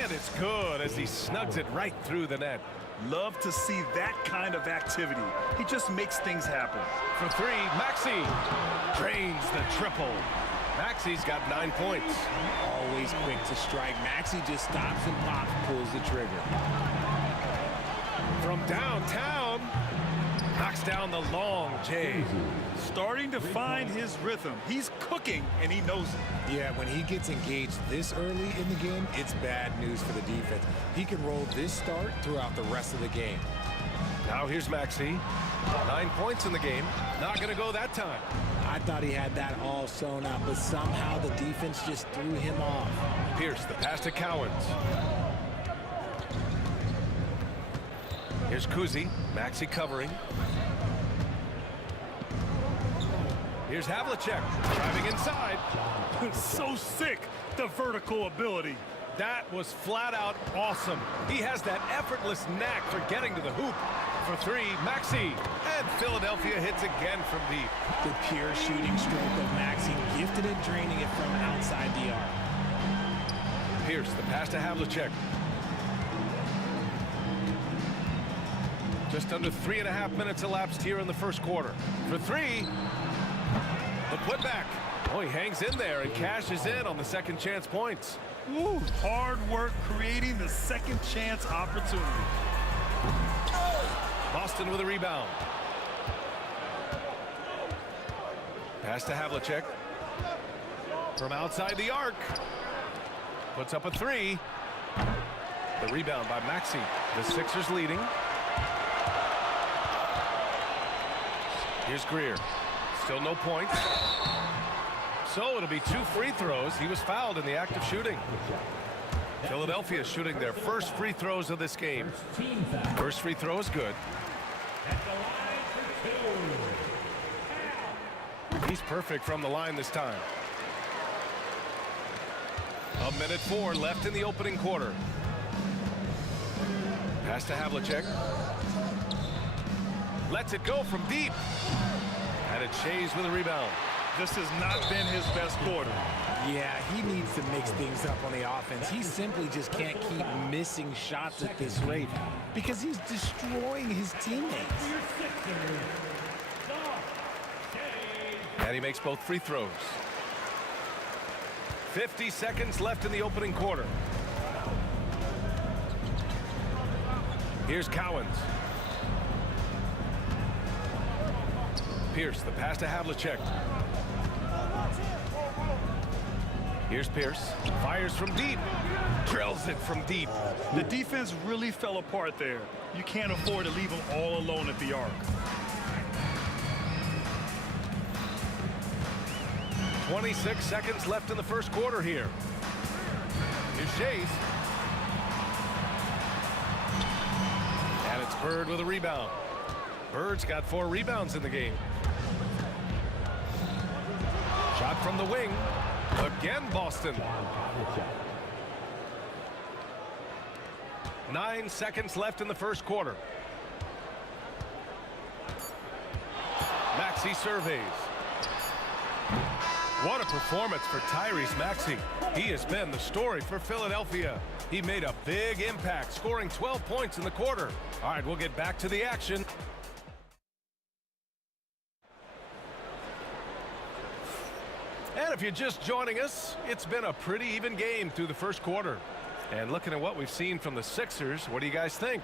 And it's good as he snugs it right through the net. Love to see that kind of activity. He just makes things happen. For three, Maxey drains the triple. Maxey's got 9 points. Always quick to strike. Maxey just stops and pops, pulls the trigger. From downtown, knocks down the long J. Starting to find his rhythm. He's cooking, and he knows it. Yeah, when he gets engaged this early in the game, it's bad news for the defense. He can roll this start throughout the rest of the game. Now here's Maxey. 9 points in the game. Not going to go that time. I thought he had that all sewn up, but somehow the defense just threw him off. Pierce, the pass to Cowens. Here's Kuzi. Maxey covering. Here's Havlicek driving inside. So sick, the vertical ability. That was flat out awesome. He has that effortless knack for getting to the hoop. For three, Maxey. And Philadelphia hits again from deep. The pure shooting stroke of Maxey, gifted at draining it from outside the arc. Pierce, the pass to Havlicek. Just under 3.5 minutes elapsed here in the first quarter. For three, the putback. Oh, he hangs in there and cashes in on the second chance points. Ooh, hard work creating the second chance opportunity. Boston with a rebound. Pass to Havlicek. From outside the arc. Puts up a three. The rebound by Maxey. The Sixers leading. Here's Greer. Still no points. So it'll be 2 free throws. He was fouled in the act of shooting. Philadelphia shooting their first free throws of this game. First free throw is good. He's perfect from the line this time. 1:04 left in the opening quarter. Pass to Havlicek. Lets it go from deep. And it's Shays with a rebound. This has not been his best quarter. Yeah, he needs to mix things up on the offense. He simply just can't keep missing shots at this rate because he's destroying his teammates. And he makes both free throws. 50 seconds left in the opening quarter. Here's Cowens. Pierce, the pass to Havlicek. Here's Pierce. Fires from deep. Drills it from deep. The defense really fell apart there. You can't afford to leave them all alone at the arc. 26 seconds left in the first quarter here. Here's Chase. And it's Bird with a rebound. Bird's got 4 rebounds in the game. Shot from the wing. Again, Boston. 9 seconds left in the first quarter. Maxey surveys. What a performance for Tyrese Maxey. He has been the story for Philadelphia. He made a big impact, scoring 12 points in the quarter. All right, we'll get back to the action. And if you're just joining us, it's been a pretty even game through the first quarter. And looking at what we've seen from the Sixers, what do you guys think?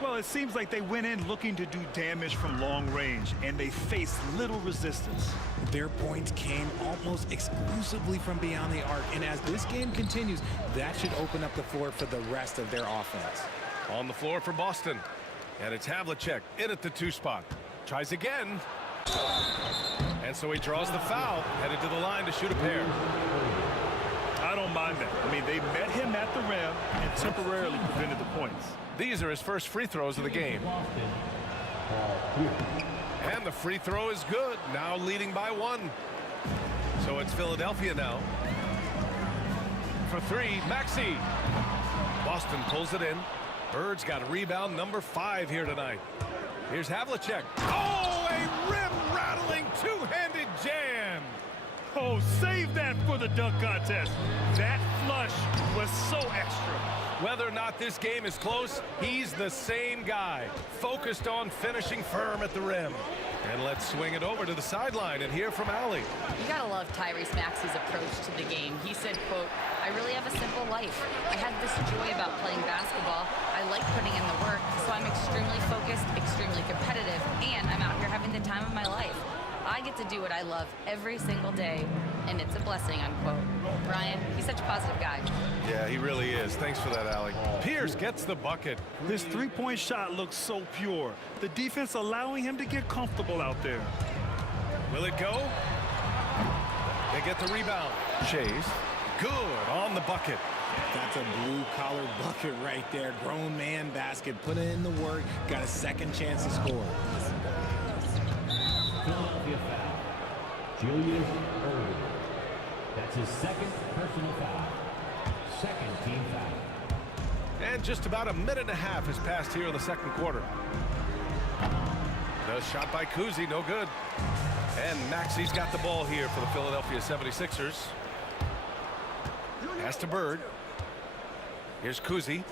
Well, it seems like they went in looking to do damage from long range, and they faced little resistance. Their points came almost exclusively from beyond the arc, and as this game continues, that should open up the floor for the rest of their offense. On the floor for Boston, and it's Havlicek in at the 2 spot. Tries again. And so he draws the foul, headed to the line to shoot a pair. I don't mind that. I mean, they met him at the rim and temporarily prevented the points. These are his first free throws of the game. And the free throw is good, now leading by 1. So it's Philadelphia now. For 3, Maxey. Boston pulls it in. Bird's got rebound number 5 here tonight. Here's Havlicek. Oh, a rim-rattling two-handed jam. Oh, save that for the dunk contest. That flush was so extra. Whether or not this game is close, he's the same guy, focused on finishing firm at the rim. And let's swing it over to the sideline and hear from Allie. You gotta love Tyrese Maxey's approach to the game. He said, quote, "I really have a simple life. I have this joy about playing basketball. I like putting in the work, so I'm extremely focused, extremely competitive, and I'm out here having the time of my life. I get to do what I love every single day, and it's a blessing," unquote. Ryan, he's such a positive guy. Yeah, he really is. Thanks for that, Allie. Pierce gets the bucket. His three-point shot looks so pure. The defense allowing him to get comfortable out there. Will it go? They get the rebound. Chase. Good on the bucket. That's a blue-collar bucket right there. Grown man basket. Put in the work. Got a second chance to score. Philadelphia foul. Julius Erving. That's his second personal foul. Second team foul. And just about a minute and a half has passed here in the second quarter. The shot by Kuzi, no good. And Maxey's got the ball here for the Philadelphia 76ers. Pass to Bird. Here's Kuzi.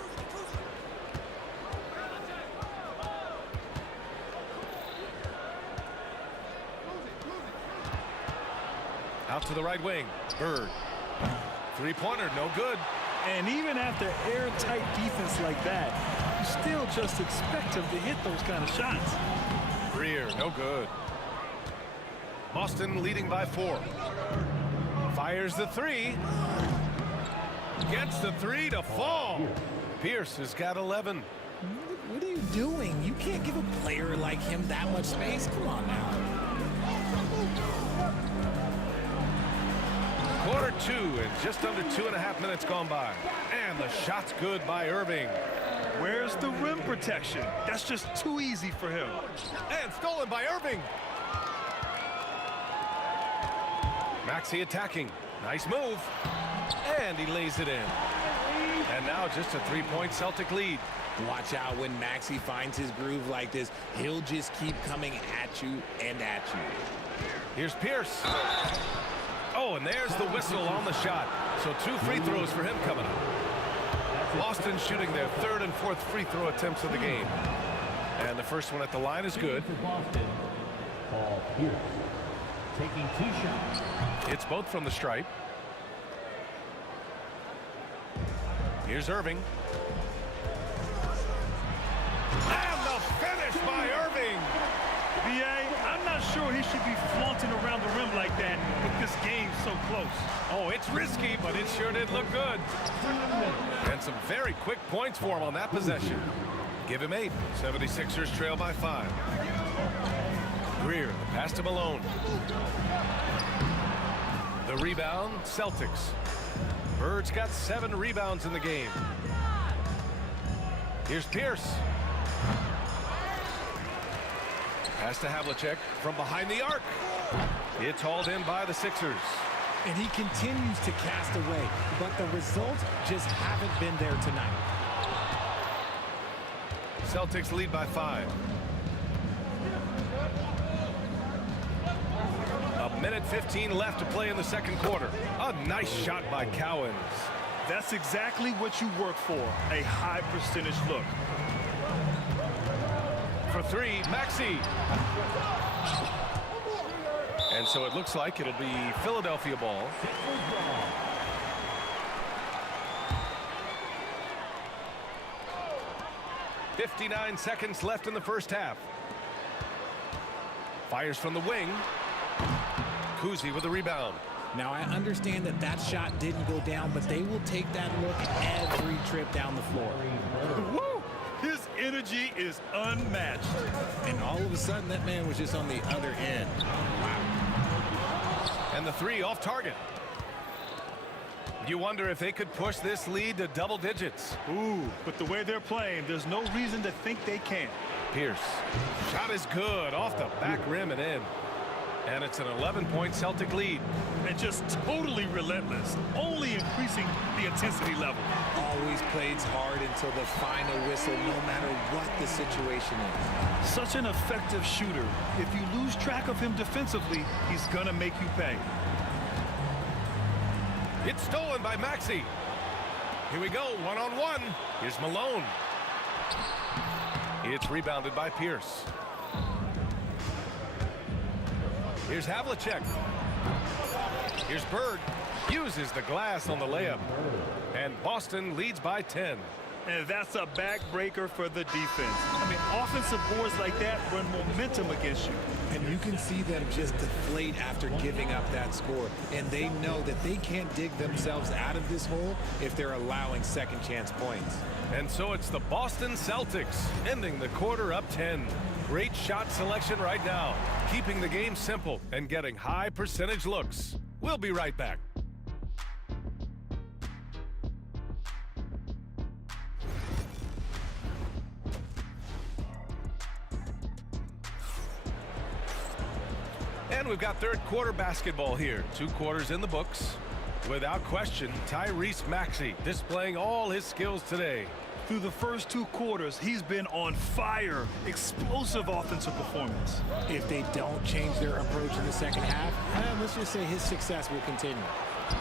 Out to the right wing. Bird. Three-pointer, no good. And even after airtight defense like that, you still just expect him to hit those kind of shots. Greer, no good. Boston leading by 4. Fires the 3. Gets the 3 to fall. Pierce has got 11. What are you doing? You can't give a player like him that much space. Come on now. Quarter 2 and just under 2.5 minutes gone by. And the shot's good by Irving. Where's the rim protection? That's just too easy for him. And stolen by Irving. Maxey attacking. Nice move. And he lays it in. And now just a 3-point Celtic lead. Watch out when Maxey finds his groove like this. He'll just keep coming at you and at you. Here's Pierce. Oh, and there's the whistle on the shot. So 2 free throws for him coming up. Boston shooting their 3rd and 4th free throw attempts of the game. And the first one at the line is good. For Boston, Paul Pierce taking 2 shots. It's both from the stripe. Here's Irving. And the finish by Irving. B.A., I'm I'm not sure he should be flaunting around the rim like that with this game so close. Oh, it's risky, but it sure did look good. And some very quick points for him on that possession. Give him 8. 76ers trail by 5. Greer, the pass to Malone. The rebound, Celtics. Bird's got 7 rebounds in the game. Here's Pierce. Pass to Havlicek from behind the arc. It's hauled in by the Sixers. And he continues to cast away, but the results just haven't been there tonight. Celtics lead by 5. A minute 15 left to play in the second quarter. A nice shot by Cowens. That's exactly what you work for, a high percentage look. For 3, Maxey. And so it looks like it'll be Philadelphia ball. .59 seconds left in the first half. Fires from the wing. Kuzi with the rebound. Now, I understand that that shot didn't go down, but they will take that look every trip down the floor. Woo! His energy is unmatched. And all of a sudden, that man was just on the other end. Wow. And the 3 off target. You wonder if they could push this lead to double digits. Ooh, but the way they're playing, there's no reason to think they can't. Pierce. Shot is good. Off the back rim and in. And it's an 11-point Celtic lead. And just totally relentless, only increasing the intensity level. Always plays hard until the final whistle, no matter what the situation is. Such an effective shooter. If you lose track of him defensively, he's gonna make you pay. It's stolen by Maxey. Here we go, one-on-one. Here's Malone. It's rebounded by Pierce. Here's Havlicek. Here's Bird. Uses the glass on the layup. And Boston leads by 10. And that's a backbreaker for the defense. I mean, offensive boards like that run momentum against you. And you can see them just deflate after giving up that score. And they know that they can't dig themselves out of this hole if they're allowing second chance points. And so it's the Boston Celtics ending the quarter up 10. Great shot selection right now, keeping the game simple and getting high percentage looks. We'll be right back. And we've got third quarter basketball here. 2 quarters in the books. Without question, Tyrese Maxey displaying all his skills today. Through the first 2 quarters, he's been on fire. Explosive offensive performance. If they don't change their approach in the second half, let's just say his success will continue.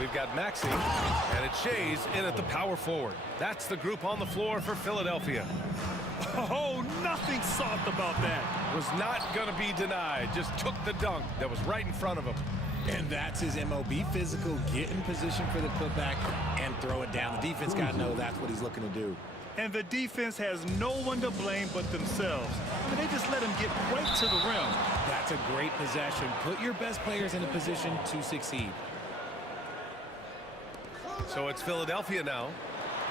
We've got Maxey, and it's Shays in at the power forward. That's the group on the floor for Philadelphia. Oh, nothing soft about that. Was not going to be denied. Just took the dunk that was right in front of him. And that's his MO. Be physical, get in position for the putback, and throw it down. The defense got to know that's what he's looking to do. And the defense has no one to blame but themselves. And they just let him get right to the rim. That's a great possession. Put your best players in a position to succeed. So it's Philadelphia now.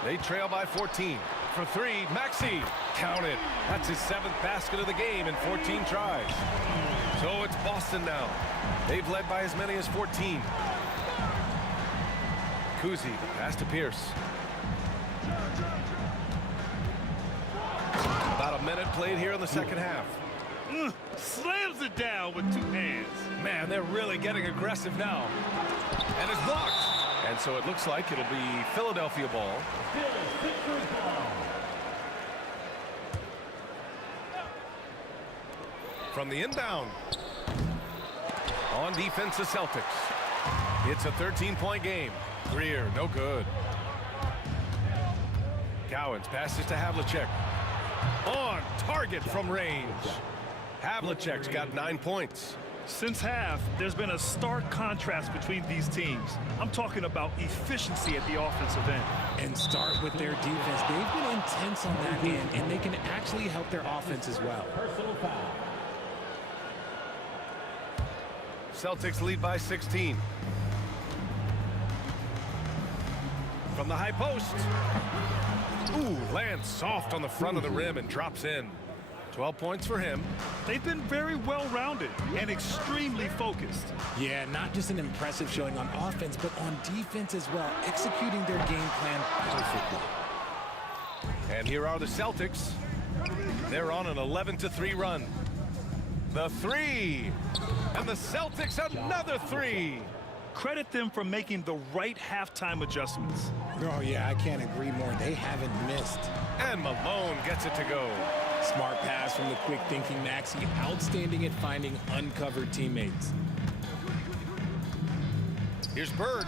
They trail by 14. For 3, Maxey. Count it. That's his 7th basket of the game in 14 tries. So it's Boston now. They've led by as many as 14. Kuzi, pass to Pierce. About a minute played here in the second half. Slams it down with 2 hands. Man, they're really getting aggressive now. And it's blocked. And so it looks like it'll be Philadelphia ball. From the inbound. On defense, the Celtics. It's a 13-point game. Greer, no good. Cowens passes to Havlicek. On target from range. Havlicek's got 9 points. Since half, there's been a stark contrast between these teams. I'm talking about efficiency at the offensive end. And start with their defense. They've been intense on that end, and they can actually help their offense as well. Celtics lead by 16. From the high post. Ooh, lands soft on the front of the rim and drops in. 12 points for him. They've been very well-rounded and extremely focused. Yeah, not just an impressive showing on offense, but on defense as well, executing their game plan perfectly. And here are the Celtics. They're on an 11-3 run. The three. And the Celtics another three. Credit them for making the right halftime adjustments. Oh, yeah, I can't agree more. They haven't missed. And Malone gets it to go. Smart pass from the quick-thinking Maxey. Outstanding at finding uncovered teammates. Here's Bird.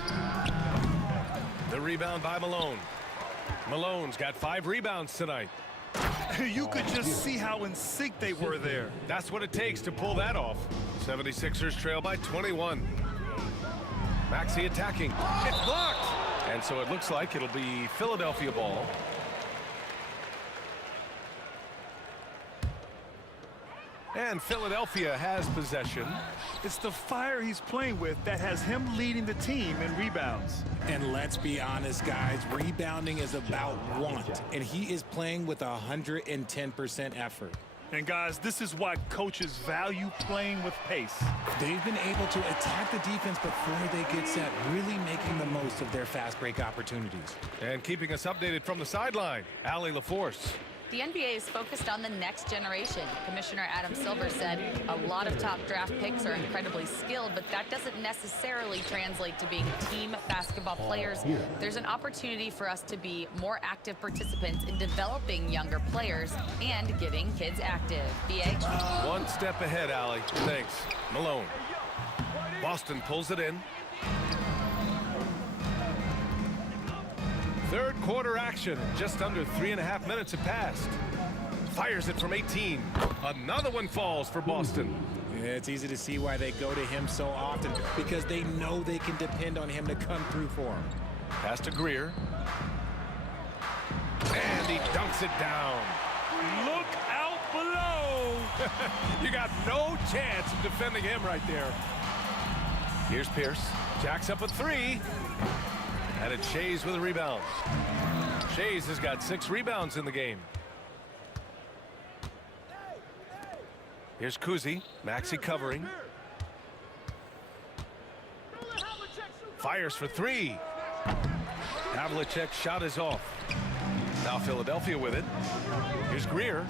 The rebound by Malone. Malone's got 5 rebounds tonight. You could just see how in sync they were there. That's what it takes to pull that off. 76ers trail by 21. Maxey attacking. It's blocked. And so it looks like it'll be Philadelphia ball. And Philadelphia has possession. It's the fire he's playing with that has him leading the team in rebounds. And let's be honest, guys, rebounding is about want, and he is playing with 110% effort. And guys, this is why coaches value playing with pace. They've been able to attack the defense before they get set, really making the most of their fast break opportunities. And keeping us updated from the sideline, Allie LaForce. The NBA is focused on the next generation. Commissioner Adam Silver said a lot of top draft picks are incredibly skilled, but that doesn't necessarily translate to being team basketball players. There's an opportunity for us to be more active participants in developing younger players and getting kids active. BA? One step ahead, Allie. Thanks. Malone. Boston pulls it in. Third quarter action. Just under 3.5 minutes have passed. Fires it from 18. Another one falls for Boston. Yeah, it's easy to see why they go to him so often, because they know they can depend on him to come through for them. Pass to Greer. And he dunks it down. Look out below. You got no chance of defending him right there. Here's Pierce. Jacks up a 3. And it's Shays with a rebound. Shays has got 6 rebounds in the game. Here's Kuzi. Maxey covering. Fires for 3. Havlicek's shot is off. Now Philadelphia with it. Here's Greer.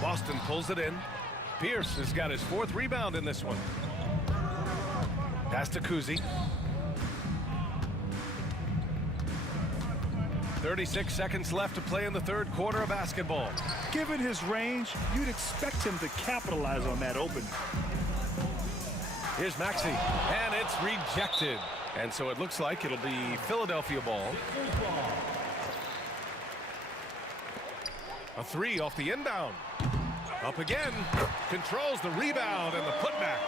Boston pulls it in. Pierce has got his 4th rebound in this one. Pass to Kuzi. 36 seconds left to play in the third quarter of basketball. Given his range, you'd expect him to capitalize on that opening. Here's Maxey, and it's rejected. And so it looks like it'll be Philadelphia ball. A 3 off the inbound. Up again. Controls the rebound and the putback.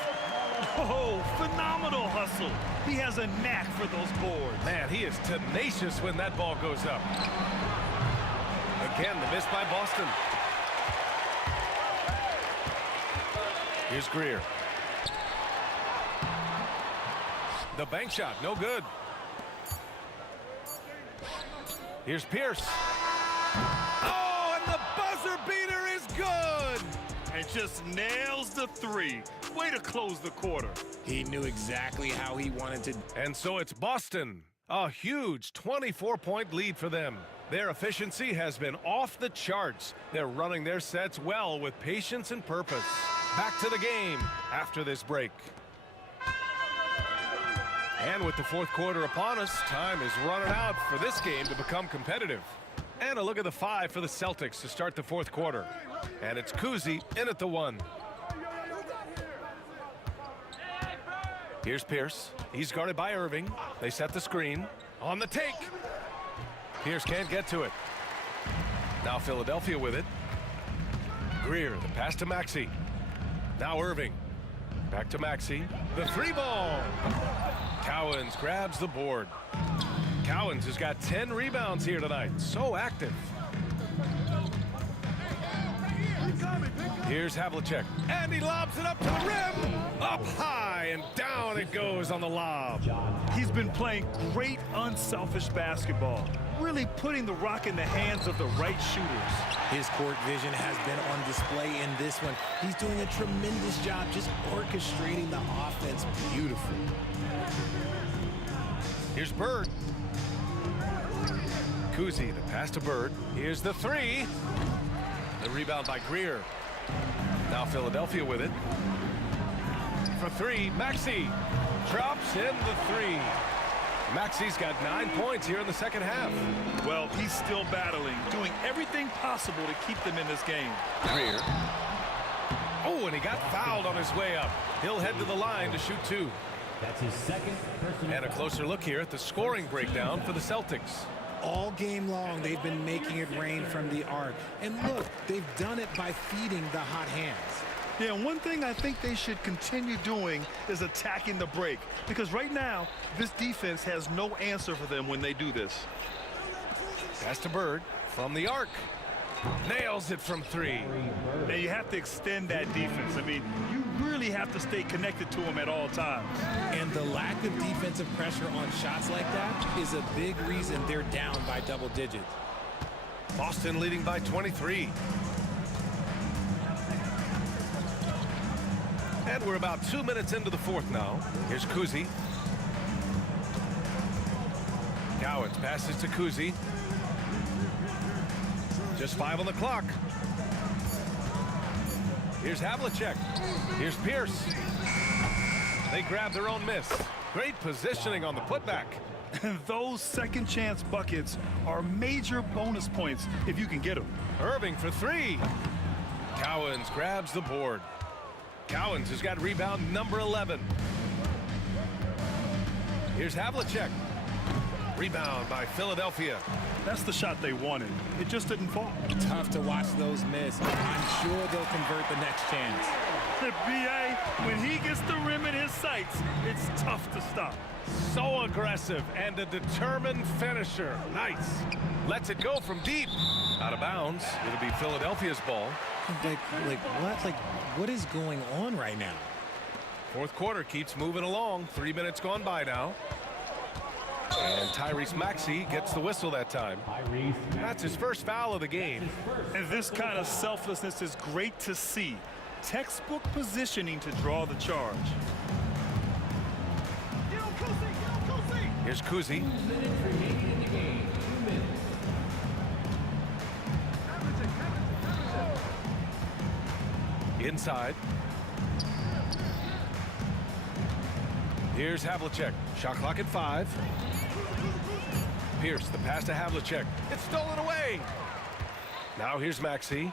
Oh, phenomenal hustle. He has a knack for those boards. Man, he is tenacious when that ball goes up. Again, the miss by Boston. Here's Greer. The bank shot, no good. Here's Pierce. Oh, and the buzzer beater is good. And just nails the 3. Way to close the quarter. He knew exactly how he wanted to. And so it's Boston. A huge 24-point lead for them. Their efficiency has been off the charts. They're running their sets well with patience and purpose. Back to the game after this break. And with the fourth quarter upon us, time is running out for this game to become competitive. And a look at the 5 for the Celtics to start the fourth quarter. And it's Kuzi in at the 1. Here's Pierce. He's guarded by Irving. They set the screen. On the take. Pierce can't get to it. Now Philadelphia with it. Greer, the pass to Maxey. Now Irving. Back to Maxey. The 3 ball. Cowens grabs the board. Cowens has got 10 rebounds here tonight. So active. Here's Havlicek, and he lobs it up to the rim. Up high, and down it goes on the lob. He's been playing great, unselfish basketball, really putting the rock in the hands of the right shooters. His court vision has been on display in this one. He's doing a tremendous job just orchestrating the offense beautifully. Here's Bird. Kuzi, the pass to Bird. Here's the three. The rebound by Greer. Now Philadelphia with it. For three, Maxey drops in the three. Maxey's got 9 points here in the second half. Well, he's still battling, doing everything possible to keep them in this game. Greer. Oh, and he got fouled on his way up. He'll head to the line to shoot two. That's his second personal. And a closer look here at the scoring breakdown for the Celtics. All game long, they've been making it rain from the arc. And look, they've done it by feeding the hot hands. Yeah, one thing I think they should continue doing is attacking the break. Because right now, this defense has no answer for them when they do this. Pass to Bird from the arc. Nails it from three. Now you have to extend that defense. I mean, you really have to stay connected to them at all times. And the lack of defensive pressure on shots like that is a big reason they're down by double digits. Boston leading by 23. And we're about 2 minutes into the fourth now. Here's Kuzi. Cowens passes to Kuzi. Just 5 on the clock. Here's Havlicek. Here's Pierce. They grab their own miss. Great positioning on the putback. And those second chance buckets are major bonus points if you can get them. Irving for three. Cowens grabs the board. Cowens has got rebound number 11. Here's Havlicek. Rebound by Philadelphia. That's the shot they wanted. It just didn't fall. Tough to watch those miss. I'm sure they'll convert the next chance. The BA, when he gets the rim in his sights, it's tough to stop. So aggressive and a determined finisher. Nice. Lets it go from deep. Out of bounds. It'll be Philadelphia's ball. What is going on right now? Fourth quarter keeps moving along. 3 minutes gone by now. And Tyrese Maxey gets the whistle that time. That's his first foul of the game. And this kind of selflessness is great to see. Textbook positioning to draw the charge. Here's Kuzi. Inside. Here's Havlicek. Shot clock at 5. Pierce, the pass to Havlicek. It's stolen away. Now here's Maxey.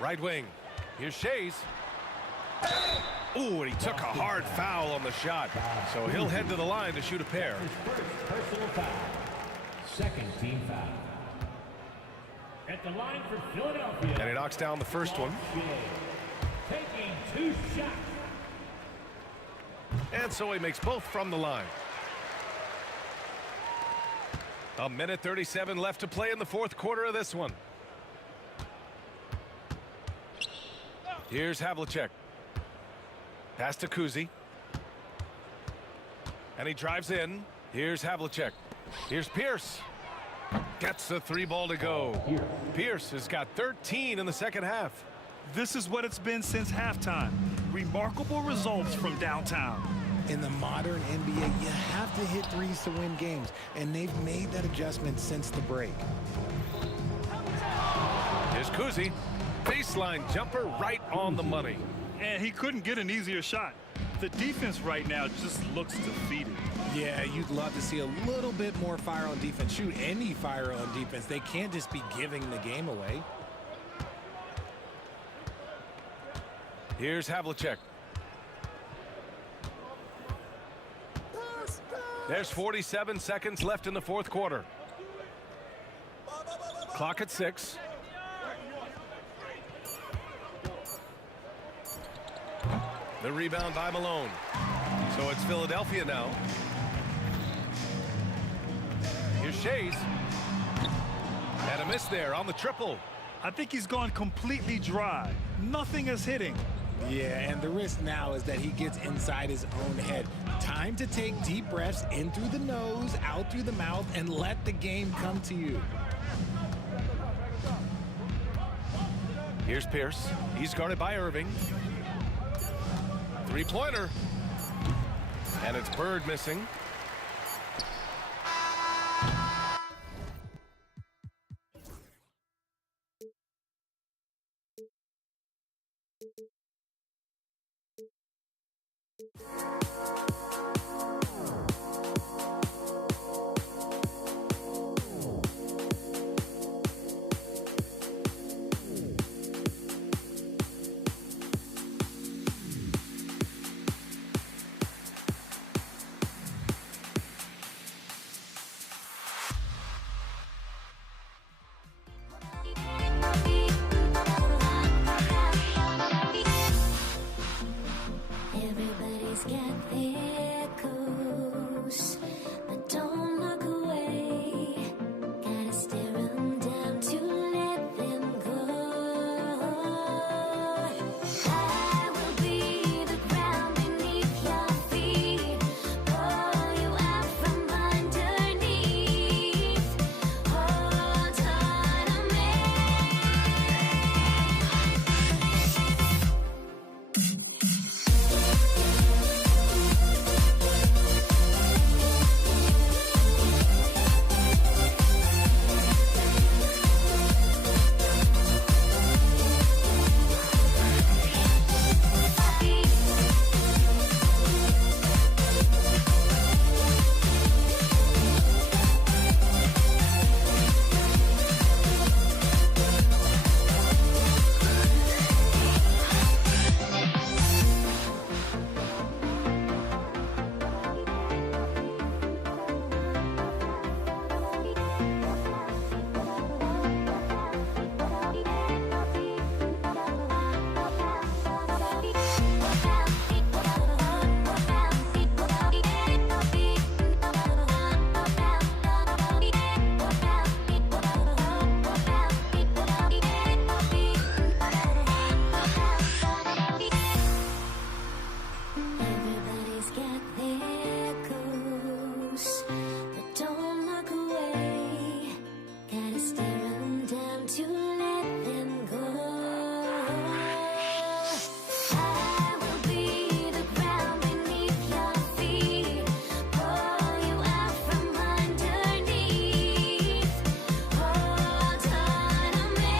Right wing. Here's Shays. Ooh, and he took a hard foul on the shot. So he'll head to the line to shoot a pair. Personal foul. Second team foul. At the line for Philadelphia. And he knocks down the first one. Taking 2 shots. And so he makes both from the line. 1:37 left to play in the fourth quarter of this one. Here's Havlicek. Pass to Kuzi. And he drives in. Here's Havlicek. Here's Pierce. Gets the 3 ball to go. Pierce has got 13 in the second half. This is what it's been since halftime. Remarkable results from downtown. In the modern NBA, you have to hit threes to win games, and they've made that adjustment since the break. Here's Kuzi. Baseline jumper right on the money. And he couldn't get an easier shot. The defense right now just looks defeated. Yeah, you'd love to see a little bit more fire on defense. Shoot, any fire on defense. They can't just be giving the game away. Here's Havlicek. There's 47 seconds left in the fourth quarter. Clock at 6. The rebound by Malone. So it's Philadelphia now. Here's Shays. And a miss there on the triple. I think he's gone completely dry. Nothing is hitting. Yeah, and the risk now is that he gets inside his own head. Time to take deep breaths in through the nose, out through the mouth, and let the game come to you. Here's Pierce. He's guarded by Irving. Three-pointer. And it's Bird missing. Everybody's got their goals, but don't look away. Gotta stare them down to let them go. I will be the ground beneath your feet, pull you out from underneath. Hold on to me. Everybody's got their goals, but don't look away. Gotta stare them down to let them go. I will be the ground beneath your feet, pull you out from underneath. Hold on to me.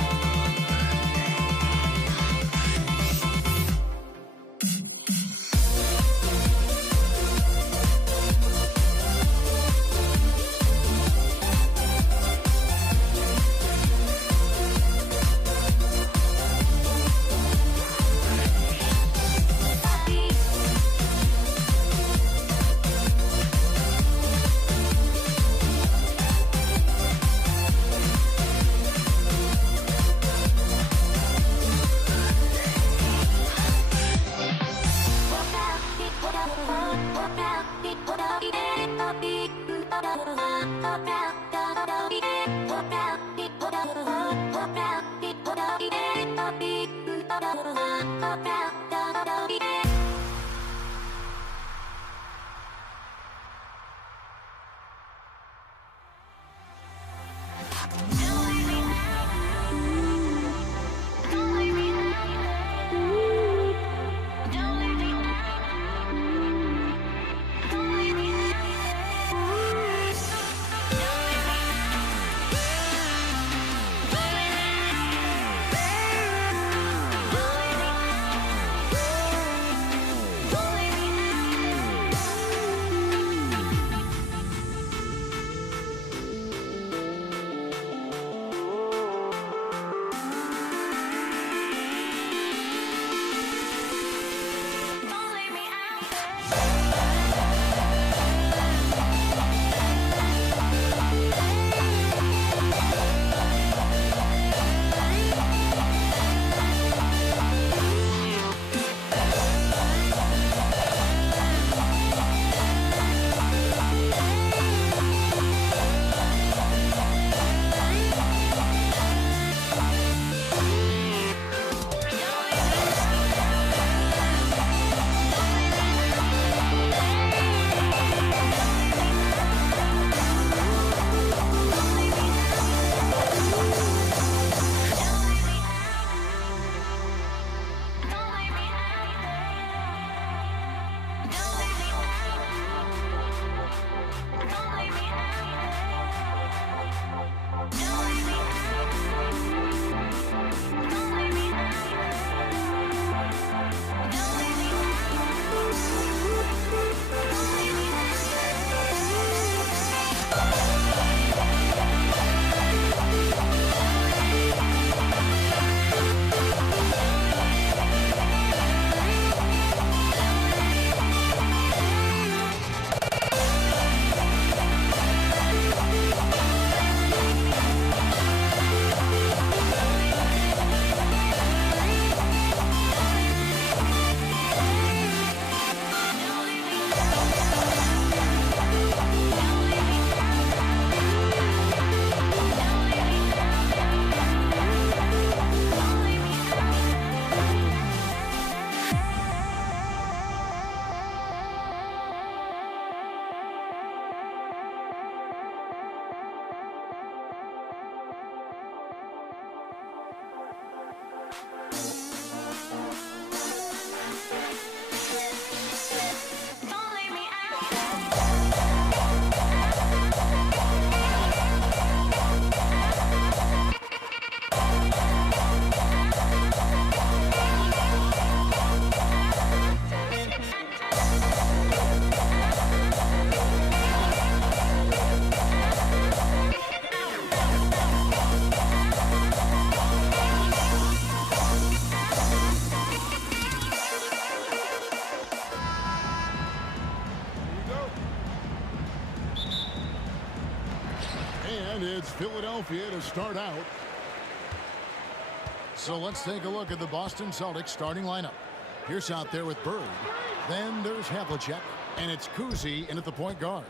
to start out. So let's take a look at the Boston Celtics starting lineup. Pierce out there with Bird. Then there's Havlicek, and it's Kuzi in at the point guard.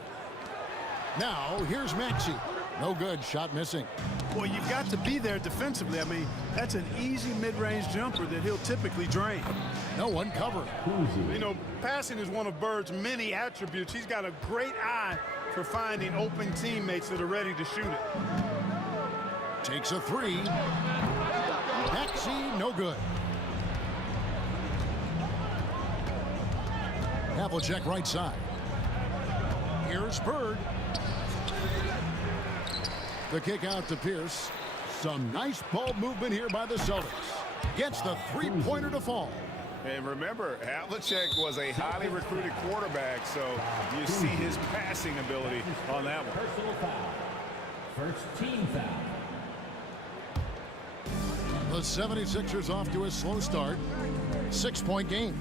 Now here's Maxey. No good. Shot missing. Well, you've got to be there defensively. I mean, that's an easy mid-range jumper that he'll typically drain. No one covered. You know, passing is one of Bird's many attributes. He's got a great eye for finding open teammates that are ready to shoot it. Takes a three. Maxey, no good. Havlicek right side. Here's Bird. The kick out to Pierce. Some nice ball movement here by the Celtics. Gets the three-pointer to fall. And remember, Havlicek was a highly recruited quarterback, so you see his passing ability on that one. Personal foul. First team foul. The 76ers off to a slow start. 6-point game.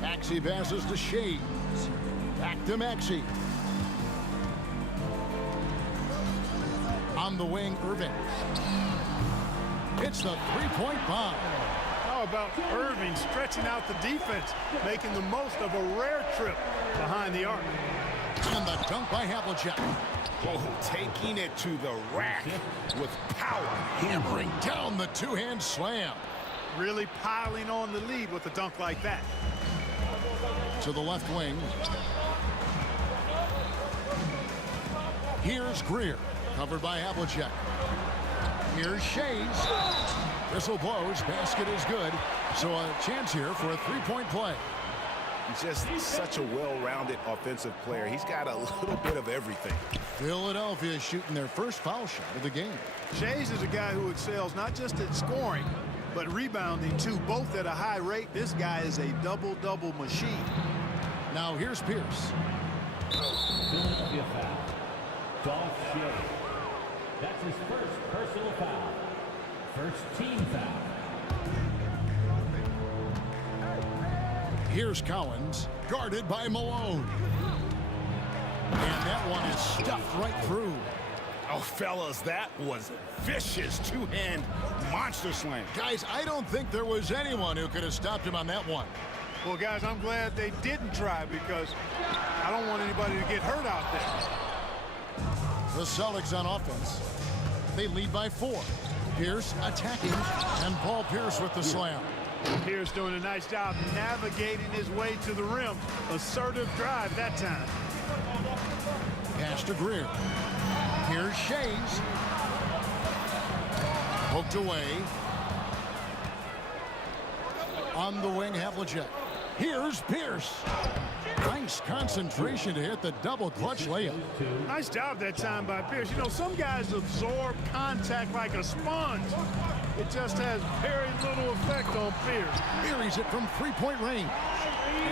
Maxey passes to Shades. Back to Maxey. On the wing, Irving. It's the three-point bomb. How about Irving stretching out the defense, making the most of a rare trip behind the arc. And the dunk by Havlicek. Oh, taking it to the rack with power. Hammering down the two-hand slam. Really piling on the lead with a dunk like that. To the left wing. Here's Greer. Covered by Havlicek. Here's Shades. Whistle blows. Basket is good. So a chance here for a three-point play. He's just such a well-rounded offensive player. He's got a little bit of everything. Philadelphia shooting their first foul shot of the game. Shades is a guy who excels not just at scoring, but rebounding too, both at a high rate. This guy is a double-double machine. Now here's Pierce. Philadelphia foul. Dolph Shea. That's his first personal foul. First team foul. Here's Collins, guarded by Malone. And that one is stuffed right through. Oh, fellas, that was vicious two-hand monster slam. Guys, I don't think there was anyone who could have stopped him on that one. Well, guys, I'm glad they didn't try because I don't want anybody to get hurt out there. The Celtics on offense. They lead by 4. Pierce attacking, and Paul Pierce with the slam. Pierce doing a nice job navigating his way to the rim. Assertive drive that time. Pass to Greer. Here's Shades. Poked away. On the wing, Havlicek. Here's Pierce. Nice concentration to hit the double clutch layup. Nice job that time by Pierce. You know, some guys absorb contact like a sponge. It just has very little effect on Pierce. Buries it from three-point range.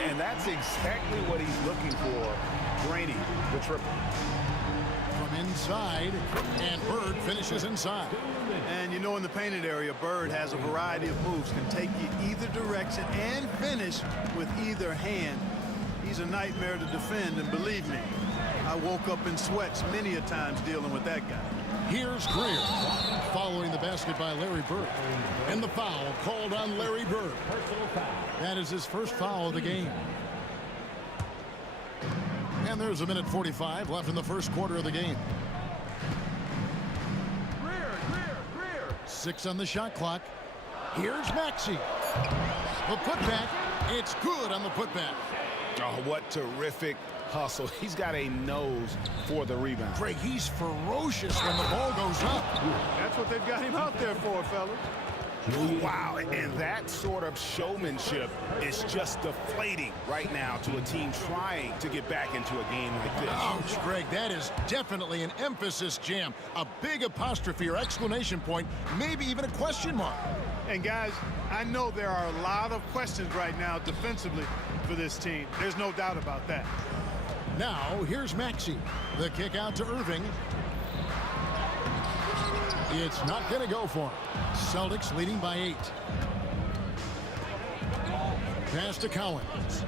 And that's exactly what he's looking for, draining the triple. From inside, and Bird finishes inside. And you know, in the painted area, Bird has a variety of moves, can take you either direction and finish with either hand. He's a nightmare to defend, and believe me, I woke up in sweats many a times dealing with that guy. Here's Greer, following the basket by Larry Bird. And the foul called on Larry Bird. That is his first foul of the game. And there's a minute 45 left in the first quarter of the game. Greer. 6 on the shot clock. Here's Maxey. The putback. It's good on the putback. Oh, what terrific hustle. He's got a nose for the rebound. Greg, he's ferocious when the ball goes up. That's what they've got him out there for, fellas. Wow, and that sort of showmanship is just deflating right now to a team trying to get back into a game like this. Ouch, Greg, that is definitely an emphasis jam. A big apostrophe or exclamation point, maybe even a question mark. And guys, I know there are a lot of questions right now defensively for this team. There's no doubt about that. Now, here's Maxey. The kick out to Irving. It's not going to go for him. Celtics leading by 8. Pass to Collins.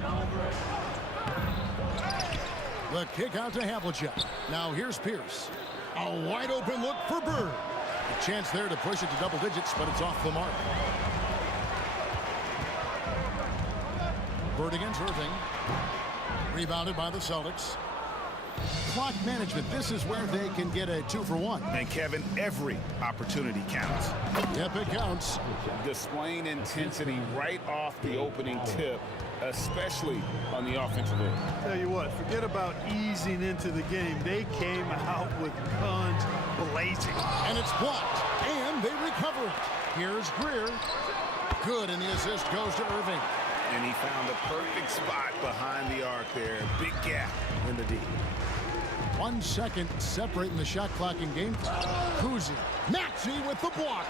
The kick out to Havlicek. Now here's Pierce. A wide open look for Bird. A chance there to push it to double digits, but it's off the mark. Bird against Irving. Rebounded by the Celtics. Clock management. This is where they can get a 2-for-1. And Kevin, every opportunity counts. Yep, it counts. Displaying intensity right off the opening tip, especially on the offensive end. Tell you what, forget about easing into the game. They came out with guns blazing. And it's blocked, and they recover it. Here's Greer. Good, and the assist goes to Irving. And he found the perfect spot behind the arc there. Big gap in the D. 1 second separating the shot clock and game clock. Kuzi. Maxey with the block.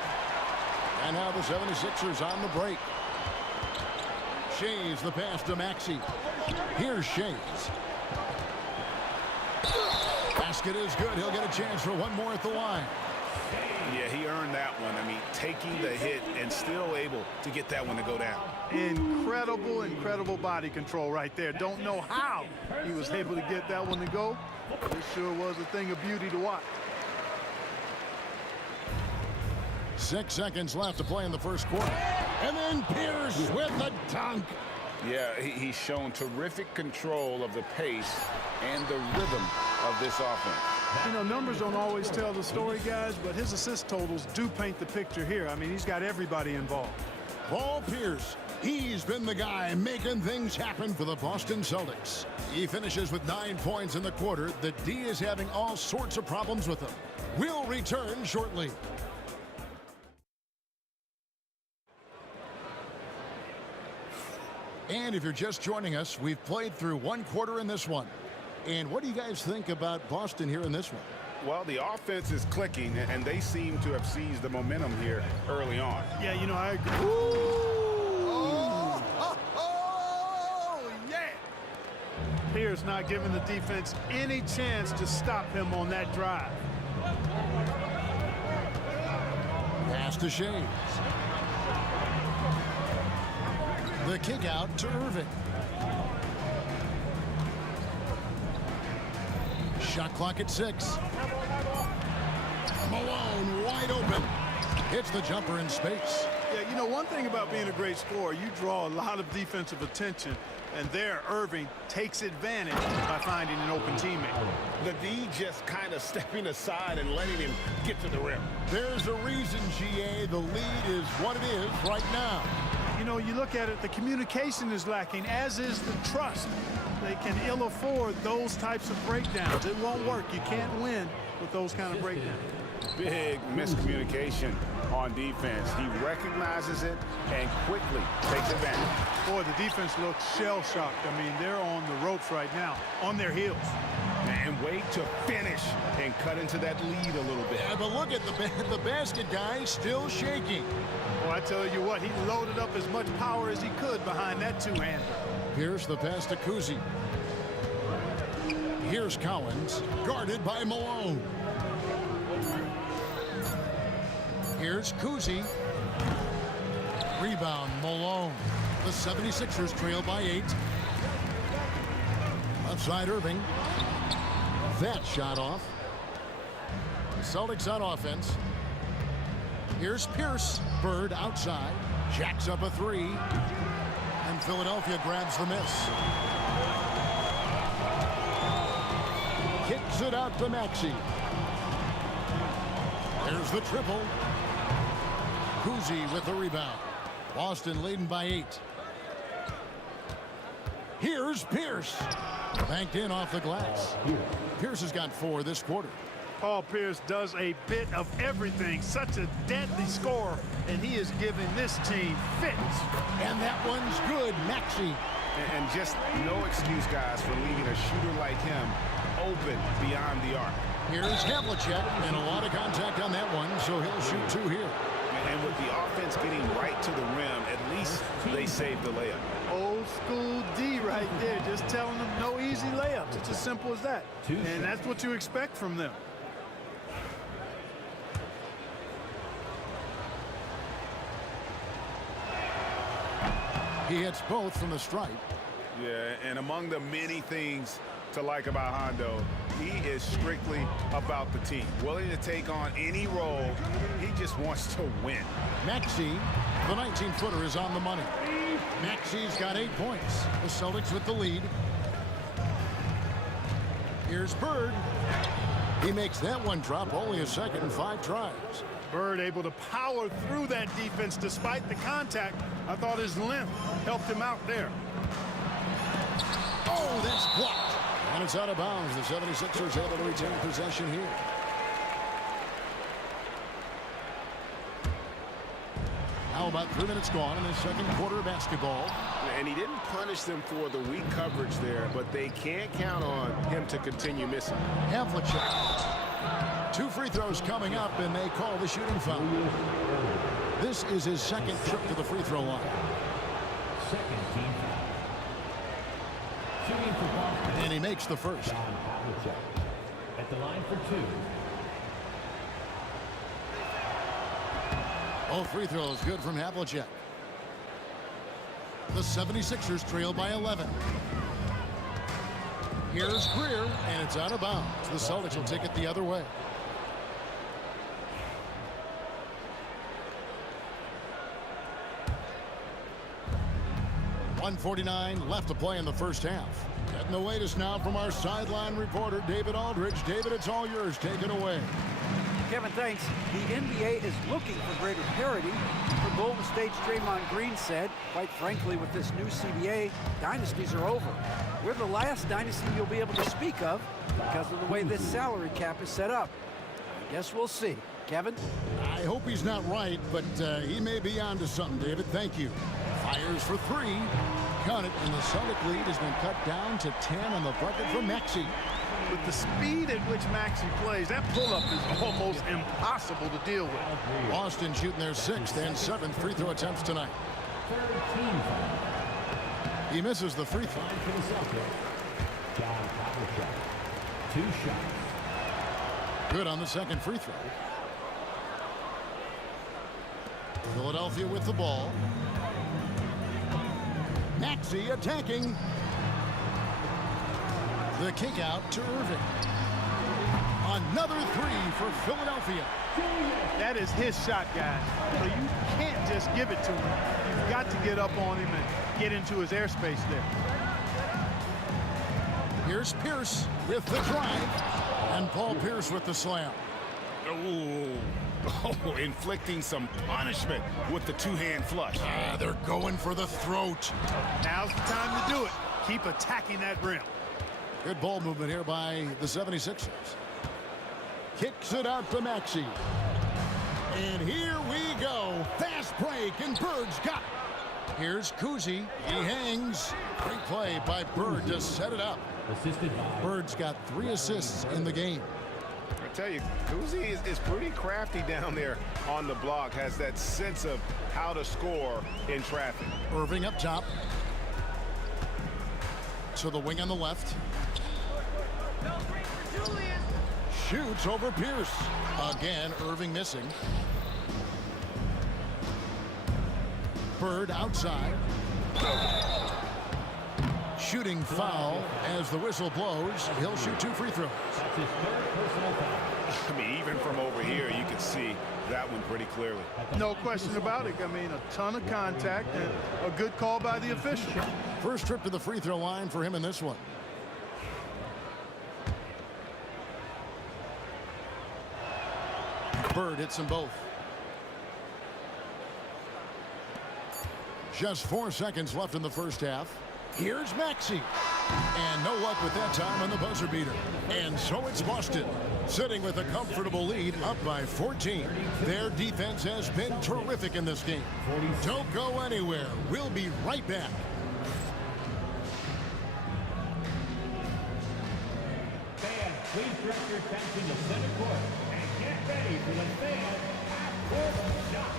And now the 76ers on the break. Shays the pass to Maxey. Here's Shays. Basket is good. He'll get a chance for one more at the line. Yeah, he earned that one. I mean, taking the hit and still able to get that one to go down. Incredible body control right there. Don't know how he was able to get that one to go. It sure was a thing of beauty to watch. 6 seconds left to play in the first quarter. And then Pierce with the dunk. Yeah, he's shown terrific control of the pace and the rhythm of this offense. You know, numbers don't always tell the story, guys, but his assist totals do paint the picture here. I mean, he's got everybody involved. Paul Pierce, he's been the guy making things happen for the Boston Celtics. He finishes with 9 points in the quarter. The D is having all sorts of problems with him. We'll return shortly. And if you're just joining us, we've played through 1 quarter in this one. And what do you guys think about Boston here in this one? Well, the offense is clicking, and they seem to have seized the momentum here early on. Yeah, you know, I agree. Yeah! Pierce not giving the defense any chance to stop him on that drive. Pass to Shays. The kick out to Irving. Shot clock at 6. Malone wide open. Hits the jumper in space. Yeah, you know, one thing about being a great scorer, you draw a lot of defensive attention, and there Irving takes advantage by finding an open teammate. The D just kind of stepping aside and letting him get to the rim. There's a reason, GA, the lead is what it is right now. You know, you look at it, the communication is lacking, as is the trust. They can ill afford those types of breakdowns. It won't work. You can't win with those kind of breakdowns. Big miscommunication on defense. He recognizes it and quickly takes advantage. Boy, the defense looks shell-shocked. I mean, they're on the ropes right now, on their heels. And wait to finish and cut into that lead a little bit. Yeah, but look at the basket guy still shaking. Well, I tell you what, he loaded up as much power as he could behind that two-hander. Here's the pass to Kuzi. Here's Collins, guarded by Malone. Here's Kuzi. Rebound, Malone. The 76ers trail by 8. Left side, Irving. That shot off. Celtics on offense. Here's Pierce. Bird outside. Jacks up a 3. And Philadelphia grabs the miss. Kicks it out to Maxey. There's the triple. Kuzi with the rebound. Boston leading by 8. Here's Pierce. Banked in off the glass. Pierce has got 4 this quarter. Paul Pierce does a bit of everything. Such a deadly scorer, and he is giving this team fits. And that one's good, Maxey. And just no excuse, guys, for leaving a shooter like him open beyond the arc. Here's Havlicek, and a lot of contact on that one, so he'll shoot 2 here. And with the offense getting right to the rim, at least they saved the layup. Old school D right there, just telling them no easy layups. It's as simple as that. And that's what you expect from them. He hits both from the stripe. Yeah, and among the many things to like about Hondo, He is strictly about the team, willing to take on any role. He just wants to win. Maxey, the 19-footer, is on the money. Maxey's got 8 points. The Celtics with the lead. Here's Bird. He makes that one drop, only a second in 5 tries. Bird able to power through that defense despite the contact. I thought his length helped him out there. Oh, that's blocked. And it's out of bounds. The 76ers able to retain possession here. How about 3 minutes gone in the second quarter of basketball? And he didn't punish them for the weak coverage there, but they can't count on him to continue missing. Havlicek. 2 free throws coming up, and they call the shooting foul. This is his second trip to the free throw line. Second team foul. Shooting for Boston. And he makes the first. At the line for 2. All free throws good from Havlicek. The 76ers trail by 11. Here's Greer, and it's out of bounds. The Celtics will take it the other way. .149 left to play in the first half. Getting the latest now from our sideline reporter, David Aldridge. David, it's all yours. Take it away. Kevin, thanks. The NBA is looking for greater parity. For Golden State's Draymond Green said, quite frankly, with this new CBA, dynasties are over. We're the last dynasty you'll be able to speak of because of the way this salary cap is set up. I guess we'll see. Kevin? I hope he's not right, but he may be onto something, David. Thank you. Fires for 3. Count it, and the Celtic lead has been cut down to 10 on the bucket for Maxey. With the speed at which Maxey plays, that pull-up is almost impossible to deal with. Boston shooting their 6th and 7th free throw attempts tonight. He misses the free throw. John Havlicek. 2 shots. Good on the second free throw. Philadelphia with the ball. Maxey attacking. The kick out to Irving. Another 3 for Philadelphia. That is his shot, guys. So you can't just give it to him. You've got to get up on him and get into his airspace there. Here's Pierce with the drive. And Paul Pierce with the slam. Oh, inflicting some punishment with the 2-hand flush. They're going for the throat. Now's the time to do it. Keep attacking that rim. Good ball movement here by the 76ers. Kicks it out to Maxey. And here we go. Fast break, and Bird's got it. Here's Kuzi. He hangs. Great play by Bird to set it up. Bird's got 3 assists in the game. I tell you, Kuzi is pretty crafty down there on the block. Has that sense of how to score in traffic. Irving up top. To the wing on the left. Shoots over Pierce. Again, Irving missing. Bird outside. Shooting foul as the whistle blows. He'll shoot 2 free throws. That's his 3rd personal foul. I mean, even from over here, you can see that one pretty clearly. No question about it. I mean, a ton of contact and a good call by the official. First trip to the free throw line for him in this one. Bird hits them both. Just 4 seconds left in the first half. Here's Maxey. And no luck with that time on the buzzer beater. And so it's Boston, sitting with a comfortable lead, up by 14. Their defense has been terrific in this game. Don't go anywhere. We'll be right back. Fans, please direct your attention to center court and get ready for the fan half-court shot.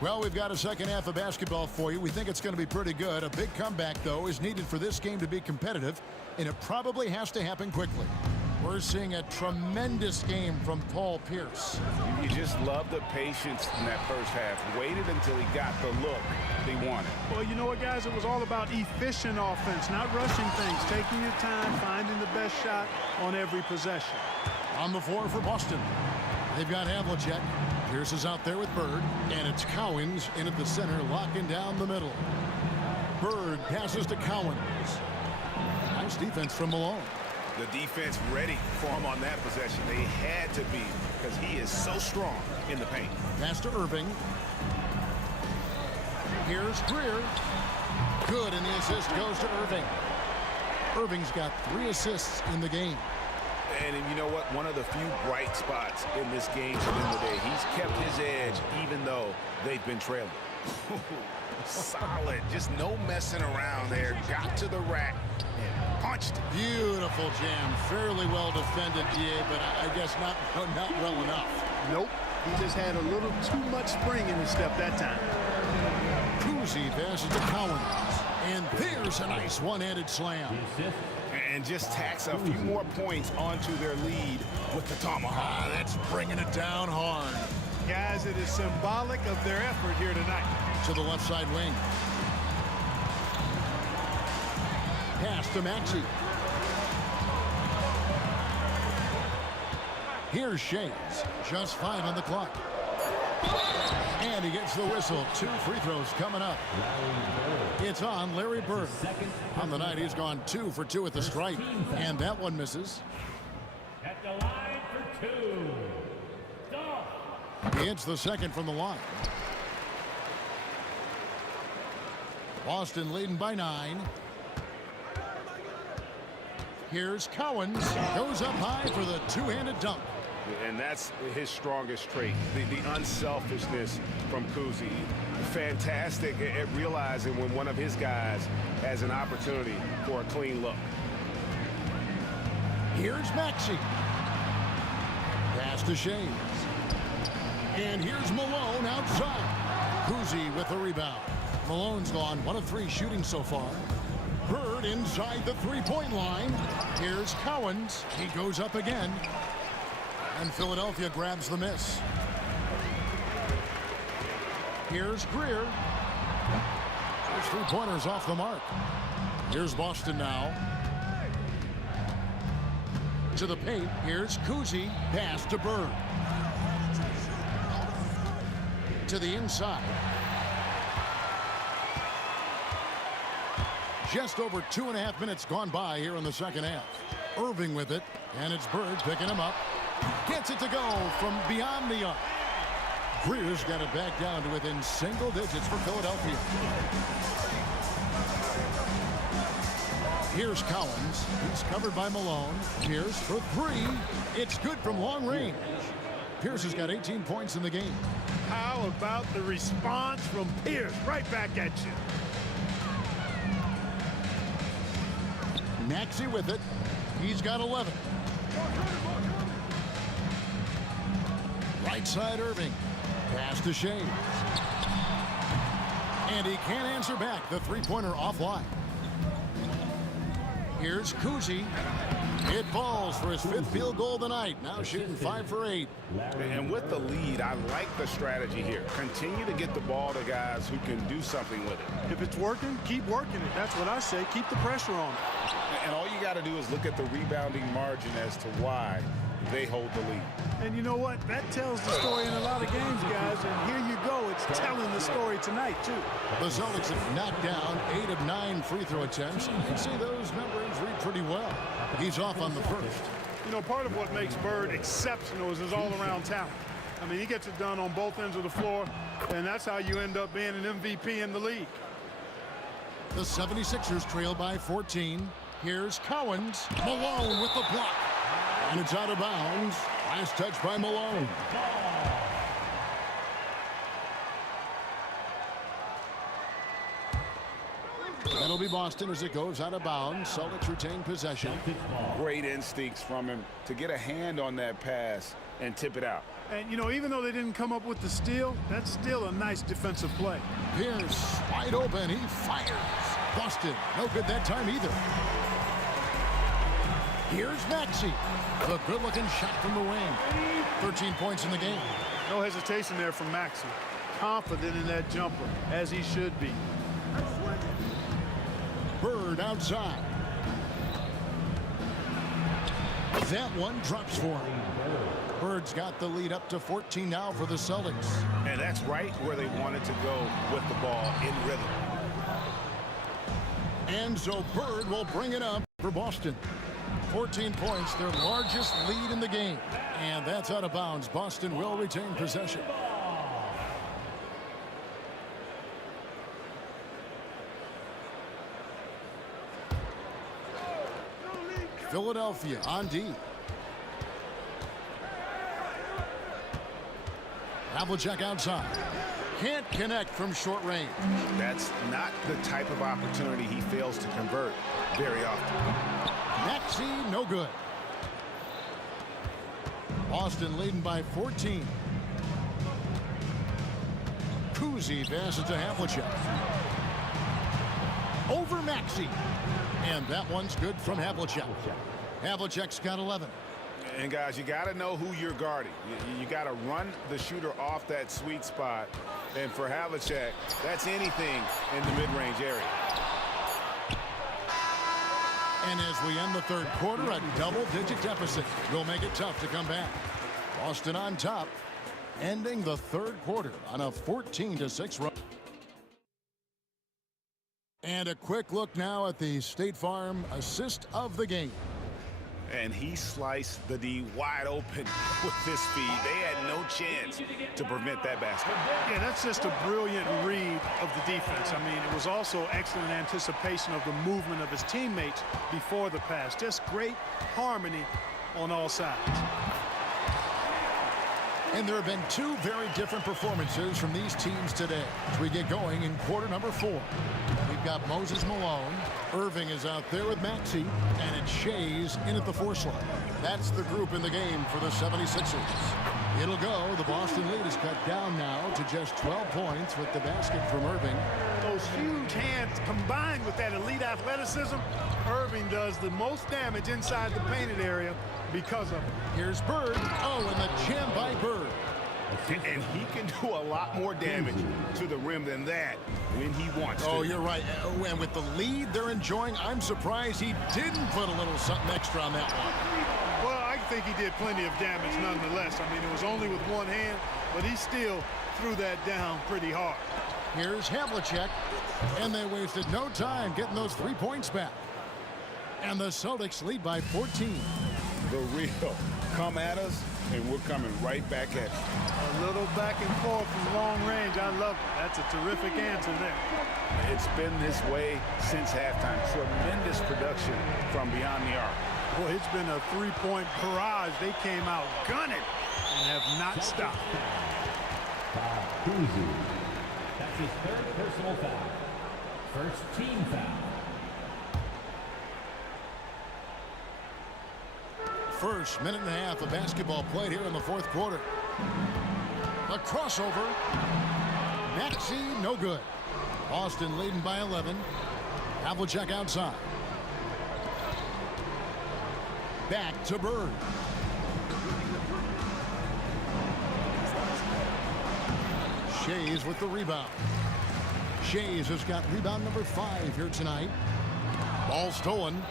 Well, we've got a second half of basketball for you. We think it's going to be pretty good. A big comeback, though, is needed for this game to be competitive, and it probably has to happen quickly. We're seeing a tremendous game from Paul Pierce. You just love the patience in that first half. Waited until he got the look he wanted. Well, you know what, guys? It was all about efficient offense, not rushing things, taking your time, finding the best shot on every possession. On the floor for Boston, they've got Havlicek. Pierce is out there with Bird, and it's Cowens in at the center, locking down the middle. Bird passes to Cowens. Nice defense from Malone. The defense ready for him on that possession. They had to be, because he is so strong in the paint. Pass to Irving. Here's Greer. Good, and the assist goes to Irving. Irving's got 3 assists in the game. And you know what? One of the few bright spots in this game to win the day. He's kept his edge even though they've been trailing. Solid. Just no messing around there. Got to the rack and punched it. Beautiful jam. Fairly well defended, D.A., but I guess not well enough. Nope. He just had a little too much spring in his step that time. Kuzi passes to Cowens. And there's a nice one-handed slam. And just tacks a few more points onto their lead with the tomahawk. That's bringing it down hard. Guys, it is symbolic of their effort here tonight. To the left side wing. Pass to Maxey. Here's Shays. Just 5 on the clock. And he gets the whistle. 2 free throws coming up. It's on Larry Bird. On the night, he's gone 2 for 2 at the stripe. And that one misses. At the line for 2. He hits the second from the line. Boston leading by 9. Here's Cowens. Goes up high for the 2-handed dunk. And that's his strongest trait, the unselfishness from Kuzi. Fantastic at realizing when one of his guys has an opportunity for a clean look. Here's Maxey. Pass to Shays. And here's Malone outside. Kuzi with the rebound. Malone's gone 1 of 3 shooting so far. Bird inside the 3-point line. Here's Cowens. He goes up again. And Philadelphia grabs the miss. Here's Greer. His 3-pointers off the mark. Here's Boston now. To the paint. Here's Kuzi. Pass to Bird. To the inside. Just over 2.5 minutes gone by here in the second half. Irving with it, and it's Bird picking him up. Gets it to go from beyond the arc. Greer's got it back down to within single digits for Philadelphia. Here's Cowens. He's covered by Malone. Pierce for 3. It's good from long range. Pierce has got 18 points in the game. How about the response from Pierce? Right back at you. Maxey with it. He's got 11. Right side Irving. Pass to Shays. And he can't answer back. The 3-pointer offline. Here's Kuzi. It falls for his 5th field goal of the night. Now shooting 5 for 8. And with the lead, I like the strategy here. Continue to get the ball to guys who can do something with it. If it's working, keep working it. That's what I say. Keep the pressure on it. And all you got to do is look at the rebounding margin as to why they hold the lead. And you know what? That tells the story in a lot of games, guys. And here you go. It's telling the story tonight, too. The Celtics have knocked down 8 of 9 free throw attempts. You can see those numbers read pretty well. He's off on the first. You know, part of what makes Bird exceptional is his all-around talent. I mean, he gets it done on both ends of the floor, and that's how you end up being an MVP in the league. The 76ers trail by 14. Here's Cowens. Malone with the block. And it's out of bounds. Last touch by Malone. That'll be Boston as it goes out of bounds. Celtics retain possession. Great instincts from him to get a hand on that pass and tip it out. And, you know, even though they didn't come up with the steal, that's still a nice defensive play. Pierce wide open. He fires. Boston no good that time either. Here's Maxey. A good-looking shot from the wing. 13 points in the game. No hesitation there from Maxey. Confident in that jumper, as he should be. Bird outside. That one drops for him. Bird's got the lead up to 14 now for the Celtics. And that's right where they wanted to go with the ball in rhythm. And so Bird will bring it up for Boston. 14 points, their largest lead in the game. And that's out of bounds. Boston will retain possession. Philadelphia on D. Havlicek outside. Can't connect from short range. That's not the type of opportunity he fails to convert very often. Maxey, no good. Boston leading by 14. Kuzi passes to Havlicek. Over Maxey. And that one's good from Havlicek. Havlicek's got 11. And guys, you got to know who you're guarding. You got to run the shooter off that sweet spot. And for Havlicek, that's anything in the mid-range area. And as we end the third quarter, a double-digit deficit will make it tough to come back. Boston on top, ending the third quarter on a 14-6 run. And a quick look now at the State Farm assist of the game. And he sliced the D wide open with this feed. They had no chance to prevent that basket. Yeah, that's just a brilliant read of the defense. I mean, it was also excellent anticipation of the movement of his teammates before the pass. Just great harmony on all sides. And there have been two very different performances from these teams today as we get going in quarter number 4. We've got Moses Malone. Irving is out there with Maxey. And it's Shays in at the 4 slot. That's the group in the game for the 76ers. It'll go. The Boston lead is cut down now to just 12 points with the basket from Irving. Those huge hands combined with that elite athleticism, Irving does the most damage inside the painted area because of it. Here's Bird. Oh, and the jam by Bird. And he can do a lot more damage to the rim than that when he wants to. Oh, you're right. And with the lead they're enjoying, I'm surprised he didn't put a little something extra on that one. Well, I think he did plenty of damage nonetheless. I mean, it was only with one hand, but he still threw that down pretty hard. Here's Havlicek, and they wasted no time getting those 3 points back. And the Celtics lead by 14. The real come at us, and we're coming right back at you. A little back and forth from long range. I love it. That's a terrific answer there. It's been this way since halftime. Tremendous production from beyond the arc. Boy, it's been a three-point barrage. They came out gunning and have not stopped. That's his third personal foul. First team foul. First minute and a half of basketball played here in the fourth quarter. A crossover. Maxey, no good. Boston leading by 11. Havlicek outside. Back to Bird. Shays with the rebound. Shays has got rebound number 5 here tonight. Ball stolen.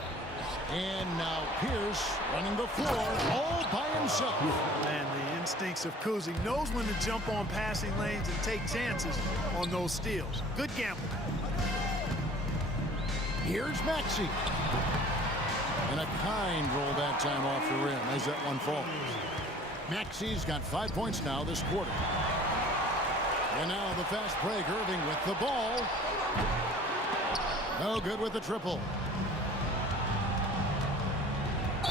And now Pierce running the floor all by himself. And the instincts of Kuzi knows when to jump on passing lanes and take chances on those steals. Good gamble. Here's Maxey. And a kind roll that time off the rim as that one falls. Maxey's got 5 points now this quarter. And now the fast break. Irving with the ball. No good with the triple.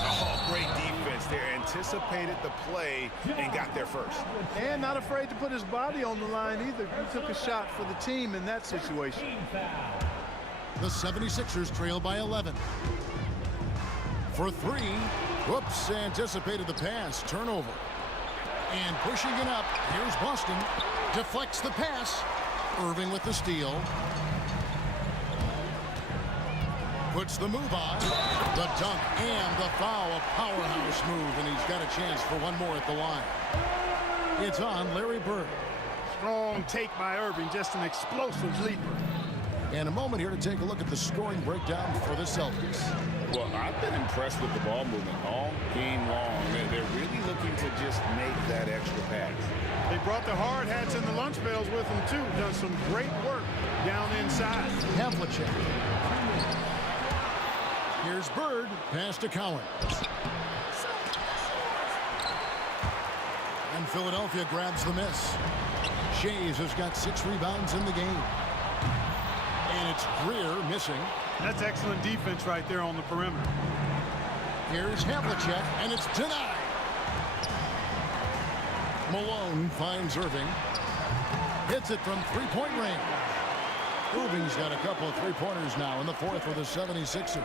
Oh, great defense there. Anticipated the play and got there first. And not afraid to put his body on the line either. He took a shot for the team in that situation. The 76ers trail by 11. For three. Whoops, anticipated the pass. Turnover. And pushing it up. Here's Boston. Deflects the pass. Irving with the steal. Puts the move on. The dunk and the foul. A powerhouse move, and he's got a chance for one more at the line. It's on Larry Bird. Strong take by Irving, just an explosive leaper. And a moment here to take a look at the scoring breakdown for the Celtics. Well, I've been impressed with the ball movement all game long. They're really looking to just make that extra pass. They brought the hard hats and the lunch pails with them, too. Done some great work down inside. Havlicek. Here's Bird. Pass to Cowan. And Philadelphia grabs the miss. Shays has got 6 rebounds in the game. And it's Greer missing. That's excellent defense right there on the perimeter. Here's Havlicek, and it's denied. Malone finds Irving. Hits it from three-point range. Irving's got a couple of three-pointers now in the fourth for the 76ers.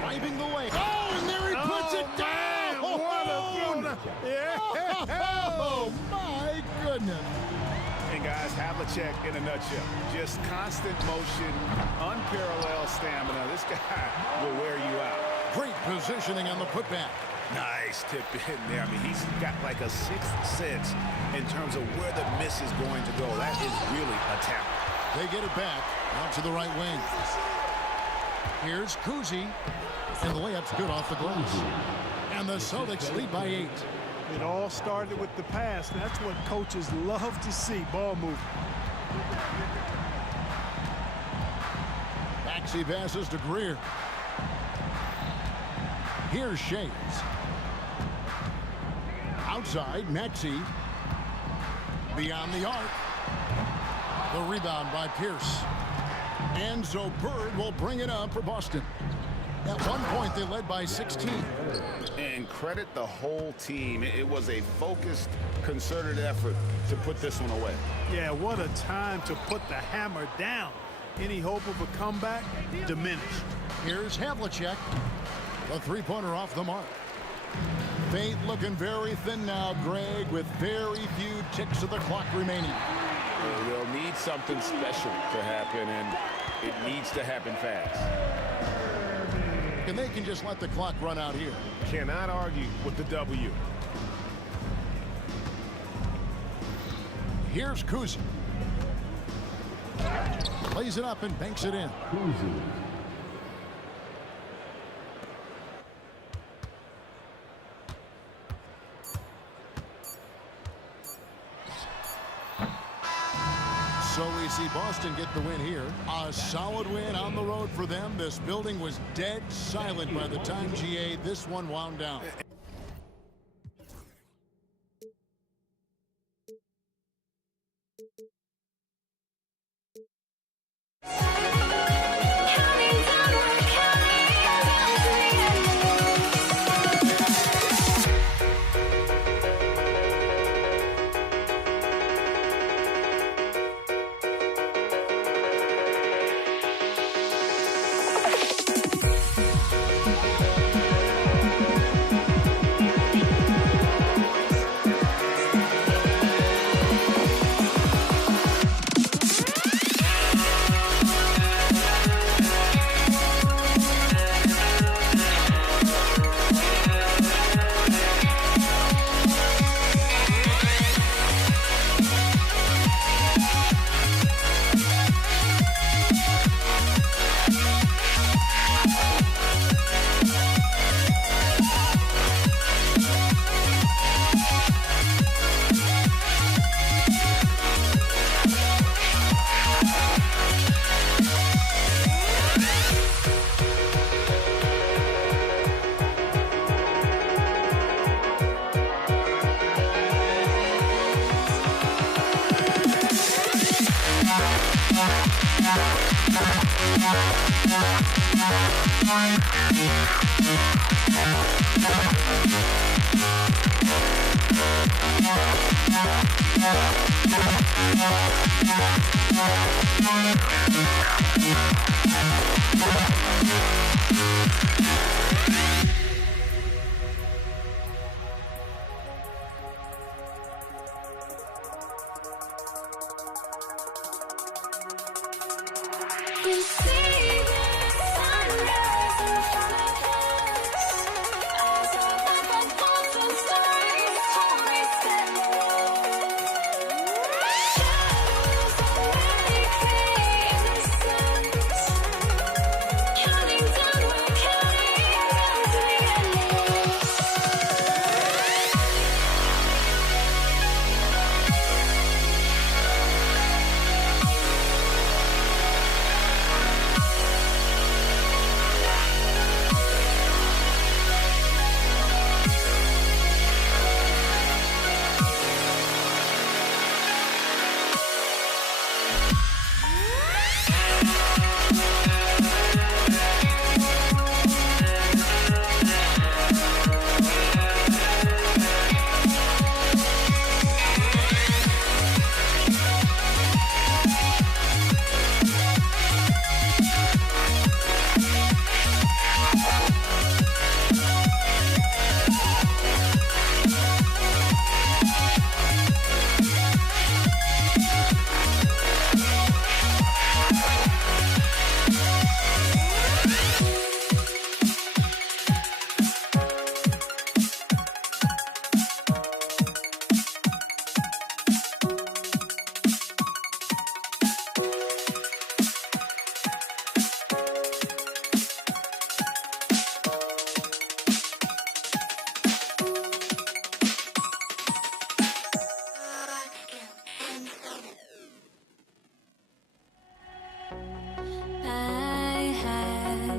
Driving the lane. Oh, and there he puts it down! Oh, my goodness. And guys, Havlicek in a nutshell. Just constant motion, unparalleled stamina. This guy will wear you out. Great positioning on the putback. Nice tip in there. I mean, he's got like a sixth sense in terms of where the miss is going to go. That is really a talent. They get it back out to the right wing. Here's Kuzi, and the layup's good off the glass. And the Celtics lead by 8. It all started with the pass. That's what coaches love to see, ball movement. Maxey passes to Greer. Here's Shays. Outside, Maxey. Beyond the arc. The rebound by Pierce. And so Bird will bring it up for Boston. At one point, they led by 16. And credit the whole team. It was a focused, concerted effort to put this one away. Yeah, what a time to put the hammer down. Any hope of a comeback? Diminished. Here's Havlicek. The three-pointer off the mark. Fate looking very thin now, Greg, with very few ticks of the clock remaining. They'll need something special to happen, and it needs to happen fast. And they can just let the clock run out here. Cannot argue with the W. Here's Kuzi. Plays it up and banks it in. So we see Boston get the win here. A solid win on the road for them. This building was dead silent by the time GA this one wound down. Yeah.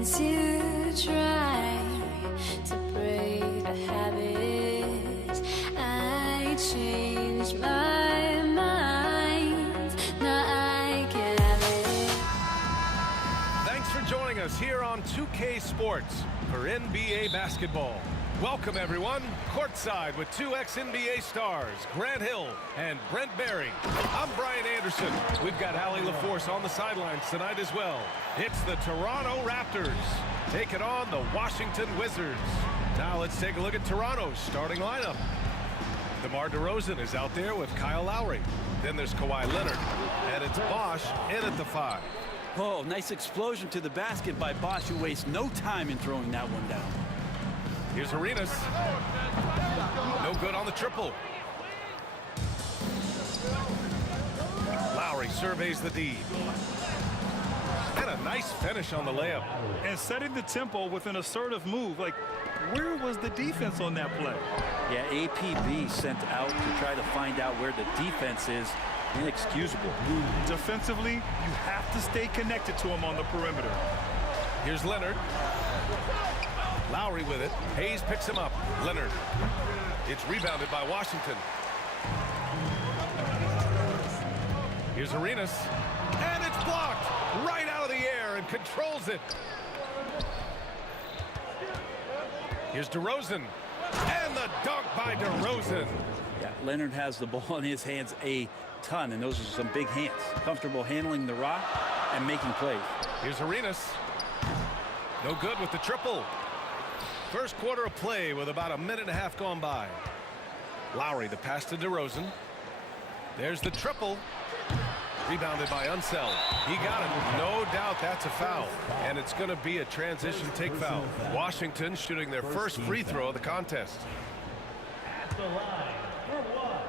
To try to break the habit, I changed my mind. Now I can have it. Thanks for joining us here on 2K Sports for NBA basketball. Welcome, everyone. Courtside with two ex-NBA stars, Grant Hill and Brent Barry. I'm Brian Anderson. We've got Allie LaForce on the sidelines tonight as well. It's the Toronto Raptors taking on the Washington Wizards. Now let's take a look at Toronto's starting lineup. DeMar DeRozan is out there with Kyle Lowry. Then there's Kawhi Leonard, and it's Bosh in at the 5. Oh, nice explosion to the basket by Bosh, who wastes no time in throwing that one down. Here's Arenas. No good on the triple. Lowry surveys the D. And a nice finish on the layup. And setting the tempo with an assertive move. Like, where was the defense on that play? Yeah, APB sent out to try to find out where the defense is. Inexcusable. Defensively, you have to stay connected to him on the perimeter. Here's Leonard. Lowry with it. Hayes picks him up. Leonard. It's rebounded by Washington. Here's Arenas. And it's blocked right out of the air and controls it. Here's DeRozan. And the dunk by DeRozan. Yeah, Leonard has the ball in his hands a ton, and those are some big hands. Comfortable handling the rock and making plays. Here's Arenas. No good with the triple. First quarter of play with about a minute and a half gone by. Lowry, the pass to DeRozan. There's the triple. Rebounded by Unseld. He got it. No doubt that's a foul. And it's going to be a transition take foul. Washington shooting their first free throw of the contest. At the line for one.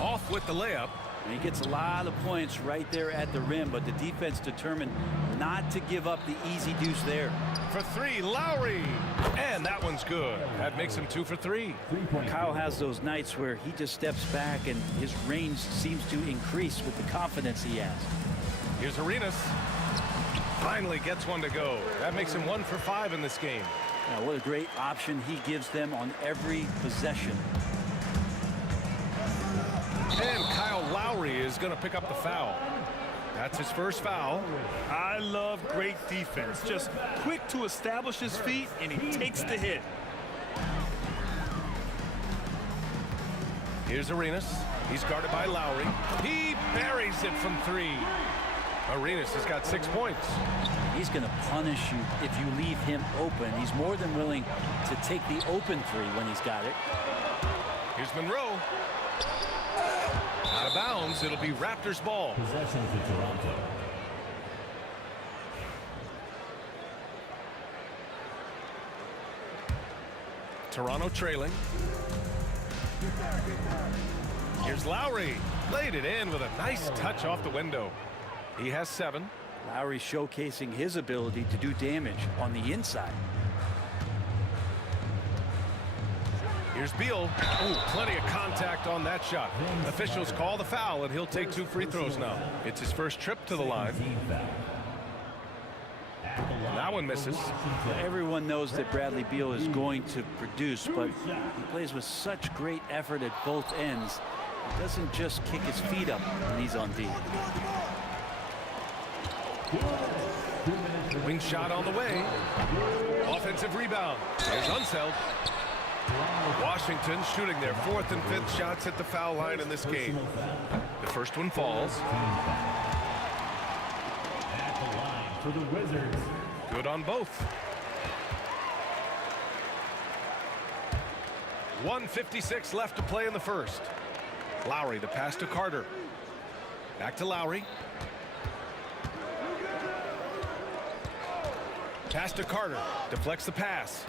Off with the layup. And he gets a lot of points right there at the rim, but the defense determined not to give up the easy deuce there. For three, Lowry. And that one's good. That makes him 2 for 3. Kyle has those nights where he just steps back and his range seems to increase with the confidence he has. Here's Arenas. Finally gets one to go. That makes him 1 for 5 in this game. Now, what a great option he gives them on every possession. And Kyle Lowry is going to pick up the foul. That's his first foul. I love great defense. Just quick to establish his feet, and he takes the hit. Here's Arenas. He's guarded by Lowry. He buries it from 3. Arenas has got 6 points. He's going to punish you if you leave him open. He's more than willing to take the open 3 when he's got it. Here's Monroe. Out of bounds. It'll be Raptors ball. Possession to Toronto. Toronto trailing. Here's Lowry. Laid it in with a nice touch off the window. He has 7. Lowry showcasing his ability to do damage on the inside. Here's Beal. Ooh, plenty of contact on that shot. Officials call the foul, and he'll take 2 free throws now. It's his first trip to the line. That one misses. Everyone knows that Bradley Beal is going to produce, but he plays with such great effort at both ends. He doesn't just kick his feet up when he's on D. Wing shot on the way. Offensive rebound. There's Unseld. Washington shooting their 4th and 5th shots at the foul line in this game. The first one falls. At the line for the Wizards. Good on both. 1:56 left to play in the first. Lowry, the pass to Carter. Back to Lowry. Pass to Carter. Deflects the pass.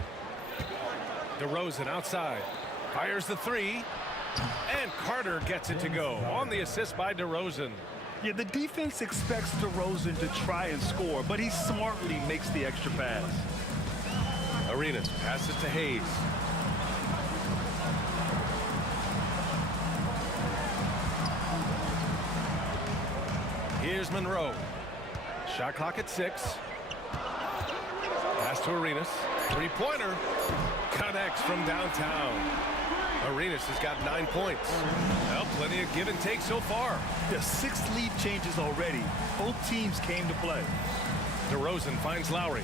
DeRozan outside. Fires the 3. And Carter gets it to go. On the assist by DeRozan. Yeah, the defense expects DeRozan to try and score, but he smartly makes the extra pass. Arenas passes to Hayes. Here's Monroe. Shot clock at 6. Pass to Arenas. 3-pointer. Connects from downtown. Arenas has got 9 points. Well, plenty of give and take so far. The 6 lead changes already. Both teams came to play. DeRozan finds Lowry.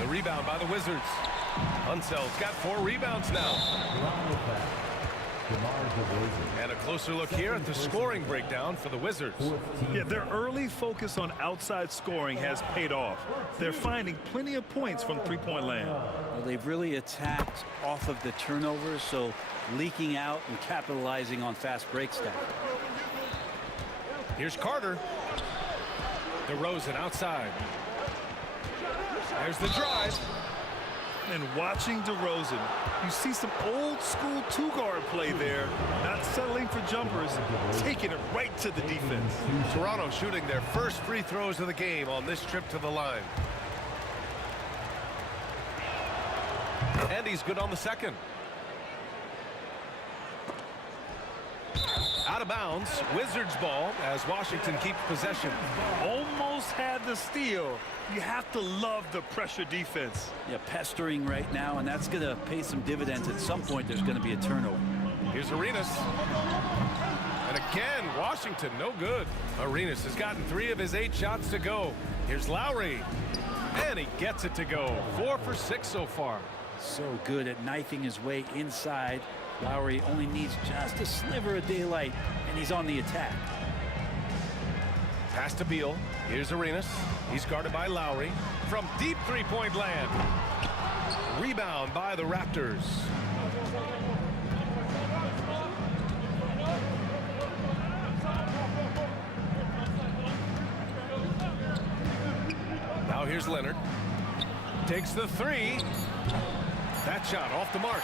The rebound by the Wizards. Unseld's got 4 rebounds now. And a closer look here at the scoring breakdown for the Wizards. Yeah, their early focus on outside scoring has paid off. They're finding plenty of points from 3-point land. Well, they've really attacked off of the turnovers, so leaking out and capitalizing on fast break stuff. Here's Carter. DeRozan outside. There's the drive. And watching DeRozan, you see some old school 2-guard play there, not settling for jumpers, taking it right to the defense. Toronto shooting their first free throws of the game on this trip to the line. And he's good on the second. Out of bounds, Wizards ball as Washington keeps possession. Almost had the steal. You have to love the pressure defense. Yeah, pestering right now, and that's going to pay some dividends. At some point, there's going to be a turnover. Here's Arenas. And again, Washington, no good. Arenas has gotten 3 of his 8 shots to go. Here's Lowry. And he gets it to go. 4 for 6 so far. So good at knifing his way inside. Lowry only needs just a sliver of daylight, and he's on the attack. Pass to Beal. Here's Arenas. He's guarded by Lowry. From deep 3-point land. Rebound by the Raptors. Now here's Leonard. Takes the 3. That shot off the mark.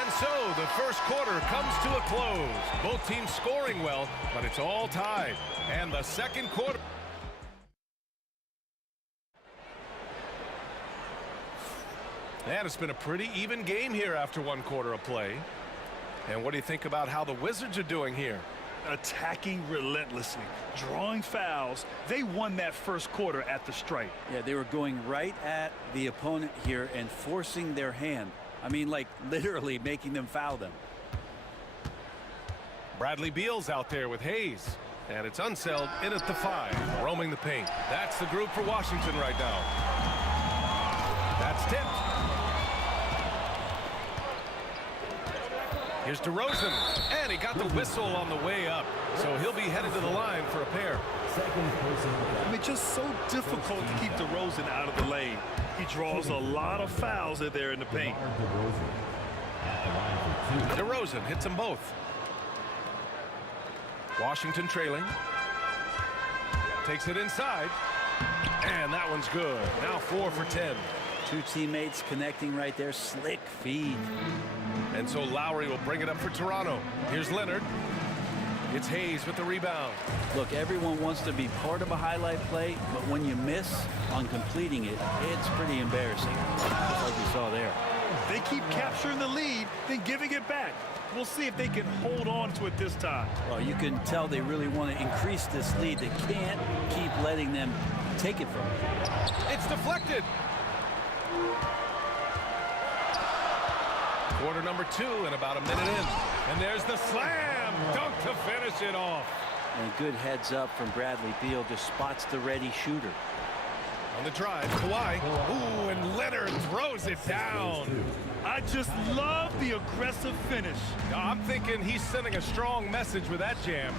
And so the first quarter comes to a close. Both teams scoring well, but it's all tied. And the second quarter. And it's been a pretty even game here after 1 quarter of play. And what do you think about how the Wizards are doing here? Attacking relentlessly, drawing fouls. They won that first quarter at the stripe. Yeah, they were going right at the opponent here and forcing their hand. I mean, like literally making them foul them. Bradley Beal's out there with Hayes. And it's Unseld in at the 5, roaming the paint. That's the group for Washington right now. That's tipped. Here's DeRozan, and he got the whistle on the way up. So he'll be headed to the line for a pair. I mean, just so difficult to keep DeRozan out of the lane. He draws a lot of fouls in there in the paint. DeRozan hits them both. Washington trailing. Takes it inside. And that one's good. Now 4 for 10. Two teammates connecting right there. Slick feed. And so Lowry will bring it up for Toronto. Here's Leonard. It's Hayes with the rebound. Look, everyone wants to be part of a highlight play, but when you miss on completing it, it's pretty embarrassing. Just like we saw there. They keep capturing the lead, then giving it back. We'll see if they can hold on to it this time. Well, you can tell they really want to increase this lead. They can't keep letting them take it from them. It's deflected. Quarter number 2 and about a minute in. And there's the slam dunk to finish it off. And good heads up from Bradley Beal. Just spots the ready shooter. On the drive, Kawhi. Ooh, and Leonard throws it down. I just love the aggressive finish. I'm thinking he's sending a strong message with that jam.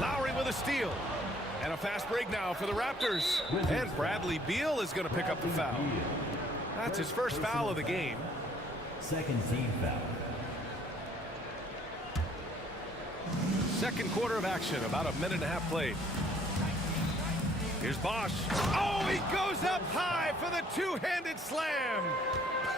Lowry with a steal. And a fast break now for the Raptors. And Bradley Beal is going to pick up the foul. That's his first foul of the game. Second team foul. Second quarter of action, about a minute and a half played. Here's Bosch. Oh, he goes up high for the two-handed slam.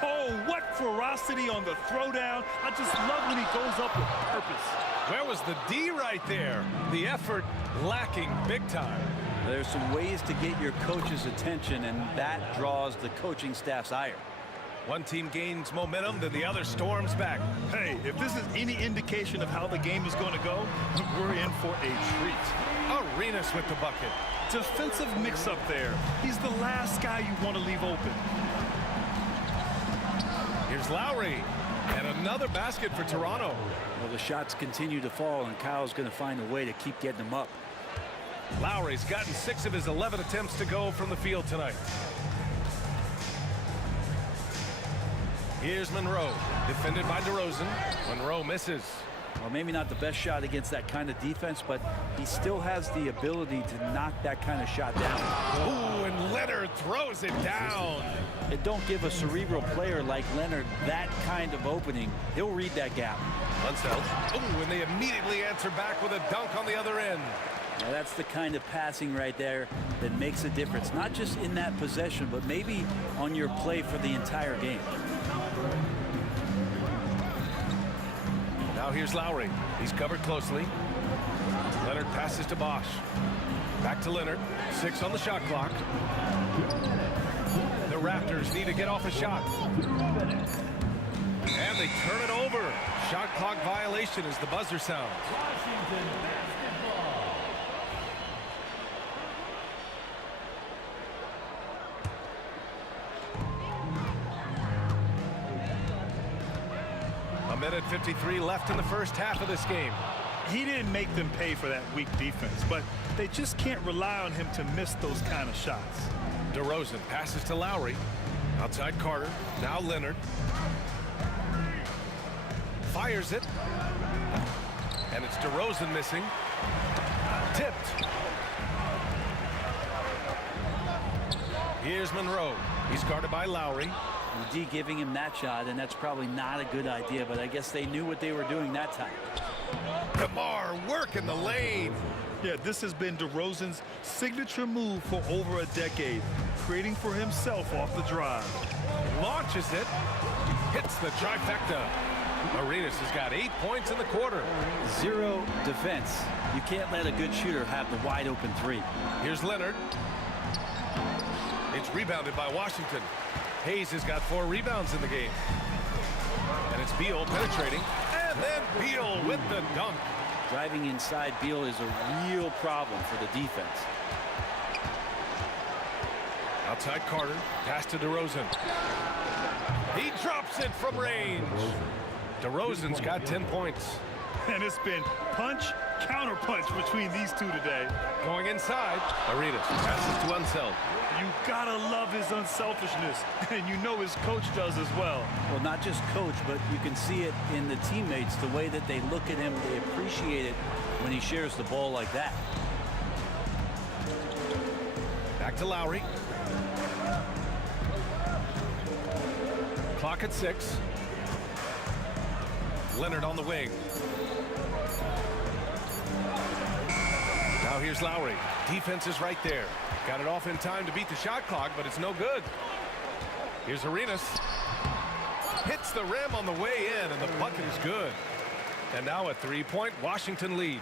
Oh, what ferocity on the throwdown. I just love when he goes up with purpose. Where was the D right there? The effort lacking big time. There's some ways to get your coach's attention, and that draws the coaching staff's ire. One team gains momentum, then the other storms back. Hey, if this is any indication of how the game is going to go, we're in for a treat. Arenas with the bucket. Defensive mix-up there. He's the last guy you want to leave open. Here's Lowry. And another basket for Toronto. Well, the shots continue to fall, and Kyle's going to find a way to keep getting them up. Lowry's gotten 6 of his 11 attempts to go from the field tonight. Here's Monroe, defended by DeRozan. Monroe misses. Well, maybe not the best shot against that kind of defense, but he still has the ability to knock that kind of shot down. Ooh, and Leonard throws it down. And don't give a cerebral player like Leonard that kind of opening. He'll read that gap. Unseld. Ooh, and they immediately answer back with a dunk on the other end. Now that's the kind of passing right there that makes a difference, not just in that possession, but maybe on your play for the entire game. Now here's Lowry. He's covered closely. Leonard passes to Bosch. Back to Leonard. 6 on the shot clock. The Raptors need to get off a shot. And they turn it over. Shot clock violation as the buzzer sounds. Washington basketball. A minute 53 left in the first half of this game. He didn't make them pay for that weak defense, but they just can't rely on him to miss those kind of shots. DeRozan passes to Lowry. Outside Carter. Now Leonard. Fires it. And it's DeRozan missing. Tipped. Here's Monroe. He's guarded by Lowry. The D giving him that shot, and that's probably not a good idea, but I guess they knew what they were doing that time. DeMar working the lane. Yeah, this has been DeRozan's signature move for over a decade, creating for himself off the drive. Launches it. Hits the trifecta. Arenas has got 8 points in the quarter. 0 defense. You can't let a good shooter have the wide open 3. Here's Leonard. It's rebounded by Washington. Hayes has got 4 rebounds in the game. And it's Beal penetrating. And then Beal with the dunk. Driving inside Beal is a real problem for the defense. Outside Carter. Pass to DeRozan. He drops it from range. DeRozan's got 10 points. And it's been punch, counter punch between these two today. Going inside. Arenas passes to Unseld. You gotta love his unselfishness, and you know his coach does as well. Well, not just coach, but you can see it in the teammates, the way that they look at him. They appreciate it when he shares the ball like that. Back to Lowry. Clock at 6. Leonard on the wing. Now here's Lowry. Defense is right there. Got it off in time to beat the shot clock, but it's no good. Here's Arenas. Hits the rim on the way in, and the bucket is good. And now a 3-point Washington lead.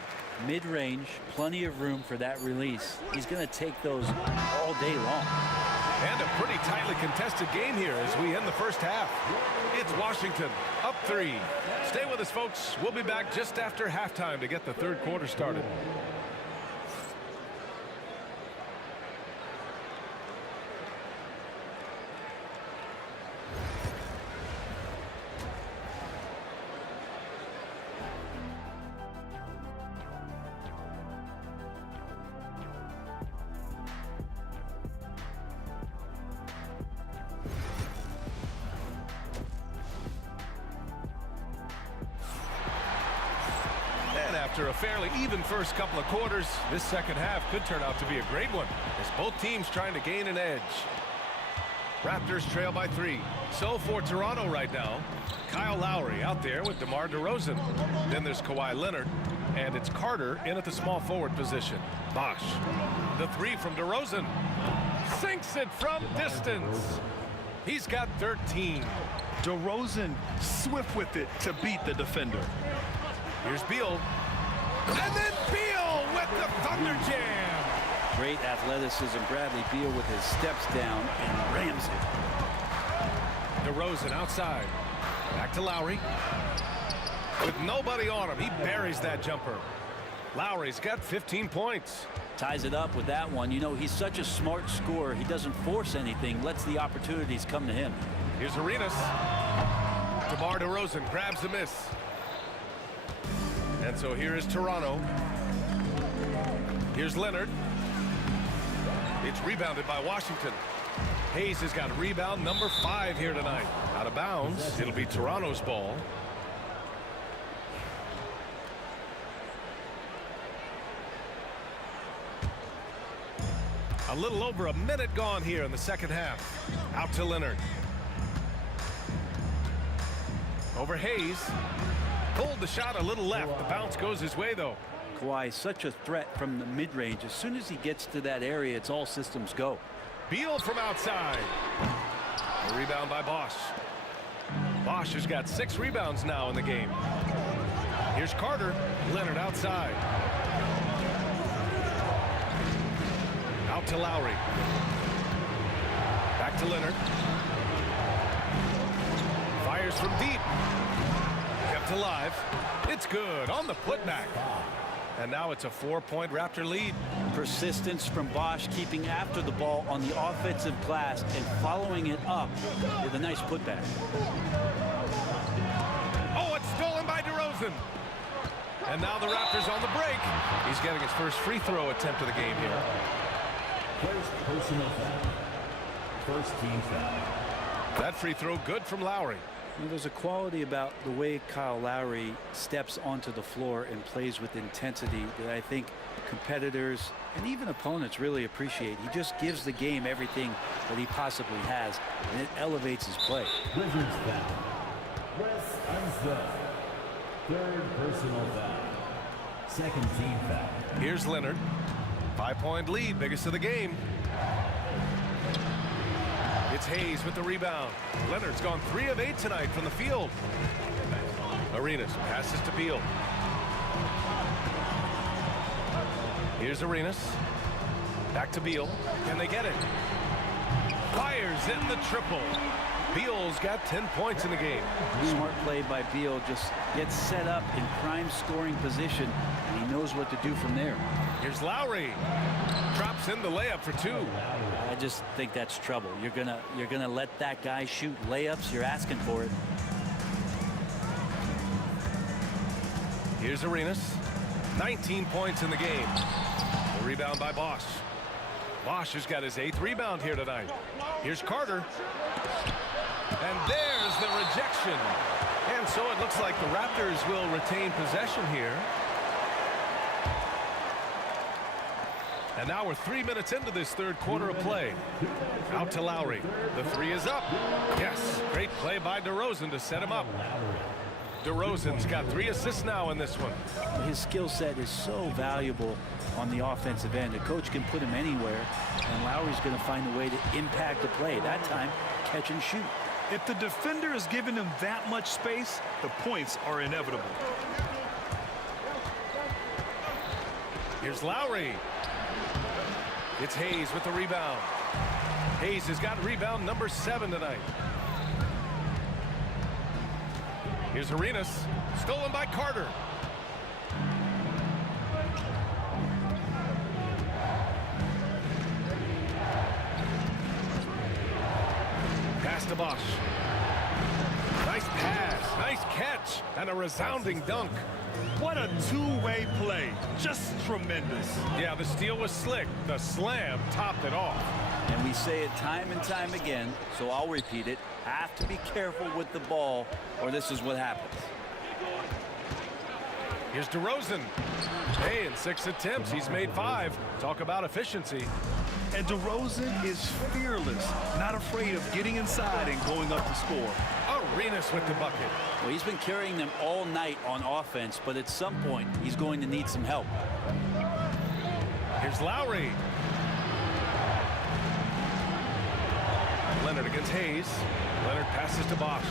Mid-range, plenty of room for that release. He's going to take those all day long. And a pretty tightly contested game here as we end the first half. It's Washington up 3. Stay with us, folks. We'll be back just after halftime to get the third quarter started. After a fairly even first couple of quarters, this second half could turn out to be a great one as both teams trying to gain an edge. Raptors trail by 3. So for Toronto right now, Kyle Lowry out there with DeMar DeRozan. Then there's Kawhi Leonard, and it's Carter in at the small forward position. Bosh. The 3 from DeRozan. Sinks it from distance. He's got 13. DeRozan swift with it to beat the defender. Here's Beal. And then Beal with the Thunder Jam. Great athleticism. Bradley Beal with his steps down and rams it. DeRozan outside. Back to Lowry. With nobody on him, he buries that jumper. Lowry's got 15 points. Ties it up with that one. You know, he's such a smart scorer. He doesn't force anything, lets the opportunities come to him. Here's Arenas. DeMar DeRozan grabs the miss. And so here is Toronto. Here's Leonard. It's rebounded by Washington. Hayes has got rebound number 5 here tonight. Out of bounds. It'll be Toronto's ball. A little over a minute gone here in the second half. Out to Leonard. Over Hayes. Pulled the shot a little left. The bounce goes his way, though. Kawhi, such a threat from the mid-range. As soon as he gets to that area, it's all systems go. Beal from outside. A rebound by Bosh. Bosh has got 6 rebounds now in the game. Here's Carter. Leonard outside. Out to Lowry. Back to Leonard. Fires from deep. Kept alive. It's good on the putback. And now it's a 4-point Raptor lead. Persistence from Bosh, keeping after the ball on the offensive glass and following it up with a nice putback. Oh, it's stolen by DeRozan. And now the Raptors on the break. He's getting his first free throw attempt of the game here. First personal foul. First team foul. That free throw good from Lowry. And there's a quality about the way Kyle Lowry steps onto the floor and plays with intensity that I think competitors and even opponents really appreciate. He just gives the game everything that he possibly has, and it elevates his play. Wizards foul. Wes Unseld. Third personal foul. Second team foul. Here's Leonard. 5-point lead, biggest of the game. It's Hayes with the rebound. Leonard's gone 3 of 8 tonight from the field. Arenas passes to Beal. Here's Arenas. Back to Beal. Can they get it? Fires in the triple. Beal's got 10 points in the game. Smart play by Beal. Just gets set up in prime scoring position, and he knows what to do from there. Here's Lowry. Drops in the layup for 2. I just think that's trouble. You're gonna let that guy shoot layups. You're asking for it. Here's Arenas. 19 points in the game. The rebound by Bosch. Bosch has got his 8th rebound here tonight. Here's Carter. And there's the rejection. And so it looks like the Raptors will retain possession here. And now we're 3 minutes into this third quarter of play. Out to Lowry. The 3 is up. Yes, great play by DeRozan to set him up. DeRozan's got 3 assists now in this one. His skill set is so valuable on the offensive end. A coach can put him anywhere, and Lowry's going to find a way to impact the play. That time, catch and shoot. If the defender is giving him that much space, the points are inevitable. Here's Lowry. It's Hayes with the rebound. Hayes has got rebound number 7 tonight. Here's Arenas. Stolen by Carter. Pass to Bosch. Nice pass. Nice catch. And a resounding dunk. What a two-way play. Just tremendous. Yeah, the steal was slick. The slam topped it off. And we say it time and time again, so I'll repeat it. Have to be careful with the ball, or this is what happens. Here's DeRozan. Hey, in 6 attempts, he's made 5. Talk about efficiency. And DeRozan is fearless, not afraid of getting inside and going up to score. Arenas with the bucket. Well, he's been carrying them all night on offense, but at some point, he's going to need some help. Here's Lowry. Leonard against Hayes. Leonard passes to Bosch.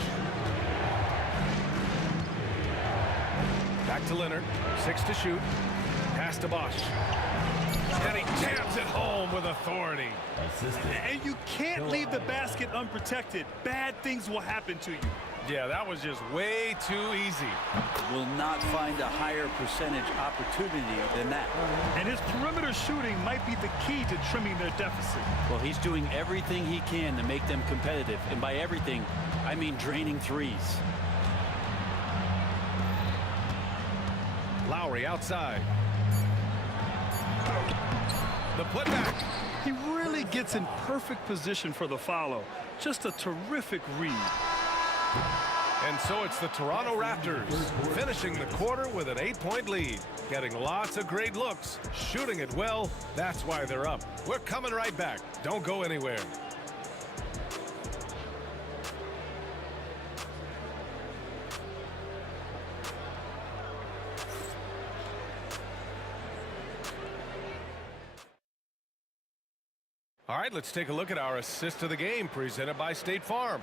Back to Leonard. 6 to shoot. Pass to Bosch. And he jams it home with authority. And you can't leave the basket unprotected. Bad things will happen to you. Yeah, that was just way too easy. Will not find a higher percentage opportunity than that. And his perimeter shooting might be the key to trimming their deficit. Well, he's doing everything he can to make them competitive. And by everything, I mean draining threes. Lowry outside. The putback. He really gets in perfect position for the follow. Just a terrific read. And so it's the Toronto Raptors finishing the quarter with an 8-point lead. Getting lots of great looks, shooting it well. That's why they're up. We're coming right back. Don't go anywhere. All right, let's take a look at our assist of the game presented by State Farm.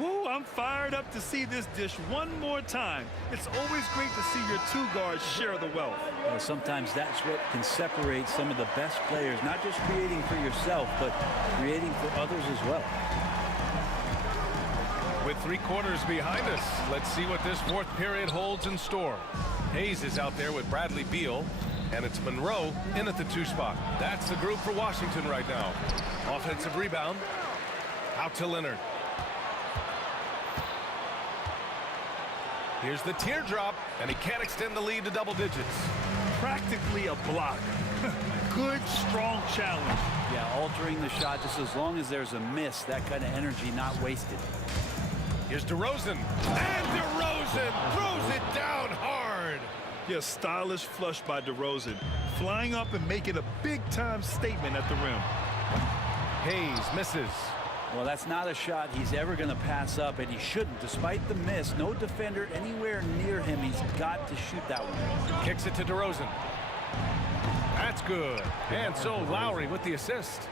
Woo, I'm fired up to see this dish one more time. It's always great to see your 2 guards share the wealth. Well, sometimes that's what can separate some of the best players, not just creating for yourself, but creating for others as well. With 3 quarters behind us, let's see what this 4th period holds in store. Hayes is out there with Bradley Beal, and it's Monroe in at the 2 spot. That's the group for Washington right now. Offensive rebound. Out to Leonard. Here's the teardrop, and he can't extend the lead to double digits. Practically a block. Good, strong challenge. Yeah, altering the shot just as long as there's a miss, that kind of energy not wasted. Here's DeRozan. And DeRozan throws it down hard. Yeah, stylish flush by DeRozan. Flying up and making a big-time statement at the rim. Hayes misses. Well, that's not a shot he's ever going to pass up, and he shouldn't. Despite the miss, no defender anywhere near him. He's got to shoot that one. Kicks it to DeRozan. That's good. And so Lowry with the assist.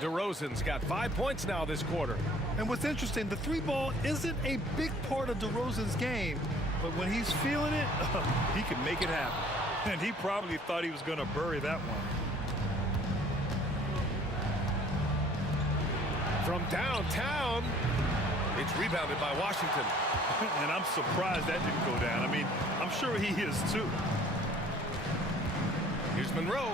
DeRozan's got 5 points now this quarter. And what's interesting, the 3-ball isn't a big part of DeRozan's game, but when he's feeling it, he can make it happen. And he probably thought he was going to bury that one. From downtown, It's rebounded by Washington. And I'm surprised that didn't go down. I mean, I'm sure he is too. Here's Monroe.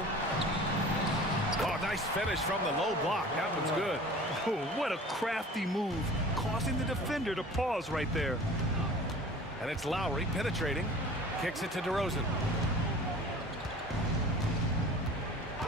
Oh, nice finish from the low block. That one's good. Oh, what a crafty move, causing the defender to pause right there. And it's Lowry penetrating. Kicks it to DeRozan.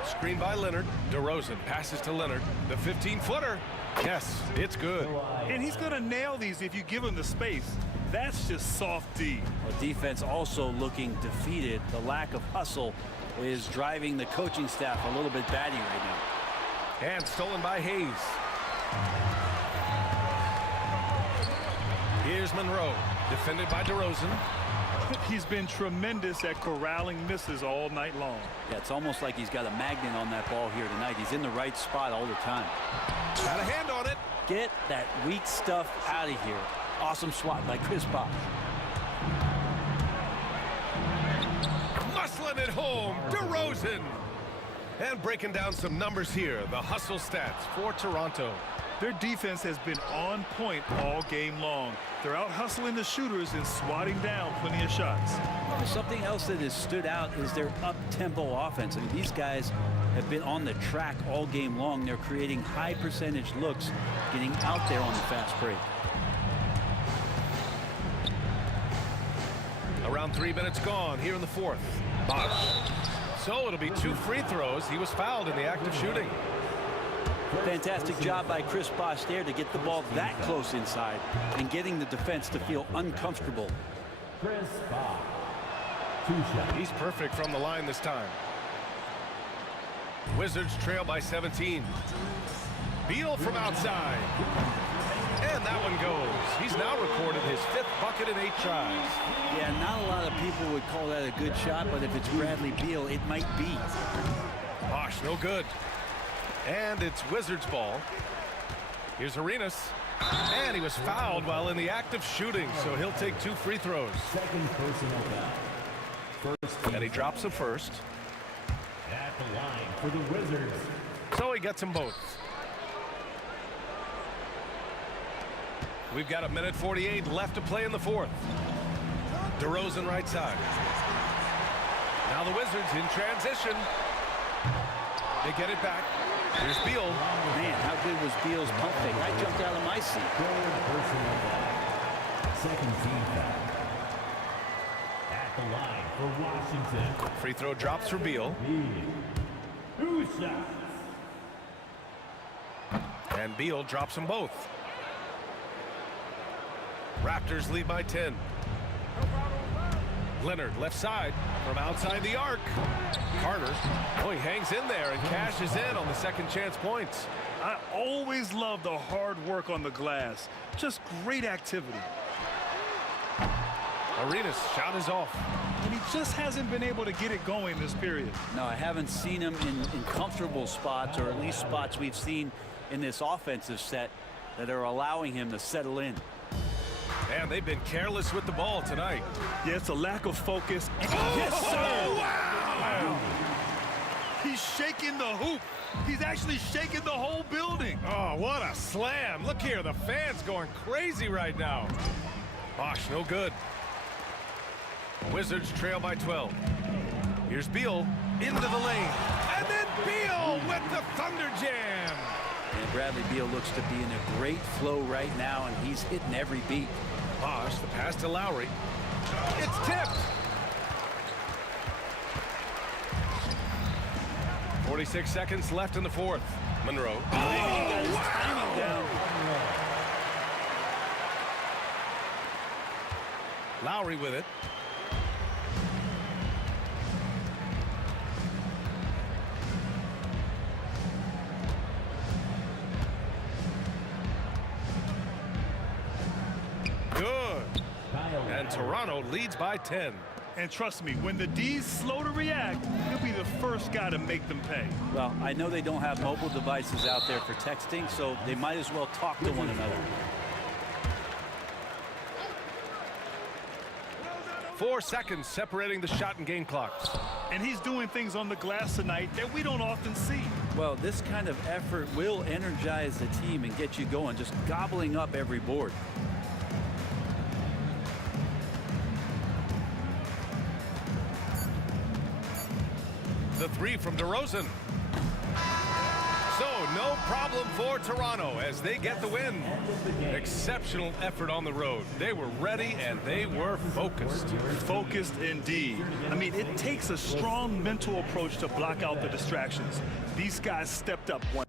Screen by Leonard. DeRozan passes to Leonard. The 15-footer. Yes, it's good. And he's going to nail these if you give him the space. That's just soft D. Well, defense also looking defeated. The lack of hustle is driving the coaching staff a little bit batty right now. And stolen by Hayes. Here's Monroe, defended by DeRozan. He's been tremendous at corralling misses all night long. Yeah, it's almost like he's got a magnet on that ball here tonight. He's in the right spot all the time. Got a hand on it. Get that weak stuff out of here. Awesome swat by Chris Bosh. Muscling it home, DeRozan. And breaking down some numbers here, the hustle stats for Toronto. Their defense has been on point all game long. They're out hustling the shooters and swatting down plenty of shots. Something else that has stood out is their up-tempo offense. I mean, these guys have been on the track all game long. They're creating high percentage looks, getting out there on the fast break. Around 3 minutes gone here in the fourth. Bosh. So it'll be 2 free throws. He was fouled in the act of shooting. Fantastic job by Chris Bosh there to get the ball that close inside and getting the defense to feel uncomfortable. Chris Bosh. He's perfect from the line this time. Wizards trail by 17. Beal from outside. And that one goes. He's now recorded his 5th bucket in 8 tries. Yeah, not a lot of people would call that a good shot, but if it's Bradley Beal, it might be. Bosh, no good. And it's Wizards ball. Here's Arenas. And he was fouled while in the act of shooting, so he'll take 2 free throws. Second personal foul. And he drops the first. At the line for the Wizards. So he gets them both. We've got 1:48 left to play in the fourth. DeRozan right side. Now the Wizards in transition. They get it back. Here's Beal. Man, how good was Beal's pump fake? I jumped out of my seat. Second team foul. At the line for Washington. Free throw drops for Beal. 2 shots. And Beal drops them both. Raptors lead by 10. Leonard left side from outside the arc. Carter, oh, he hangs in there and cashes in on the second chance points. I always love the hard work on the glass. Just great activity. Arenas shot is off. And he just hasn't been able to get it going this period. No, I haven't seen him in comfortable spots, or at least spots we've seen in this offensive set that are allowing him to settle in. And they've been careless with the ball tonight. Yeah, it's a lack of focus. Oh, yes, sir! Wow! He's shaking the hoop. He's actually shaking the whole building. Oh, what a slam. Look here, the fans going crazy right now. Bosh, no good. Wizards trail by 12. Here's Beal into the lane. And then Beal with the Thunder Jam. And Bradley Beal looks to be in a great flow right now, and he's hitting every beat. Bosh, the pass to Lowry. It's tipped. 46 seconds left in the fourth. Monroe. Oh, wow. Down. Lowry with it. Good. And Toronto leads by 10. And trust me, when the D's slow to react, he'll be the first guy to make them pay. Well, I know they don't have mobile devices out there for texting, so they might as well talk to one another. 4 seconds separating the shot and game clocks. And he's doing things on the glass tonight that we don't often see. Well, this kind of effort will energize the team and get you going, just gobbling up every board. The three from DeRozan. So no problem for Toronto as they get the win. Exceptional effort on the road. They were ready and they were focused. Focused indeed. I mean, it takes a strong mental approach to block out the distractions. These guys stepped up one.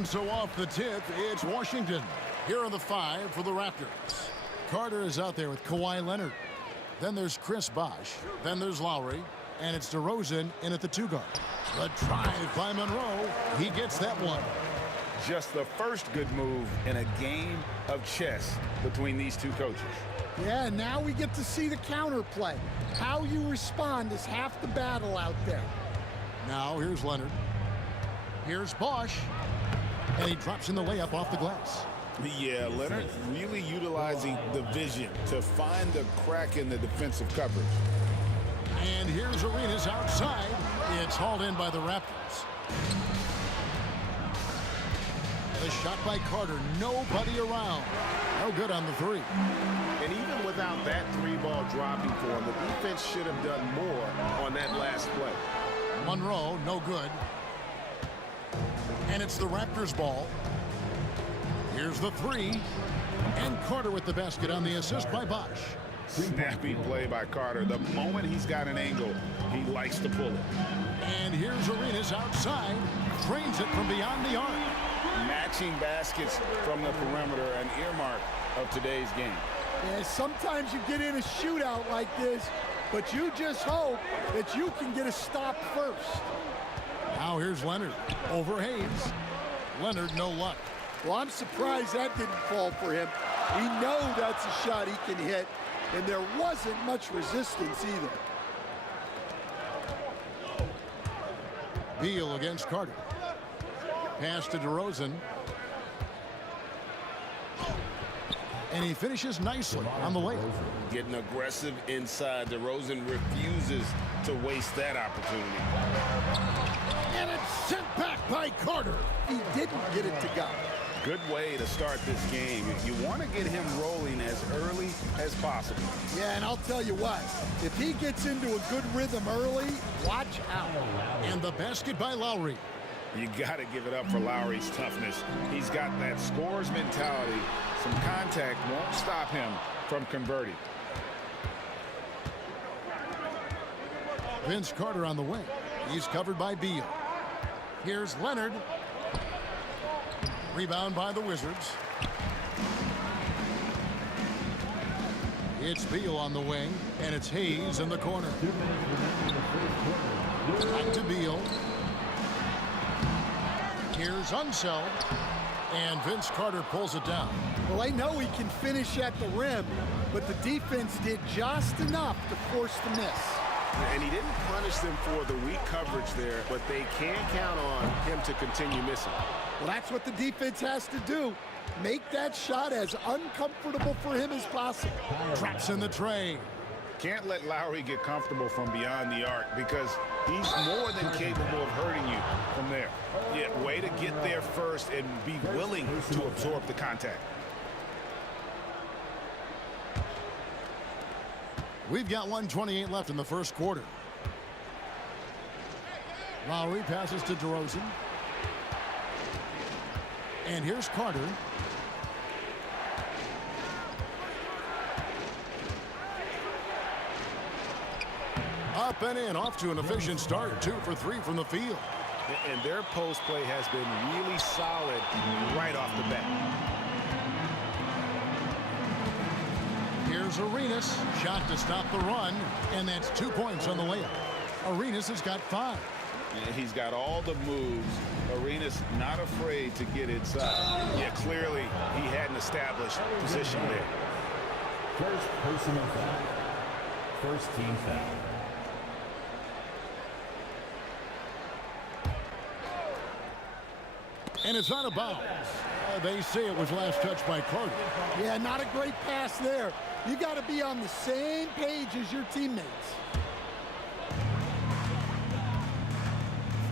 And so off the tip, it's Washington. Here are the 5 for the Raptors. Carter is out there with Kawhi Leonard. Then there's Chris Bosh. Then there's Lowry. And it's DeRozan in at the 2 guard. The drive by Monroe. He gets that one. Just the first good move in a game of chess between these two coaches. Yeah, now we get to see the counterplay. How you respond is half the battle out there. Now here's Leonard. Here's Bosh. And he drops in the layup off the glass. Yeah, Leonard really utilizing the vision to find the crack in the defensive coverage. And here's Arenas outside. It's hauled in by the Raptors. The shot by Carter. Nobody around. No good on the 3. And even without that 3-ball dropping for him, the defense should have done more on that last play. Monroe, no good. And it's the Raptors' ball. Here's the 3. And Carter with the basket on the assist by Bosh. Snappy play by Carter. The moment he's got an angle, he likes to pull it. And here's Arenas outside. Drains it from beyond the arc. Matching baskets from the perimeter, an earmark of today's game. Yeah, sometimes you get in a shootout like this, but you just hope that you can get a stop first. Now here's Leonard over Hayes. Leonard, no luck. Well, I'm surprised that didn't fall for him. He knows that's a shot he can hit, and there wasn't much resistance either. Beal against Carter. Pass to DeRozan. And he finishes nicely on the layup. Getting aggressive inside. DeRozan refuses to waste that opportunity. And it's sent back by Carter. He didn't get it to go. Good way to start this game. You want to get him rolling as early as possible. Yeah, and I'll tell you what, if he gets into a good rhythm early, watch out. And the basket by Lowry. You got to give it up for Lowry's toughness. He's got that scorer's mentality. Some contact won't stop him from converting. Vince Carter on the wing. He's covered by Beal. Here's Leonard. Rebound by the Wizards. It's Beal on the wing, and it's Hayes in the corner. Back to Beal. Here's Unseld, and Vince Carter pulls it down. Well, I know he can finish at the rim, but the defense did just enough to force the miss. And he didn't punish them for the weak coverage there, but they can count on him to continue missing. Well, that's what the defense has to do. Make that shot as uncomfortable for him as possible. Drops in the tray. Can't let Lowry get comfortable from beyond the arc because he's more than capable of hurting you from there. Yeah, way to get there first and be willing to absorb the contact. We've got 1:28 left in the first quarter. Lowry passes to DeRozan. And here's Carter. Up and in, off to an efficient start. 2 for 3 from the field. And their post play has been really solid right off the bat. Here's Arenas. Shot to stop the run. And that's 2 points on the layup. Arenas has got 5. Yeah, he's got all the moves. Arenas not afraid to get inside. Yeah, clearly he had an established position there. First personal foul. First team foul. And it's out of bounds. They say it was last touched by Carter. Yeah, not a great pass there. You got to be on the same page as your teammates.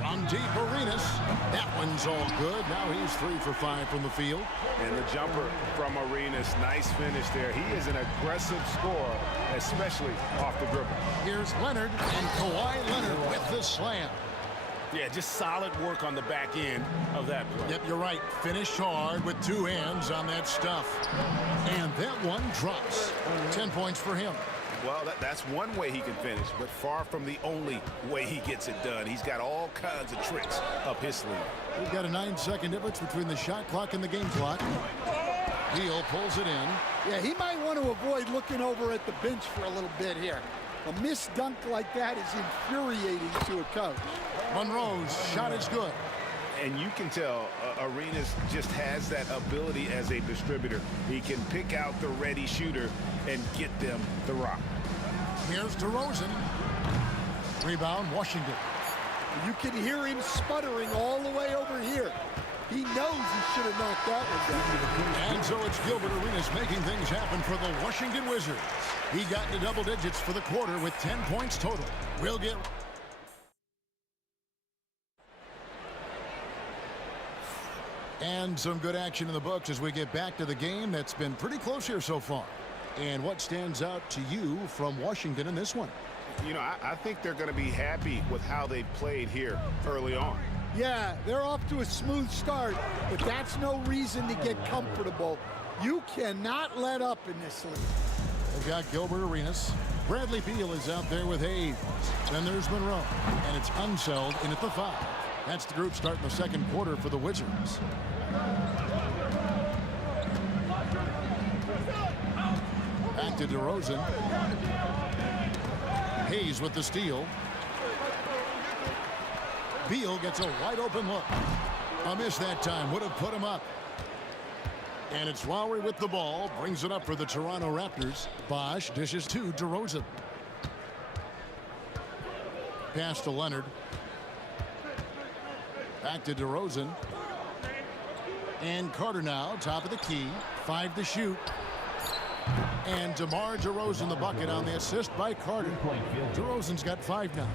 From deep, Arenas. That one's all good. Now he's 3 for 5 from the field. And the jumper from Arenas. Nice finish there. He is an aggressive scorer, especially off the dribble. Here's Leonard, and Kawhi Leonard with the slam. Yeah, just solid work on the back end of that play. Yep, you're right. Finish hard with 2 hands on that stuff. And that one drops. 10 points for him. Well, that's one way he can finish, but far from the only way he gets it done. He's got all kinds of tricks up his sleeve. We've got a 9-second difference between the shot clock and the game clock. Beal pulls it in. Yeah, he might want to avoid looking over at the bench for a little bit here. A missed dunk like that is infuriating to a coach. Monroe's shot is good. And you can tell Arenas just has that ability as a distributor. He can pick out the ready shooter and get them the rock. Here's DeRozan. Rebound, Washington. You can hear him sputtering all the way over here. He knows he should have knocked that one down. And so it's Gilbert Arenas making things happen for the Washington Wizards. He got into double digits for the quarter with 10 points total. We'll get... And some good action in the books as we get back to the game that's been pretty close here so far. And what stands out to you from Washington in this one? You know, I think they're going to be happy with how they played here early on. Yeah, they're off to a smooth start, but that's no reason to get comfortable. You cannot let up in this league. They've got Gilbert Arenas. Bradley Beal is out there with Hayes. Then there's Monroe, and it's Unseld in at the 5. That's the group starting the second quarter for the Wizards. Back to DeRozan. Hayes with the steal. Beal gets a wide open look. A miss that time would have put him up. And it's Lowry with the ball. Brings it up for the Toronto Raptors. Bosch dishes to DeRozan. Pass to Leonard. Back to DeRozan. And Carter now, top of the key. 5 to shoot. And DeMar DeRozan the bucket on the assist by Carter. DeRozan's got 5 now.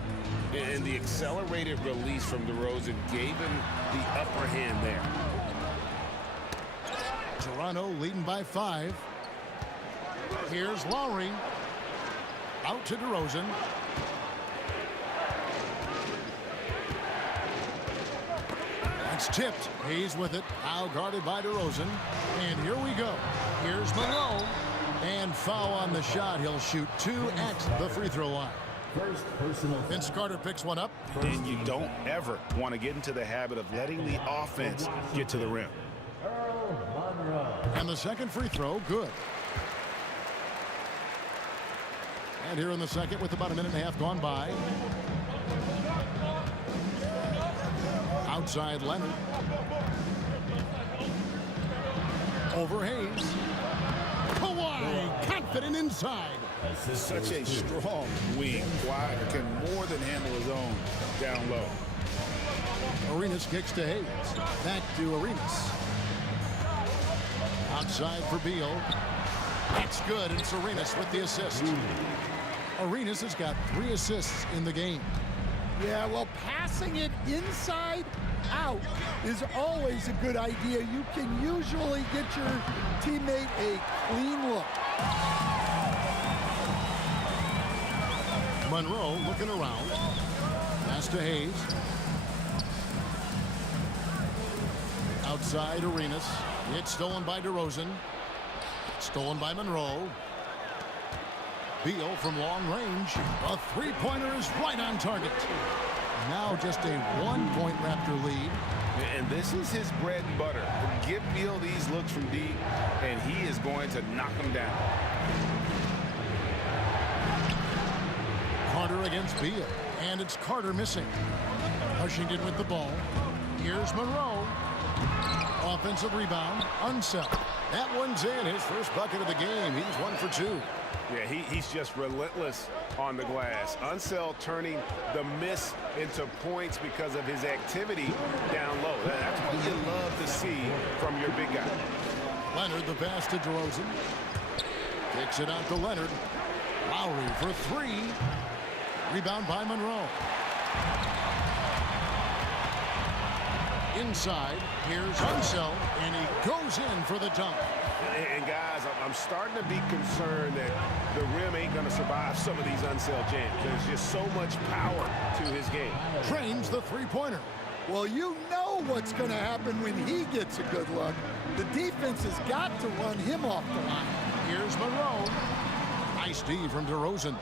And the accelerated release from DeRozan gave him the upper hand there. Toronto leading by 5. Here's Lowry. Out to DeRozan. That's tipped. Hayes with it. Now guarded by DeRozan. And here we go. Here's Monroe. And foul on the shot. He'll shoot 2 at the free throw line. Vince Carter picks one up. And you don't ever want to get into the habit of letting the offense get to the rim. And the second free throw, good. And here in the second with about a minute and a half gone by. Outside Leonard. Over Hayes. Kawhi, confident inside. Such a strong wing. Kawhi can more than handle his own down low. Arenas kicks to Hayes. Back to Arenas. Outside for Beal. That's good, and it's Arenas with the assist. Arenas has got 3 assists in the game. Yeah, well, passing it inside out is always a good idea. You can usually get your teammate a clean look. Monroe looking around. Pass to Hayes. Outside Arenas. It's stolen by DeRozan. Stolen by Monroe. Beal from long range. A three-pointer is right on target. Now just a 1-point Raptor lead. And this is his bread and butter. Give Beal these looks from deep, and he is going to knock them down. Carter against Beal. And it's Carter missing. Washington with the ball. Here's Monroe. Offensive rebound. Unseld. That one's in. His first bucket of the game. He's 1 for 2. Yeah, he's just relentless on the glass. Unseld turning the miss into points because of his activity down low. That's what you love to see from your big guy. Leonard the pass to DeRozan. Kicks it out to Leonard. Lowry for 3. Rebound by Monroe. Inside, here's Unseld, and he goes in for the dunk. And guys, I'm starting to be concerned that the rim ain't going to survive some of these Unseld jams. There's just so much power to his game. Trains the three-pointer. Well, you know what's going to happen when he gets a good look. The defense has got to run him off the line. Here's Monroe. Nice D from DeRozan.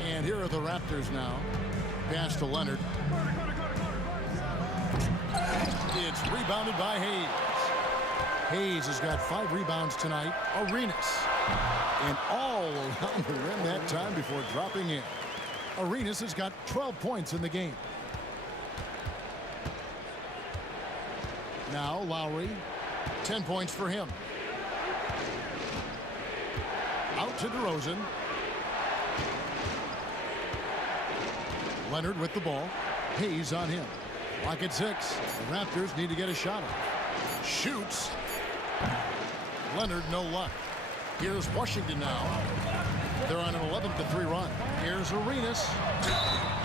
And here are the Raptors now. Pass to Leonard. It's rebounded by Hayes. Hayes has got 5 rebounds tonight. Arenas. And all around the rim that time before dropping in. Arenas has got 12 points in the game. Now Lowry. 10 points for him. Out to DeRozan. Leonard with the ball. Hayes on him. Lock at 6. The Raptors need to get a shot off. Shoots. Leonard, no luck. Here's Washington now. They're on an 11-3 run. Here's Arenas.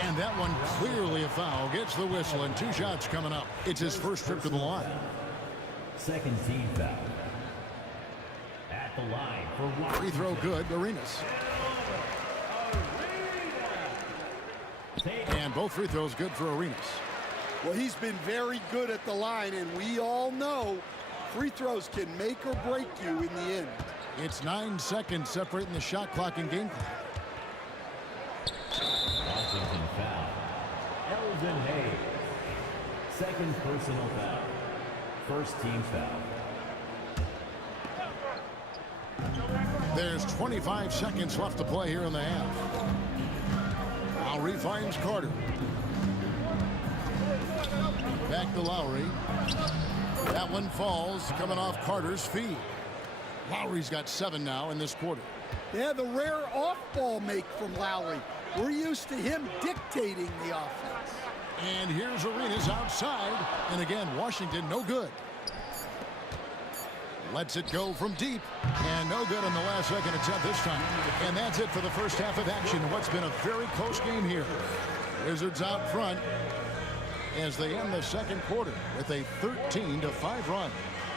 And that one clearly a foul. Gets the whistle and 2 shots coming up. It's his first trip to the line. Second team foul. At the line for one. Free throw good. Arenas. And both free throws good for Arenas. Well, he's been very good at the line, and we all know free throws can make or break you in the end. It's 9 seconds separating the shot clock and game clock. Washington foul. Elvin Hayes. Second personal foul. First team foul. There's 25 seconds left to play here in the half. Lowry finds Carter. Back to Lowry. That one falls, coming off Carter's feet. Lowry's got 7 now in this quarter. Yeah, the rare off-ball make from Lowry. We're used to him dictating the offense. And here's Arenas outside. And again, Washington no good. Lets it go from deep. And no good on the last second attempt this time. And that's it for the first half of action. What's been a very close game here. Wizards out front as they end the second quarter with a 13-5 run.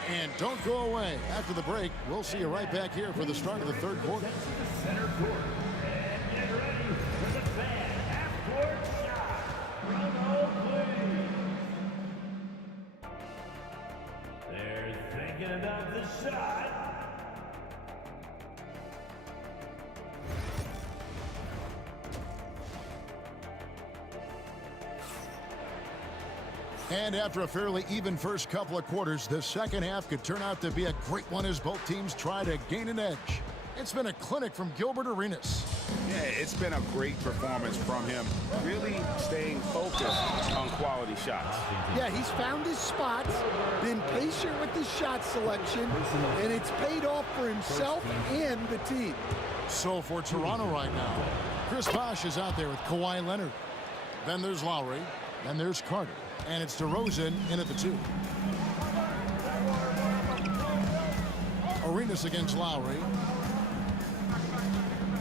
And don't go away. After the break, we'll see you right back here for the start of the third quarter. Center court. And get ready for the fan half-court shot. Bruno, please. They're thinking about the shot. And after a fairly even first couple of quarters, the second half could turn out to be a great one as both teams try to gain an edge. It's been a clinic from Gilbert Arenas. Yeah, it's been a great performance from him, really staying focused on quality shots. Yeah, he's found his spots, been patient with his shot selection, and it's paid off for himself and the team. So for Toronto right now, Chris Bosh is out there with Kawhi Leonard. Then there's Lowry. Then there's Carter. And it's DeRozan in at the 2. Arenas against Lowry.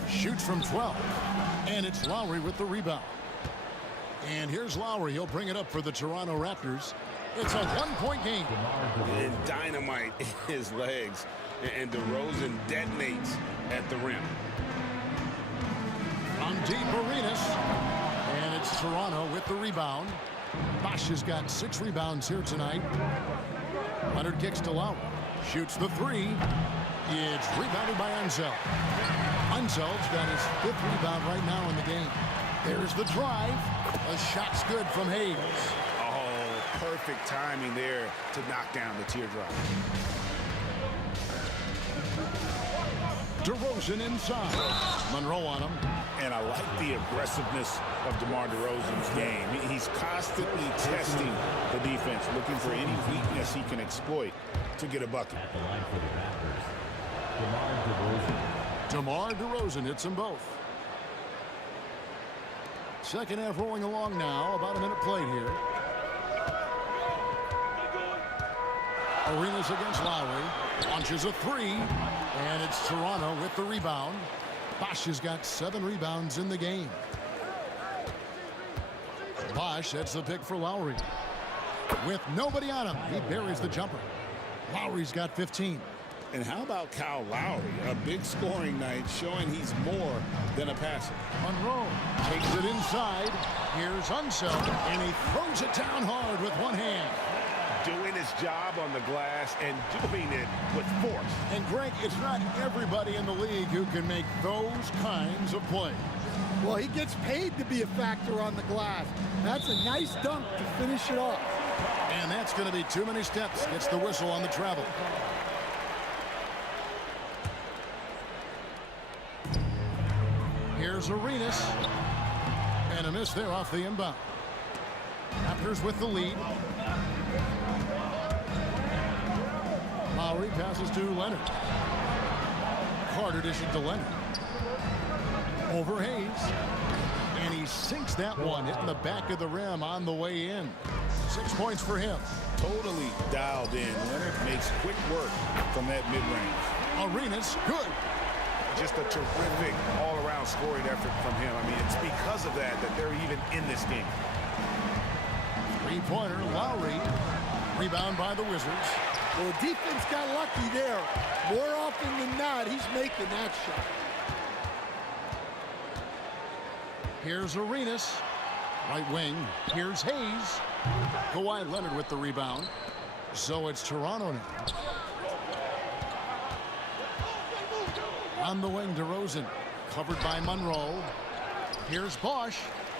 Shoots from 12. And it's Lowry with the rebound. And here's Lowry. He'll bring it up for the Toronto Raptors. It's a 1-point game. And dynamite in his legs. And DeRozan detonates at the rim. From deep, Arenas. And it's Toronto with the rebound. Bosh has got 6 rebounds here tonight. Leonard kicks to Lowry. Shoots the 3. It's rebounded by Unseld. Unseld's got his 5th rebound right now in the game. There's the drive. A shot's good from Hayes. Oh, perfect timing there to knock down the teardrop. DeRozan inside. Monroe on him. And I like the aggressiveness of DeMar DeRozan's game. He's constantly testing the defense, looking for any weakness he can exploit to get a bucket. At the line for the Raptors, DeMar DeRozan hits them both. Second half rolling along now. About a minute played here. Arenas against Lowry. Launches a 3. And it's Toronto with the rebound. Bosh has got 7 rebounds in the game. Bosh sets the pick for Lowry. With nobody on him, he buries the jumper. Lowry's got 15. And how about Kyle Lowry? A big scoring night showing he's more than a passer. Monroe takes it inside. Here's Unseld, and he throws it down hard with one hand. Doing his job on the glass and doing it with force. And Greg, it's not everybody in the league who can make those kinds of plays. Well, he gets paid to be a factor on the glass. That's a nice dunk to finish it off. And that's going to be too many steps. Gets the whistle on the travel. Here's Arenas. And a miss there off the inbound. Raptors with the lead. Lowry passes to Leonard. Carter dishes to Leonard. Over Hayes. And he sinks that one, hitting the back of the rim on the way in. 6 points for him. Totally dialed in. Leonard makes quick work from that mid-range. Arenas, good. Just a terrific all-around scoring effort from him. I mean, it's because of that they're even in this game. Three-pointer, Lowry. Rebound by the Wizards. Well, the defense got lucky there. More often than not, he's making that shot. Here's Arenas. Right wing. Here's Hayes. Kawhi Leonard with the rebound. So it's Toronto now. On the wing, DeRozan. Covered by Monroe. Here's Bosch.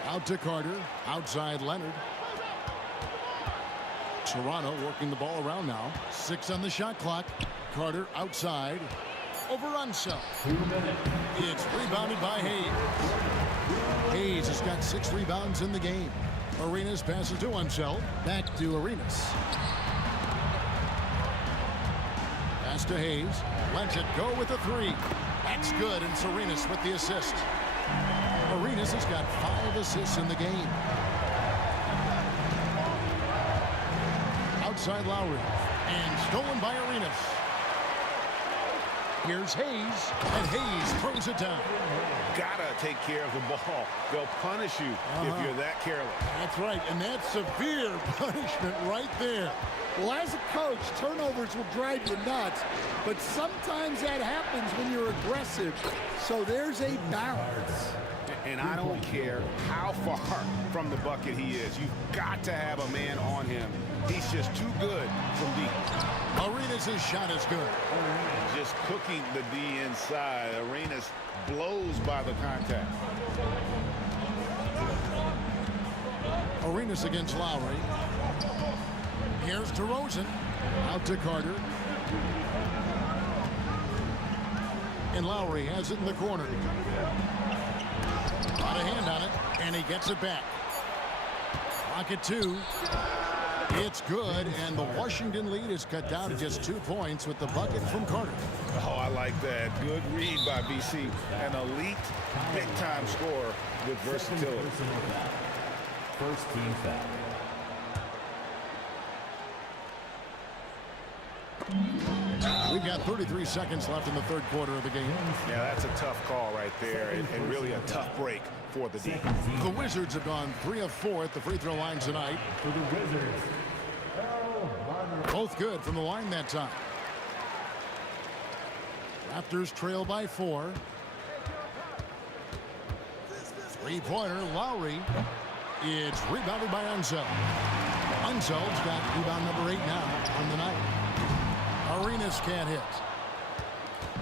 Out to Carter. Outside Leonard. Toronto working the ball around now. 6 on the shot clock. Carter outside. Over Unseld. It's rebounded by Hayes. Hayes has got 6 rebounds in the game. Arenas passes to Unseld. Back to Arenas. Pass to Hayes. Lets it go with a 3. That's good, and Arenas with the assist. Arenas has got 5 assists in the game. Outside Lowry. And stolen by Arenas. Here's Hayes, and Hayes throws it down. Gotta take care of the ball. They'll punish you if you're that careless. That's right, and that's severe punishment right there. Well, as a coach, turnovers will drive you nuts, but sometimes that happens when you're aggressive. So there's a balance. And I don't care how far from the bucket he is. You've got to have a man on him. He's just too good from deep. Arenas' shot is good. Just cooking the D inside. Arenas blows by the contact. Arenas against Lowry. Here's DeRozan. Out to Carter. And Lowry has it in the corner. Got a hand on it, and he gets it back. Clock at 2. It's good, and the Washington lead is cut down to just 2 points with the bucket from Carter. Oh, I like that. Good read by BC. An elite, big-time scorer with versatility. First team foul. We've got 33 seconds left in the third quarter of the game. Yeah, that's a tough call right there, and really a tough break for the team. The Wizards have gone 3 of 4 at the free throw line tonight. For the Wizards, both good from the line that time. Raptors trail by 4. Three-pointer, Lowry. It's rebounded by Unseld. Unseld's got rebound number 8 now on the night. Arenas can't hit.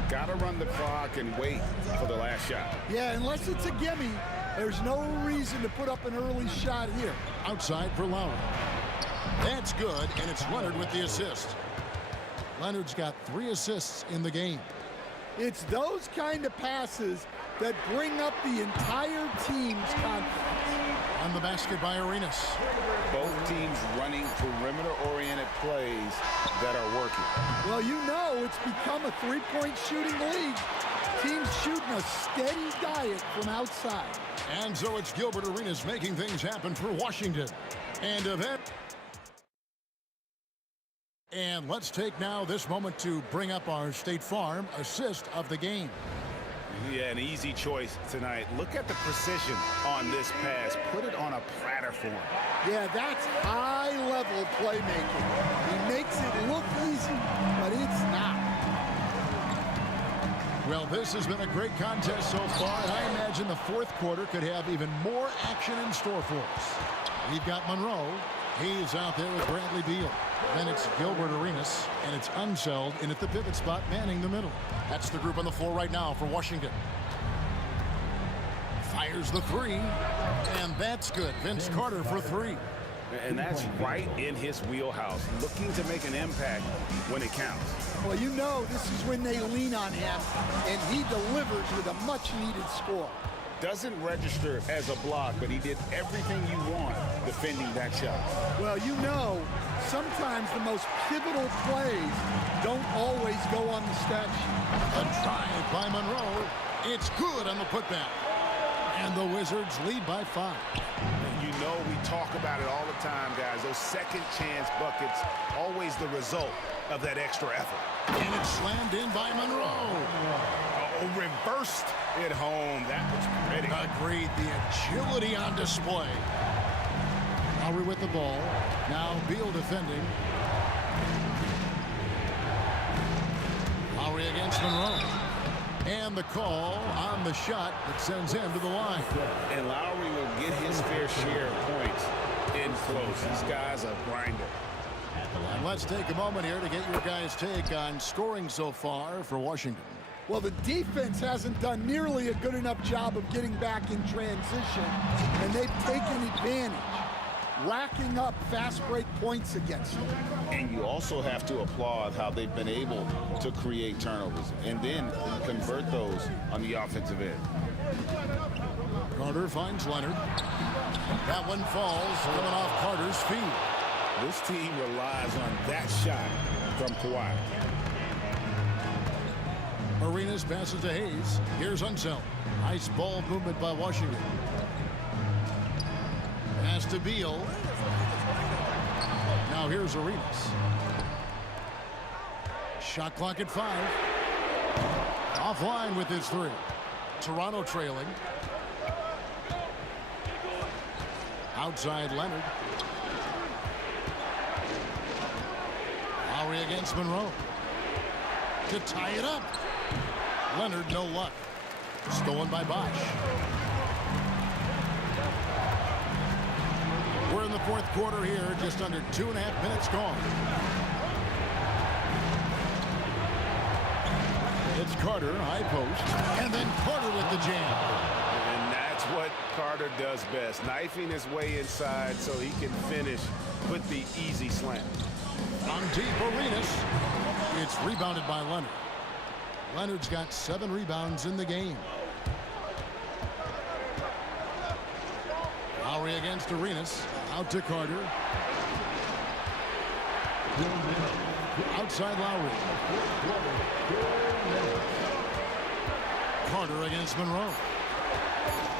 Got to run the clock and wait for the last shot. Yeah, unless it's a gimme, there's no reason to put up an early shot here. Outside for Lowry. That's good, and it's Leonard with the assist. Leonard's got 3 assists in the game. It's those kind of passes that bring up the entire team's confidence. On the basket by Arenas. Both teams running perimeter-oriented plays that are working. Well, you know it's become a three-point shooting league. Teams shooting a steady diet from outside. And so it's Gilbert Arenas making things happen for Washington. And let's take now this moment to bring up our State Farm assist of the game. Yeah, an easy choice tonight. Look at the precision on this pass. Put it on a platter for him. Yeah, that's high-level playmaking. He makes it look easy, but it's not. Well, this has been a great contest so far, and I imagine the fourth quarter could have even more action in store for us. We've got Monroe. He's out there with Bradley Beal. Then it's Gilbert Arenas, and it's Unseld in at the pivot spot, manning the middle. That's the group on the floor right now for Washington. Fires the 3, and that's good. Vince Carter for 3. And that's right in his wheelhouse, looking to make an impact when it counts. Well, you know this is when they lean on him, and he delivers with a much-needed score. Doesn't register as a block, but he did everything you want defending that shot. Well, you know, sometimes the most pivotal plays don't always go on the stat sheet. A drive by Monroe. It's good on the putback. And the Wizards lead by 5. You know we talk about it all the time, guys. Those second chance buckets, always the result of that extra effort. And it's slammed in by Monroe. Oh, reversed it home. That was pretty. Agreed. The agility on display. Lowry with the ball. Now Beal defending. Lowry against Monroe. And the call on the shot that sends him to the line. And Lowry will get his fair share of points in close. This guy's a grinder. And let's take a moment here to get your guys' take on scoring so far for Washington. Well, the defense hasn't done nearly a good enough job of getting back in transition, and they've taken advantage, racking up fast break points against them. And you also have to applaud how they've been able to create turnovers and then convert those on the offensive end. Carter finds Leonard. That one falls, coming off Carter's feet. This team relies on that shot from Kawhi. Arenas passes to Hayes. Here's Unseld. Nice ball movement by Washington. Pass to Beal. Now here's Arenas. Shot clock at 5. Offline with his 3. Toronto trailing. Outside Leonard. Lowry against Monroe. To tie it up. Leonard, no luck. Stolen by Bosch. We're in the fourth quarter here, just under 2.5 minutes gone. It's Carter, high post, and then Carter with the jam. And that's what Carter does best, knifing his way inside so he can finish with the easy slam. On deep, Arenas. It's rebounded by Leonard. Leonard's got 7 rebounds in the game. Lowry against Arenas. Out to Carter. Outside Lowry. Carter against Monroe.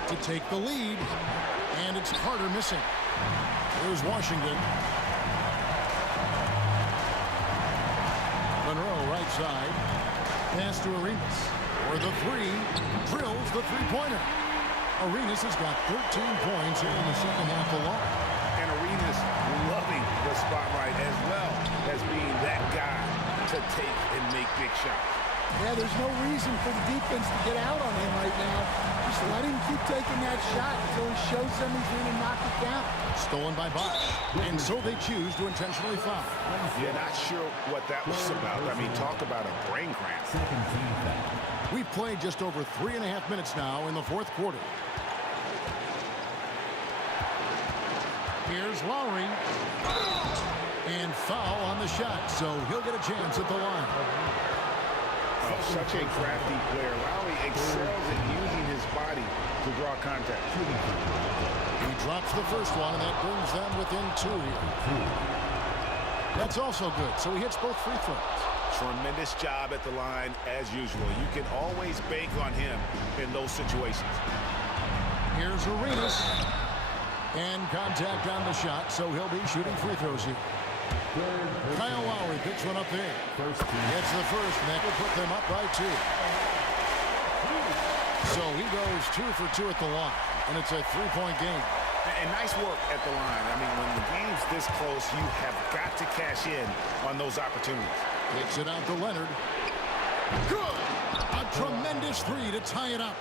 To take the lead. And it's Carter missing. Here's Washington. Monroe right side. Pass to Arenas. For the 3. Drills the three-pointer. Arenas has got 13 points here in the second half alone. And Arenas loving the spotlight as well as being that guy to take and make big shots. Yeah, there's no reason for the defense to get out on him right now. Just let him keep taking that shot until he shows them he's going to knock it down. Stolen by Bosch. And so they choose to intentionally foul. Yeah, not sure what that was about. I mean, talk about a brain cramp. We've played just over 3.5 minutes now in the fourth quarter. Here's Lowry. And foul on the shot, so he'll get a chance at the line. Oh, such a crafty player. Lowry excels at using his body to draw contact. He drops the first one, and that brings them within 2 here. That's also good, so he hits both free throws. Tremendous job at the line, as usual. You can always bank on him in those situations. Here's Arenas. And contact on the shot, so he'll be shooting free throws here. Kyle Lowry picks one up there. Gets the first, and that will put them up by 2. So he goes 2 for 2 at the line, and it's a 3-point game. And nice work at the line. I mean, when the game's this close, you have got to cash in on those opportunities. Kicks it out to Leonard. Good! A tremendous 3 to tie it up.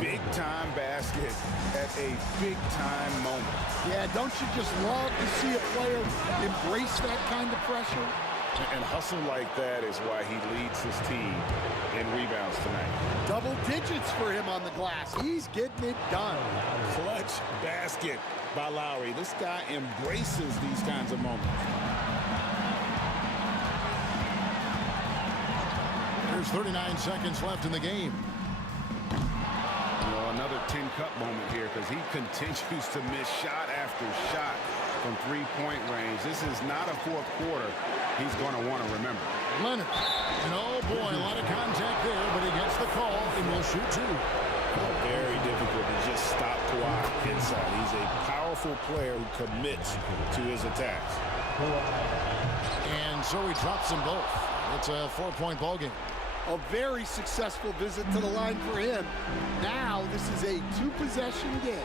Big-time basket at a big-time moment. Yeah, don't you just love to see a player embrace that kind of pressure? And hustle like that is why he leads his team in rebounds tonight. Double digits for him on the glass. He's getting it done. Clutch basket by Lowry. This guy embraces these kinds of moments. There's 39 seconds left in the game. Another tin cup moment here because he continues to miss shot after shot from three-point range. This is not a fourth quarter he's going to want to remember. Leonard. And oh boy, a lot of contact there, but he gets the call and will shoot two. Very difficult to just stop Kawhi inside. He's a powerful player who commits to his attacks. And so he drops them both. It's a 4-point ball game. A very successful visit to the line for him. Now this is a 2-possession game.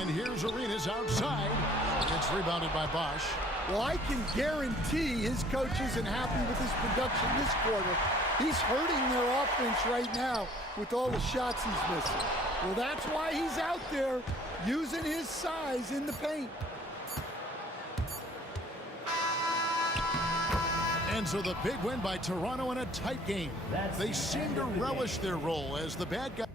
And here's Arenas outside. It's rebounded by Bosch. Well, I can guarantee his coach isn't happy with his production this quarter. He's hurting their offense right now with all the shots he's missing. Well, that's why he's out there using his size in the paint. And so the big win by Toronto in a tight game. They seem to relish their role as the bad guy.